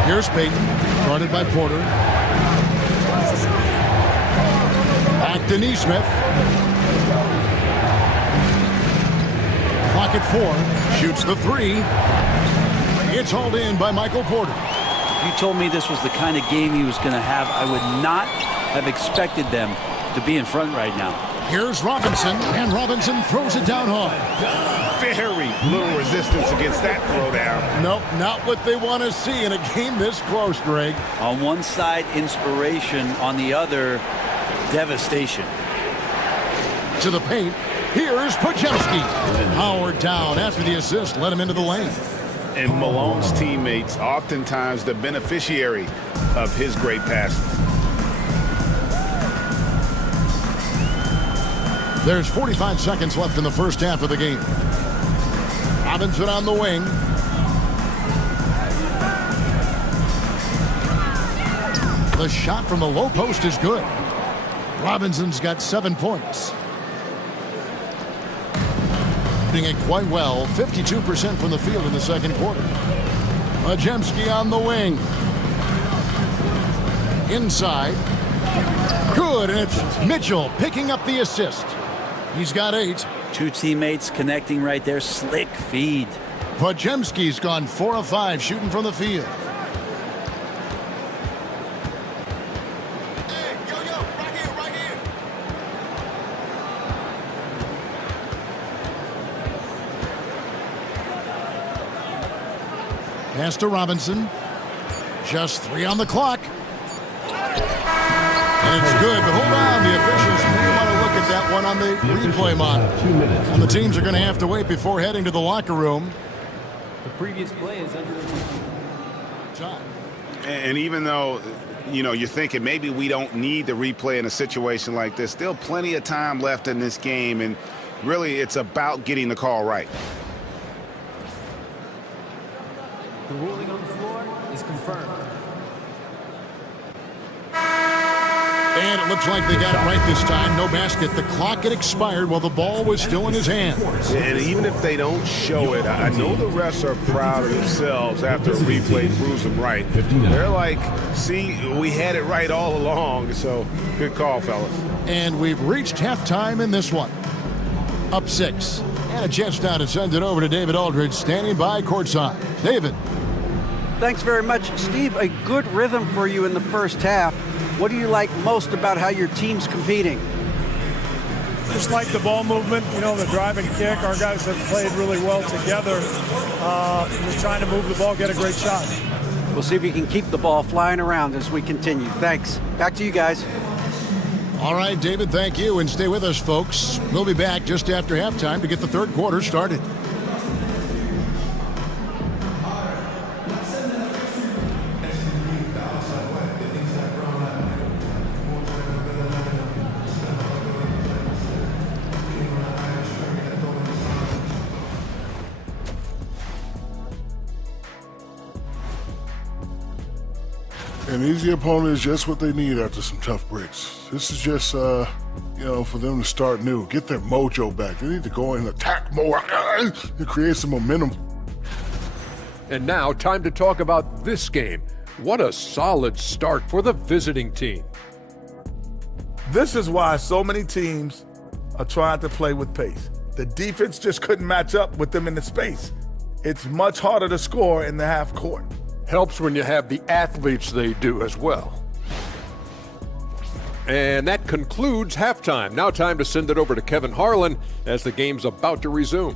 Here's Payton, guarded by Porter. Back to Neesmith. Clock at 4. Shoots the 3. It's hauled in by Michael Porter. If you told me this was the kind of game he was going to have, I would not have expected them to be in front right now. Here's Robinson, and Robinson throws it down hard. Very little resistance against that throwdown. Nope, not what they want to see in a game this close, Greg. On one side, inspiration. On the other, devastation. To the paint. Here's Podziemski. Howard down after the assist led him into the lane. And Malone's teammates oftentimes the beneficiary of his great passes. There's 45 seconds left in the first half of the game. Robinson on the wing. The shot from the low post is good. Robinson's got 7 points. Doing it quite well. 52% from the field in the second quarter. Podziemski on the wing. Inside. Good, and it's Mitchell picking up the assist. He's got 8. Two teammates connecting right there. Slick feed. Podziemski's gone 4 of 5 shooting from the field. Pass to Robinson. Just 3 on the clock. And it's good, but hold on. The officials may want to look at that one on the replay monitor. And the teams are going to have to wait before heading to the locker room. The previous play is under time. And even though, you know, you're thinking maybe we don't need the replay in a situation like this, still plenty of time left in this game. And really, it's about getting the call right. The ruling on the floor is confirmed. And it looks like they got it right this time. No basket. The clock had expired while the ball was still in his hand. And even if they don't show it, I know the refs are proud of themselves after a replay proves them right. They're like, see, we had it right all along. So good call, fellas. And we've reached halftime in this one. Up 6. And a chance now to send it over to David Aldridge, standing by courtside. David. Thanks very much, Steve. A good rhythm for you in the first half. What do you like most about how your team's competing? Just like the ball movement, you know, the drive and kick. Our guys have played really well together. Just trying to move the ball, get a great shot. We'll see if you can keep the ball flying around as we continue. Thanks. Back to you guys. All right, David, thank you. And stay with us, folks. We'll be back just after halftime to get the third quarter started. An easy opponent is just what they need after some tough breaks. This is just, for them to start new, get their mojo back. They need to go in and attack more to create some momentum. And now, time to talk about this game. What a solid start for the visiting team. This is why so many teams are trying to play with pace. The defense just couldn't match up with them in the space. It's much harder to score in the half court. Helps when you have the athletes they do as well. And that concludes halftime. Now time to send it over to Kevin Harlan as the game's about to resume.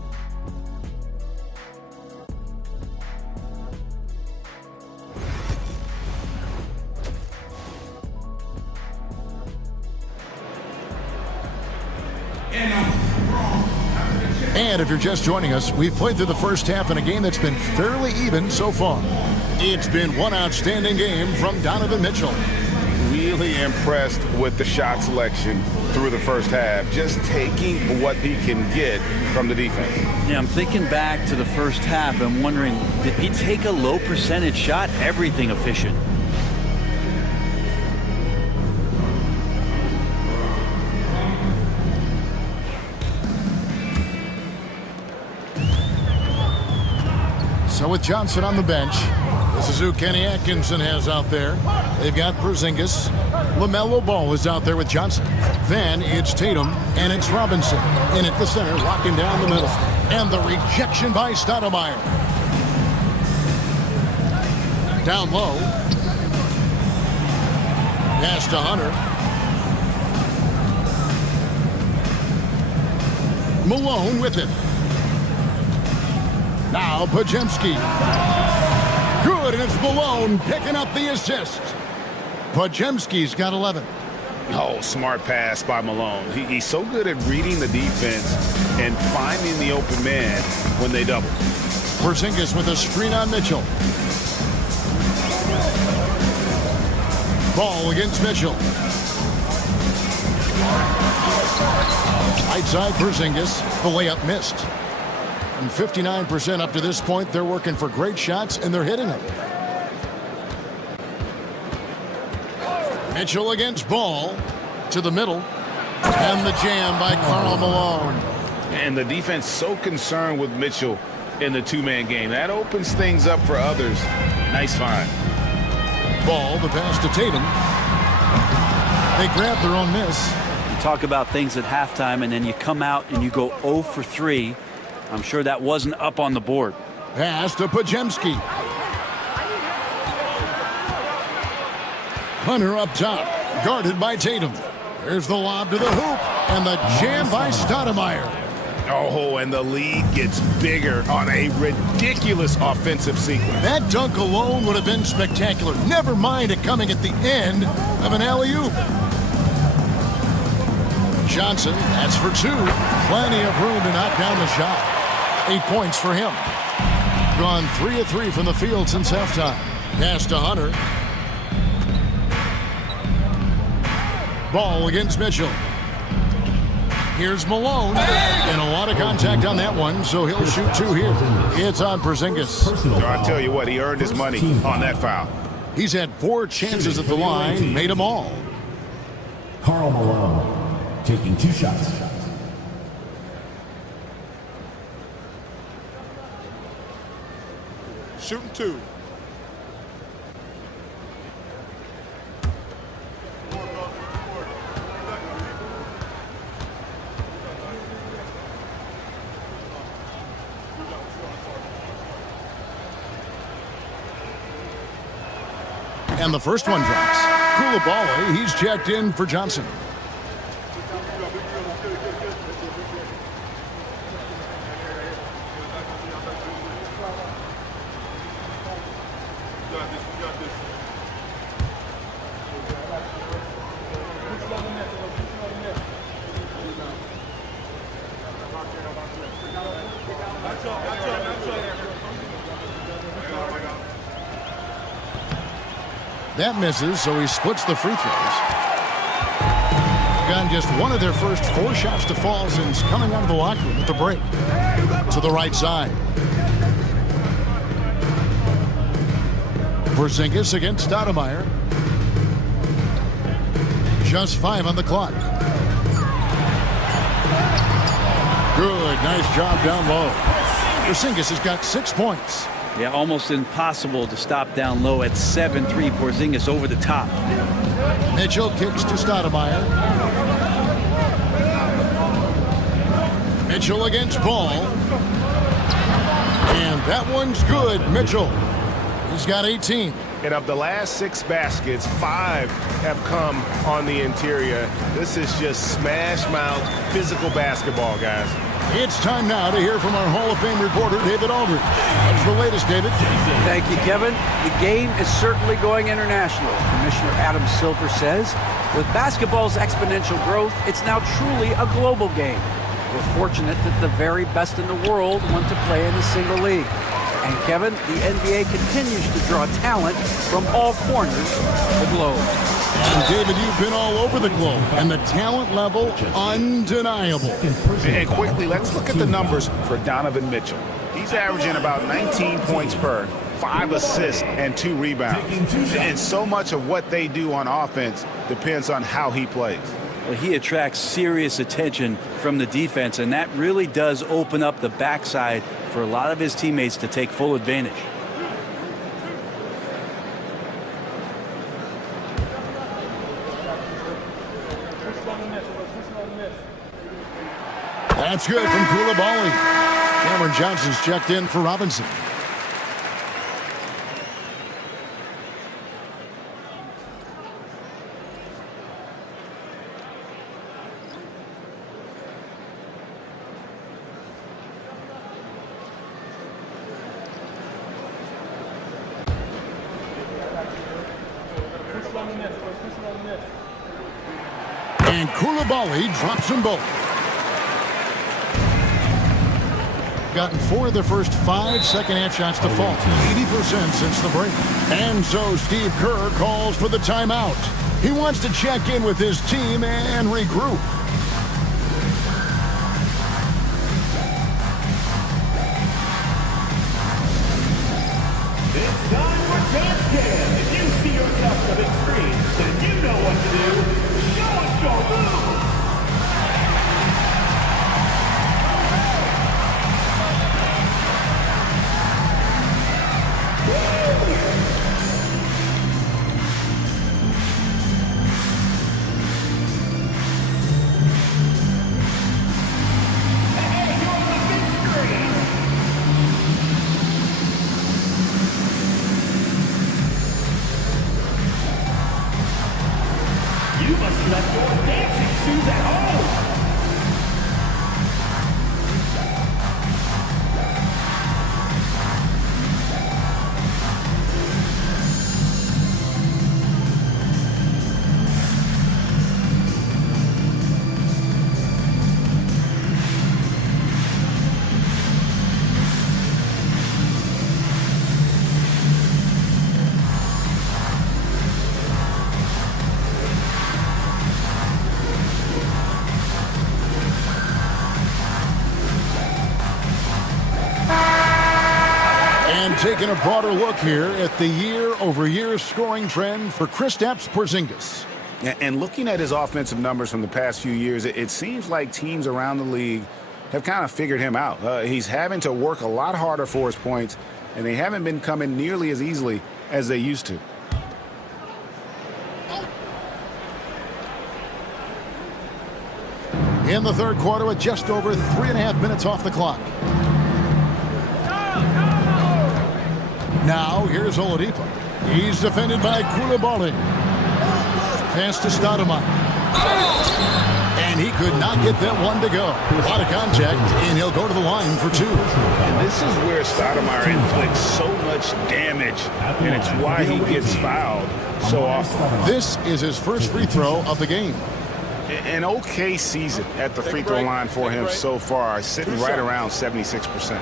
And if you're just joining us, we've played through the first half in a game that's been fairly even so far. It's been one outstanding game from Donovan Mitchell. Really impressed with the shot selection through the first half, just taking what he can get from the defense. Yeah, I'm thinking back to the first half and wondering, did he take a low percentage shot? Everything efficient. So with Johnson on the bench, this is who Kenny Atkinson has out there. They've got Porzingis. LaMelo Ball is out there with Johnson. Then it's Tatum and it's Robinson in at the center, locking down the middle. And the rejection by Stoudemire. Down low. Pass to Hunter. Malone with it. Now Podziemski. Good, and it's Malone picking up the assist. Podziemski's got 11. Oh, smart pass by Malone. He's so good at reading the defense and finding the open man when they double. Porzingis with a screen on Mitchell. Ball against Mitchell. Right side Porzingis. The layup missed. And 59% up to this point. They're working for great shots, and they're hitting them. Mitchell against Ball to the middle. And the jam by Karl Malone. And the defense so concerned with Mitchell in the two-man game. That opens things up for others. Nice find. Ball, the pass to Tatum. They grab their own miss. You talk about things at halftime, and then you come out and you go 0 for 3. I'm sure that wasn't up on the board. Pass to Podziemski. Hunter up top, guarded by Tatum. There's the lob to the hoop, and the jam by Stoudemire. Oh, and the lead gets bigger on a ridiculous offensive sequence. That dunk alone would have been spectacular. Never mind it coming at the end of an alley-oop. Johnson, that's for 2. Plenty of room to knock down the shot. 8 points for him. Gone 3 of 3 from the field since halftime. Pass to Hunter. Ball against Mitchell. Here's Malone. And a lot of contact on that one, so he'll shoot 2 here. It's on Porzingis. So I tell you what, he earned his money on that foul. He's had 4 chances at the line, made them all. Karl Malone taking 2 shots. Shooting 2. And the first one drops. Koulibaly, he's checked in for Johnson. That misses, so he splits the free throws. Gotten just one of their first 4 shots to fall since coming out of the locker room at the break. To the right side. Porzingis against Stoudemire. Just 5 on the clock. Good, nice job down low. Porzingis has got 6 points. Yeah, almost impossible to stop down low at 7-3. Porzingis over the top. Mitchell kicks to Stoudemire. Mitchell against Ball. And that one's good. Mitchell. He's got 18. And of the last 6 baskets, 5 have come on the interior. This is just smash mouth physical basketball, guys. It's time now to hear from our Hall of Fame reporter, David Aldridge. What's the latest, David? Thank you, Kevin. The game is certainly going international. Commissioner Adam Silver says, with basketball's exponential growth, it's now truly a global game. We're fortunate that the very best in the world want to play in a single league. And Kevin, the NBA continues to draw talent from all corners of the globe. And David, you've been all over the globe, and the talent level, undeniable. And quickly, let's look at the numbers for Donovan Mitchell. He's averaging about 19 points per, 5 assists, and 2 rebounds. And so much of what they do on offense depends on how he plays. Well, he attracts serious attention from the defense, and that really does open up the backside for a lot of his teammates to take full advantage. That's good from Koulibaly. Cameron Johnson's checked in for Robinson. And Koulibaly drops them both. Gotten 4 of the first 5 second-half shots to fall. 80% since the break. And so Steve Kerr calls for the timeout. He wants to check in with his team and regroup. It's time for dance cam. If you see yourself on the big screen, then you know what to do. Show us your moves. You must have left your dancing shoes at home. And taking a broader look here at the year-over-year scoring trend for Kristaps Porzingis. And looking at his offensive numbers from the past few years, it seems like teams around the league have kind of figured him out. He's having to work a lot harder for his points, and they haven't been coming nearly as easily as they used to. In the third quarter with just over 3.5 minutes off the clock. Now, here's Oladipo. He's defended by Koulibaly. Pass to Stoudemire. And he could not get that one to go. A lot of contact, and he'll go to the line for 2. And this is where Stoudemire inflicts so much damage, and it's why he gets fouled so often. This is his first free throw of the game. An okay season at the free throw line for him so far, sitting right around 76%.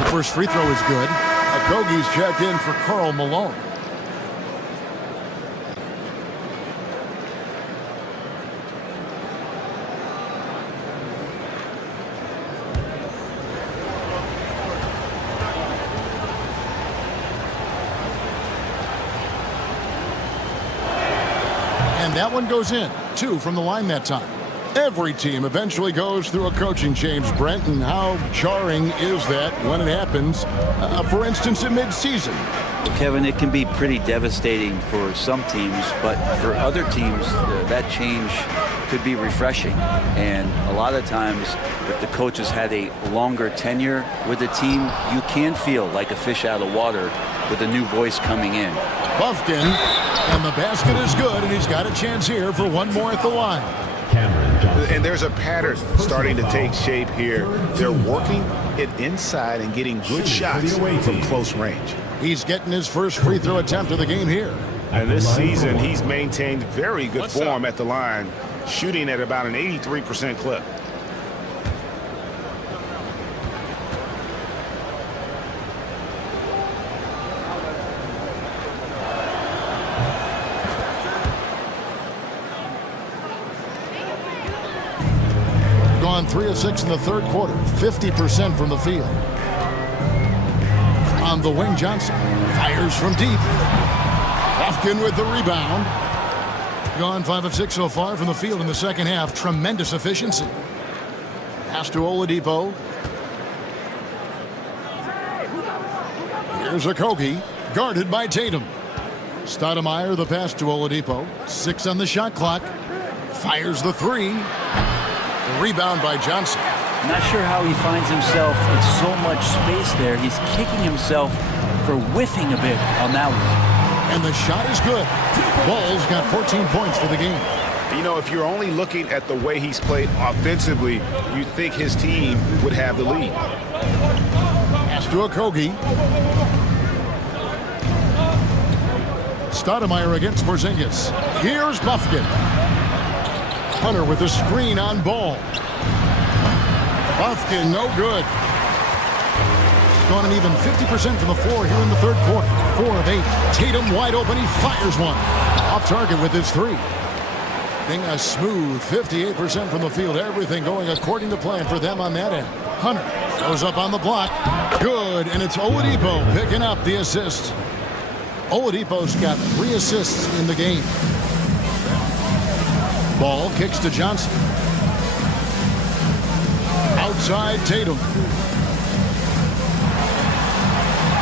The first free throw is good. Okogie's checked in for Karl Malone. And that one goes in. 2 from the line that time. Every team eventually goes through a coaching change, Brent, and how jarring is that when it happens, for instance, in midseason? Kevin, it can be pretty devastating for some teams, but for other teams, that change could be refreshing. And a lot of times, if the coach has had a longer tenure with the team, you can feel like a fish out of water with a new voice coming in. Buffkin, and the basket is good, and he's got a chance here for one more at the line. And there's a pattern starting to take shape here. They're working it inside and getting good shots from close range. He's getting his first free throw attempt of the game here. And this season, he's maintained very good form at the line, shooting at about an 83% clip. Gone 3 of 6 in the third quarter, 50% from the field. On the wing, Johnson fires from deep. Buffkin with the rebound. Gone 5 of 6 so far from the field in the second half. Tremendous efficiency. Pass to Oladipo. Here's Okogie, guarded by Tatum. Stoudemire, the pass to Oladipo. 6 on the shot clock. Fires the 3. Rebound by Johnson. Not sure how he finds himself in so much space there. He's kicking himself for whiffing a bit on that one. And the shot is good. Bulls got 14 points for the game. You know, if you're only looking at the way he's played offensively, you think his team would have the lead. Pass to Okogie. Stoudemire against Porzingis. Here's Buffkin. Hunter with a screen on Ball. Buffkin, no good. Gone an even 50% from the floor here in the third quarter. 4 of 8. Tatum wide open. He fires one. Off target with his 3. Being a smooth 58% from the field. Everything going according to plan for them on that end. Hunter goes up on the block. Good, and it's Oladipo picking up the assist. Oladipo's got 3 assists in the game. Ball kicks to Johnson. Outside Tatum.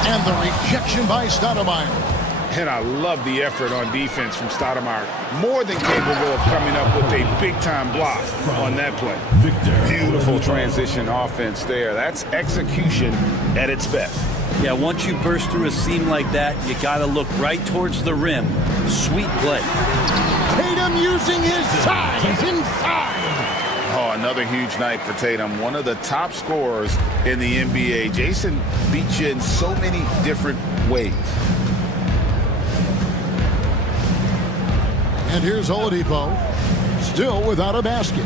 And the rejection by Stoudemire. And I love the effort on defense from Stoudemire. More than capable of coming up with a big-time block on that play. Beautiful transition offense there. That's execution at its best. Yeah, once you burst through a seam like that, you got to look right towards the rim. Sweet play. Tatum using his size inside. Oh, another huge night for Tatum. One of the top scorers in the NBA. Jason beat you in so many different ways. And here's Oladipo, still without a basket.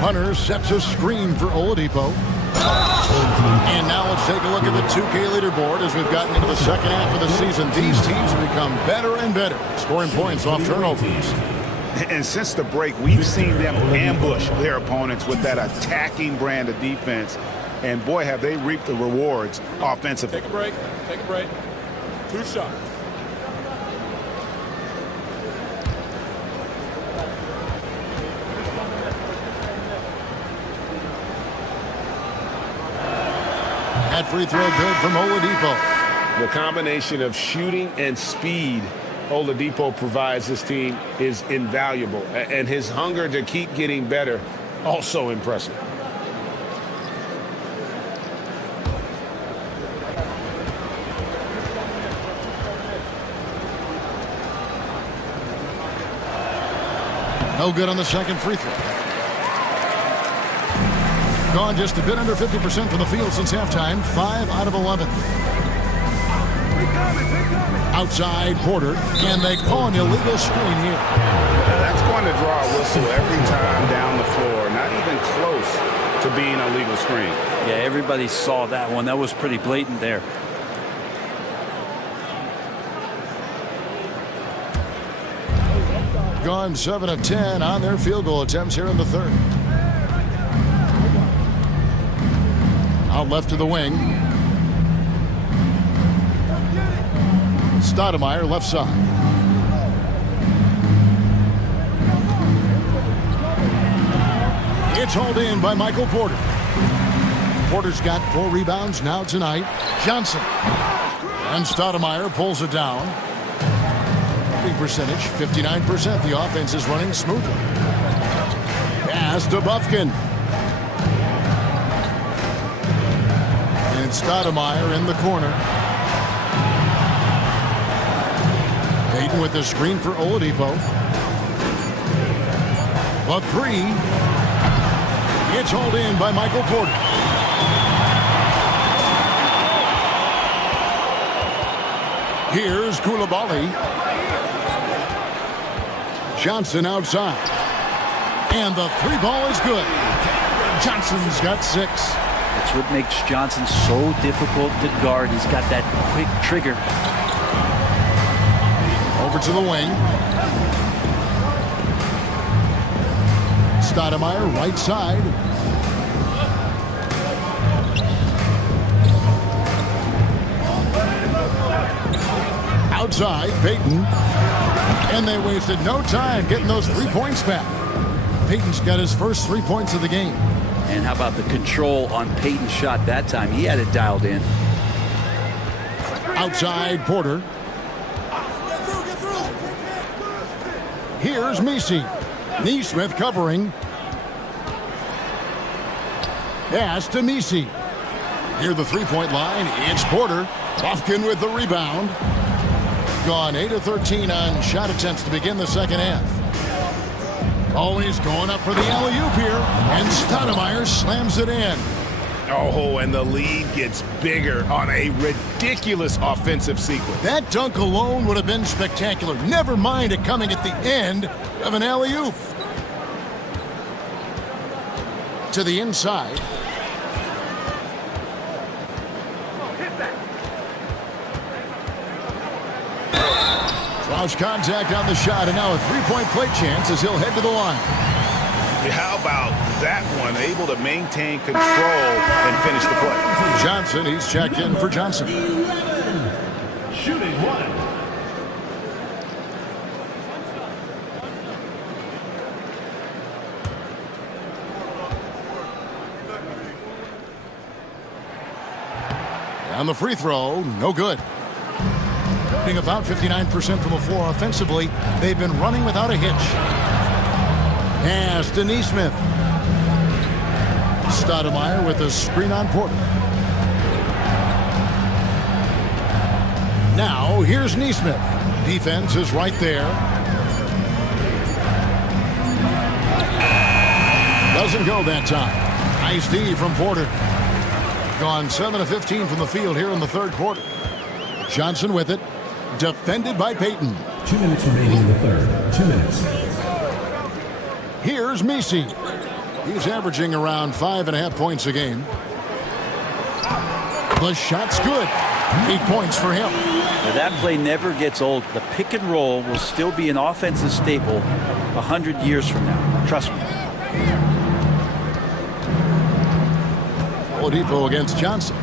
Hunter sets a screen for Oladipo. And now let's take a look at the 2K leaderboard as we've gotten into the second half of the season. These teams have become better and better, scoring points off turnovers. And since the break, we've seen them ambush their opponents with that attacking brand of defense. And boy, have they reaped the rewards offensively. Take a break. Take a break. 2 shots. That free throw good from Oladipo. The combination of shooting and speed Oladipo provides this team is invaluable. And his hunger to keep getting better, also impressive. No good on the second free throw. Gone just a bit under 50% from the field since halftime. 5 out of 11. Outside Porter, and they call an illegal screen here. That's going to draw a whistle every time down the floor. Not even close to being a legal screen. Yeah, everybody saw that one. That was pretty blatant there. Gone 7 of 10 on their field goal attempts here in the third. Out left to the wing. Stoudemire left side. It's hauled in by Michael Porter. Porter's got 4 rebounds now tonight. Johnson. And Stoudemire pulls it down. Shooting percentage, 59%. The offense is running smoothly. Pass to Bufkin. And Stoudemire in the corner. Payton with the screen for Oladipo. The 3. It's hauled in by Michael Porter. Here's Koulibaly. Johnson outside. And the 3 ball is good. Johnson's got 6. That's what makes Johnson so difficult to guard. He's got that quick trigger. Over to the wing. Stoudemire right side. Outside, Payton. And they wasted no time getting those 3 points back. Payton's got his first 3 points of the game. And how about the control on Payton's shot that time? He had it dialed in. Outside, Porter. Here's Messi. Neesmith covering. Pass to Messi. Near the 3-point line, it's Porter. Bufkin with the rebound. Gone 8 of 13 on shot attempts to begin the second half. Always going up for the alley-oop here. And Stoudemire slams it in. Oh, and the lead gets bigger on a ridiculous offensive sequence. That dunk alone would have been spectacular. Never mind it coming at the end of an alley-oop. To the inside. Draws contact on the shot, and now a 3-point play chance as he'll head to the line. How about that one? Able to maintain control and finish the play. Johnson, he's checked in for Johnson. 11. Shooting 1. On the free throw, no good. Shooting about 59% from the floor offensively. They've been running without a hitch. Pass to Neesmith. Stoudemire with a screen on Porter. Now, here's Neesmith. Defense is right there. Doesn't go that time. Nice D from Porter. Gone 7 of 15 from the field here in the third quarter. Johnson with it. Defended by Payton. 2 minutes remaining in the third. 2 minutes. Here's Messi. He's averaging around 5.5 points a game. The shot's good. 8 points for him. Now that play never gets old. The pick and roll will still be an offensive staple 100 years from now. Trust me. Oladipo against Johnson.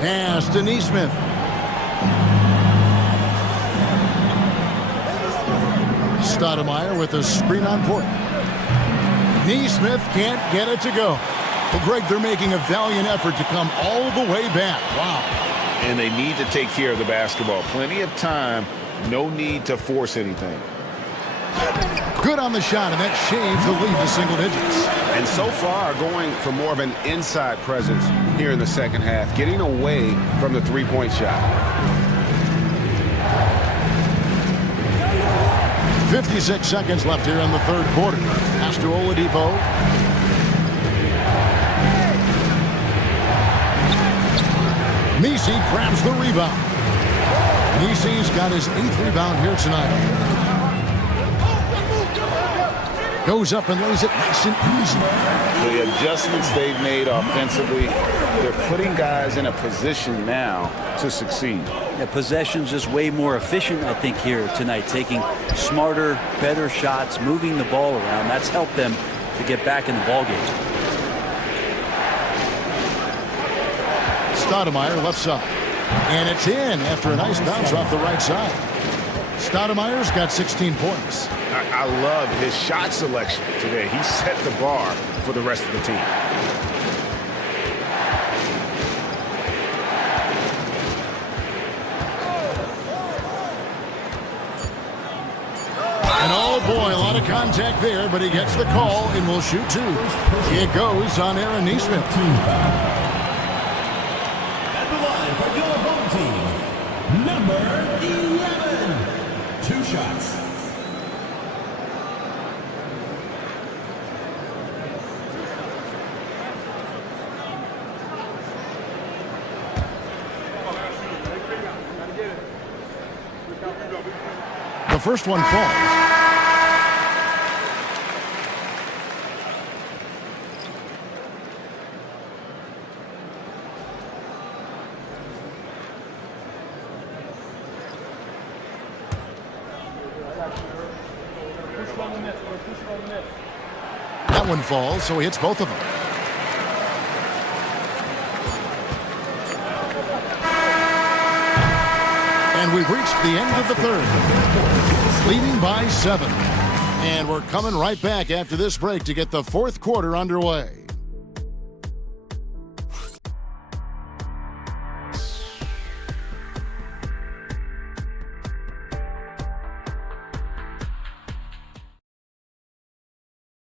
Pass to Neesmith. Stoudemire with a screen on Porter. Neesmith can't get it to go. Well, Greg, they're making a valiant effort to come all the way back. Wow. And they need to take care of the basketball. Plenty of time. No need to force anything. Good on the shot, and that shaves the lead to single digits. And so far, going for more of an inside presence here in the second half, getting away from the three-point shot. 56 seconds left here in the third quarter. Pass to Oladipo. Messi grabs the rebound. Messi's got his 8th rebound here tonight. Goes up and lays it nice and easy. The adjustments they've made offensively, they're putting guys in a position now to succeed. Yeah, possession's just way more efficient, I think, here tonight. Taking smarter, better shots, moving the ball around. That's helped them to get back in the ballgame. Stoudemire left side. And it's in after a nice bounce off the right side. Stoudemire's got 16 points. I love his shot selection today. He set the bar for the rest of the team. And oh boy, a lot of contact there, but he gets the call and will shoot two. It goes on Aaron Neesmith. At the line for your home team, number 11. 2 shots. The first one falls. That one falls, so he hits both of them. And we've reached the end of the third, leading by 7. And we're coming right back after this break to get the fourth quarter underway.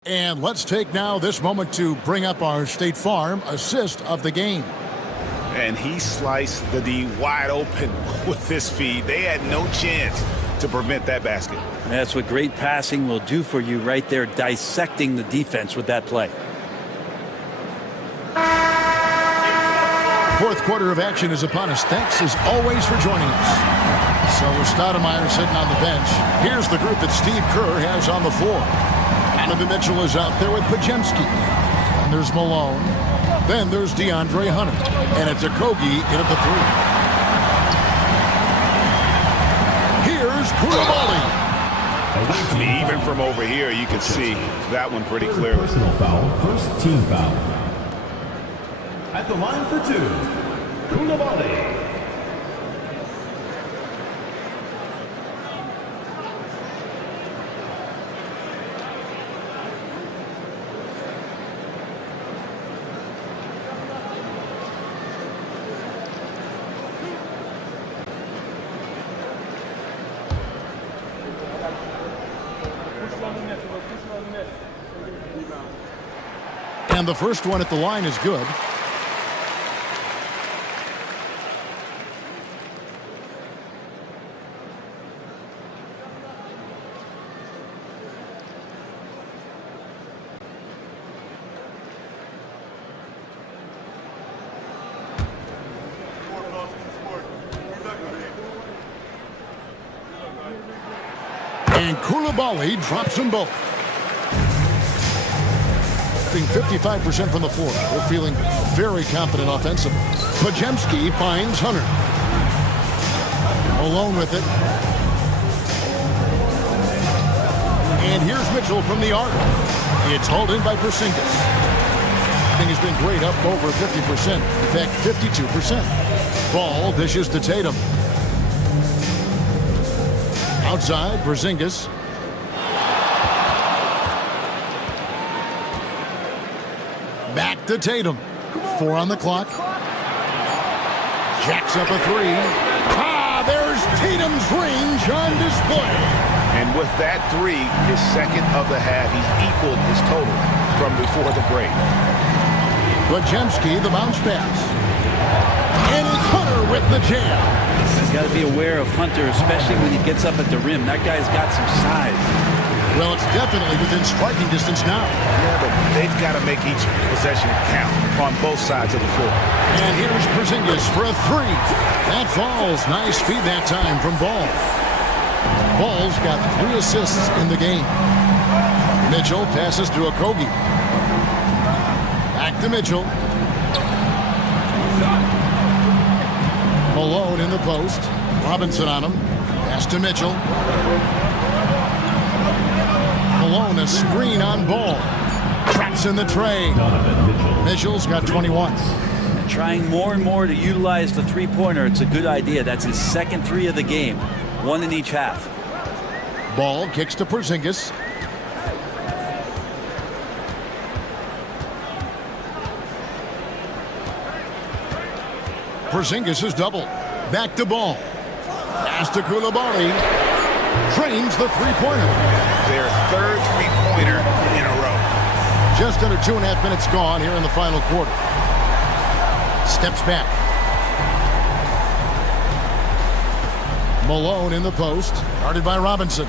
And let's take now this moment to bring up our State Farm assist of the game. And he sliced the D wide open with this feed. They had no chance to prevent that basket. That's what great passing will do for you right there, dissecting the defense with that play. Fourth quarter of action is upon us. Thanks as always for joining us. So with Stoudemire sitting on the bench, here's the group that Steve Kerr has on the floor. Donovan Mitchell is out there with Pajemski. And there's Malone. Then there's DeAndre Hunter. And it's Okogie in at the 3. Here's Koulibaly. Even from over here, you can see that one pretty clearly. Personal foul, first team foul. At the line for 2, Koulibaly. And the first one at the line is good. And Koulibaly drops them both. 55% from the floor. We're feeling very confident offensively. Pajemski finds Hunter. Alone with it. And here's Mitchell from the arc. It's hauled in by Porzingis. Thing has been great, up over 50%. In fact, 52%. Ball dishes to Tatum. Outside, Porzingis. Back to Tatum. 4 on the clock. Jacks up a 3. There's Tatum's range on display. And with that 3, his second of the half, he's equaled his total from before the break. Pajemski, the bounce pass. And it's Hunter with the jam. He's got to be aware of Hunter, especially when he gets up at the rim. That guy's got some size. Well, it's definitely within striking distance now. Yeah, but they've got to make each possession count on both sides of the floor. And here's Porzingis for a 3. That falls. Nice feed that time from Ball. Ball's got 3 assists in the game. Mitchell passes to Okogie. Back to Mitchell. Malone in the post. Robinson on him. Pass to Mitchell. Malone, a screen on Ball. Traps in the tray. Mitchell's got 21. trying more and more to utilize the three-pointer. It's a good idea. That's his second three of the game, one in each half. Ball kicks to Porzingis. Porzingis is double. Back to Ball. Pass to Koulibaly. Drains the three-pointer. Their third three-pointer in a row. Just under 2.5 minutes gone here in the final quarter. Steps back. Malone in the post. Guarded by Robinson.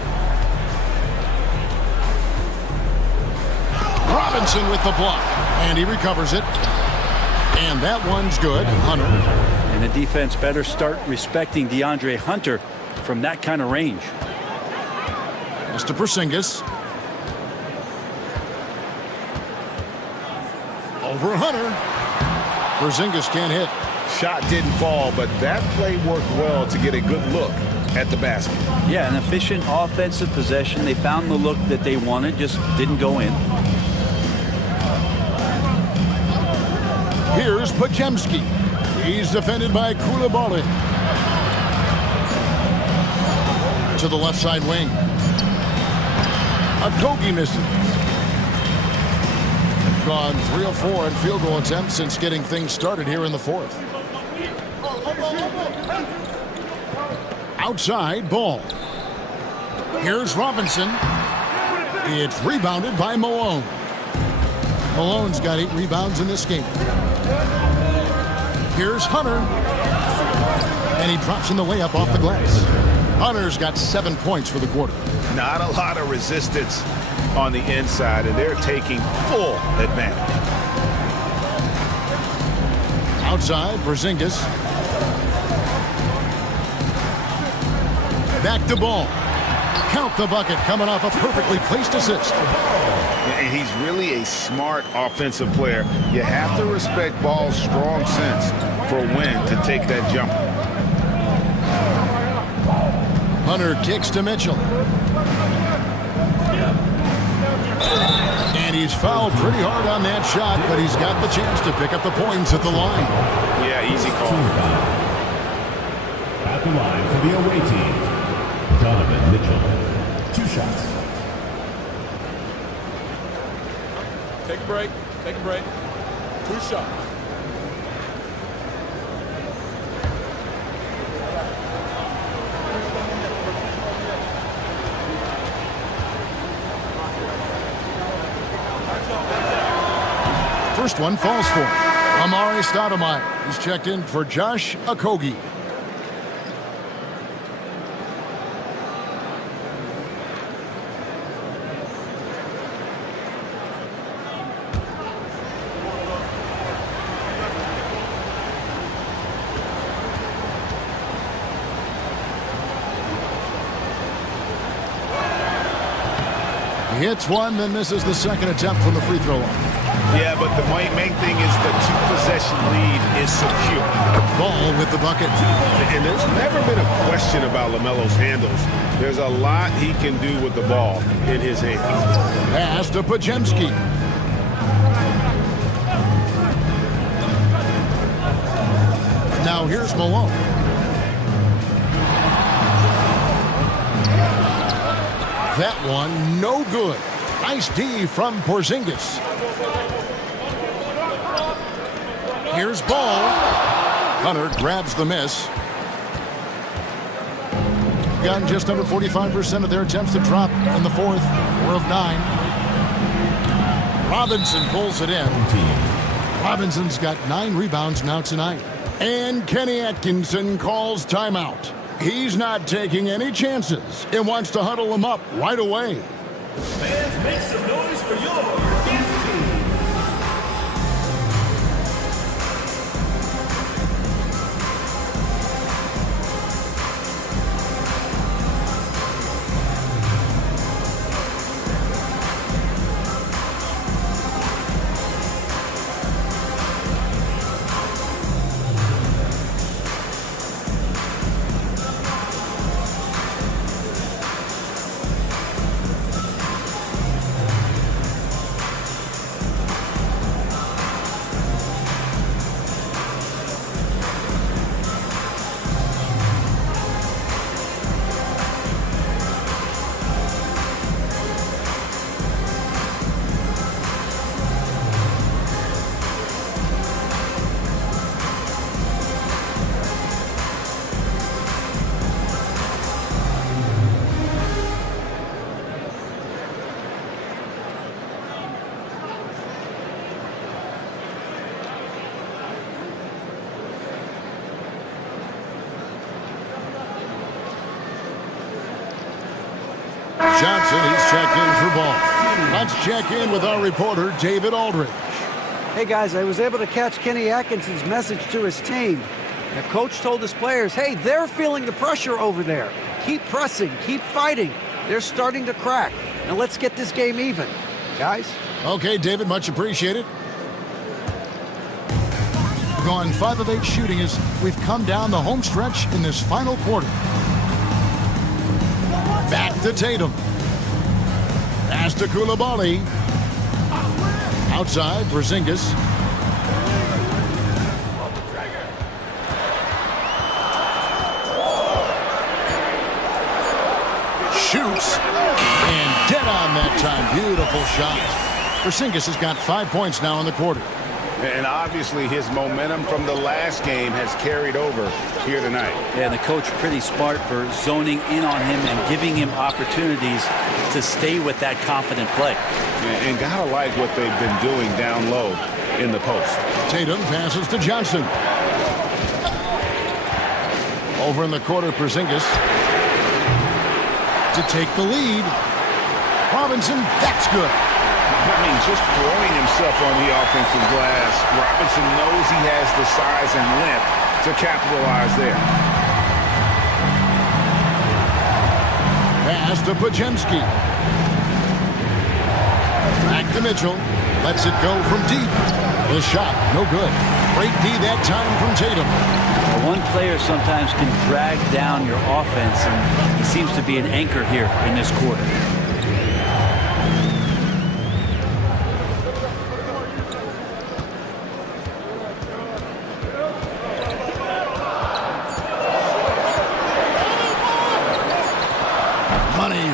Robinson with the block. And he recovers it. And that one's good. Hunter. And the defense better start respecting DeAndre Hunter from that kind of range. Pass to Porzingis. Over Hunter. Porzingis can't hit. Shot didn't fall, but that play worked well to get a good look at the basket. Yeah, an efficient offensive possession. They found the look that they wanted, just didn't go in. Here's Podziemski. He's defended by Koulibaly. To the left side wing. Okogie misses. Gone 3 of 4 in field goal attempts since getting things started here in the fourth. Outside Ball. Here's Robinson. It's rebounded by Malone. Malone's got 8 rebounds in this game. Here's Hunter. And he drops in the layup off the glass. Hunter's got 7 points for the quarter. Not a lot of resistance on the inside, and they're taking full advantage. Outside, Porzingis. Back to Ball. Count the bucket coming off a perfectly placed assist. And he's really a smart offensive player. You have to respect Ball's strong sense for when to take that jump. Hunter kicks to Mitchell. And he's fouled pretty hard on that shot, but he's got the chance to pick up the points at the line. Yeah, easy call. At the line for the away team, Donovan Mitchell. 2 shots. Take a break. Take a break. 2 shots. First one falls for Amari Stoudemire. He's checked in for Josh Okogie. He hits one, then misses the second attempt from the free throw line. Yeah, but the main thing is the 2-possession lead is secure. Ball with the bucket. And there's never been a question about LaMelo's handles. There's a lot he can do with the ball in his hands. Pass to Podziemski. Now here's Malone. That one, no good. Nice D from Porzingis. Here's Ball. Hunter grabs the miss. Gotten just under 45% of their attempts to drop in the fourth. 4 of 9. Robinson pulls it in. Robinson's got 9 rebounds now tonight. And Kenny Atkinson calls timeout. He's not taking any chances and wants to huddle him up right away. Fans, make some noise for your dance team. Johnson, he's checked in for ball. Let's check in with our reporter, David Aldridge. Hey, guys, I was able to catch Kenny Atkinson's message to his team. The coach told his players, hey, they're feeling the pressure over there. Keep pressing, keep fighting. They're starting to crack. Now let's get this game even, guys. Okay, David, much appreciated. Gone 5 of 8 shooting as we've come down the home stretch in this final quarter. Back to Tatum. Pass to Koulibaly. Outside, Porzingis. Shoots. And dead on that time. Beautiful shot. Porzingis has got 5 points now in the quarter. And obviously his momentum from the last game has carried over here tonight. Yeah, and the coach pretty smart for zoning in on him and giving him opportunities to stay with that confident play. And gotta like what they've been doing down low in the post. Tatum passes to Johnson. Over in the quarter, Porzingis to take the lead. Robinson, that's good. I mean, just throwing himself on the offensive glass, Robinson knows he has the size and length to capitalize there. Pass to Podziemski. Back to Mitchell. Lets it go from deep. The shot, no good. Great D that time from Tatum. One player sometimes can drag down your offense, and he seems to be an anchor here in this quarter.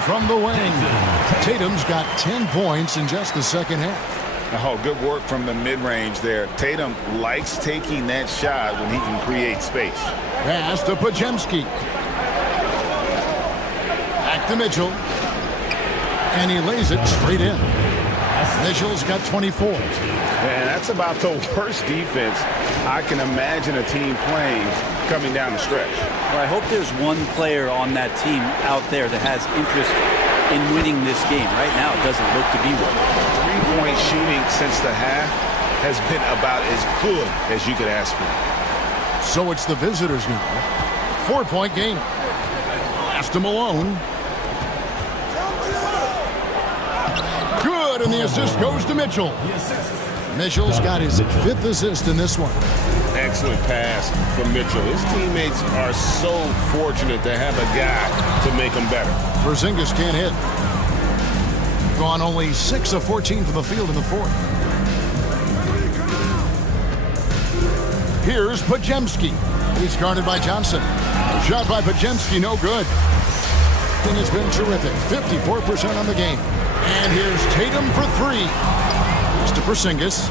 From the wing. Tatum's got 10 points in just the second half. Oh, good work from the mid-range there. Tatum likes taking that shot when he can create space. Pass to Podziemski. Back to Mitchell. And he lays it straight in. Mitchell's got 24. And that's about the worst defense I can imagine a team playing coming down the stretch. Well, I hope there's one player on that team out there that has interest in winning this game. Right now, it doesn't look to be one. 3-point shooting since the half has been about as good as you could ask for. So it's the visitors now. 4-point game. Pass to Malone. Good, and the assist goes to Mitchell. Mitchell's got his 5th assist in this one. Excellent pass from Mitchell. His teammates are so fortunate to have a guy to make them better. Porzingis can't hit. Gone only 6 of 14 from the field in the 4th. Here's Podziemski. He's guarded by Johnson. Shot by Podziemski, no good. And it's been terrific. 54% on the game. And here's Tatum for 3. It's to Porzingis.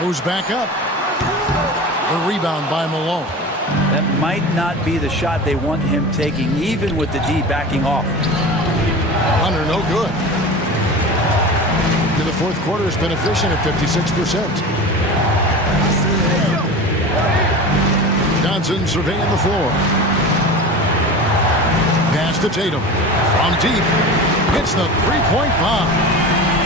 Goes back up. The rebound by Malone. That might not be the shot they want him taking, even with the D backing off. Hunter, no good. In the 4th quarter, has been efficient at 56%. Johnson surveying the floor. Pass to Tatum. From deep. Hits the 3-point bomb.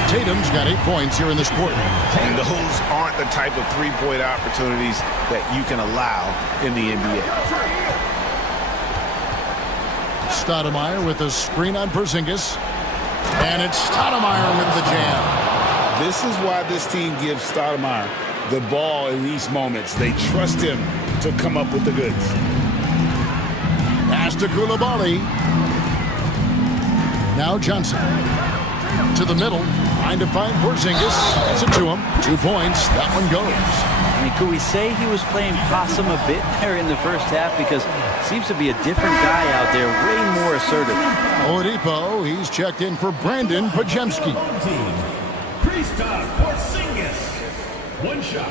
Tatum's got 8 points here in this quarter. And those aren't the type of 3-point opportunities that you can allow in the NBA. Stoudemire with the screen on Porzingis. And it's Stoudemire with the jam. This is why this team gives Stoudemire the ball in these moments. They trust him to come up with the goods. Pass to Koulibaly. Now Johnson. To the middle. Trying to find Porzingis. That's it to him. 2 points. That one goes. I mean, could we say he was playing possum a bit there in the first half? Because it seems to be a different guy out there, way more assertive. Oladipo, he's checked in for Brandon Podziemski. Kristaps Porzingis. 1 shot.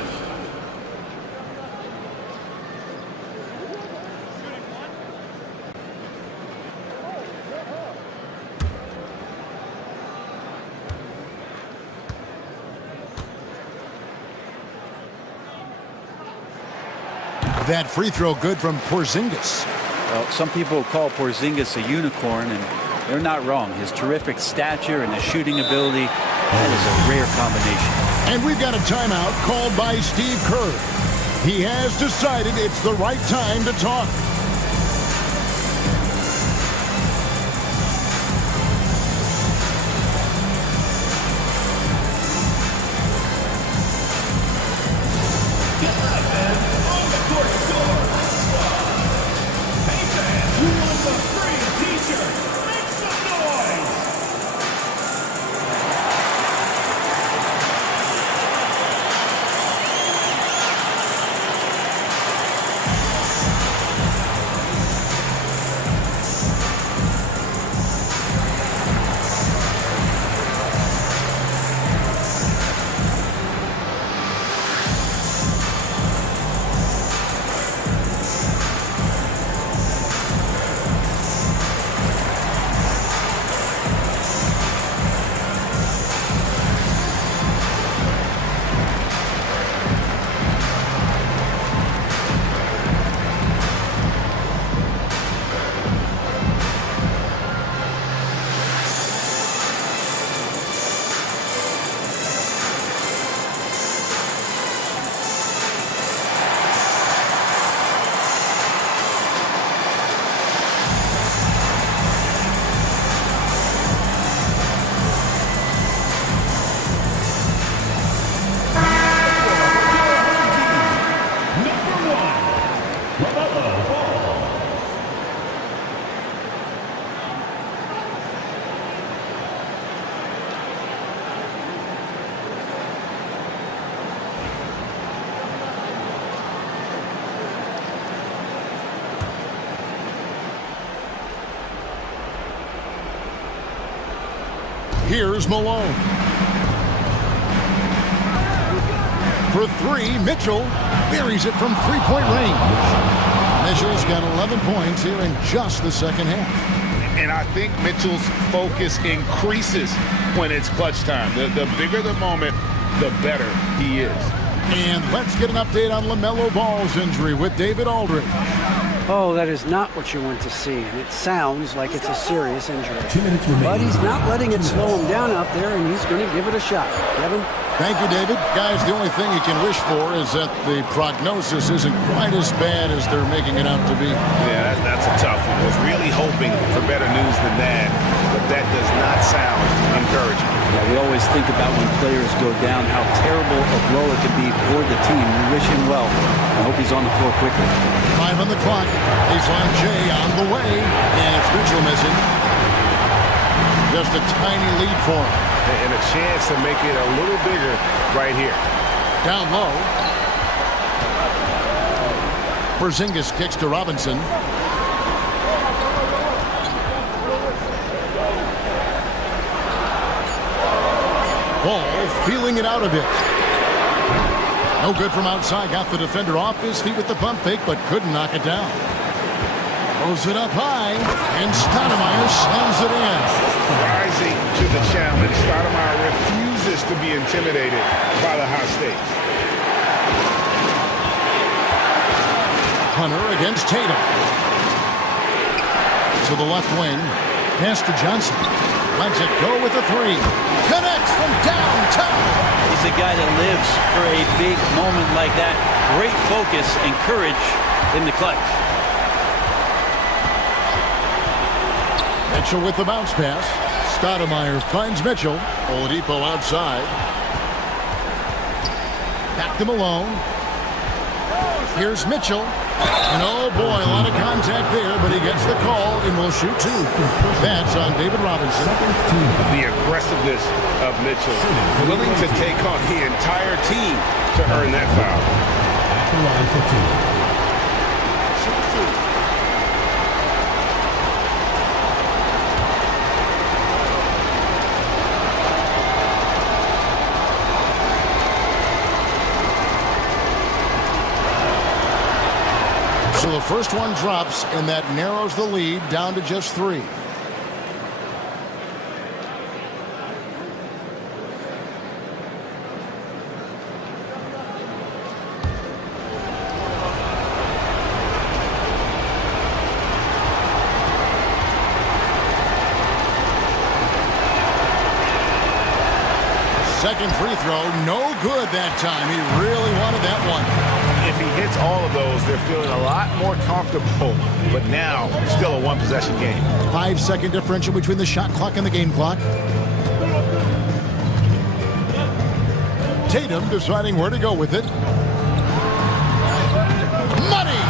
That free throw good from Porzingis. Well, some people call Porzingis a unicorn, and they're not wrong. His terrific stature and his shooting ability, that is a rare combination. And we've got a timeout called by Steve Kerr. He has decided it's the right time to talk. Here's Malone. For three, Mitchell buries it from three-point range. Mitchell's got 11 points here in just the second half. And I think Mitchell's focus increases when it's clutch time. The bigger the moment, the better he is. And let's get an update on LaMelo Ball's injury with David Aldridge. Oh, that is not what you want to see, and it sounds like it's a serious injury. But he's not letting it slow him down out there, and he's going to give it a shot. Kevin? Thank you, David. Guys, the only thing you can wish for is that the prognosis isn't quite as bad as they're making it out to be. Yeah, that's a tough one. I was really hoping for better news than that, but that does not sound encouraging. Yeah, we always think about when players go down, how terrible a blow it could be for the team. We wish him well. I hope he's on the floor quickly. 5 on the clock. Baseline J on the way, and it's Mitchell missing. Just a tiny lead for him. And a chance to make it a little bigger right here. Down low. Porzingis kicks to Robinson. Ball feeling it out a bit. No good from outside. Got the defender off his feet with the pump fake, but couldn't knock it down. Throws it up high, and Stoudemire slams it in. Rising to the challenge, Stoudemire refuses to be intimidated by the high stakes. Hunter against Tatum. To the left wing. Pass to Johnson. Lets it go with a three. Connects from downtown. He's a guy that lives for a big moment like that. Great focus and courage in the clutch. Mitchell with the bounce pass. Stoudemire finds Mitchell. Oladipo outside. Back to Malone. Here's Mitchell. And oh boy, a lot of contact there, but he gets the call and will shoot two. That's on David Robinson. The aggressiveness of Mitchell, willing to take on the entire team to earn that foul. At the line for two. So the first one drops, and that narrows the lead down to just 3. Second free throw, no good that time. He really wanted that one. If he hits all of those, they're feeling a lot more comfortable. But now, still a one-possession game. 5-second differential between the shot clock and the game clock. Tatum deciding where to go with it. Money!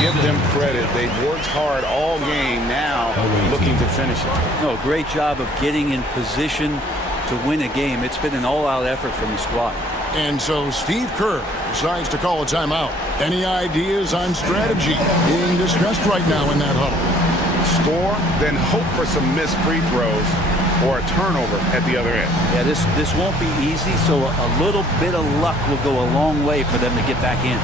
Give them credit. They've worked hard all game, now looking to finish it. No, great job of getting in position to win a game. It's been an all-out effort from the squad. And so Steve Kerr decides to call a timeout. Any ideas on strategy? Being distressed right now in that huddle. Score, then hope for some missed free throws or a turnover at the other end. Yeah, this won't be easy, so a little bit of luck will go a long way for them to get back in.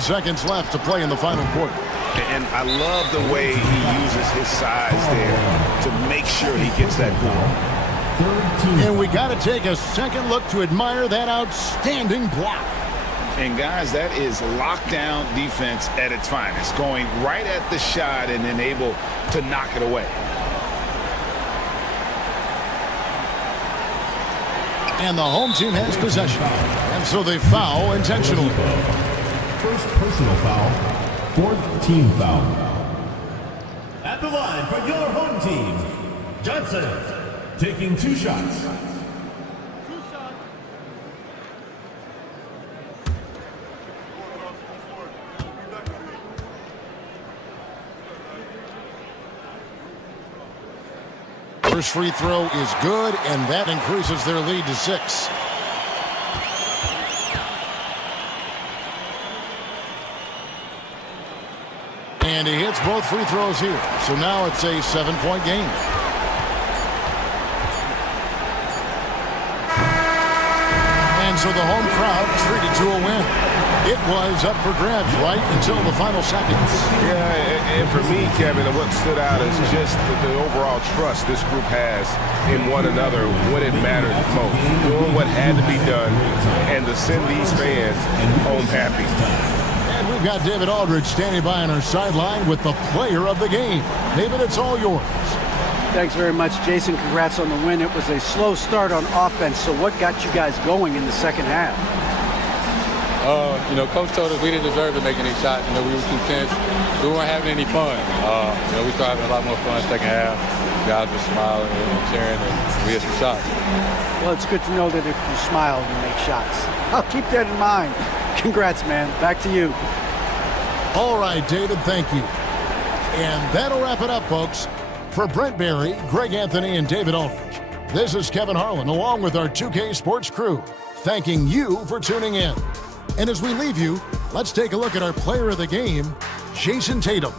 Seconds left to play in the final quarter. And I love the way he uses his size there to make sure he gets that ball. And we got to take a second look to admire that outstanding block. And guys, that is lockdown defense at its finest, going right at the shot and then able to knock it away. And the home team has possession. And so they foul intentionally. First personal foul, fourth team foul. At the line for your home team, Johnson, taking 2 shots. First free throw is good, and that increases their lead to 6. And he hits both free throws here. So now it's a 7-point game. And so the home crowd treated to a win. It was up for grabs right until the final seconds. Yeah, and for me, Kevin, what stood out is just the overall trust this group has in one another when it mattered most. Doing what had to be done and to send these fans home happy. And we've got David Aldridge standing by on our sideline with the player of the game. David, it's all yours. Thanks very much, Jason. Congrats on the win. It was a slow start on offense, so what got you guys going in the second half? Coach told us we didn't deserve to make any shots. We were too tense. We weren't having any fun. We started having a lot more fun second half. Guys were smiling and cheering, and we had some shots. Well, it's good to know that if you smile, you make shots. I'll keep that in mind. Congrats, man. Back to you. All right, David, thank you. And that'll wrap it up, folks. For Brent Barry, Greg Anthony, and David Aldridge, this is Kevin Harlan, along with our 2K Sports crew, thanking you for tuning in. And as we leave you, let's take a look at our player of the game, Jason Tatum.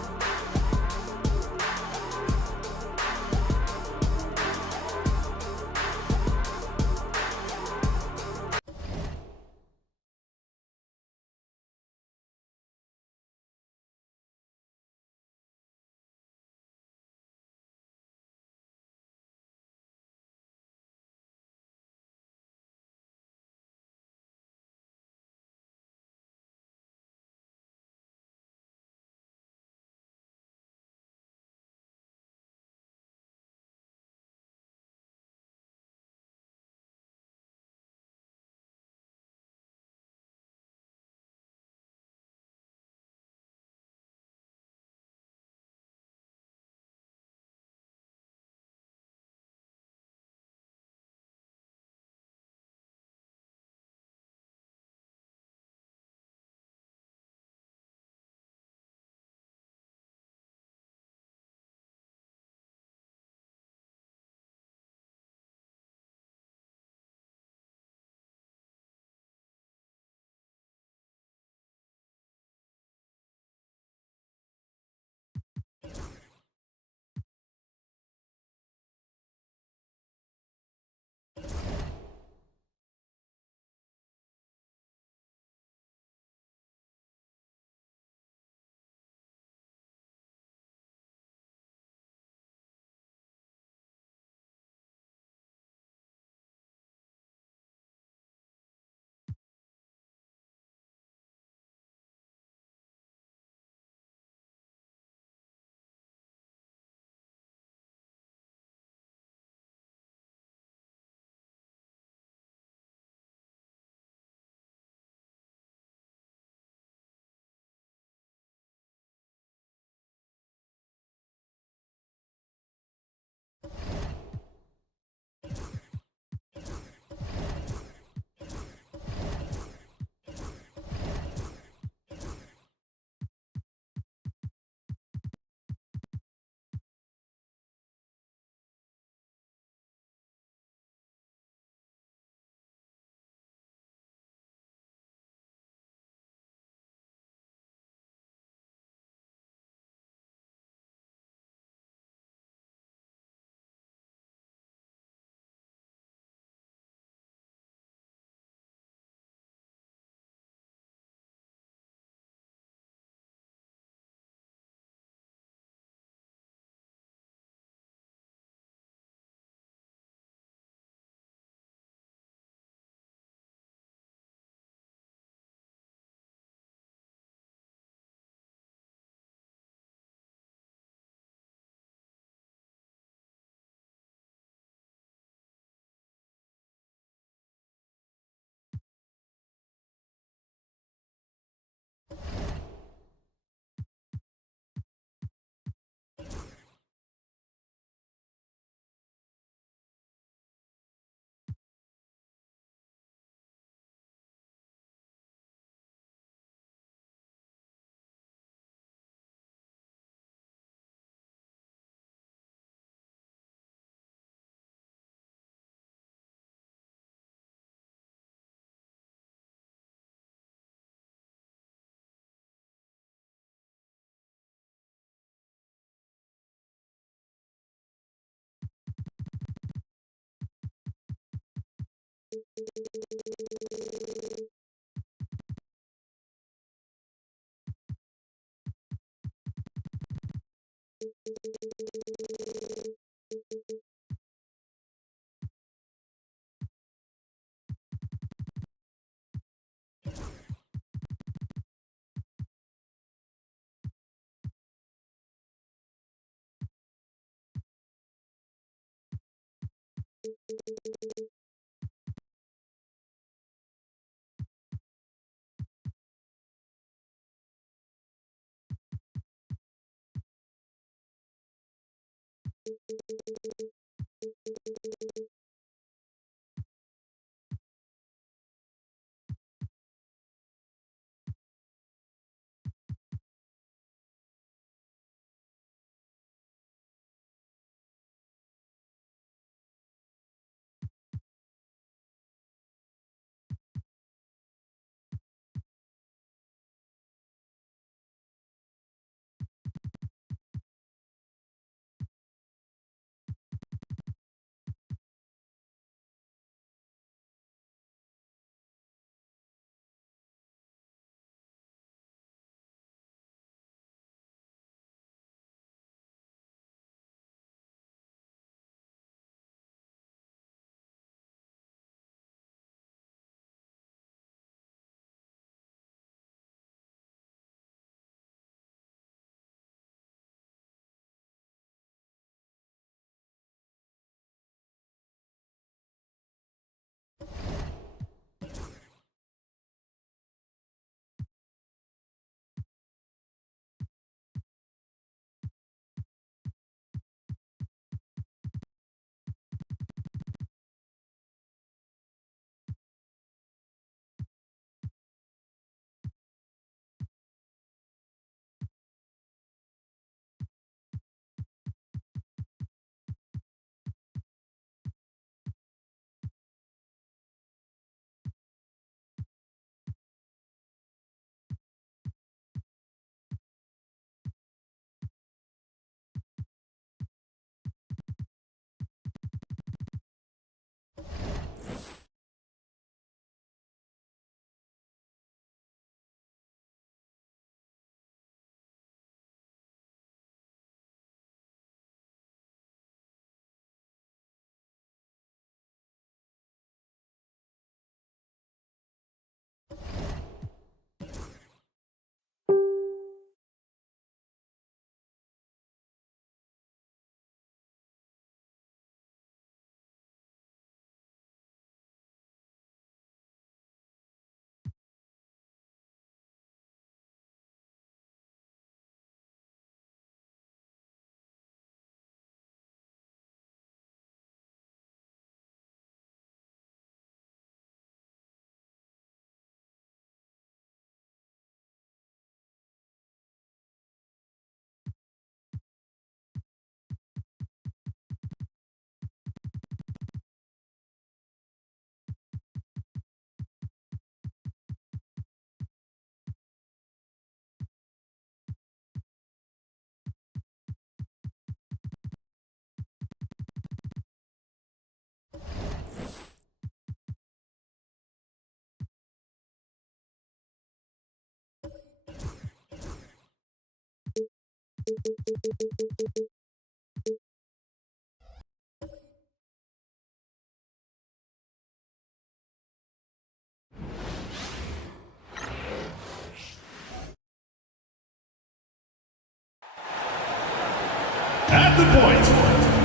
At the point,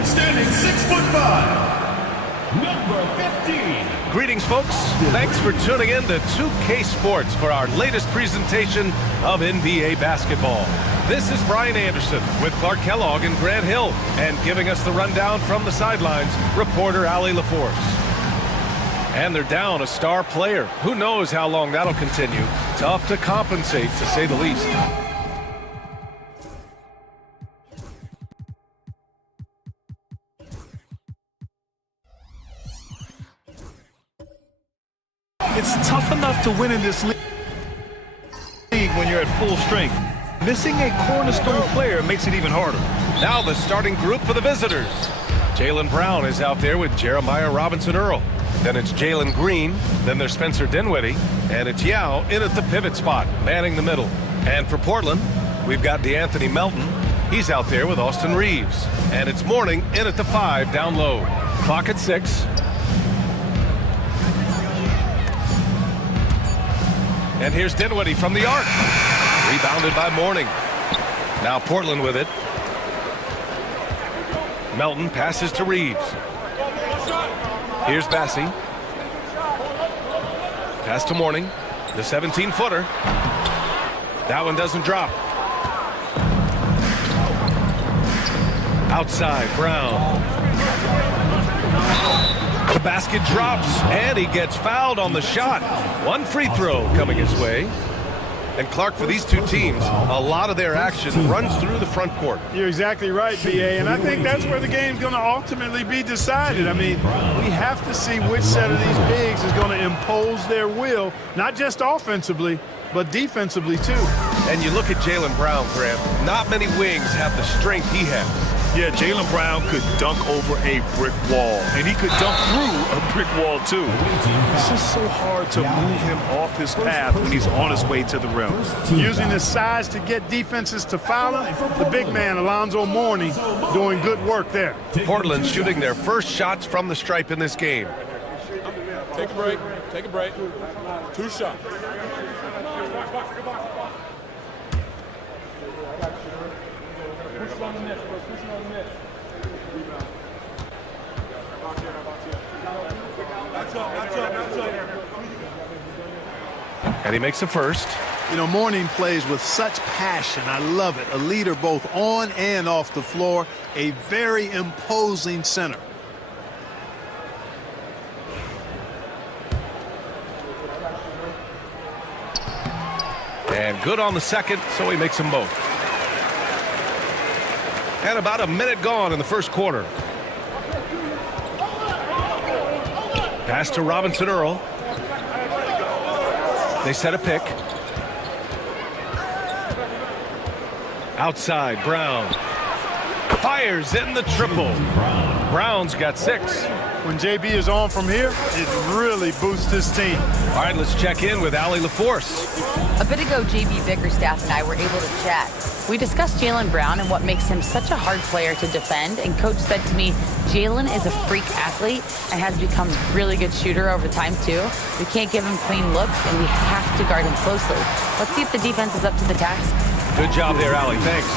standing 6'5", number 15. Greetings, folks. Thanks for tuning in to 2K Sports for our latest presentation of NBA basketball. This is Brian Anderson with Clark Kellogg and Grant Hill, and giving us the rundown from the sidelines, reporter Allie LaForce. And they're down a star player. Who knows how long that'll continue. Tough to compensate, to say the least. It's tough enough to win in this league when you're at full strength. Missing a cornerstone player makes it even harder. Now the starting group for the visitors. Jaylen Brown is out there with Jeremiah Robinson-Earl. Then it's Jalen Green. Then there's Spencer Dinwiddie. And it's Yao in at the pivot spot, manning the middle. And for Portland, we've got DeAnthony Melton. He's out there with Austin Reeves. And it's Mourning in at the 5 down low. Clock at 6. And here's Dinwiddie from the arc. Rebounded by Mourning. Now Portland with it. Melton passes to Reeves. Here's Bassey. Pass to Mourning. The 17-footer. That one doesn't drop. Outside, Brown. The basket drops, and he gets fouled on the shot. One free throw coming his way. And Clark, for these two teams, a lot of their action runs through the front court. You're exactly right, B.A., and I think that's where the game's going to ultimately be decided. I mean, we have to see which set of these bigs is going to impose their will, not just offensively, but defensively, too. And you look at Jaylen Brown, Graham, not many wings have the strength he has. Yeah, Jaylen Brown could dunk over a brick wall, and he could dunk through a brick wall, too. It's just so hard to move him off his path when he's on his way to the rim. Using his size to get defenses to foul him, the big man, Alonzo Mourning, doing good work there. Portland shooting their first shots from the stripe in this game. Take a break. Take a break. 2 shots. And he makes the first. You know, Mourning plays with such passion. I love it. A leader both on and off the floor. A very imposing center. And good on the second, so he makes them both. And about a minute gone in the first quarter. Pass to Robinson Earl. They set a pick. Outside, Brown. Fires in the triple. Brown's got 6. When JB is on from here, it really boosts his team. All right, let's check in with Allie LaForce. A bit ago, JB Bickerstaff and I were able to chat. We discussed Jaylen Brown and what makes him such a hard player to defend, and Coach said to me, Jaylen is a freak athlete and has become a really good shooter over time, too. We can't give him clean looks, and we have to guard him closely. Let's see if the defense is up to the task. Good job there, Allie. Thanks.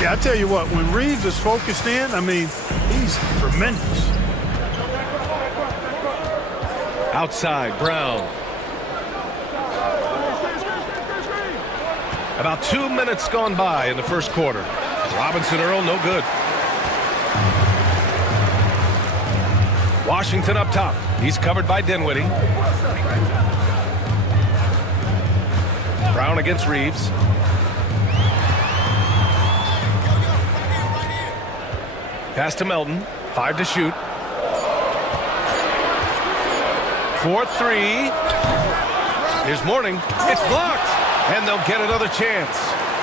Yeah, I tell you what, when Reeves is focused in, I mean, he's tremendous. Outside, Brown. About 2 minutes gone by in the first quarter. Robinson Earl, no good. Washington up top. He's covered by Dinwiddie. Brown against Reeves. Pass to Melton. 5 to shoot. 4-3. Here's Mourning. It's blocked. And they'll get another chance.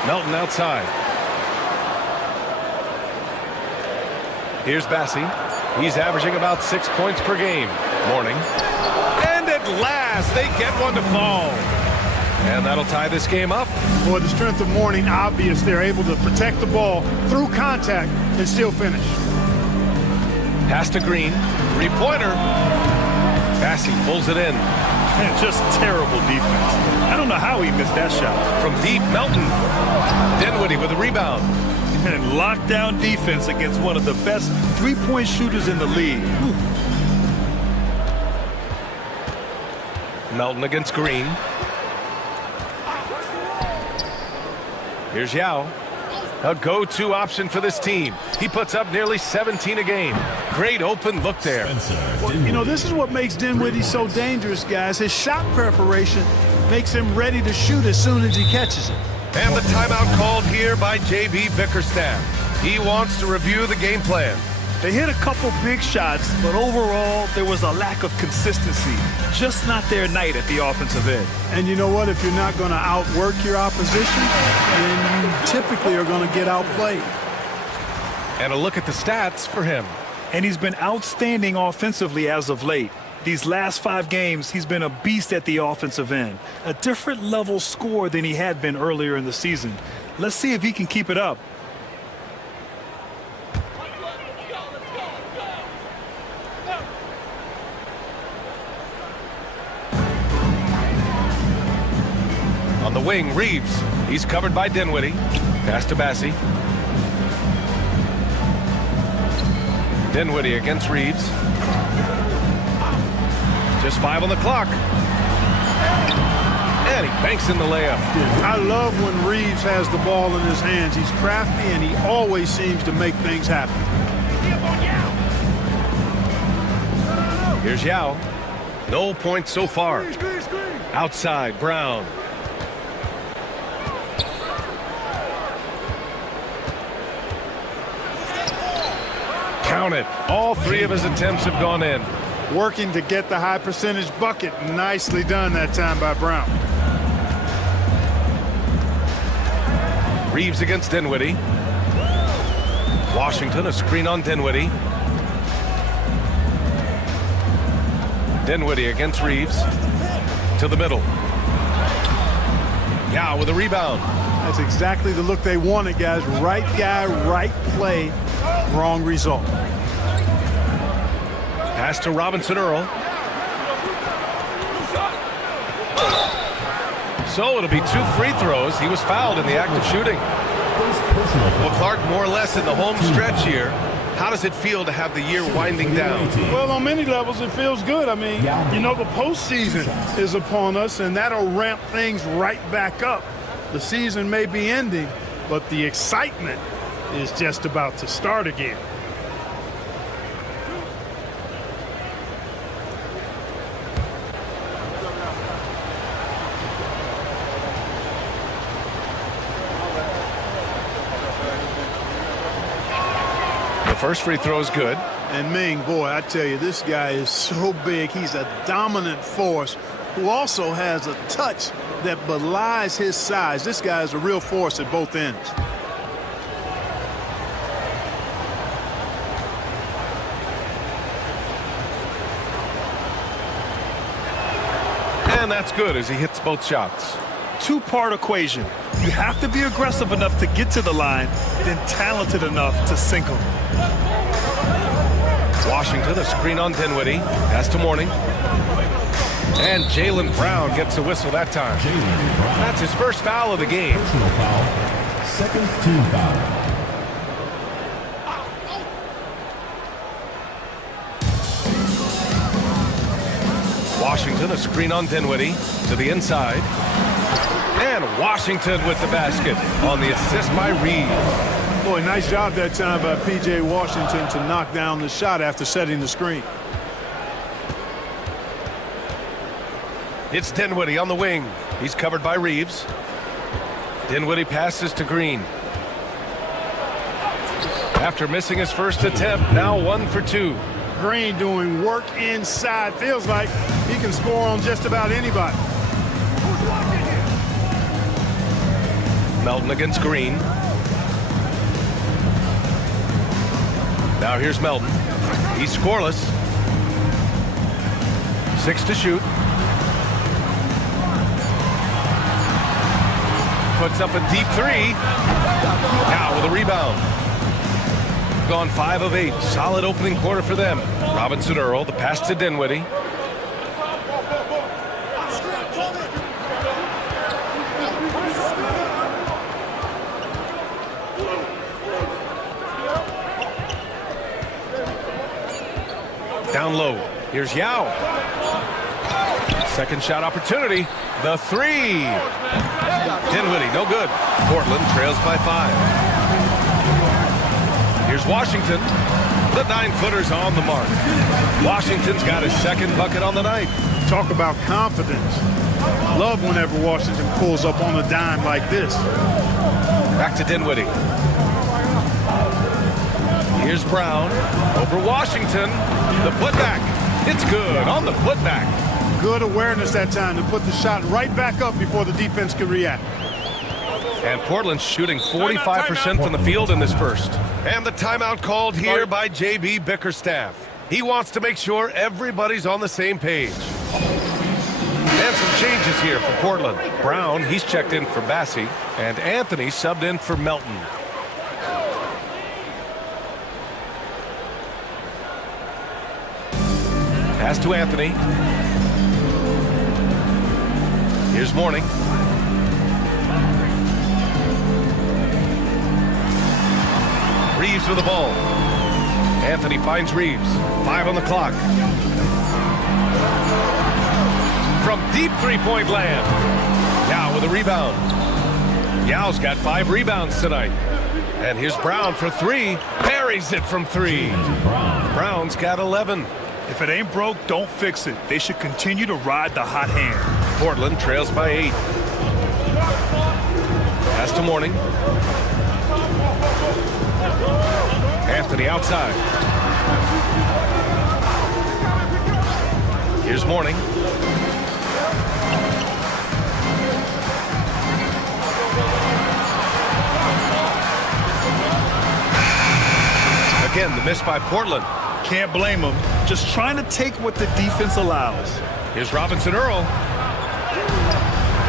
Melton outside. Here's Bassey. He's averaging about 6 points per game. Mourning. And at last, they get one to fall. And that'll tie this game up. Boy, the strength of Mourning, obvious. They're able to protect the ball through contact and still finish. Pass to Green. 3-pointer. Bassey pulls it in. And just terrible defense. I don't know how he missed that shot. From deep, Melton. Dinwiddie with a rebound. And lockdown defense against one of the best three-point shooters in the league. Melton against Green. Here's Yao. A go-to option for this team. He puts up nearly 17 a game. Great open look there. Well, you know, this is what makes Dinwiddie so dangerous, guys. His shot preparation makes him ready to shoot as soon as he catches it. And the timeout called here by JB Bickerstaff. He wants to review the game plan. They hit a couple big shots, but overall, there was a lack of consistency. Just not their night at the offensive end. And you know what? If you're not going to outwork your opposition, then you typically are going to get outplayed. And a look at the stats for him. And he's been outstanding offensively as of late. These last 5 games, he's been a beast at the offensive end. A different level score than he had been earlier in the season. Let's see if he can keep it up. On the wing, Reeves. He's covered by Dinwiddie. Pass to Bassie. Dinwiddie against Reeves. Just 5 on the clock. And he banks in the layup. I love when Reeves has the ball in his hands. He's crafty, and he always seems to make things happen. Here's Yao. No points so far. Outside, Brown. Count it. All 3 of his attempts have gone in. Working to get the high percentage bucket. Nicely done that time by Brown. Reeves against Dinwiddie. Washington, a screen on Dinwiddie. Dinwiddie against Reeves. To the middle. Yao with a rebound. That's exactly the look they wanted, guys. Right guy, right play, wrong result. Pass to Robinson Earl. So it'll be 2 free throws. He was fouled in the act of shooting. Well, Clark, more or less in the home stretch here. How does it feel to have the year winding down? Well, on many levels, it feels good. I mean, you know, the postseason is upon us, and that'll ramp things right back up. The season may be ending, but the excitement is just about to start again. First free throw is good. And Ming, boy, I tell you, this guy is so big. He's a dominant force who also has a touch that belies his size. This guy is a real force at both ends. And that's good as he hits both shots. 2-part equation. You have to be aggressive enough to get to the line, then talented enough to sink them. Washington, a screen on Dinwiddie. Pass to Mourning. And Jaylen Brown gets a whistle that time. That's his first foul of the game. Personal foul. Second team foul. Washington, a screen on Dinwiddie to the inside. And Washington with the basket on the assist by Reeves. Boy, nice job that time by P.J. Washington to knock down the shot after setting the screen. It's Dinwiddie on the wing. He's covered by Reeves. Dinwiddie passes to Green. After missing his first attempt, now 1 for 2. Green doing work inside. Feels like he can score on just about anybody. Melton against Green. Now here's Melton. He's scoreless. 6 to shoot. Puts up a deep 3. Now with a rebound. Gone 5 of 8. Solid opening quarter for them. Robinson Earl, the pass to Dinwiddie. Down low. Here's Yao. Second shot opportunity. The 3. Dinwiddie, no good. Portland trails by 5. Here's Washington. The 9-footer's on the mark. Washington's got his second bucket on the night. Talk about confidence. Love whenever Washington pulls up on a dime like this. Back to Dinwiddie. Here's Brown over Washington. The putback. It's good on the putback. Good awareness that time to put the shot right back up before the defense could react. And Portland's shooting 45% from the field in this first. And the timeout called here by J.B. Bickerstaff. He wants to make sure everybody's on the same page. And some changes here for Portland. Brown, he's checked in for Bassey, and Anthony subbed in for Melton. Pass to Anthony. Here's Mourning. Reeves with the ball. Anthony finds Reeves. 5 on the clock. From deep three-point land. Yao with a rebound. Yao's got 5 rebounds tonight. And here's Brown for 3. Buries it from 3. Brown's got 11. If it ain't broke, don't fix it. They should continue to ride the hot hand. Portland trails by 8. Pass to Mourning. Anthony outside. Here's Mourning. Again, the miss by Portland. Can't blame them. Just trying to take what the defense allows. Here's Robinson Earl.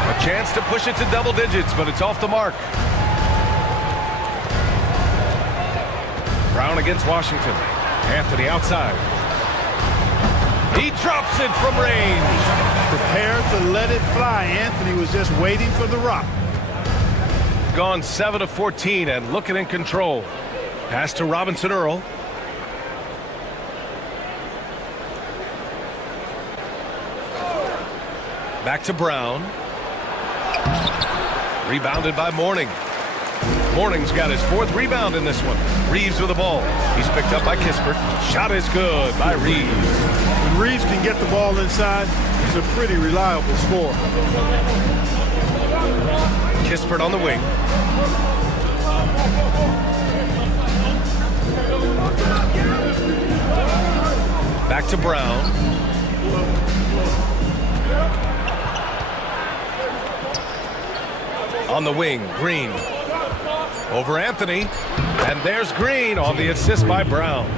A chance to push it to double digits, but it's off the mark. Brown against Washington. Anthony outside. He drops it from range. Prepared to let it fly. Anthony was just waiting for the rock. Gone 7 of 14 and looking in control. Pass to Robinson Earl. Back to Brown. Rebounded by Mourning. Mourning's got his 4th rebound in this one. Reeves with the ball. He's picked up by Kispert. Shot is good by Reeves. When Reeves can get the ball inside, he's a pretty reliable scorer. Kispert on the wing. Back to Brown. On the wing, Green. Over Anthony. And there's Green on the assist by Brown.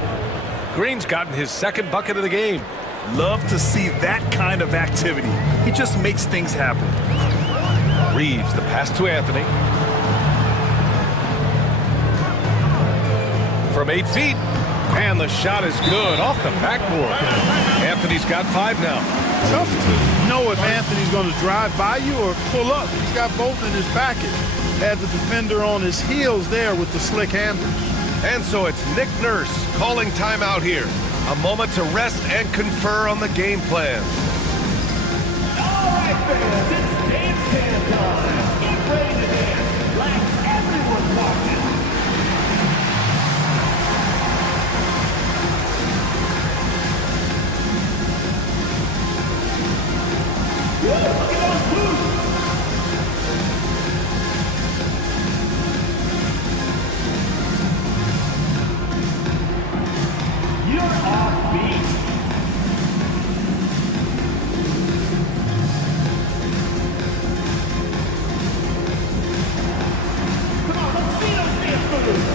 Green's gotten his 2nd bucket of the game. Love to see that kind of activity. He just makes things happen. Reeves, the pass to Anthony. From 8 feet. And the shot is good off the backboard. Anthony's got 5 now. Tough to know if Anthony's going to drive by you or pull up. He's got both in his package. Had the defender on his heels there with the slick handles. And so it's Nick Nurse calling timeout here. A moment to rest and confer on the game plan. All right, fans, it's dance time. Get ready to dance like everyone's watching. Look at those boots. You're off beat. Come on, let's see those dance moves.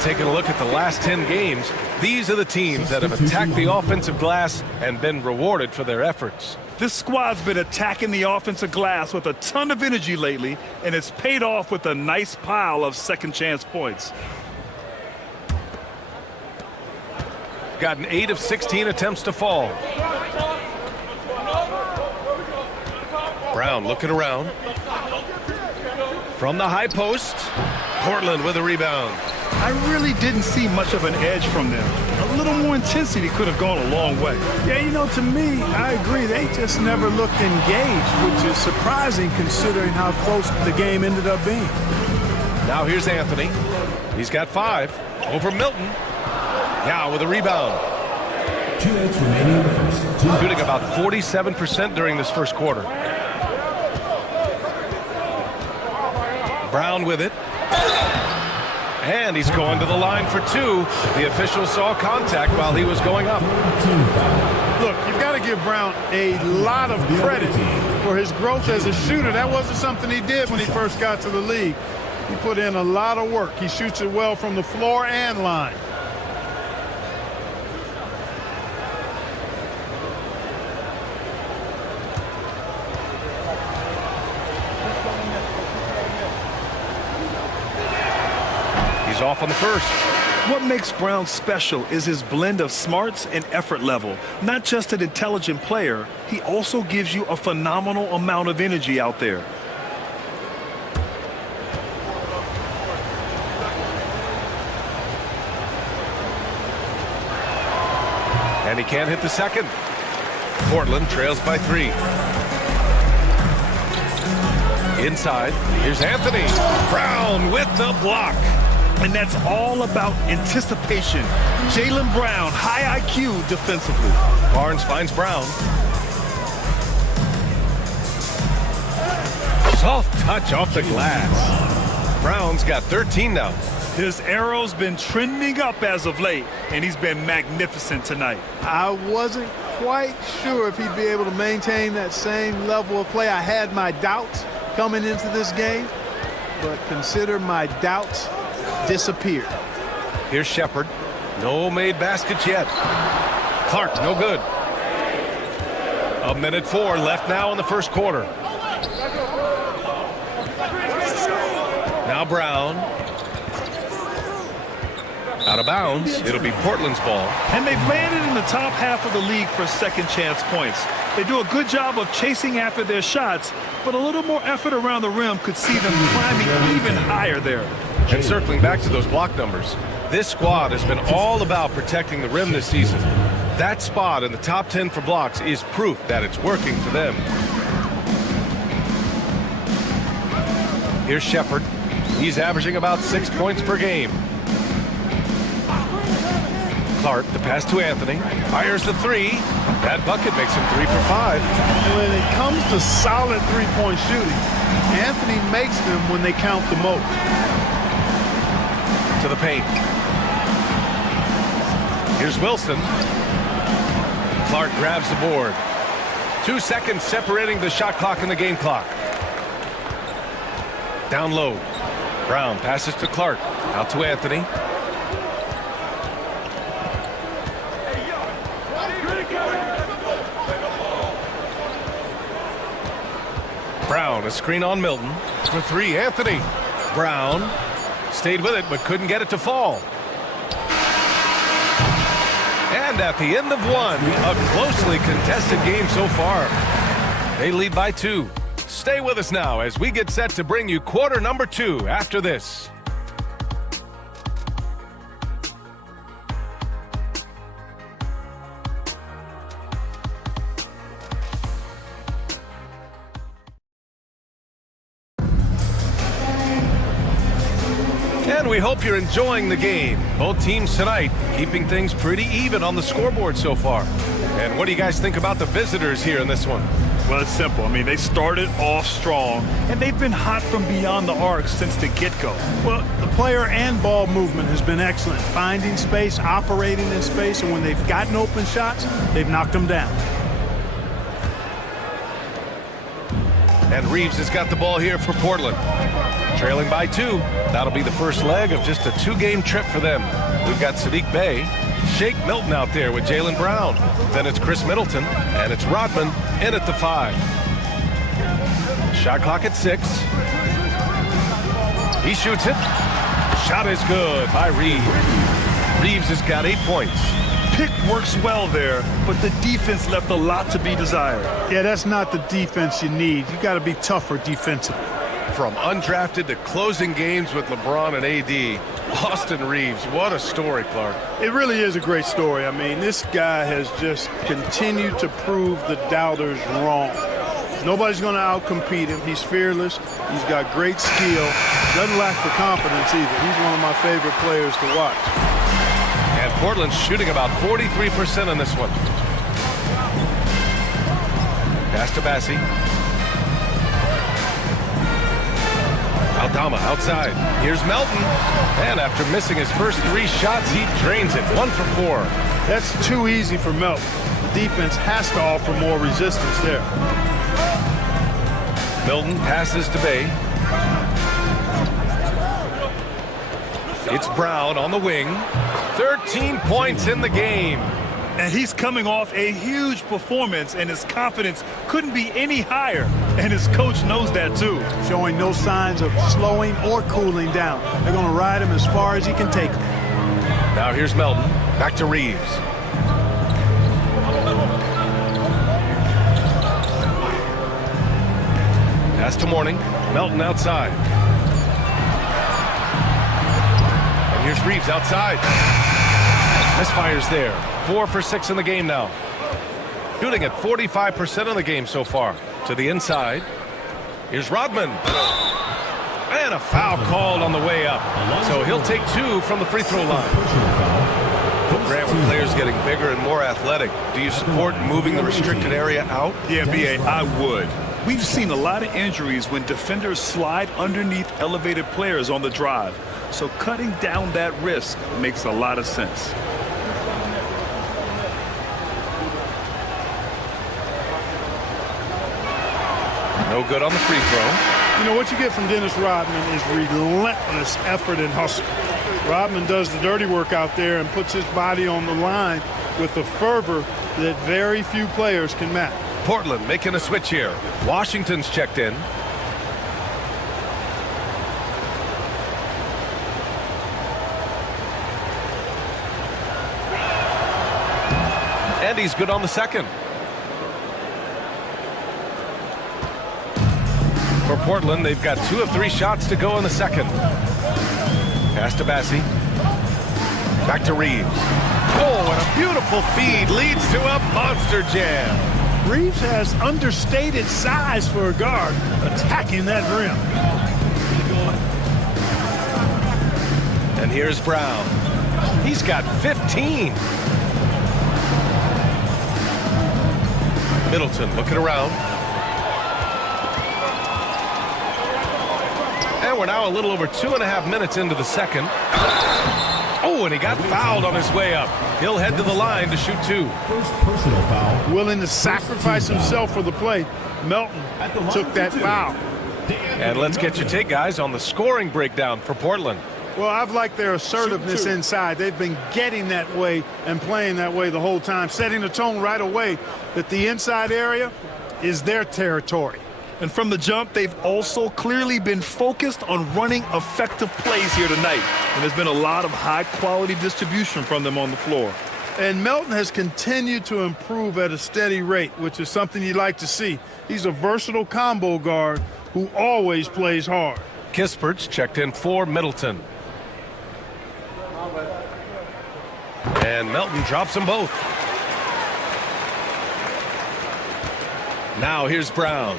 Taking a look at the last 10 games, these are the teams that have attacked the offensive glass and been rewarded for their efforts. This squad's been attacking the offensive glass with a ton of energy lately, and it's paid off with a nice pile of second chance points. Gotten 8 of 16 attempts to fall. Brown looking around. From the high post, Portland with a rebound. I really didn't see much of an edge from them. A little more intensity could have gone a long way. Yeah, you know, to me, I agree. They just never looked engaged, which is surprising considering how close the game ended up being. Now here's Anthony. He's got 5 over Milton. Now with a rebound. 2 minutes remaining in the first. Shooting about 47% during this first quarter. Brown with it. And he's going to the line for two. The official saw contact while he was going up. Look, you've got to give Brown a lot of credit for his growth as a shooter. That wasn't something he did when he first got to the league. He put in a lot of work. He shoots it well from the floor and line. He's off on the first. What makes Brown special is his blend of smarts and effort level. Not just an intelligent player, he also gives you a phenomenal amount of energy out there. And he can't hit the second. Portland trails by 3. Inside, here's Anthony. Brown with the block. And that's all about anticipation. Jaylen Brown, high IQ defensively. Barnes finds Brown. Soft touch off the glass. Brown's got 13 now. His arrow's been trending up as of late, and he's been magnificent tonight. I wasn't quite sure if he'd be able to maintain that same level of play. I had my doubts coming into this game, but consider my doubts disappeared. Here's Shepard. No made baskets yet. Clark, no good. 1:04 left now in the first quarter. Now Brown. Out of bounds. It'll be Portland's ball. And they've landed in the top half of the league for second chance points. They do a good job of chasing after their shots, but a little more effort around the rim could see them climbing even higher there. And circling back to those block numbers, this squad has been all about protecting the rim this season. That spot in the top 10 for blocks is proof that it's working for them. Here's Shepard. He's averaging about 6 points per game. Clark, the pass to Anthony. Fires the 3. That bucket makes him 3 for 5. When it comes to solid three-point shooting, Anthony makes them when they count the most. To the paint. Here's Wilson. Clark grabs the board. 2 seconds separating the shot clock and the game clock. Down low. Brown passes to Clark. Out to Anthony. Brown, a screen on Milton. For 3, Anthony. Brown stayed with it, but couldn't get it to fall. And at the end of 1, a closely contested game so far. They lead by 2. Stay with us now as we get set to bring you quarter number 2 after this. And we hope you're enjoying the game. Both teams tonight keeping things pretty even on the scoreboard so far. And what do you guys think about the visitors here in this one? Well, it's simple. I mean, they started off strong, and they've been hot from beyond the arc since the get-go. Well, the player and ball movement has been excellent. Finding space, operating in space, and when they've gotten open shots, they've knocked them down. And Reeves has got the ball here for Portland. Trailing by 2. That'll be the first leg of just a 2-game trip for them. We've got Sadiq Bey, Shake Milton out there with Jaylen Brown. Then it's Chris Middleton, and it's Rodman in at the 5. Shot clock at 6. He shoots it. Shot is good by Reeves. Reeves has got 8 points. Pick works well there, but the defense left a lot to be desired. Yeah, that's not the defense you need. You got to be tougher defensively. From undrafted to closing games with LeBron and AD, Austin Reeves, what a story, Clark. It really is a great story. I mean, this guy has just continued to prove the doubters wrong. Nobody's going to outcompete him. He's fearless. He's got great skill. Doesn't lack for confidence either. He's one of my favorite players to watch. And Portland's shooting about 43% on this one. Pass to Bassi. Aldama outside. Here's Melton. And after missing his first 3 shots, he drains it. 1 for 4. That's too easy for Melton. The defense has to offer more resistance there. Milton passes to Bay. It's Brown on the wing. 13 points in the game. And he's coming off a huge performance, and his confidence couldn't be any higher. And his coach knows that, too. Showing no signs of slowing or cooling down. They're going to ride him as far as he can take him. Now here's Melton. Back to Reeves. Pass to Morning. Melton outside. And here's Reeves outside. Misfires there. 4 for 6 in the game now. Shooting at 45% of the game so far. To the inside. Here's Rodman. And a foul called on the way up. So he'll take 2 from the free throw line. Grant, with players getting bigger and more athletic, do you support moving the restricted area out? Yeah, B.A., I would. We've seen a lot of injuries when defenders slide underneath elevated players on the drive. So cutting down that risk makes a lot of sense. No good on the free throw. You know, what you get from Dennis Rodman is relentless effort and hustle. Rodman does the dirty work out there and puts his body on the line with a fervor that very few players can match. Portland making a switch here. Washington's checked in. And he's good on the second. For Portland, they've got 2 of 3 shots to go in the second. Pass to Bassi. Back to Reeves. Oh, and a beautiful feed leads to a monster jam. Reeves has understated size for a guard attacking that rim. And here's Brown. He's got 15. Middleton looking around. And we're now a little over 2.5 minutes into the second. Oh, and he got fouled on his way up. He'll head to the line to shoot 2. First personal foul. Willing to sacrifice himself for the play. Melton took that foul. And let's get your take, guys, on the scoring breakdown for Portland. Well, I've liked their assertiveness inside. They've been getting that way and playing that way the whole time, setting the tone right away that the inside area is their territory. And from the jump, they've also clearly been focused on running effective plays here tonight. And there's been a lot of high-quality distribution from them on the floor. And Melton has continued to improve at a steady rate, which is something you like to see. He's a versatile combo guard who always plays hard. Kispert's checked in for Middleton. And Melton drops them both. Now here's Brown.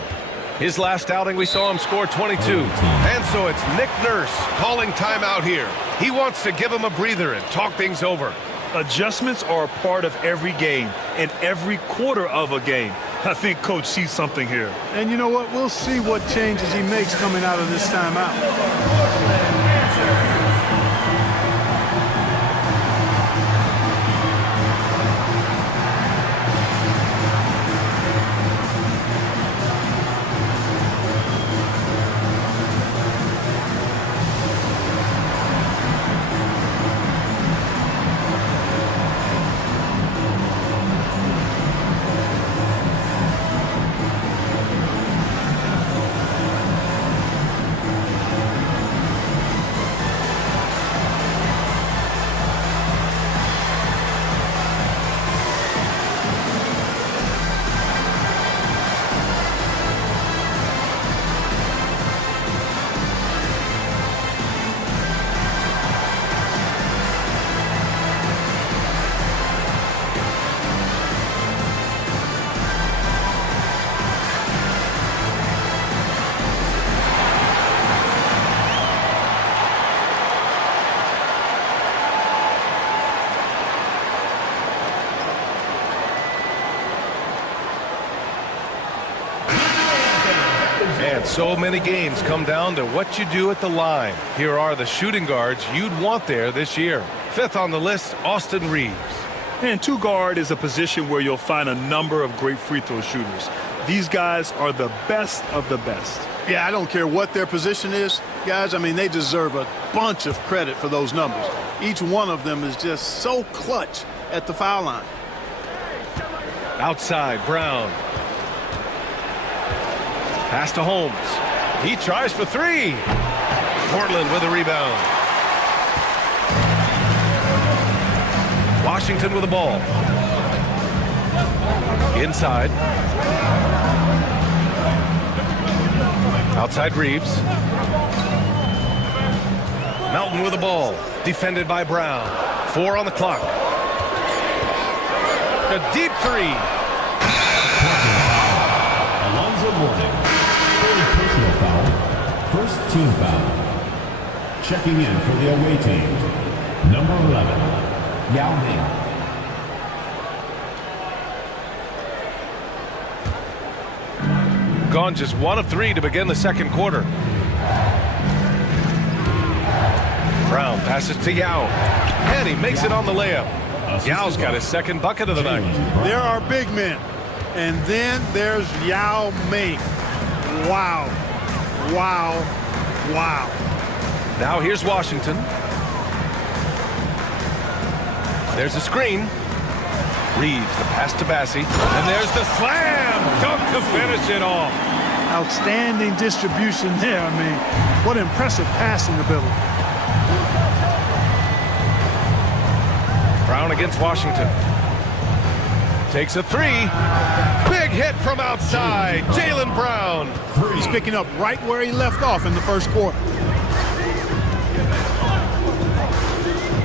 His last outing, we saw him score 22. And so it's Nick Nurse calling timeout here. He wants to give him a breather and talk things over. Adjustments are a part of every game and every quarter of a game. I think Coach sees something here. And you know what? We'll see what changes he makes coming out of this timeout. And so many games come down to what you do at the line. Here are the shooting guards you'd want there this year. 5th on the list, Austin Reeves. And two guard is a position where you'll find a number of great free throw shooters. These guys are the best of the best. Yeah, I don't care what their position is, guys. I mean, they deserve a bunch of credit for those numbers. Each one of them is just so clutch at the foul line. Outside, Brown. Pass to Holmes. He tries for 3. Portland with a rebound. Washington with the ball. Inside. Outside Reeves. Melton with the ball. Defended by Brown. 4 on the clock. A deep 3. Alonzo Mourning. Third personal foul. First team foul. Checking in for the away team. Number 11, Yao Ming. Gone just 1 of 3 to begin the second quarter. Brown passes to Yao. And he makes it on the layup. Yao's got his second bucket of the night. There are big men. And then there's Yao Ming. Wow. Wow. Wow. Now here's Washington. There's a screen. Reeves, the pass to Bassie. And there's the slam. Dunk to finish it off. Outstanding distribution there. I mean, what impressive passing ability. Brown against Washington. Takes a 3. Big hit from outside. Jaylen Brown. He's picking up right where he left off in the first quarter.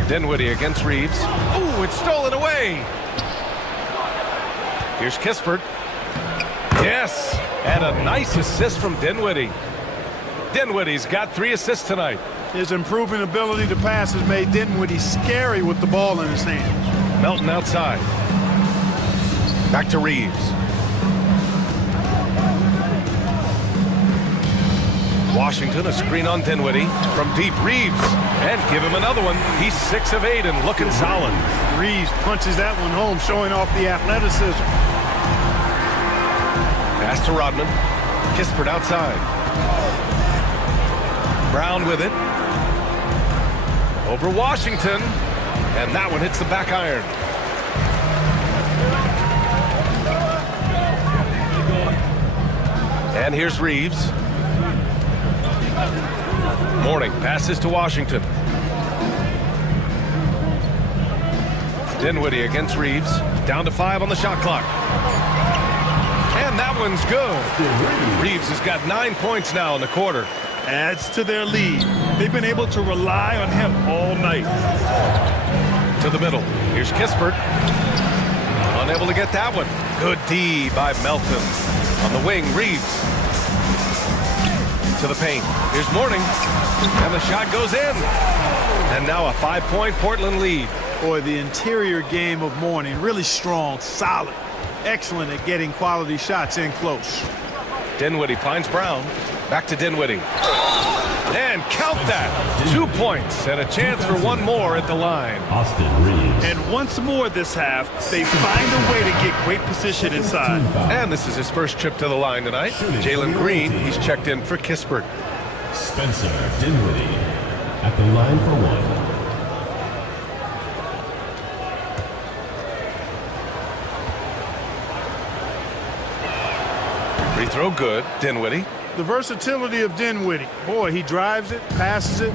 Dinwiddie against Reeves. Ooh, it's stolen away. Here's Kispert. Yes, and a nice assist from Dinwiddie. Dinwiddie's got 3 assists tonight. His improving ability to pass has made Dinwiddie scary with the ball in his hands. Melton outside. Back to Reeves. Washington, a screen on Dinwiddie. From deep, Reeves. And give him another one. He's 6 of 8 and looking solid. Reeves punches that one home, showing off the athleticism. Pass to Rodman. Kispert outside. Brown with it. Over Washington. And that one hits the back iron. And here's Reeves. Mourning passes to Washington. Dinwiddie against Reeves. Down to 5 on the shot clock. And that one's good. Reeves has got 9 points now in the quarter. Adds to their lead. They've been able to rely on him all night. To the middle. Here's Kispert. Unable to get that one. Good D by Melton. On the wing, Reeves. To the paint. Here's Mourning. And the shot goes in. And now a 5-point Portland lead. Boy, the interior game of Mourning, really strong, solid, excellent at getting quality shots in close. Dinwiddie finds Brown. Back to Dinwiddie. And count that. 2 points and a chance for one more at the line. Austin Reeves. And once more this half, they find a way to get great position inside. And this is his first trip to the line tonight. Jalen Green, he's checked in for Kispert. Spencer Dinwiddie at the line for 1. Free throw good. Dinwiddie. The versatility of Dinwiddie. Boy, he drives it, passes it,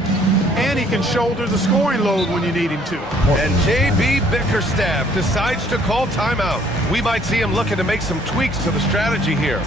and he can shoulder the scoring load when you need him to. And J.B. Bickerstaff decides to call timeout. We might see him looking to make some tweaks to the strategy here.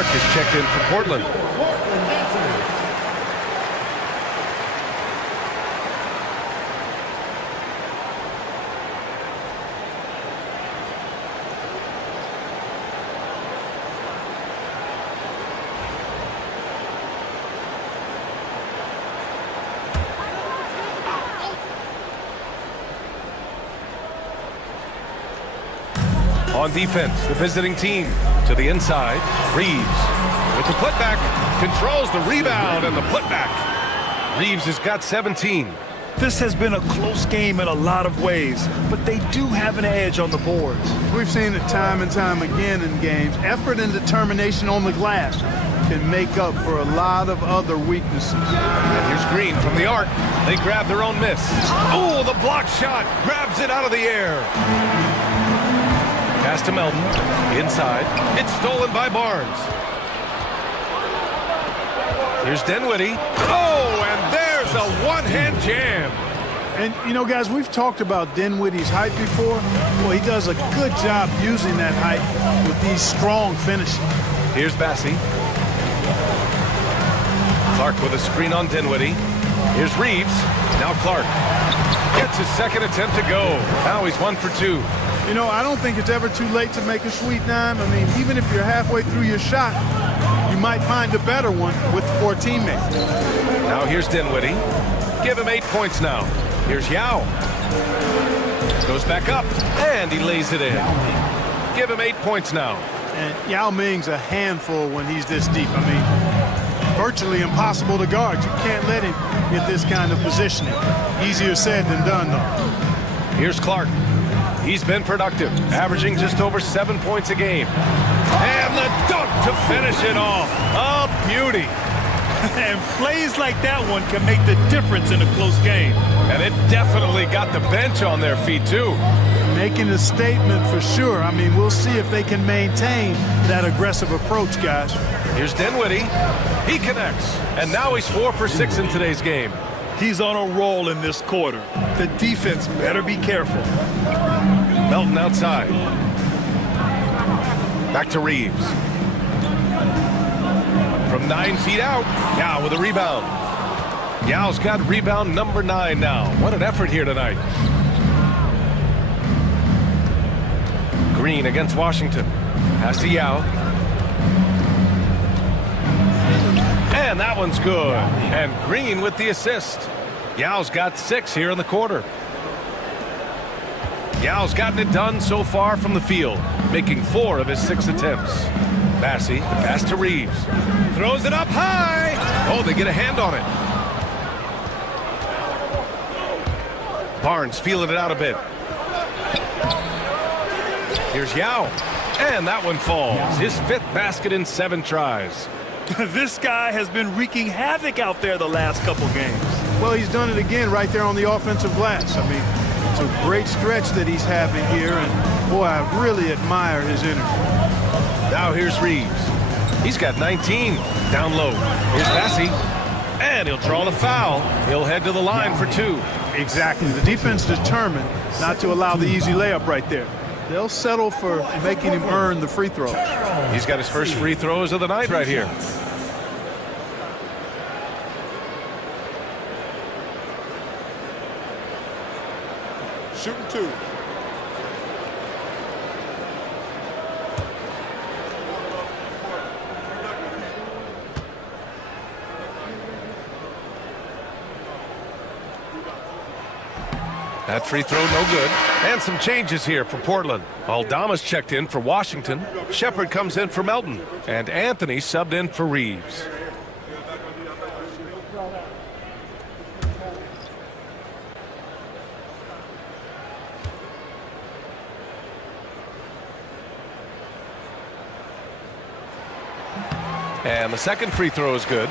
Clark is checked in for Portland. On defense, the visiting team to the inside. Reeves with the putback, controls the rebound and the putback. Reeves has got 17. This has been a close game in a lot of ways, but they do have an edge on the boards. We've seen it time and time again in games. Effort and determination on the glass can make up for a lot of other weaknesses. And here's Green from the arc. They grab their own miss. Oh, the block shot grabs it out of the air. Pass to Melton. Inside. It's stolen by Barnes. Here's Dinwiddie. Oh, and there's a one-hand jam. And, you know, guys, we've talked about Dinwiddie's height before. Well, he does a good job using that height with these strong finishes. Here's Bassie. Clark with a screen on Dinwiddie. Here's Reeves. Now Clark gets his second attempt to go. Now he's 1 for 2. You know, I don't think it's ever too late to make a sweet dime. I mean, even if you're halfway through your shot, you might find a better one with 4 teammates. Now here's Dinwiddie. Give him 8 points now. Here's Yao. Goes back up, and he lays it in. Give him 8 points now. And Yao Ming's a handful when he's this deep. I mean, virtually impossible to guard. You can't let him get this kind of positioning. Easier said than done, though. Here's Clark. He's been productive, averaging just over 7 points a game. And the dunk to finish it off. A beauty. And plays like that one can make the difference in a close game. And it definitely got the bench on their feet, too. Making a statement for sure. I mean, we'll see if they can maintain that aggressive approach, guys. Here's Dinwiddie. He connects. And now he's 4 for 6 in today's game. He's on a roll in this quarter. The defense better be careful. Melton outside. Back to Reeves. From 9 feet out. Yao with a rebound. Yao's got rebound number 9 now. What an effort here tonight. Green against Washington. Pass to Yao. And that one's good. And Green with the assist. Yao's got 6 here in the quarter. Yao's gotten it done so far from the field, making 4 of his 6 attempts. Bassie, the pass to Reeves. Throws it up high. Oh, they get a hand on it. Barnes feeling it out a bit. Here's Yao. And that one falls. His 5th basket in 7 tries. This guy has been wreaking havoc out there the last couple games. Well, he's done it again right there on the offensive glass. I mean, it's a great stretch that he's having here, and boy, I really admire his energy. Now here's Reeves. He's got 19 down low. Here's Bassie, and he'll draw the foul. He'll head to the line for 2. Exactly. The defense determined not to allow the easy layup right there. They'll settle for making him earn the free throws. He's got his first free throws of the night right here. Shooting 2. That free throw no good. And some changes here for Portland. Aldama's checked in for Washington. Shepard comes in for Melton. And Anthony subbed in for Reeves. And the second free throw is good.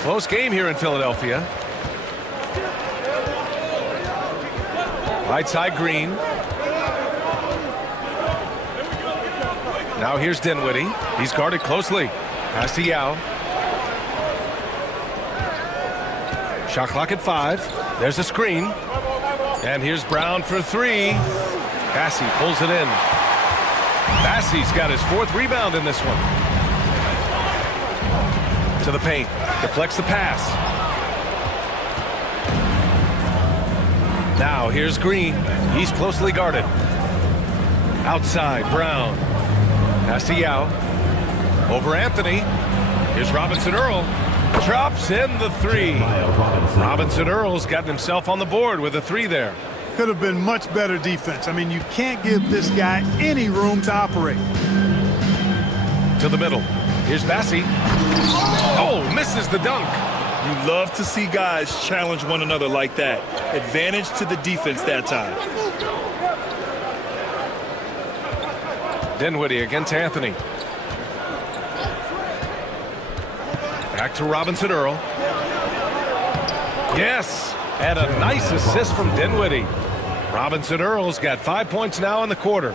Close game here in Philadelphia. Right side Green. Now here's Dinwiddie. He's guarded closely. Pass to Yao. Shot clock at 5. There's a screen. And here's Brown for 3. Bassie pulls it in. Bassey's got his 4th rebound in this one. To the paint. Deflects the pass. Now here's Green. He's closely guarded. Outside, Brown. Pass to Yao. Over Anthony. Here's Robinson Earl. Drops in the 3. Robinson Earl's gotten himself on the board with a 3 there. Could have been much better defense. I mean, you can't give this guy any room to operate. To the middle. Here's Bassey. Oh, misses the dunk. You love to see guys challenge one another like that. Advantage to the defense that time. Dinwiddie against Anthony. Back to Robinson Earl. Yes, and a nice assist from Dinwiddie. Robinson Earl's got 5 points now in the quarter.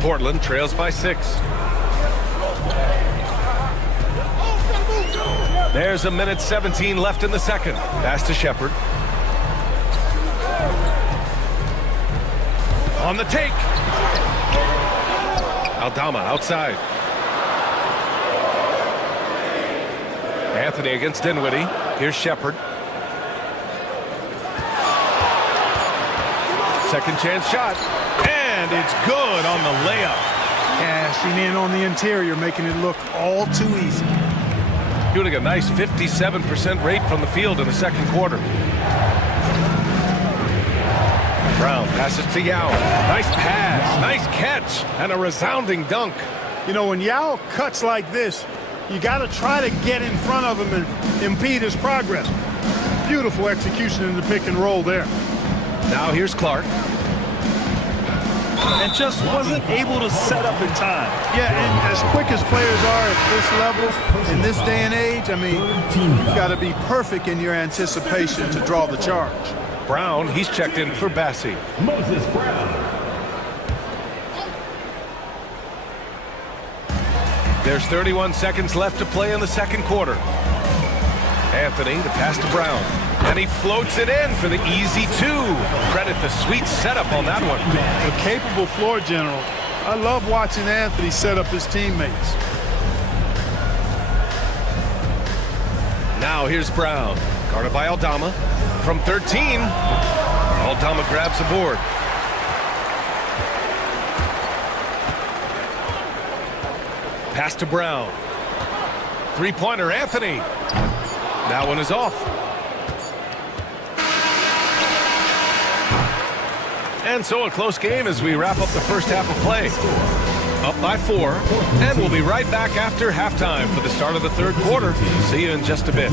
Portland trails by 6. There's a minute 17 left in the second. Pass to Shepherd. On the take. Aldama outside. Anthony against Dinwiddie. Here's Shepherd. Second chance shot. And it's good on the layup. Cashing in on the interior, making it look all too easy. Shooting a nice 57% rate from the field in the second quarter. Brown passes to Yao. Nice pass, nice catch, and a resounding dunk. You know, when Yao cuts like this, you got to try to get in front of him and impede his progress. Beautiful execution in the pick and roll there. Now here's Clark. And just wasn't able to set up in time. Yeah, and as quick as players are at this level, in this day and age, I mean, you've got to be perfect in your anticipation to draw the charge. Brown, he's checked in for Bassey. Moses Brown. There's 31 seconds left to play in the second quarter. Anthony, the pass to Brown. And he floats it in for the easy 2. Credit the sweet setup on that one. A capable floor general. I love watching Anthony set up his teammates. Now here's Brown. Guarded by Aldama. From 13. Aldama grabs the board. Pass to Brown. Three-pointer, Anthony. That one is off. And so a close game as we wrap up the first half of play. Up by 4, and we'll be right back after halftime for the start of the third quarter. See you in just a bit.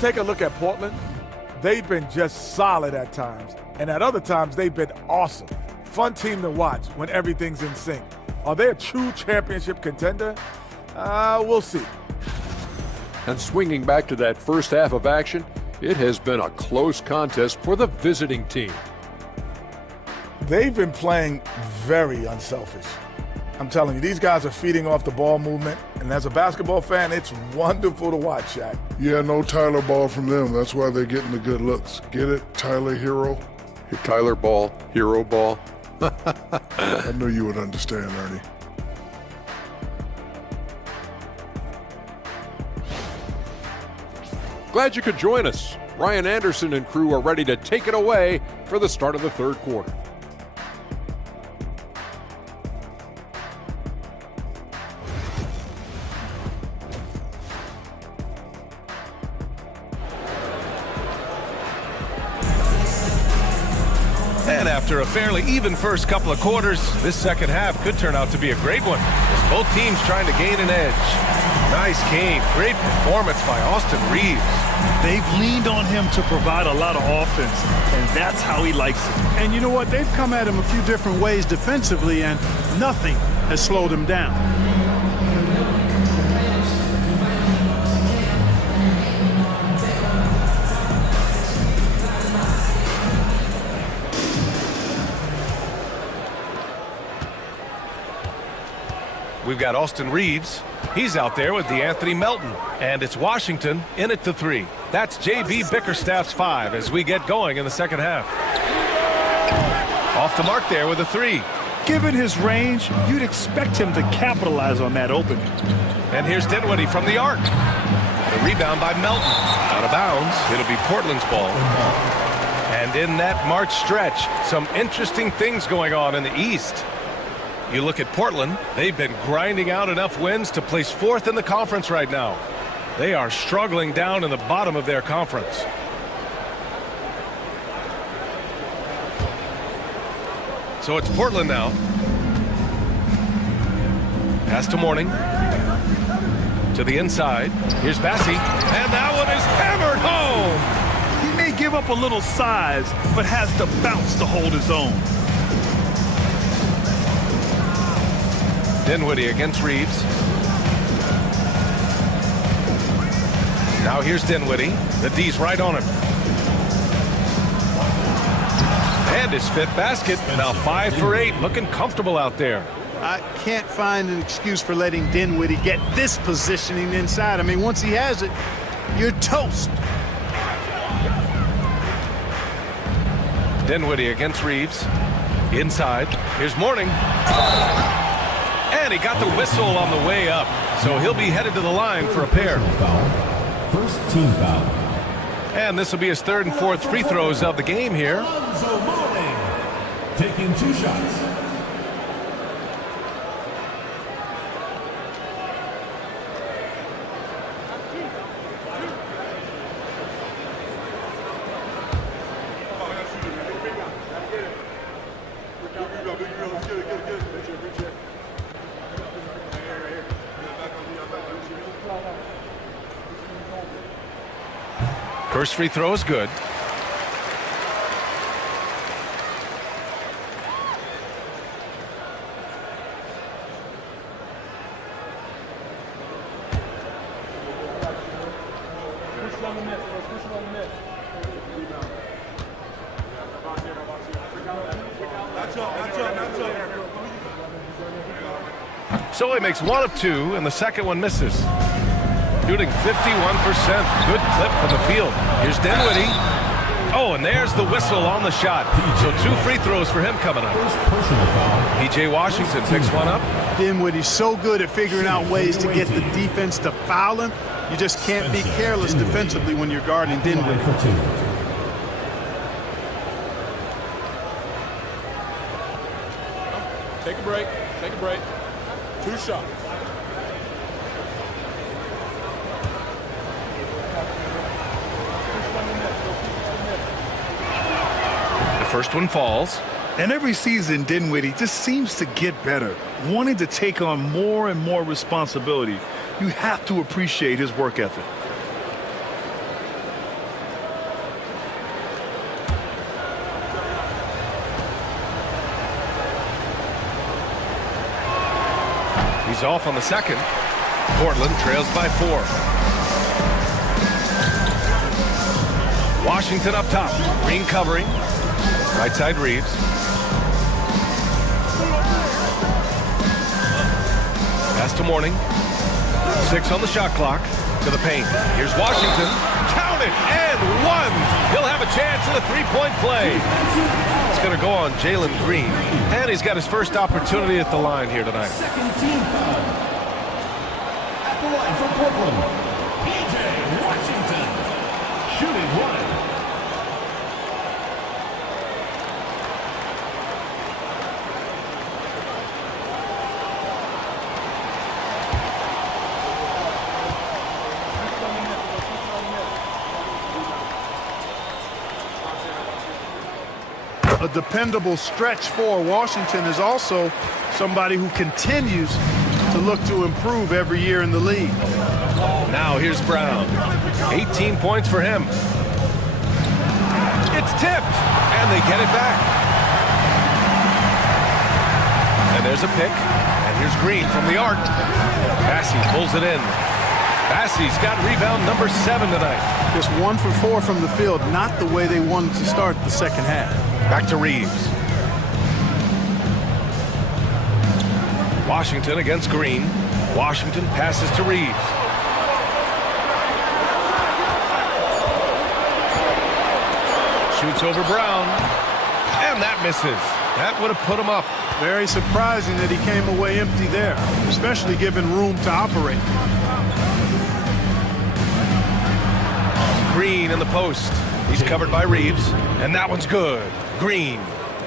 Take a look at Portland. They've been just solid at times, and at other times they've been awesome. Fun team to watch when everything's in sync. Are they a true championship contender? We'll see. And swinging back to that first half of action, it has been a close contest for the visiting team. They've been playing very unselfish. I'm telling you, these guys are feeding off the ball movement, and as a basketball fan, it's wonderful to watch, Shaq. Yeah, no Tyler Ball from them. That's why they're getting the good looks. Get it, Tyler Hero? Tyler Ball, Hero Ball. I knew you would understand, Ernie. Glad you could join us. Ryan Anderson and crew are ready to take it away for the start of the third quarter. And after a fairly even first couple of quarters, this second half could turn out to be a great one, as both teams trying to gain an edge. Nice game. Great performance by Austin Reeves. They've leaned on him to provide a lot of offense, and that's how he likes it. And you know what? They've come at him a few different ways defensively, and nothing has slowed him down. We've got Austin Reeves. He's out there with DeAnthony Melton. And it's Washington in at the 3. That's J.B. Bickerstaff's 5 as we get going in the second half. Off the mark there with a 3. Given his range, you'd expect him to capitalize on that opening. And here's Dinwiddie from the arc. The rebound by Melton. Out of bounds. It'll be Portland's ball. And in that March stretch, some interesting things going on in the East. You look at Portland, they've been grinding out enough wins to place 4th in the conference right now. They are struggling down in the bottom of their conference. So it's Portland now. Pass to Mourning. To the inside. Here's Bassey. And that one is hammered home. He may give up a little size, but has the bounce to hold his own. Dinwiddie against Reeves. Now here's Dinwiddie. The D's right on him. And his 5th basket. Now 5 for 8. Looking comfortable out there. I can't find an excuse for letting Dinwiddie get this positioning inside. I mean, once he has it, you're toast. Dinwiddie against Reeves. Inside. Here's Mourning. And he got the whistle on the way up. So he'll be headed to the line for a pair. First team foul. And this will be his 3rd and 4th free throws of the game here. Alonzo Mourning taking 2 shots. First free throw is good. So he makes 1 of 2, and the second one misses. Shooting 51%. Good clip from the field. Here's Dinwiddie. Oh, and there's the whistle on the shot. So 2 free throws for him coming up. P.J. Washington picks one up. Dinwiddie's so good at figuring out ways to get the defense to foul him. You just can't be careless defensively when you're guarding Dinwiddie. Take a break. Take a break. 2 shots. The first one falls. And every season, Dinwiddie just seems to get better, wanting to take on more and more responsibility. You have to appreciate his work ethic. He's off on the second. Portland trails by 4. Washington up top. Green covering. Right side Reeves. Pass to Mourning. 6 on the shot clock. To the paint. Here's Washington. Count it and 1. He'll have a chance at a 3-point play. It's going to go on Jalen Green. And he's got his first opportunity at the line here tonight. Second team foul. At the line for Portland, P.J. Washington. Shooting 1. A dependable stretch for Washington is also somebody who continues to look to improve every year in the league. Now here's Brown. 18 points for him. It's tipped, and they get it back. And there's a pick, and here's Green from the arc. Bassey pulls it in. Bassey's got rebound number 7 tonight. Just 1 for 4 from the field, not the way they wanted to start the second half. Back to Reeves. Washington against Green. Washington passes to Reeves. Shoots over Brown. And that misses. That would have put him up. Very surprising that he came away empty there, especially given room to operate. Green in the post. He's covered by Reeves. And that one's good. Green.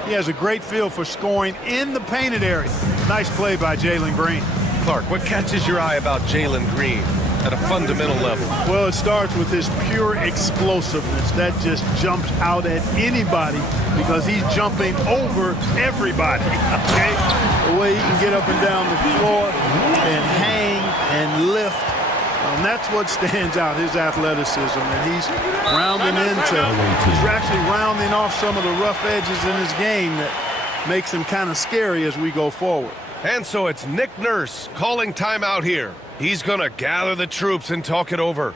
He has a great feel for scoring in the painted area. Nice play by Jalen Green. Clark, what catches your eye about Jalen Green at a fundamental level? Well, it starts with his pure explosiveness. That just jumps out at anybody because he's jumping over everybody, okay? The way he can get up and down the floor and hang and lift. And that's what stands out, his athleticism. And he's actually rounding off some of the rough edges in his game that makes him kind of scary as we go forward. And so it's Nick Nurse calling timeout here. He's going to gather the troops and talk it over.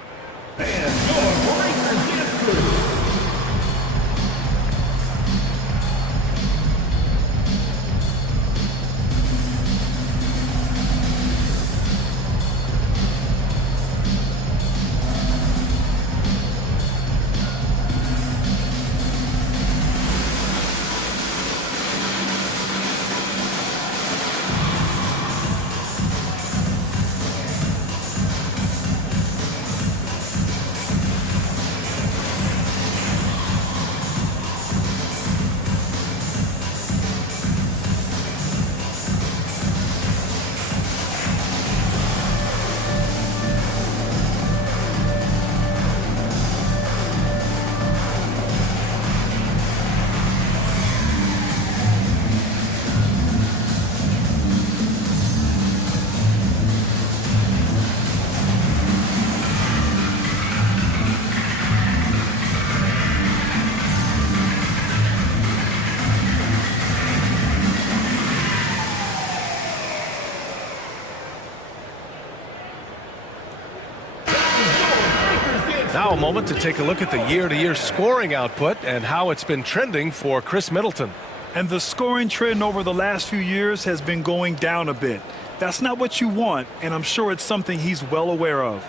Now a moment to take a look at the year-to-year scoring output and how it's been trending for Chris Middleton. And the scoring trend over the last few years has been going down a bit. That's not what you want, and I'm sure it's something he's well aware of.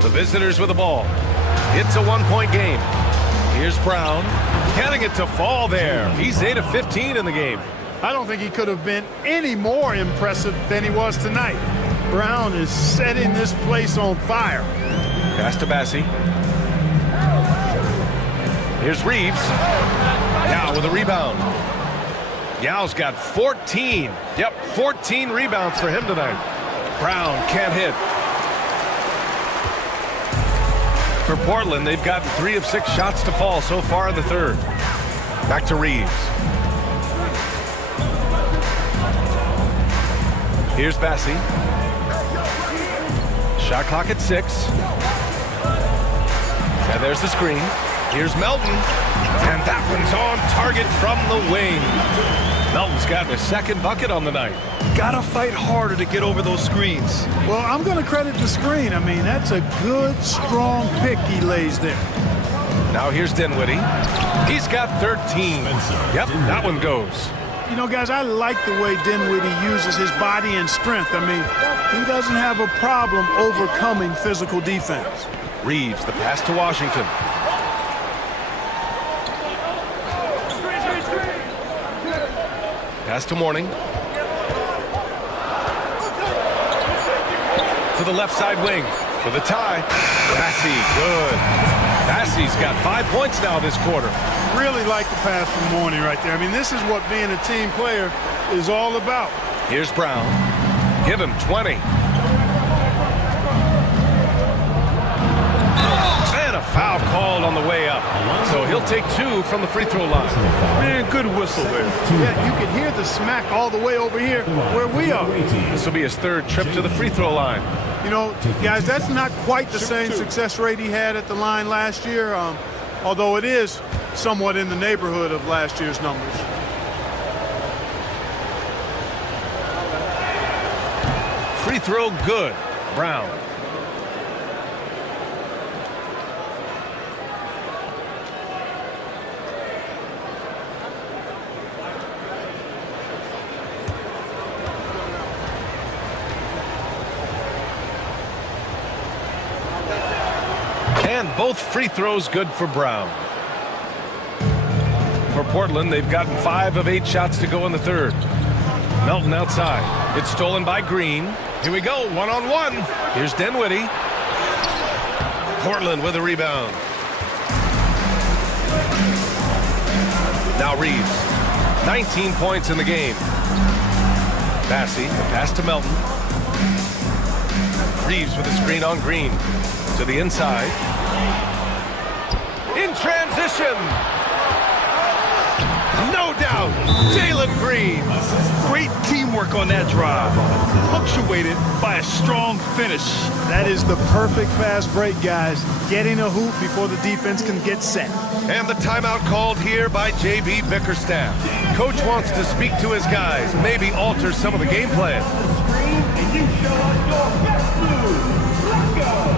The visitors with the ball. It's a one-point game. Here's Brown, getting it to fall there. He's 8 of 15 in the game. I don't think he could have been any more impressive than he was tonight. Brown is setting this place on fire. Pass to Bassie. Here's Reeves. Yao with a rebound. Yao's got 14. Yep, 14 rebounds for him tonight. Brown can't hit. For Portland, they've gotten 3 of 6 shots to fall so far in the third. Back to Reeves. Here's Bassie. Shot clock at 6. And there's the screen. Here's Melton. And that one's on target from the wing. Melton's gotten his second bucket on the night. Gotta fight harder to get over those screens. Well, I'm going to credit the screen. I mean, that's a good, strong pick he lays there. Now here's Dinwiddie. He's got 13. Yep, that one goes. You know, guys, I like the way Dinwiddie uses his body and strength. I mean, he doesn't have a problem overcoming physical defense. Reeves, the pass to Washington. Pass to Mourning. To the left side wing for the tie. Bassie, good. Bassie's got 5 points now this quarter. Really like the pass from Mourning right there. I mean, this is what being a team player is all about. Here's Brown. Give him 20. And a foul called on the way up. So he'll take 2 from the free throw line. Man, good whistle there. Yeah, you can hear the smack all the way over here where we are. This will be his 3rd trip to the free throw line. You know, guys, that's not quite the same success rate he had at the line last year, although it is somewhat in the neighborhood of last year's numbers. Free throw good. Brown. And both free throws good for Brown. For Portland, they've gotten 5 of 8 shots to go in the third. Melton outside. It's stolen by Green. Here we go, one-on-one. Here's Dinwiddie. Portland with a rebound. Now Reeves. 19 points in the game. Bassey, the pass to Melton. Reeves with a screen on Green. To the inside. In transition. No doubt, Jalen Green. Great teamwork on that drive, punctuated by a strong finish. That is the perfect fast break, guys. Getting a hoop before the defense can get set. And the timeout called here by J.B. Bickerstaff. Coach wants to speak to his guys, maybe alter some of the game plan. And you show us your best moves. Let's go.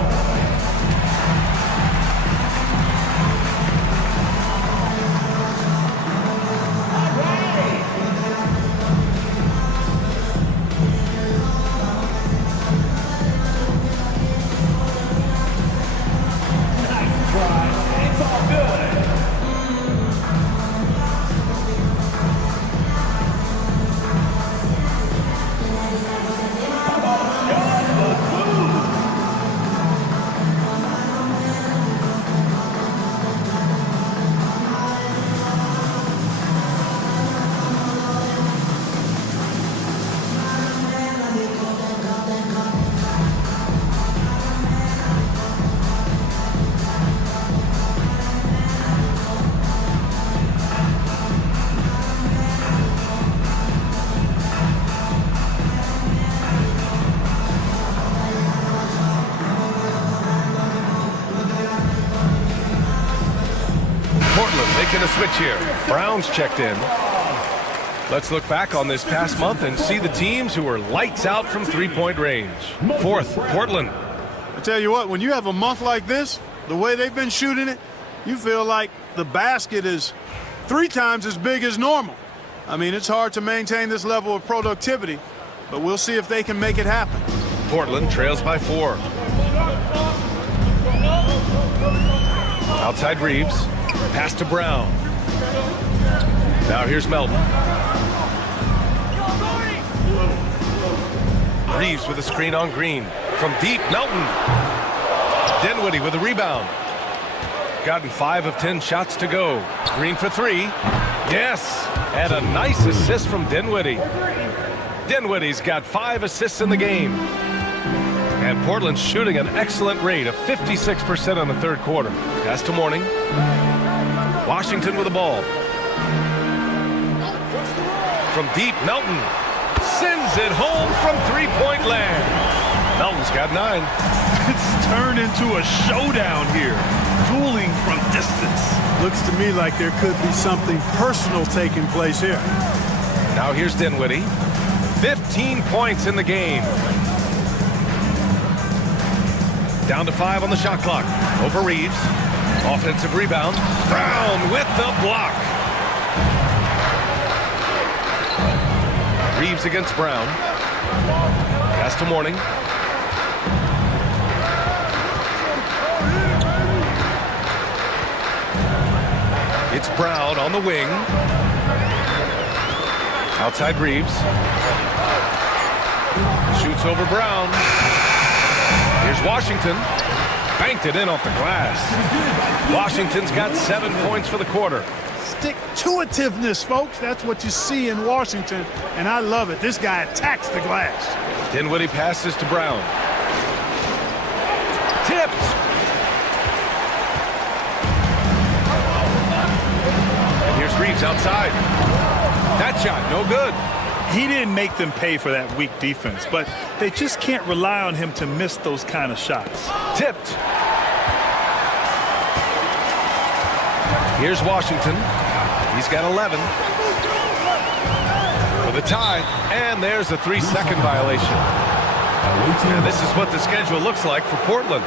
Making a switch here. Brown's checked in. Let's look back on this past month and see the teams who were lights out from three-point range. Fourth, Portland. I tell you what, when you have a month like this, the way they've been shooting it, you feel like the basket is 3 times as big as normal. I mean, it's hard to maintain this level of productivity, but we'll see if they can make it happen. Portland trails by 4. Outside Reeves. Pass to Brown. Now here's Melton. Reeves with a screen on Green. From deep, Melton. Dinwiddie with a rebound. Gotten 5 of 10 shots to go. Green for 3. Yes! And a nice assist from Dinwiddie. Dinwiddie's got 5 assists in the game. And Portland's shooting an excellent rate of 56% in the third quarter. Pass to Mourning. Washington with the ball. From deep, Melton sends it home from three-point land. Melton's got 9. It's turned into a showdown here. Dueling from distance. Looks to me like there could be something personal taking place here. Now here's Dinwiddie. 15 points in the game. Down to 5 on the shot clock. Over Reeves. Offensive rebound. Brown with the block. Reeves against Brown. Pass to Mourning. It's Brown on the wing. Outside Reeves. Shoots over Brown. Here's Washington. Banked it in off the glass. Washington's got 7 points for the quarter. Stick-to-itiveness, folks. That's what you see in Washington, and I love it. This guy attacks the glass. Dinwiddie passes to Brown. Tipped. And here's Reeves outside. That shot, no good. He didn't make them pay for that weak defense, but they just can't rely on him to miss those kind of shots. Tipped. Here's Washington. He's got 11. For the tie, and there's a 3-second violation. And this is what the schedule looks like for Portland.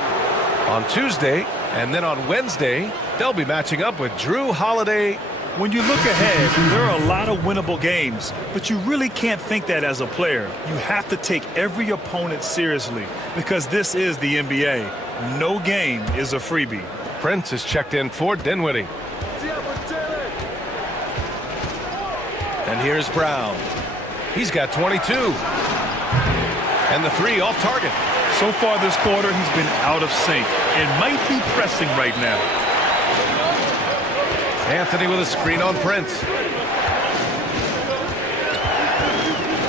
On Tuesday, and then on Wednesday, they'll be matching up with Drew Holiday. When you look ahead, there are a lot of winnable games, but you really can't think that as a player. You have to take every opponent seriously because this is the NBA. No game is a freebie. Prince is checked in for Dinwiddie. And here's Brown. He's got 22. And the three off target. So far this quarter, he's been out of sync and might be pressing right now. Anthony with a screen on Prince.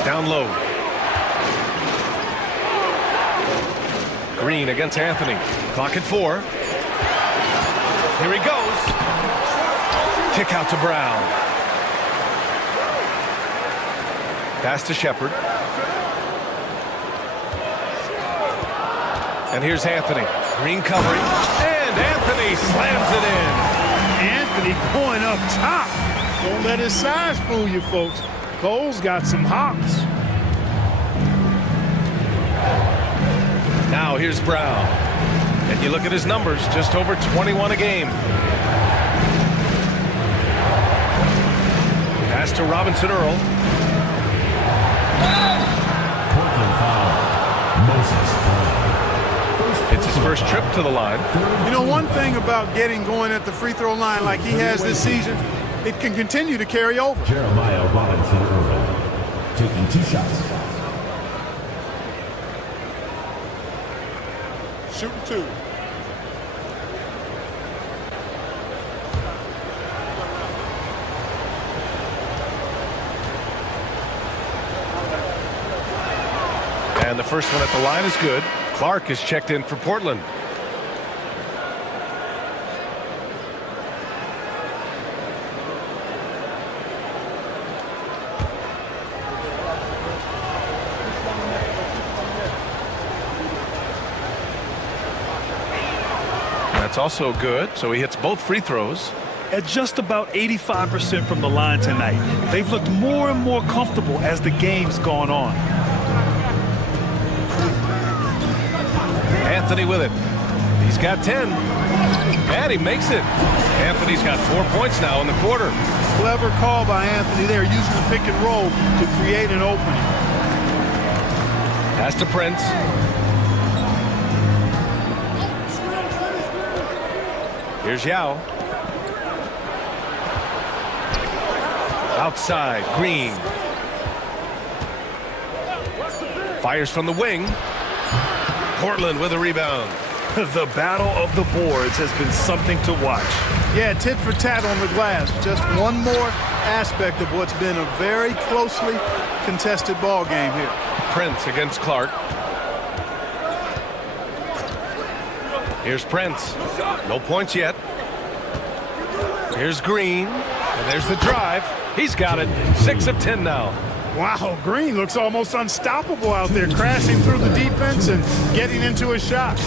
Down low. Green against Anthony. Clock at 4. Here he goes. Kick out to Brown. Pass to Shepherd. And here's Anthony. Green covering. And Anthony slams it in. Anthony going up top. Don't let his size fool you, folks. Cole's got some hops. Now here's Brown. And you look at his numbers, just over 21 a game. Pass to Robinson Earl. It's his first trip to the line. You know, one thing about getting going at the free throw line like he has this season, it can continue to carry over. Jeremiah Robinson Earl taking 2 shots. Shooting 2. And the first one at the line is good. Clark is checked in for Portland. That's also good, so he hits both free throws. At just about 85% from the line tonight, they've looked more and more comfortable as the game's gone on. Anthony with it. He's got 10. And he makes it. Anthony's got 4 points now in the quarter. Clever call by Anthony there, using the pick and roll to create an opening. Pass to Prince. Here's Yao. Outside, Green. Fires from the wing. Portland with a rebound. The battle of the boards has been something to watch. Yeah, tit for tat on the glass. Just one more aspect of what's been a very closely contested ball game here. Prince against Clark. Here's Prince. No points yet. Here's Green. And there's the drive. He's got it. 6 of 10 now. Wow, Green looks almost unstoppable out there, crashing through the defense and getting into a shot.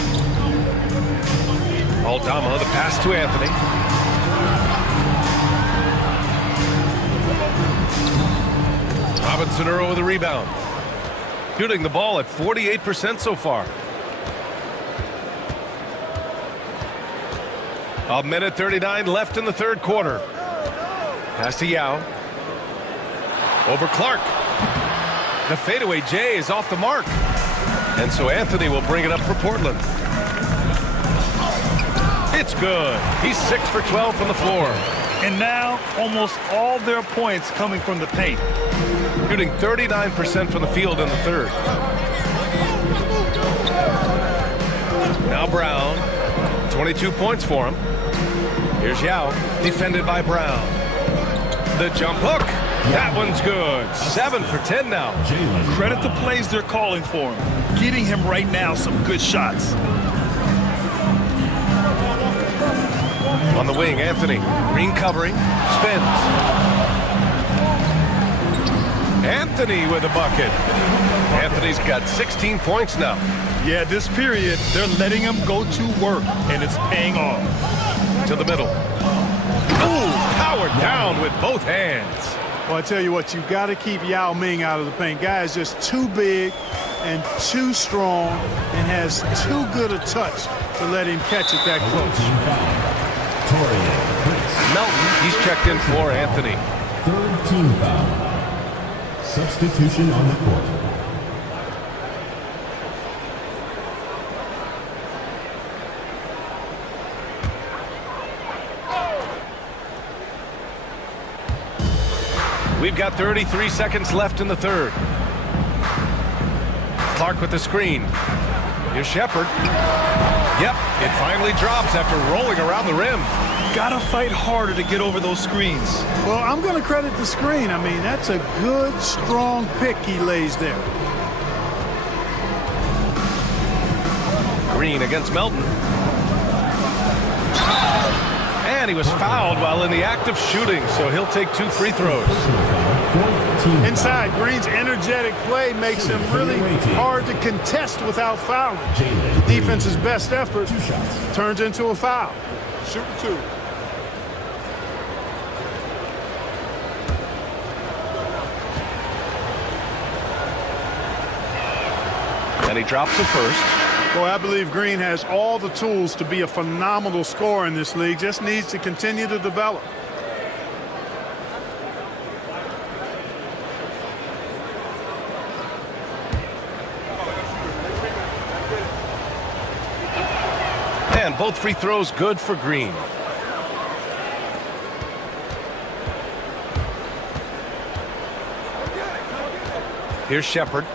Aldama, the pass to Anthony. Robinson Earl with a rebound. Shooting the ball at 48% so far. A minute 39 left in the third quarter. Pass to Yao. Over Clark. The fadeaway J is off the mark. And so Anthony will bring it up for Portland. It's good. He's 6 for 12 from the floor. And now almost all their points coming from the paint. Shooting 39% from the field in the third. Now Brown. 22 points for him. Here's Yao. Defended by Brown. The jump hook. That one's good. 7 for 10 now. Credit the plays they're calling for him. Getting him right now some good shots. On the wing, Anthony. Green covering. Spins. Anthony with a bucket. Anthony's got 16 points now. Yeah, this period, they're letting him go to work, and it's paying off. To the middle. Ooh, powered down with both hands. Well, I tell you what, you got to keep Yao Ming out of the paint. Guy is just too big and too strong and has too good a touch to let him catch it that close. Melton, he's checked in for Anthony. Third team foul. Substitution on the court. We've got 33 seconds left in the third. Clark with the screen. Here's Shepard. Yep, it finally drops after rolling around the rim. Gotta fight harder to get over those screens. Well, I'm going to credit the screen. I mean, that's a good, strong pick he lays there. Green against Melton. And he was fouled while in the act of shooting, so he'll take 2 free throws. Inside, Green's energetic play makes him really hard to contest without fouling. The defense's best effort turns into a foul. Shoot 2. And he drops the first. Boy, I believe Green has all the tools to be a phenomenal scorer in this league. Just needs to continue to develop. And both free throws good for Green. Here's Shepard.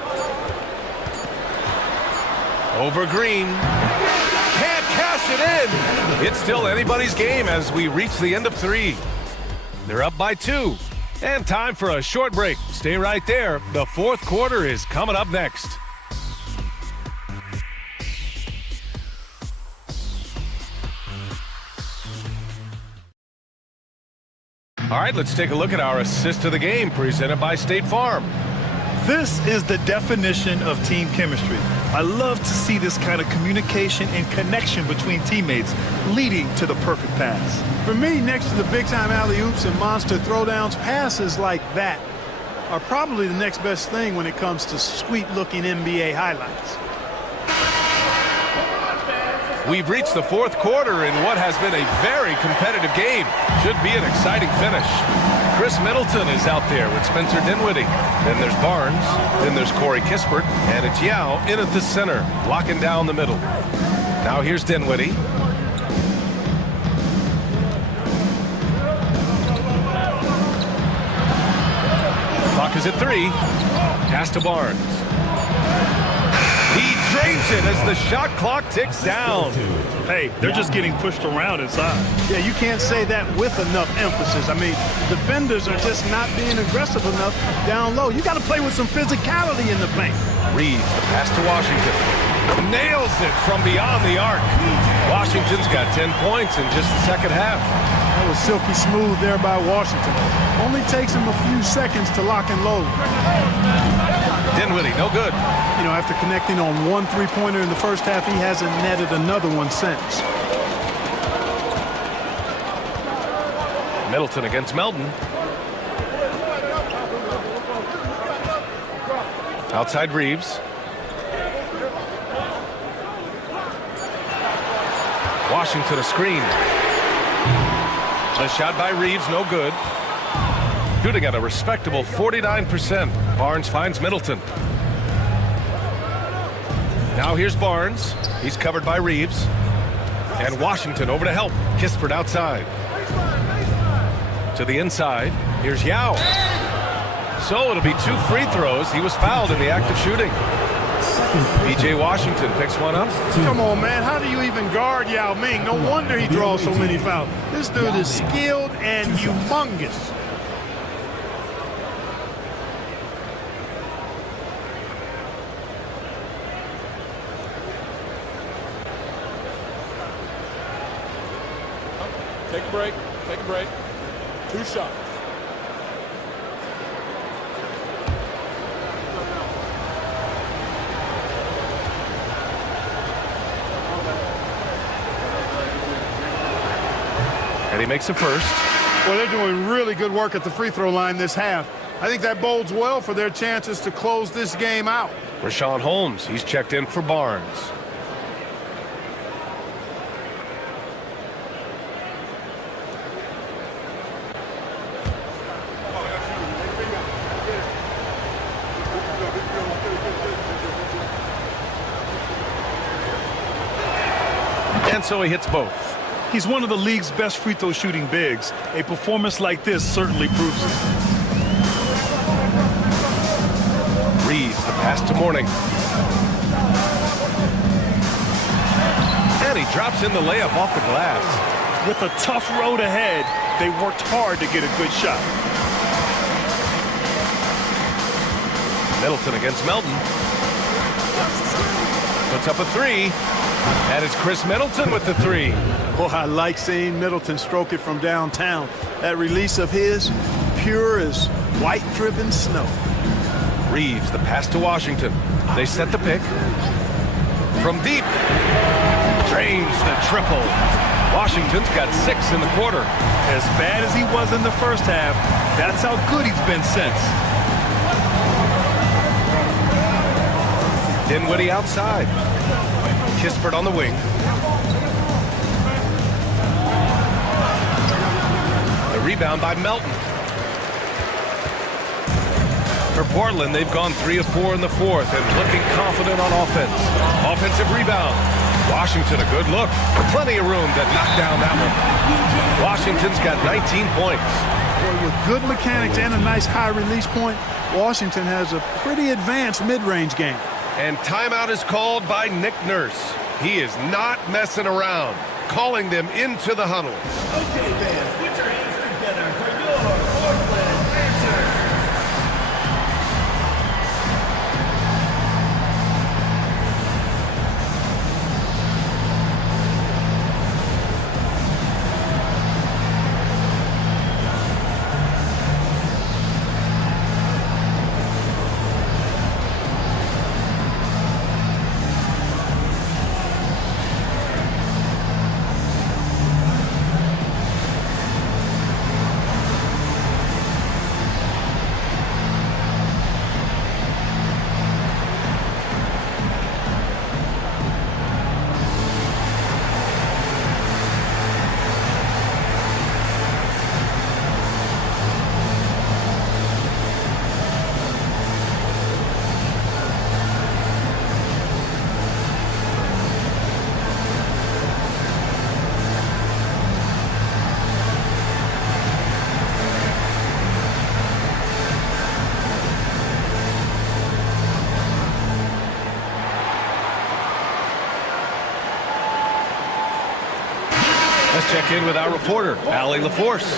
Over Green. Can't cash it in. It's still anybody's game as we reach the end of 3. They're up by 2. And time for a short break. Stay right there. The fourth quarter is coming up next. All right, let's take a look at our assist of the game presented by State Farm. This is the definition of team chemistry. I love to see this kind of communication and connection between teammates leading to the perfect pass. For me, next to the big-time alley-oops and monster throwdowns, passes like that are probably the next best thing when it comes to sweet-looking NBA highlights. We've reached the fourth quarter in what has been a very competitive game. Should be an exciting finish. Chris Middleton is out there with Spencer Dinwiddie. Then there's Barnes. Then there's Corey Kispert. And it's Yao in at the center, locking down the middle. Now here's Dinwiddie. Clock is at 3. Pass to Barnes. He drains it as the shot clock ticks down. Hey, they're just getting pushed around inside. Yeah, you can't say that with enough emphasis. I mean, defenders are just not being aggressive enough down low. You got to play with some physicality in the paint. Reeves, the pass to Washington. Nails it from beyond the arc. Washington's got 10 points in just the second half. That was silky smooth there by Washington. Only takes him a few seconds to lock and load. Dinwiddie, no good. You know, after connecting on 1 3-pointer in the first half, he hasn't netted another one since. Middleton against Melton. Outside Reeves. Washington a screen. The shot by Reeves, no good. Shooting at a respectable 49%. Barnes finds Middleton. Now here's Barnes. He's covered by Reeves. And Washington over to help. Kispert outside. To the inside. Here's Yao. So it'll be 2 free throws. He was fouled in the act of shooting. P.J. Washington picks one up. Come on, man. How do you even guard Yao Ming? No wonder he draws so many fouls. This dude is skilled and humongous. Take a break. Take a break. 2 shots. And he makes the first. Well, they're doing really good work at the free throw line this half. I think that bodes well for their chances to close this game out. Rashawn Holmes, he's checked in for Barnes. And so he hits both. He's one of the league's best free throw shooting bigs. A performance like this certainly proves it. Pass to Mourning. And he drops in the layup off the glass. With a tough road ahead, they worked hard to get a good shot. Middleton against Melton. Puts up a three. And it's Chris Middleton with the three. Boy, I like seeing Middleton stroke it from downtown. That release of his, pure as white-driven snow. Reeves, the pass to Washington. They set the pick. From deep. Drains the triple. Washington's got 6 in the quarter. As bad as he was in the first half, that's how good he's been since. Dinwiddie outside. Kispert on the wing. The rebound by Melton. For Portland, they've gone 3 of 4 in the fourth and looking confident on offense. Offensive rebound. Washington, a good look. Plenty of room to knock down that one. Washington's got 19 points. Boy, with good mechanics and a nice high release point, Washington has a pretty advanced mid-range game. And timeout is called by Nick Nurse. He is not messing around, calling them into the huddle. Okay, fans, put your hands together for your Portland Pacers. Let's check in with our reporter, Allie LaForce.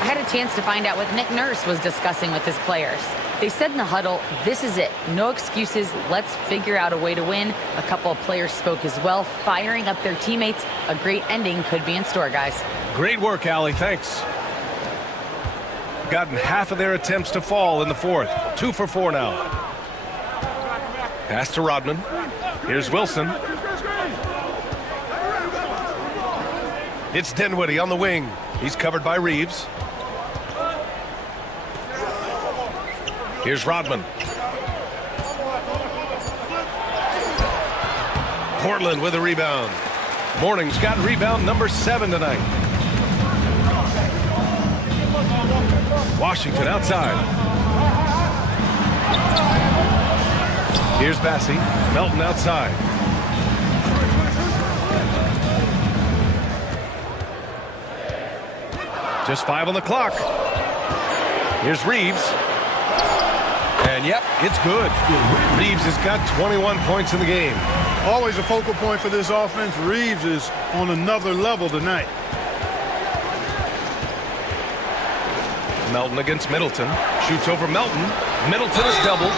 I had a chance to find out what Nick Nurse was discussing with his players. They said in the huddle, this is it. No excuses. Let's figure out a way to win. A couple of players spoke as well, firing up their teammates. A great ending could be in store, guys. Great work, Allie. Thanks. Gotten half of their attempts to fall in the fourth. 2 for 4 now. Pass to Rodman. Here's Wilson. It's Dinwiddie on the wing. He's covered by Reeves. Here's Rodman. Portland with a rebound. Mourning's got rebound number 7 tonight. Washington outside. Here's Bassey. Melton outside. Just 5 on the clock. Here's Reeves. And yep, it's good. Reeves has got 21 points in the game. Always a focal point for this offense. Reeves is on another level tonight. Melton against Middleton. Shoots over Melton. Middleton is doubled.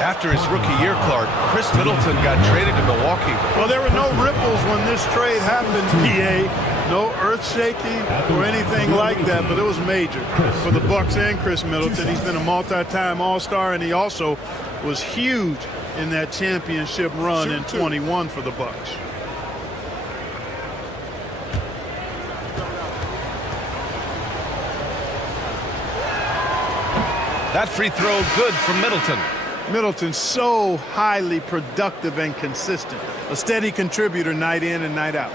After his rookie year, Clark, Chris Middleton got traded to Milwaukee. Well, there were no ripples when this trade happened, PA. No earth-shaking or anything like that, but it was major for the Bucks and Chris Middleton. He's been a multi-time All-Star, and he also was huge in that championship run in 21 for the Bucks. That free throw good from Middleton. Middleton's so highly productive and consistent. A steady contributor night in and night out.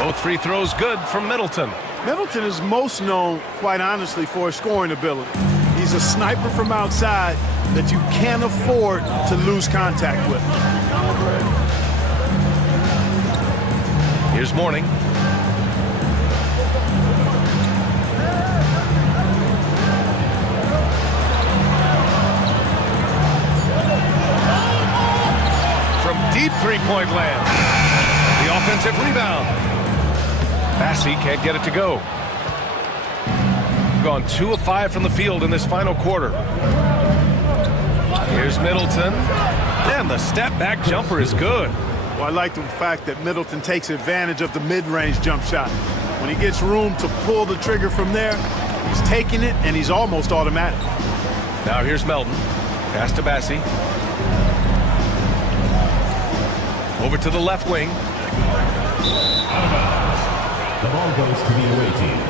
Both free throws good from Middleton. Middleton is most known, quite honestly, for his scoring ability. He's a sniper from outside that you can't afford to lose contact with. Here's Morning. From deep three-point land. The offensive rebound. Bassey can't get it to go. Gone 2 of 5 from the field in this final quarter. Here's Middleton. And the step-back jumper is good. Well, I like the fact that Middleton takes advantage of the mid-range jump shot. When he gets room to pull the trigger from there, he's taking it, and he's almost automatic. Now here's Melton. Pass to Bassey. Over to the left wing. Out of bounds. The ball goes to the away team.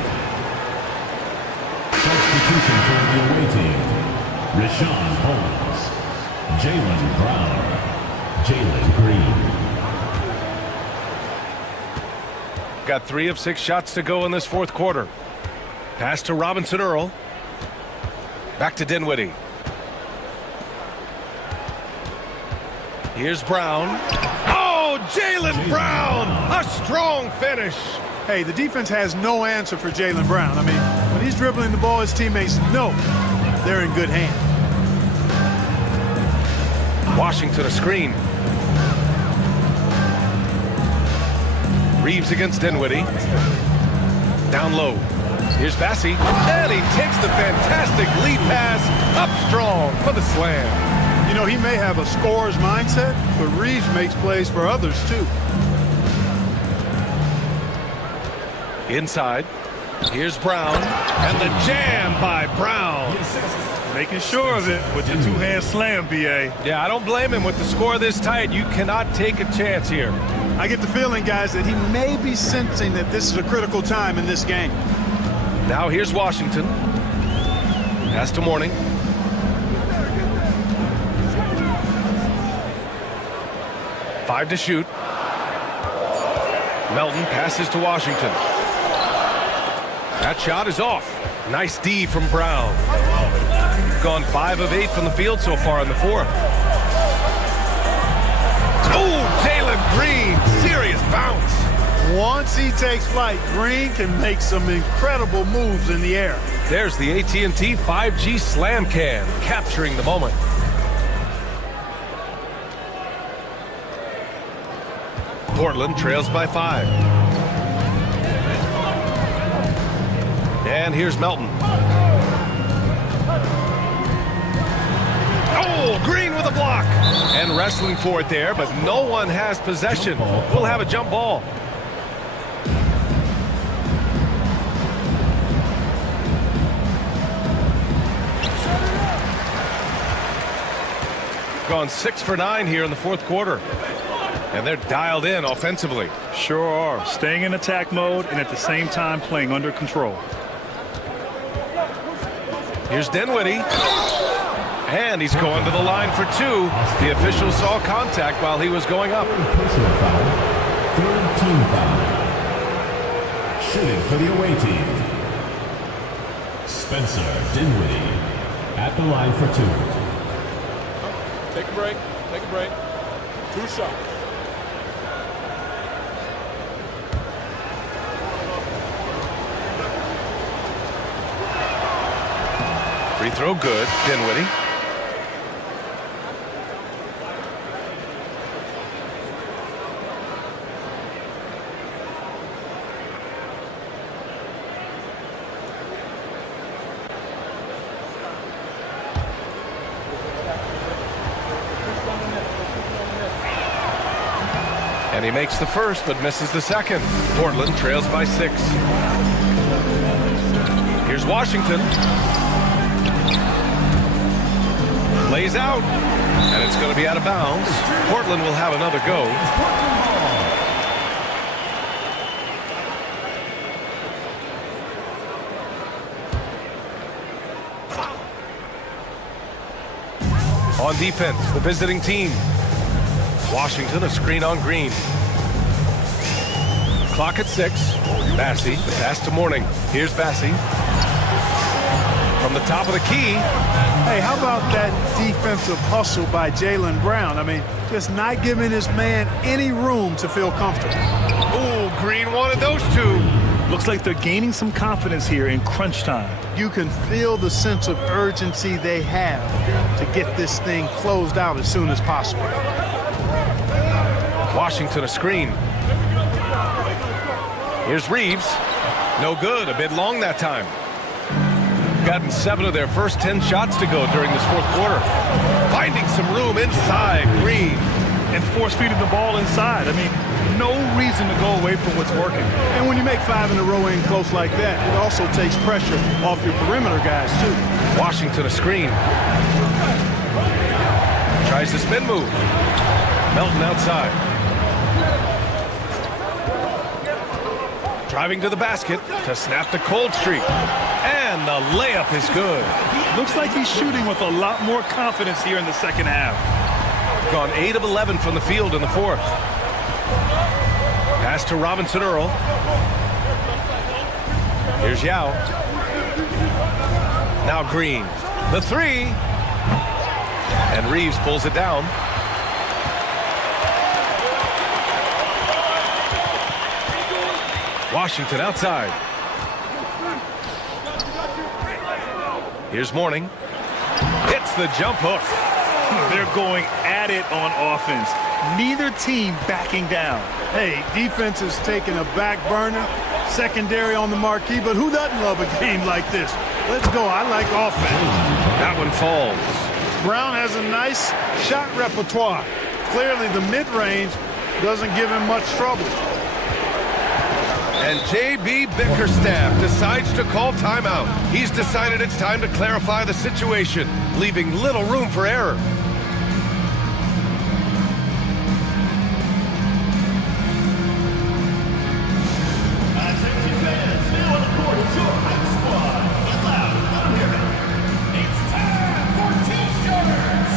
Substitution for the away team. Rashawn Holmes. Jaylen Brown. Jalen Green. Got 3 of 6 shots to go in this fourth quarter. Pass to Robinson Earl. Back to Dinwiddie. Here's Brown. Oh, Jaylen Brown! A strong finish. Hey, the defense has no answer for Jaylen Brown. I mean, when he's dribbling the ball, his teammates know they're in good hands. Washington a screen. Reeves against Dinwiddie. Down low. Here's Bassey. And he takes the fantastic lead pass up strong for the slam. You know, he may have a scorer's mindset, but Reeves makes plays for others, too. Inside. Here's Brown. And the jam by Brown. Making sure of it with the two-hand slam, B.A. Yeah, I don't blame him with the score this tight. You cannot take a chance here. I get the feeling, guys, that he may be sensing that this is a critical time in this game. Now here's Washington. Pass to Morning. Five to shoot. Melton passes to Washington. That shot is off. Nice D from Brown. Gone 5 of 8 from the field so far in the fourth. Oh, Jalen Green, serious bounce. Once he takes flight, Green can make some incredible moves in the air. There's the AT&T 5G Slam Can, capturing the moment. Portland trails by 5. And here's Melton. Oh, Green with a block. And wrestling for it there, but no one has possession. We'll have a jump ball. Gone 6 for 9 here in the fourth quarter. And they're dialed in offensively. Sure are. Staying in attack mode and at the same time playing under control. Here's Dinwiddie. And he's going to the line for 2. The official saw contact while he was going up. Personal foul. Third team foul. Shooting for the away team. Spencer Dinwiddie at the line for 2. Take a break. Take a break. 2 shots. Free throw good. Dinwiddie. And he makes the first, but misses the second. Portland trails by 6. Here's Washington. Lays out. And it's going to be out of bounds. Portland will have another go. On defense, the visiting team. Washington, a screen on Green. Clock at 6. Bassey, the pass to Morning. Here's Bassey. From the top of the key. Hey, how about that defensive hustle by Jaylen Brown? I mean, just not giving this man any room to feel comfortable. Ooh, Green wanted those two. Looks like they're gaining some confidence here in crunch time. You can feel the sense of urgency they have to get this thing closed out as soon as possible. Washington a screen. Here's Reeves. No good, a bit long that time. Gotten 7 of their first 10 shots to go during this fourth quarter. Finding some room inside, Green. And force-feeding the ball inside. I mean, no reason to go away from what's working. And when you make 5 in a row in close like that, it also takes pressure off your perimeter guys, too. Washington a screen. Tries the spin move. Melton outside. Driving to the basket to snap the cold streak. And the layup is good. Looks like he's shooting with a lot more confidence here in the second half. Gone 8 of 11 from the field in the fourth. Pass to Robinson Earl. Here's Yao. Now Green. The 3. And Reeves pulls it down. Washington outside. Here's Mourning. Hits the jump hook. They're going at it on offense. Neither team backing down. Hey, defense is taking a back burner, secondary on the marquee, but who doesn't love a game like this? Let's go. I like offense. That one falls. Brown has a nice shot repertoire. Clearly, the mid-range doesn't give him much trouble. And J.B. Bickerstaff decides to call timeout. He's decided it's time to clarify the situation, leaving little room for error. Attention fans, now on the court is your hype squad. Get loud, let 'em hear it. It's time for T-shirts.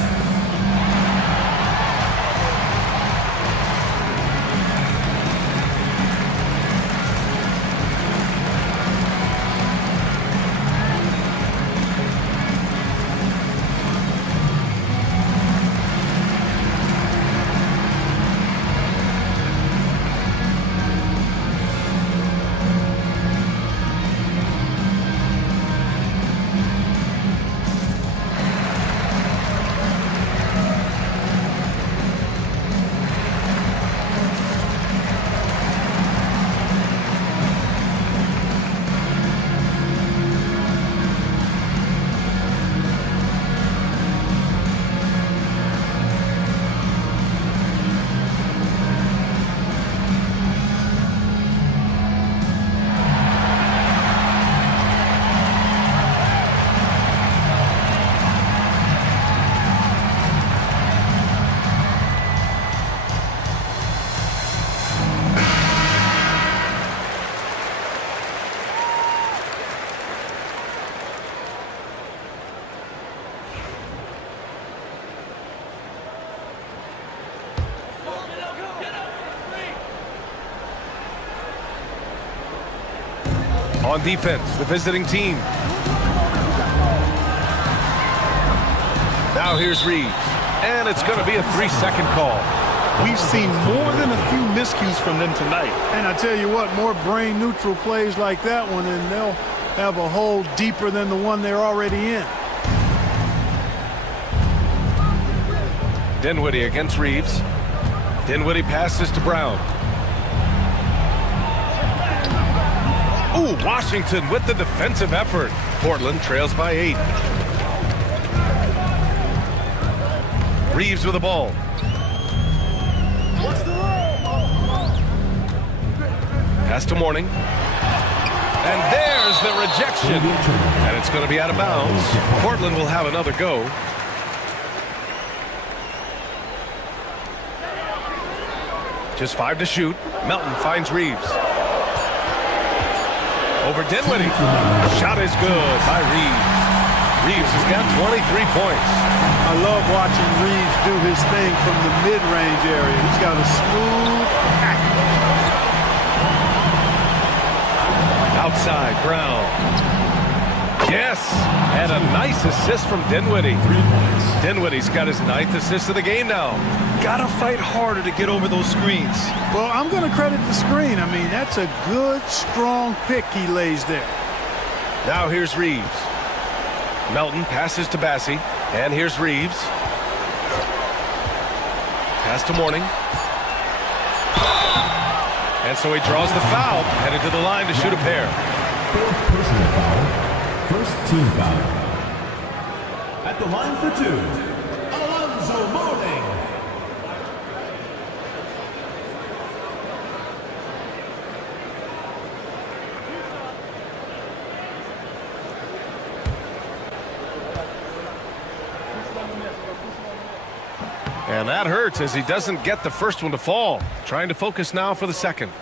On defense, the visiting team. Now here's Reeves. And it's going to be a 3-second call. We've seen more than a few miscues from them tonight. And I tell you what, more brain-neutral plays like that one, and they'll have a hole deeper than the one they're already in. Dinwiddie against Reeves. Dinwiddie passes to Brown. Ooh, Washington with the defensive effort. Portland trails by 8. Reeves with the ball. Pass to Mourning. And there's the rejection. And it's going to be out of bounds. Portland will have another go. Just 5 to shoot. Melton finds Reeves. Over Dinwiddie. Shot is good by Reeves. Reeves has got 23 points. I love watching Reeves do his thing from the mid-range area. He's got a smooth package. Outside, Brown. Yes, and a nice assist from Dinwiddie. Dinwiddie's got his 9th assist of the game now. Gotta fight harder to get over those screens. Well, I'm going to credit the screen. I mean, that's a good, strong pick he lays there. Now here's Reeves. Melton passes to Bassie, and here's Reeves. Pass to Mourning. And so he draws the foul, headed to the line to shoot a pair. Third personal foul. First team foul. At the line for 2, Alonzo Mourning. And that hurts as he doesn't get the first one to fall. Trying to focus now for the second.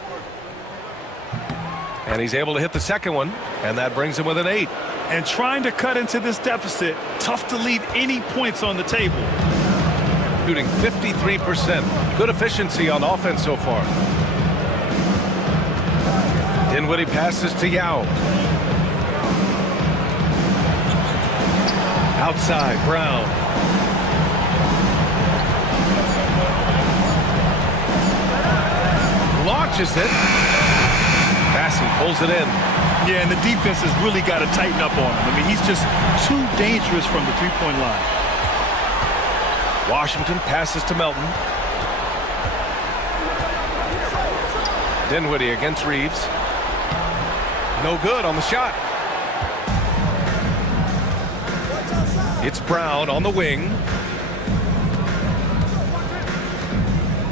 And he's able to hit the second one, and that brings him with an 8. And trying to cut into this deficit, tough to leave any points on the table. Shooting 53%. Good efficiency on offense so far. Dinwiddie passes to Yao. Outside, Brown. Launches it. Bassie pulls it in. Yeah, and the defense has really got to tighten up on him. I mean, he's just too dangerous from the three-point line. Washington passes to Melton. Dinwiddie against Reeves. No good on the shot. It's Brown on the wing.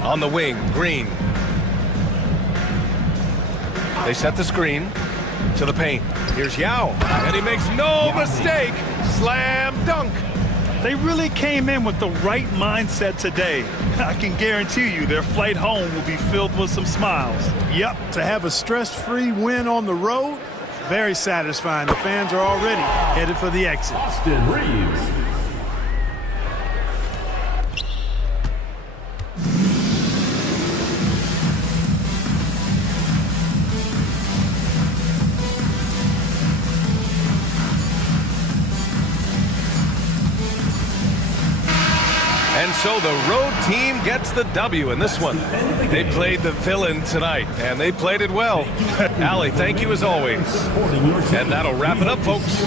On the wing, Green. They set the screen to the paint. Here's Yao, and he makes no mistake. Slam dunk. They really came in with the right mindset today. I can guarantee you their flight home will be filled with some smiles. Yep, to have a stress-free win on the road, very satisfying. The fans are already headed for the exit. Austin Reeves. And so the road team gets the W in this one. They played the villain tonight, and they played it well. Allie, thank you as always. And that'll wrap it up, folks.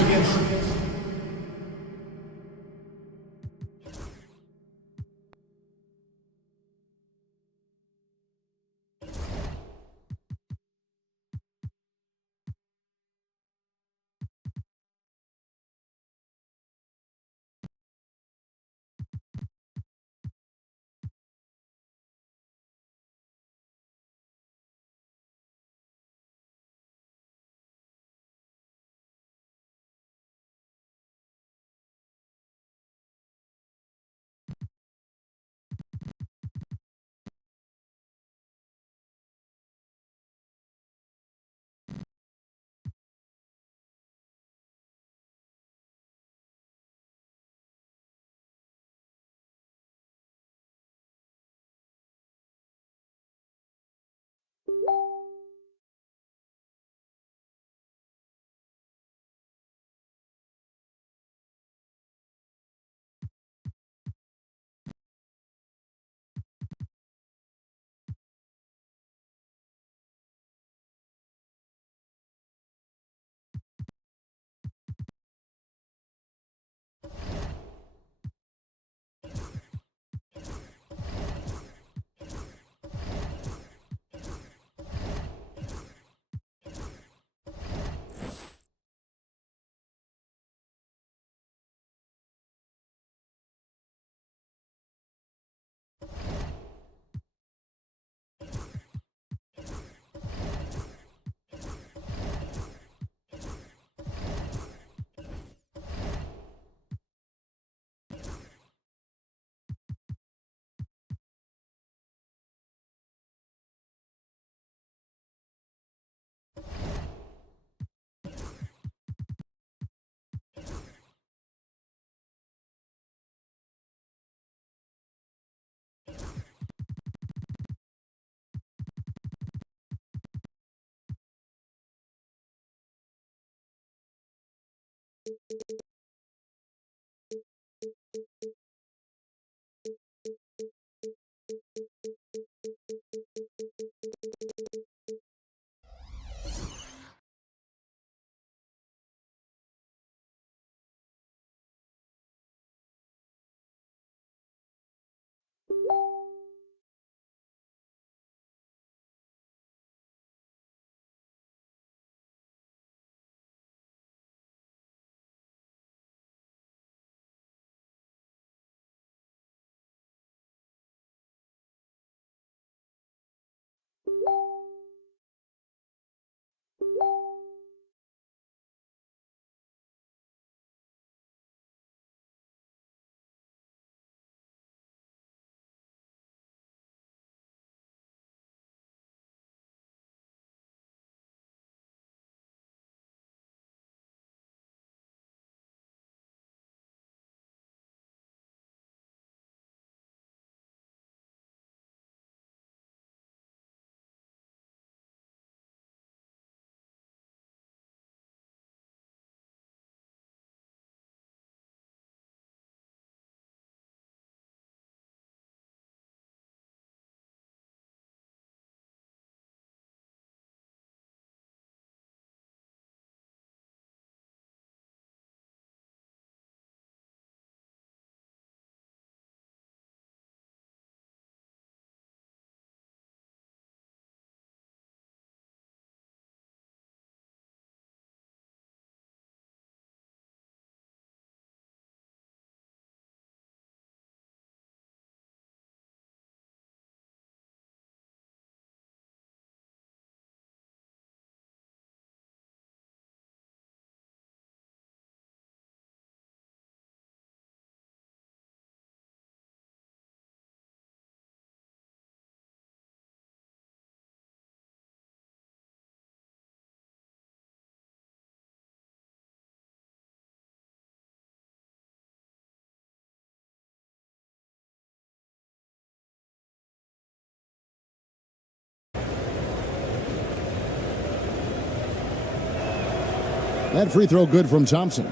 That free throw good from Thompson.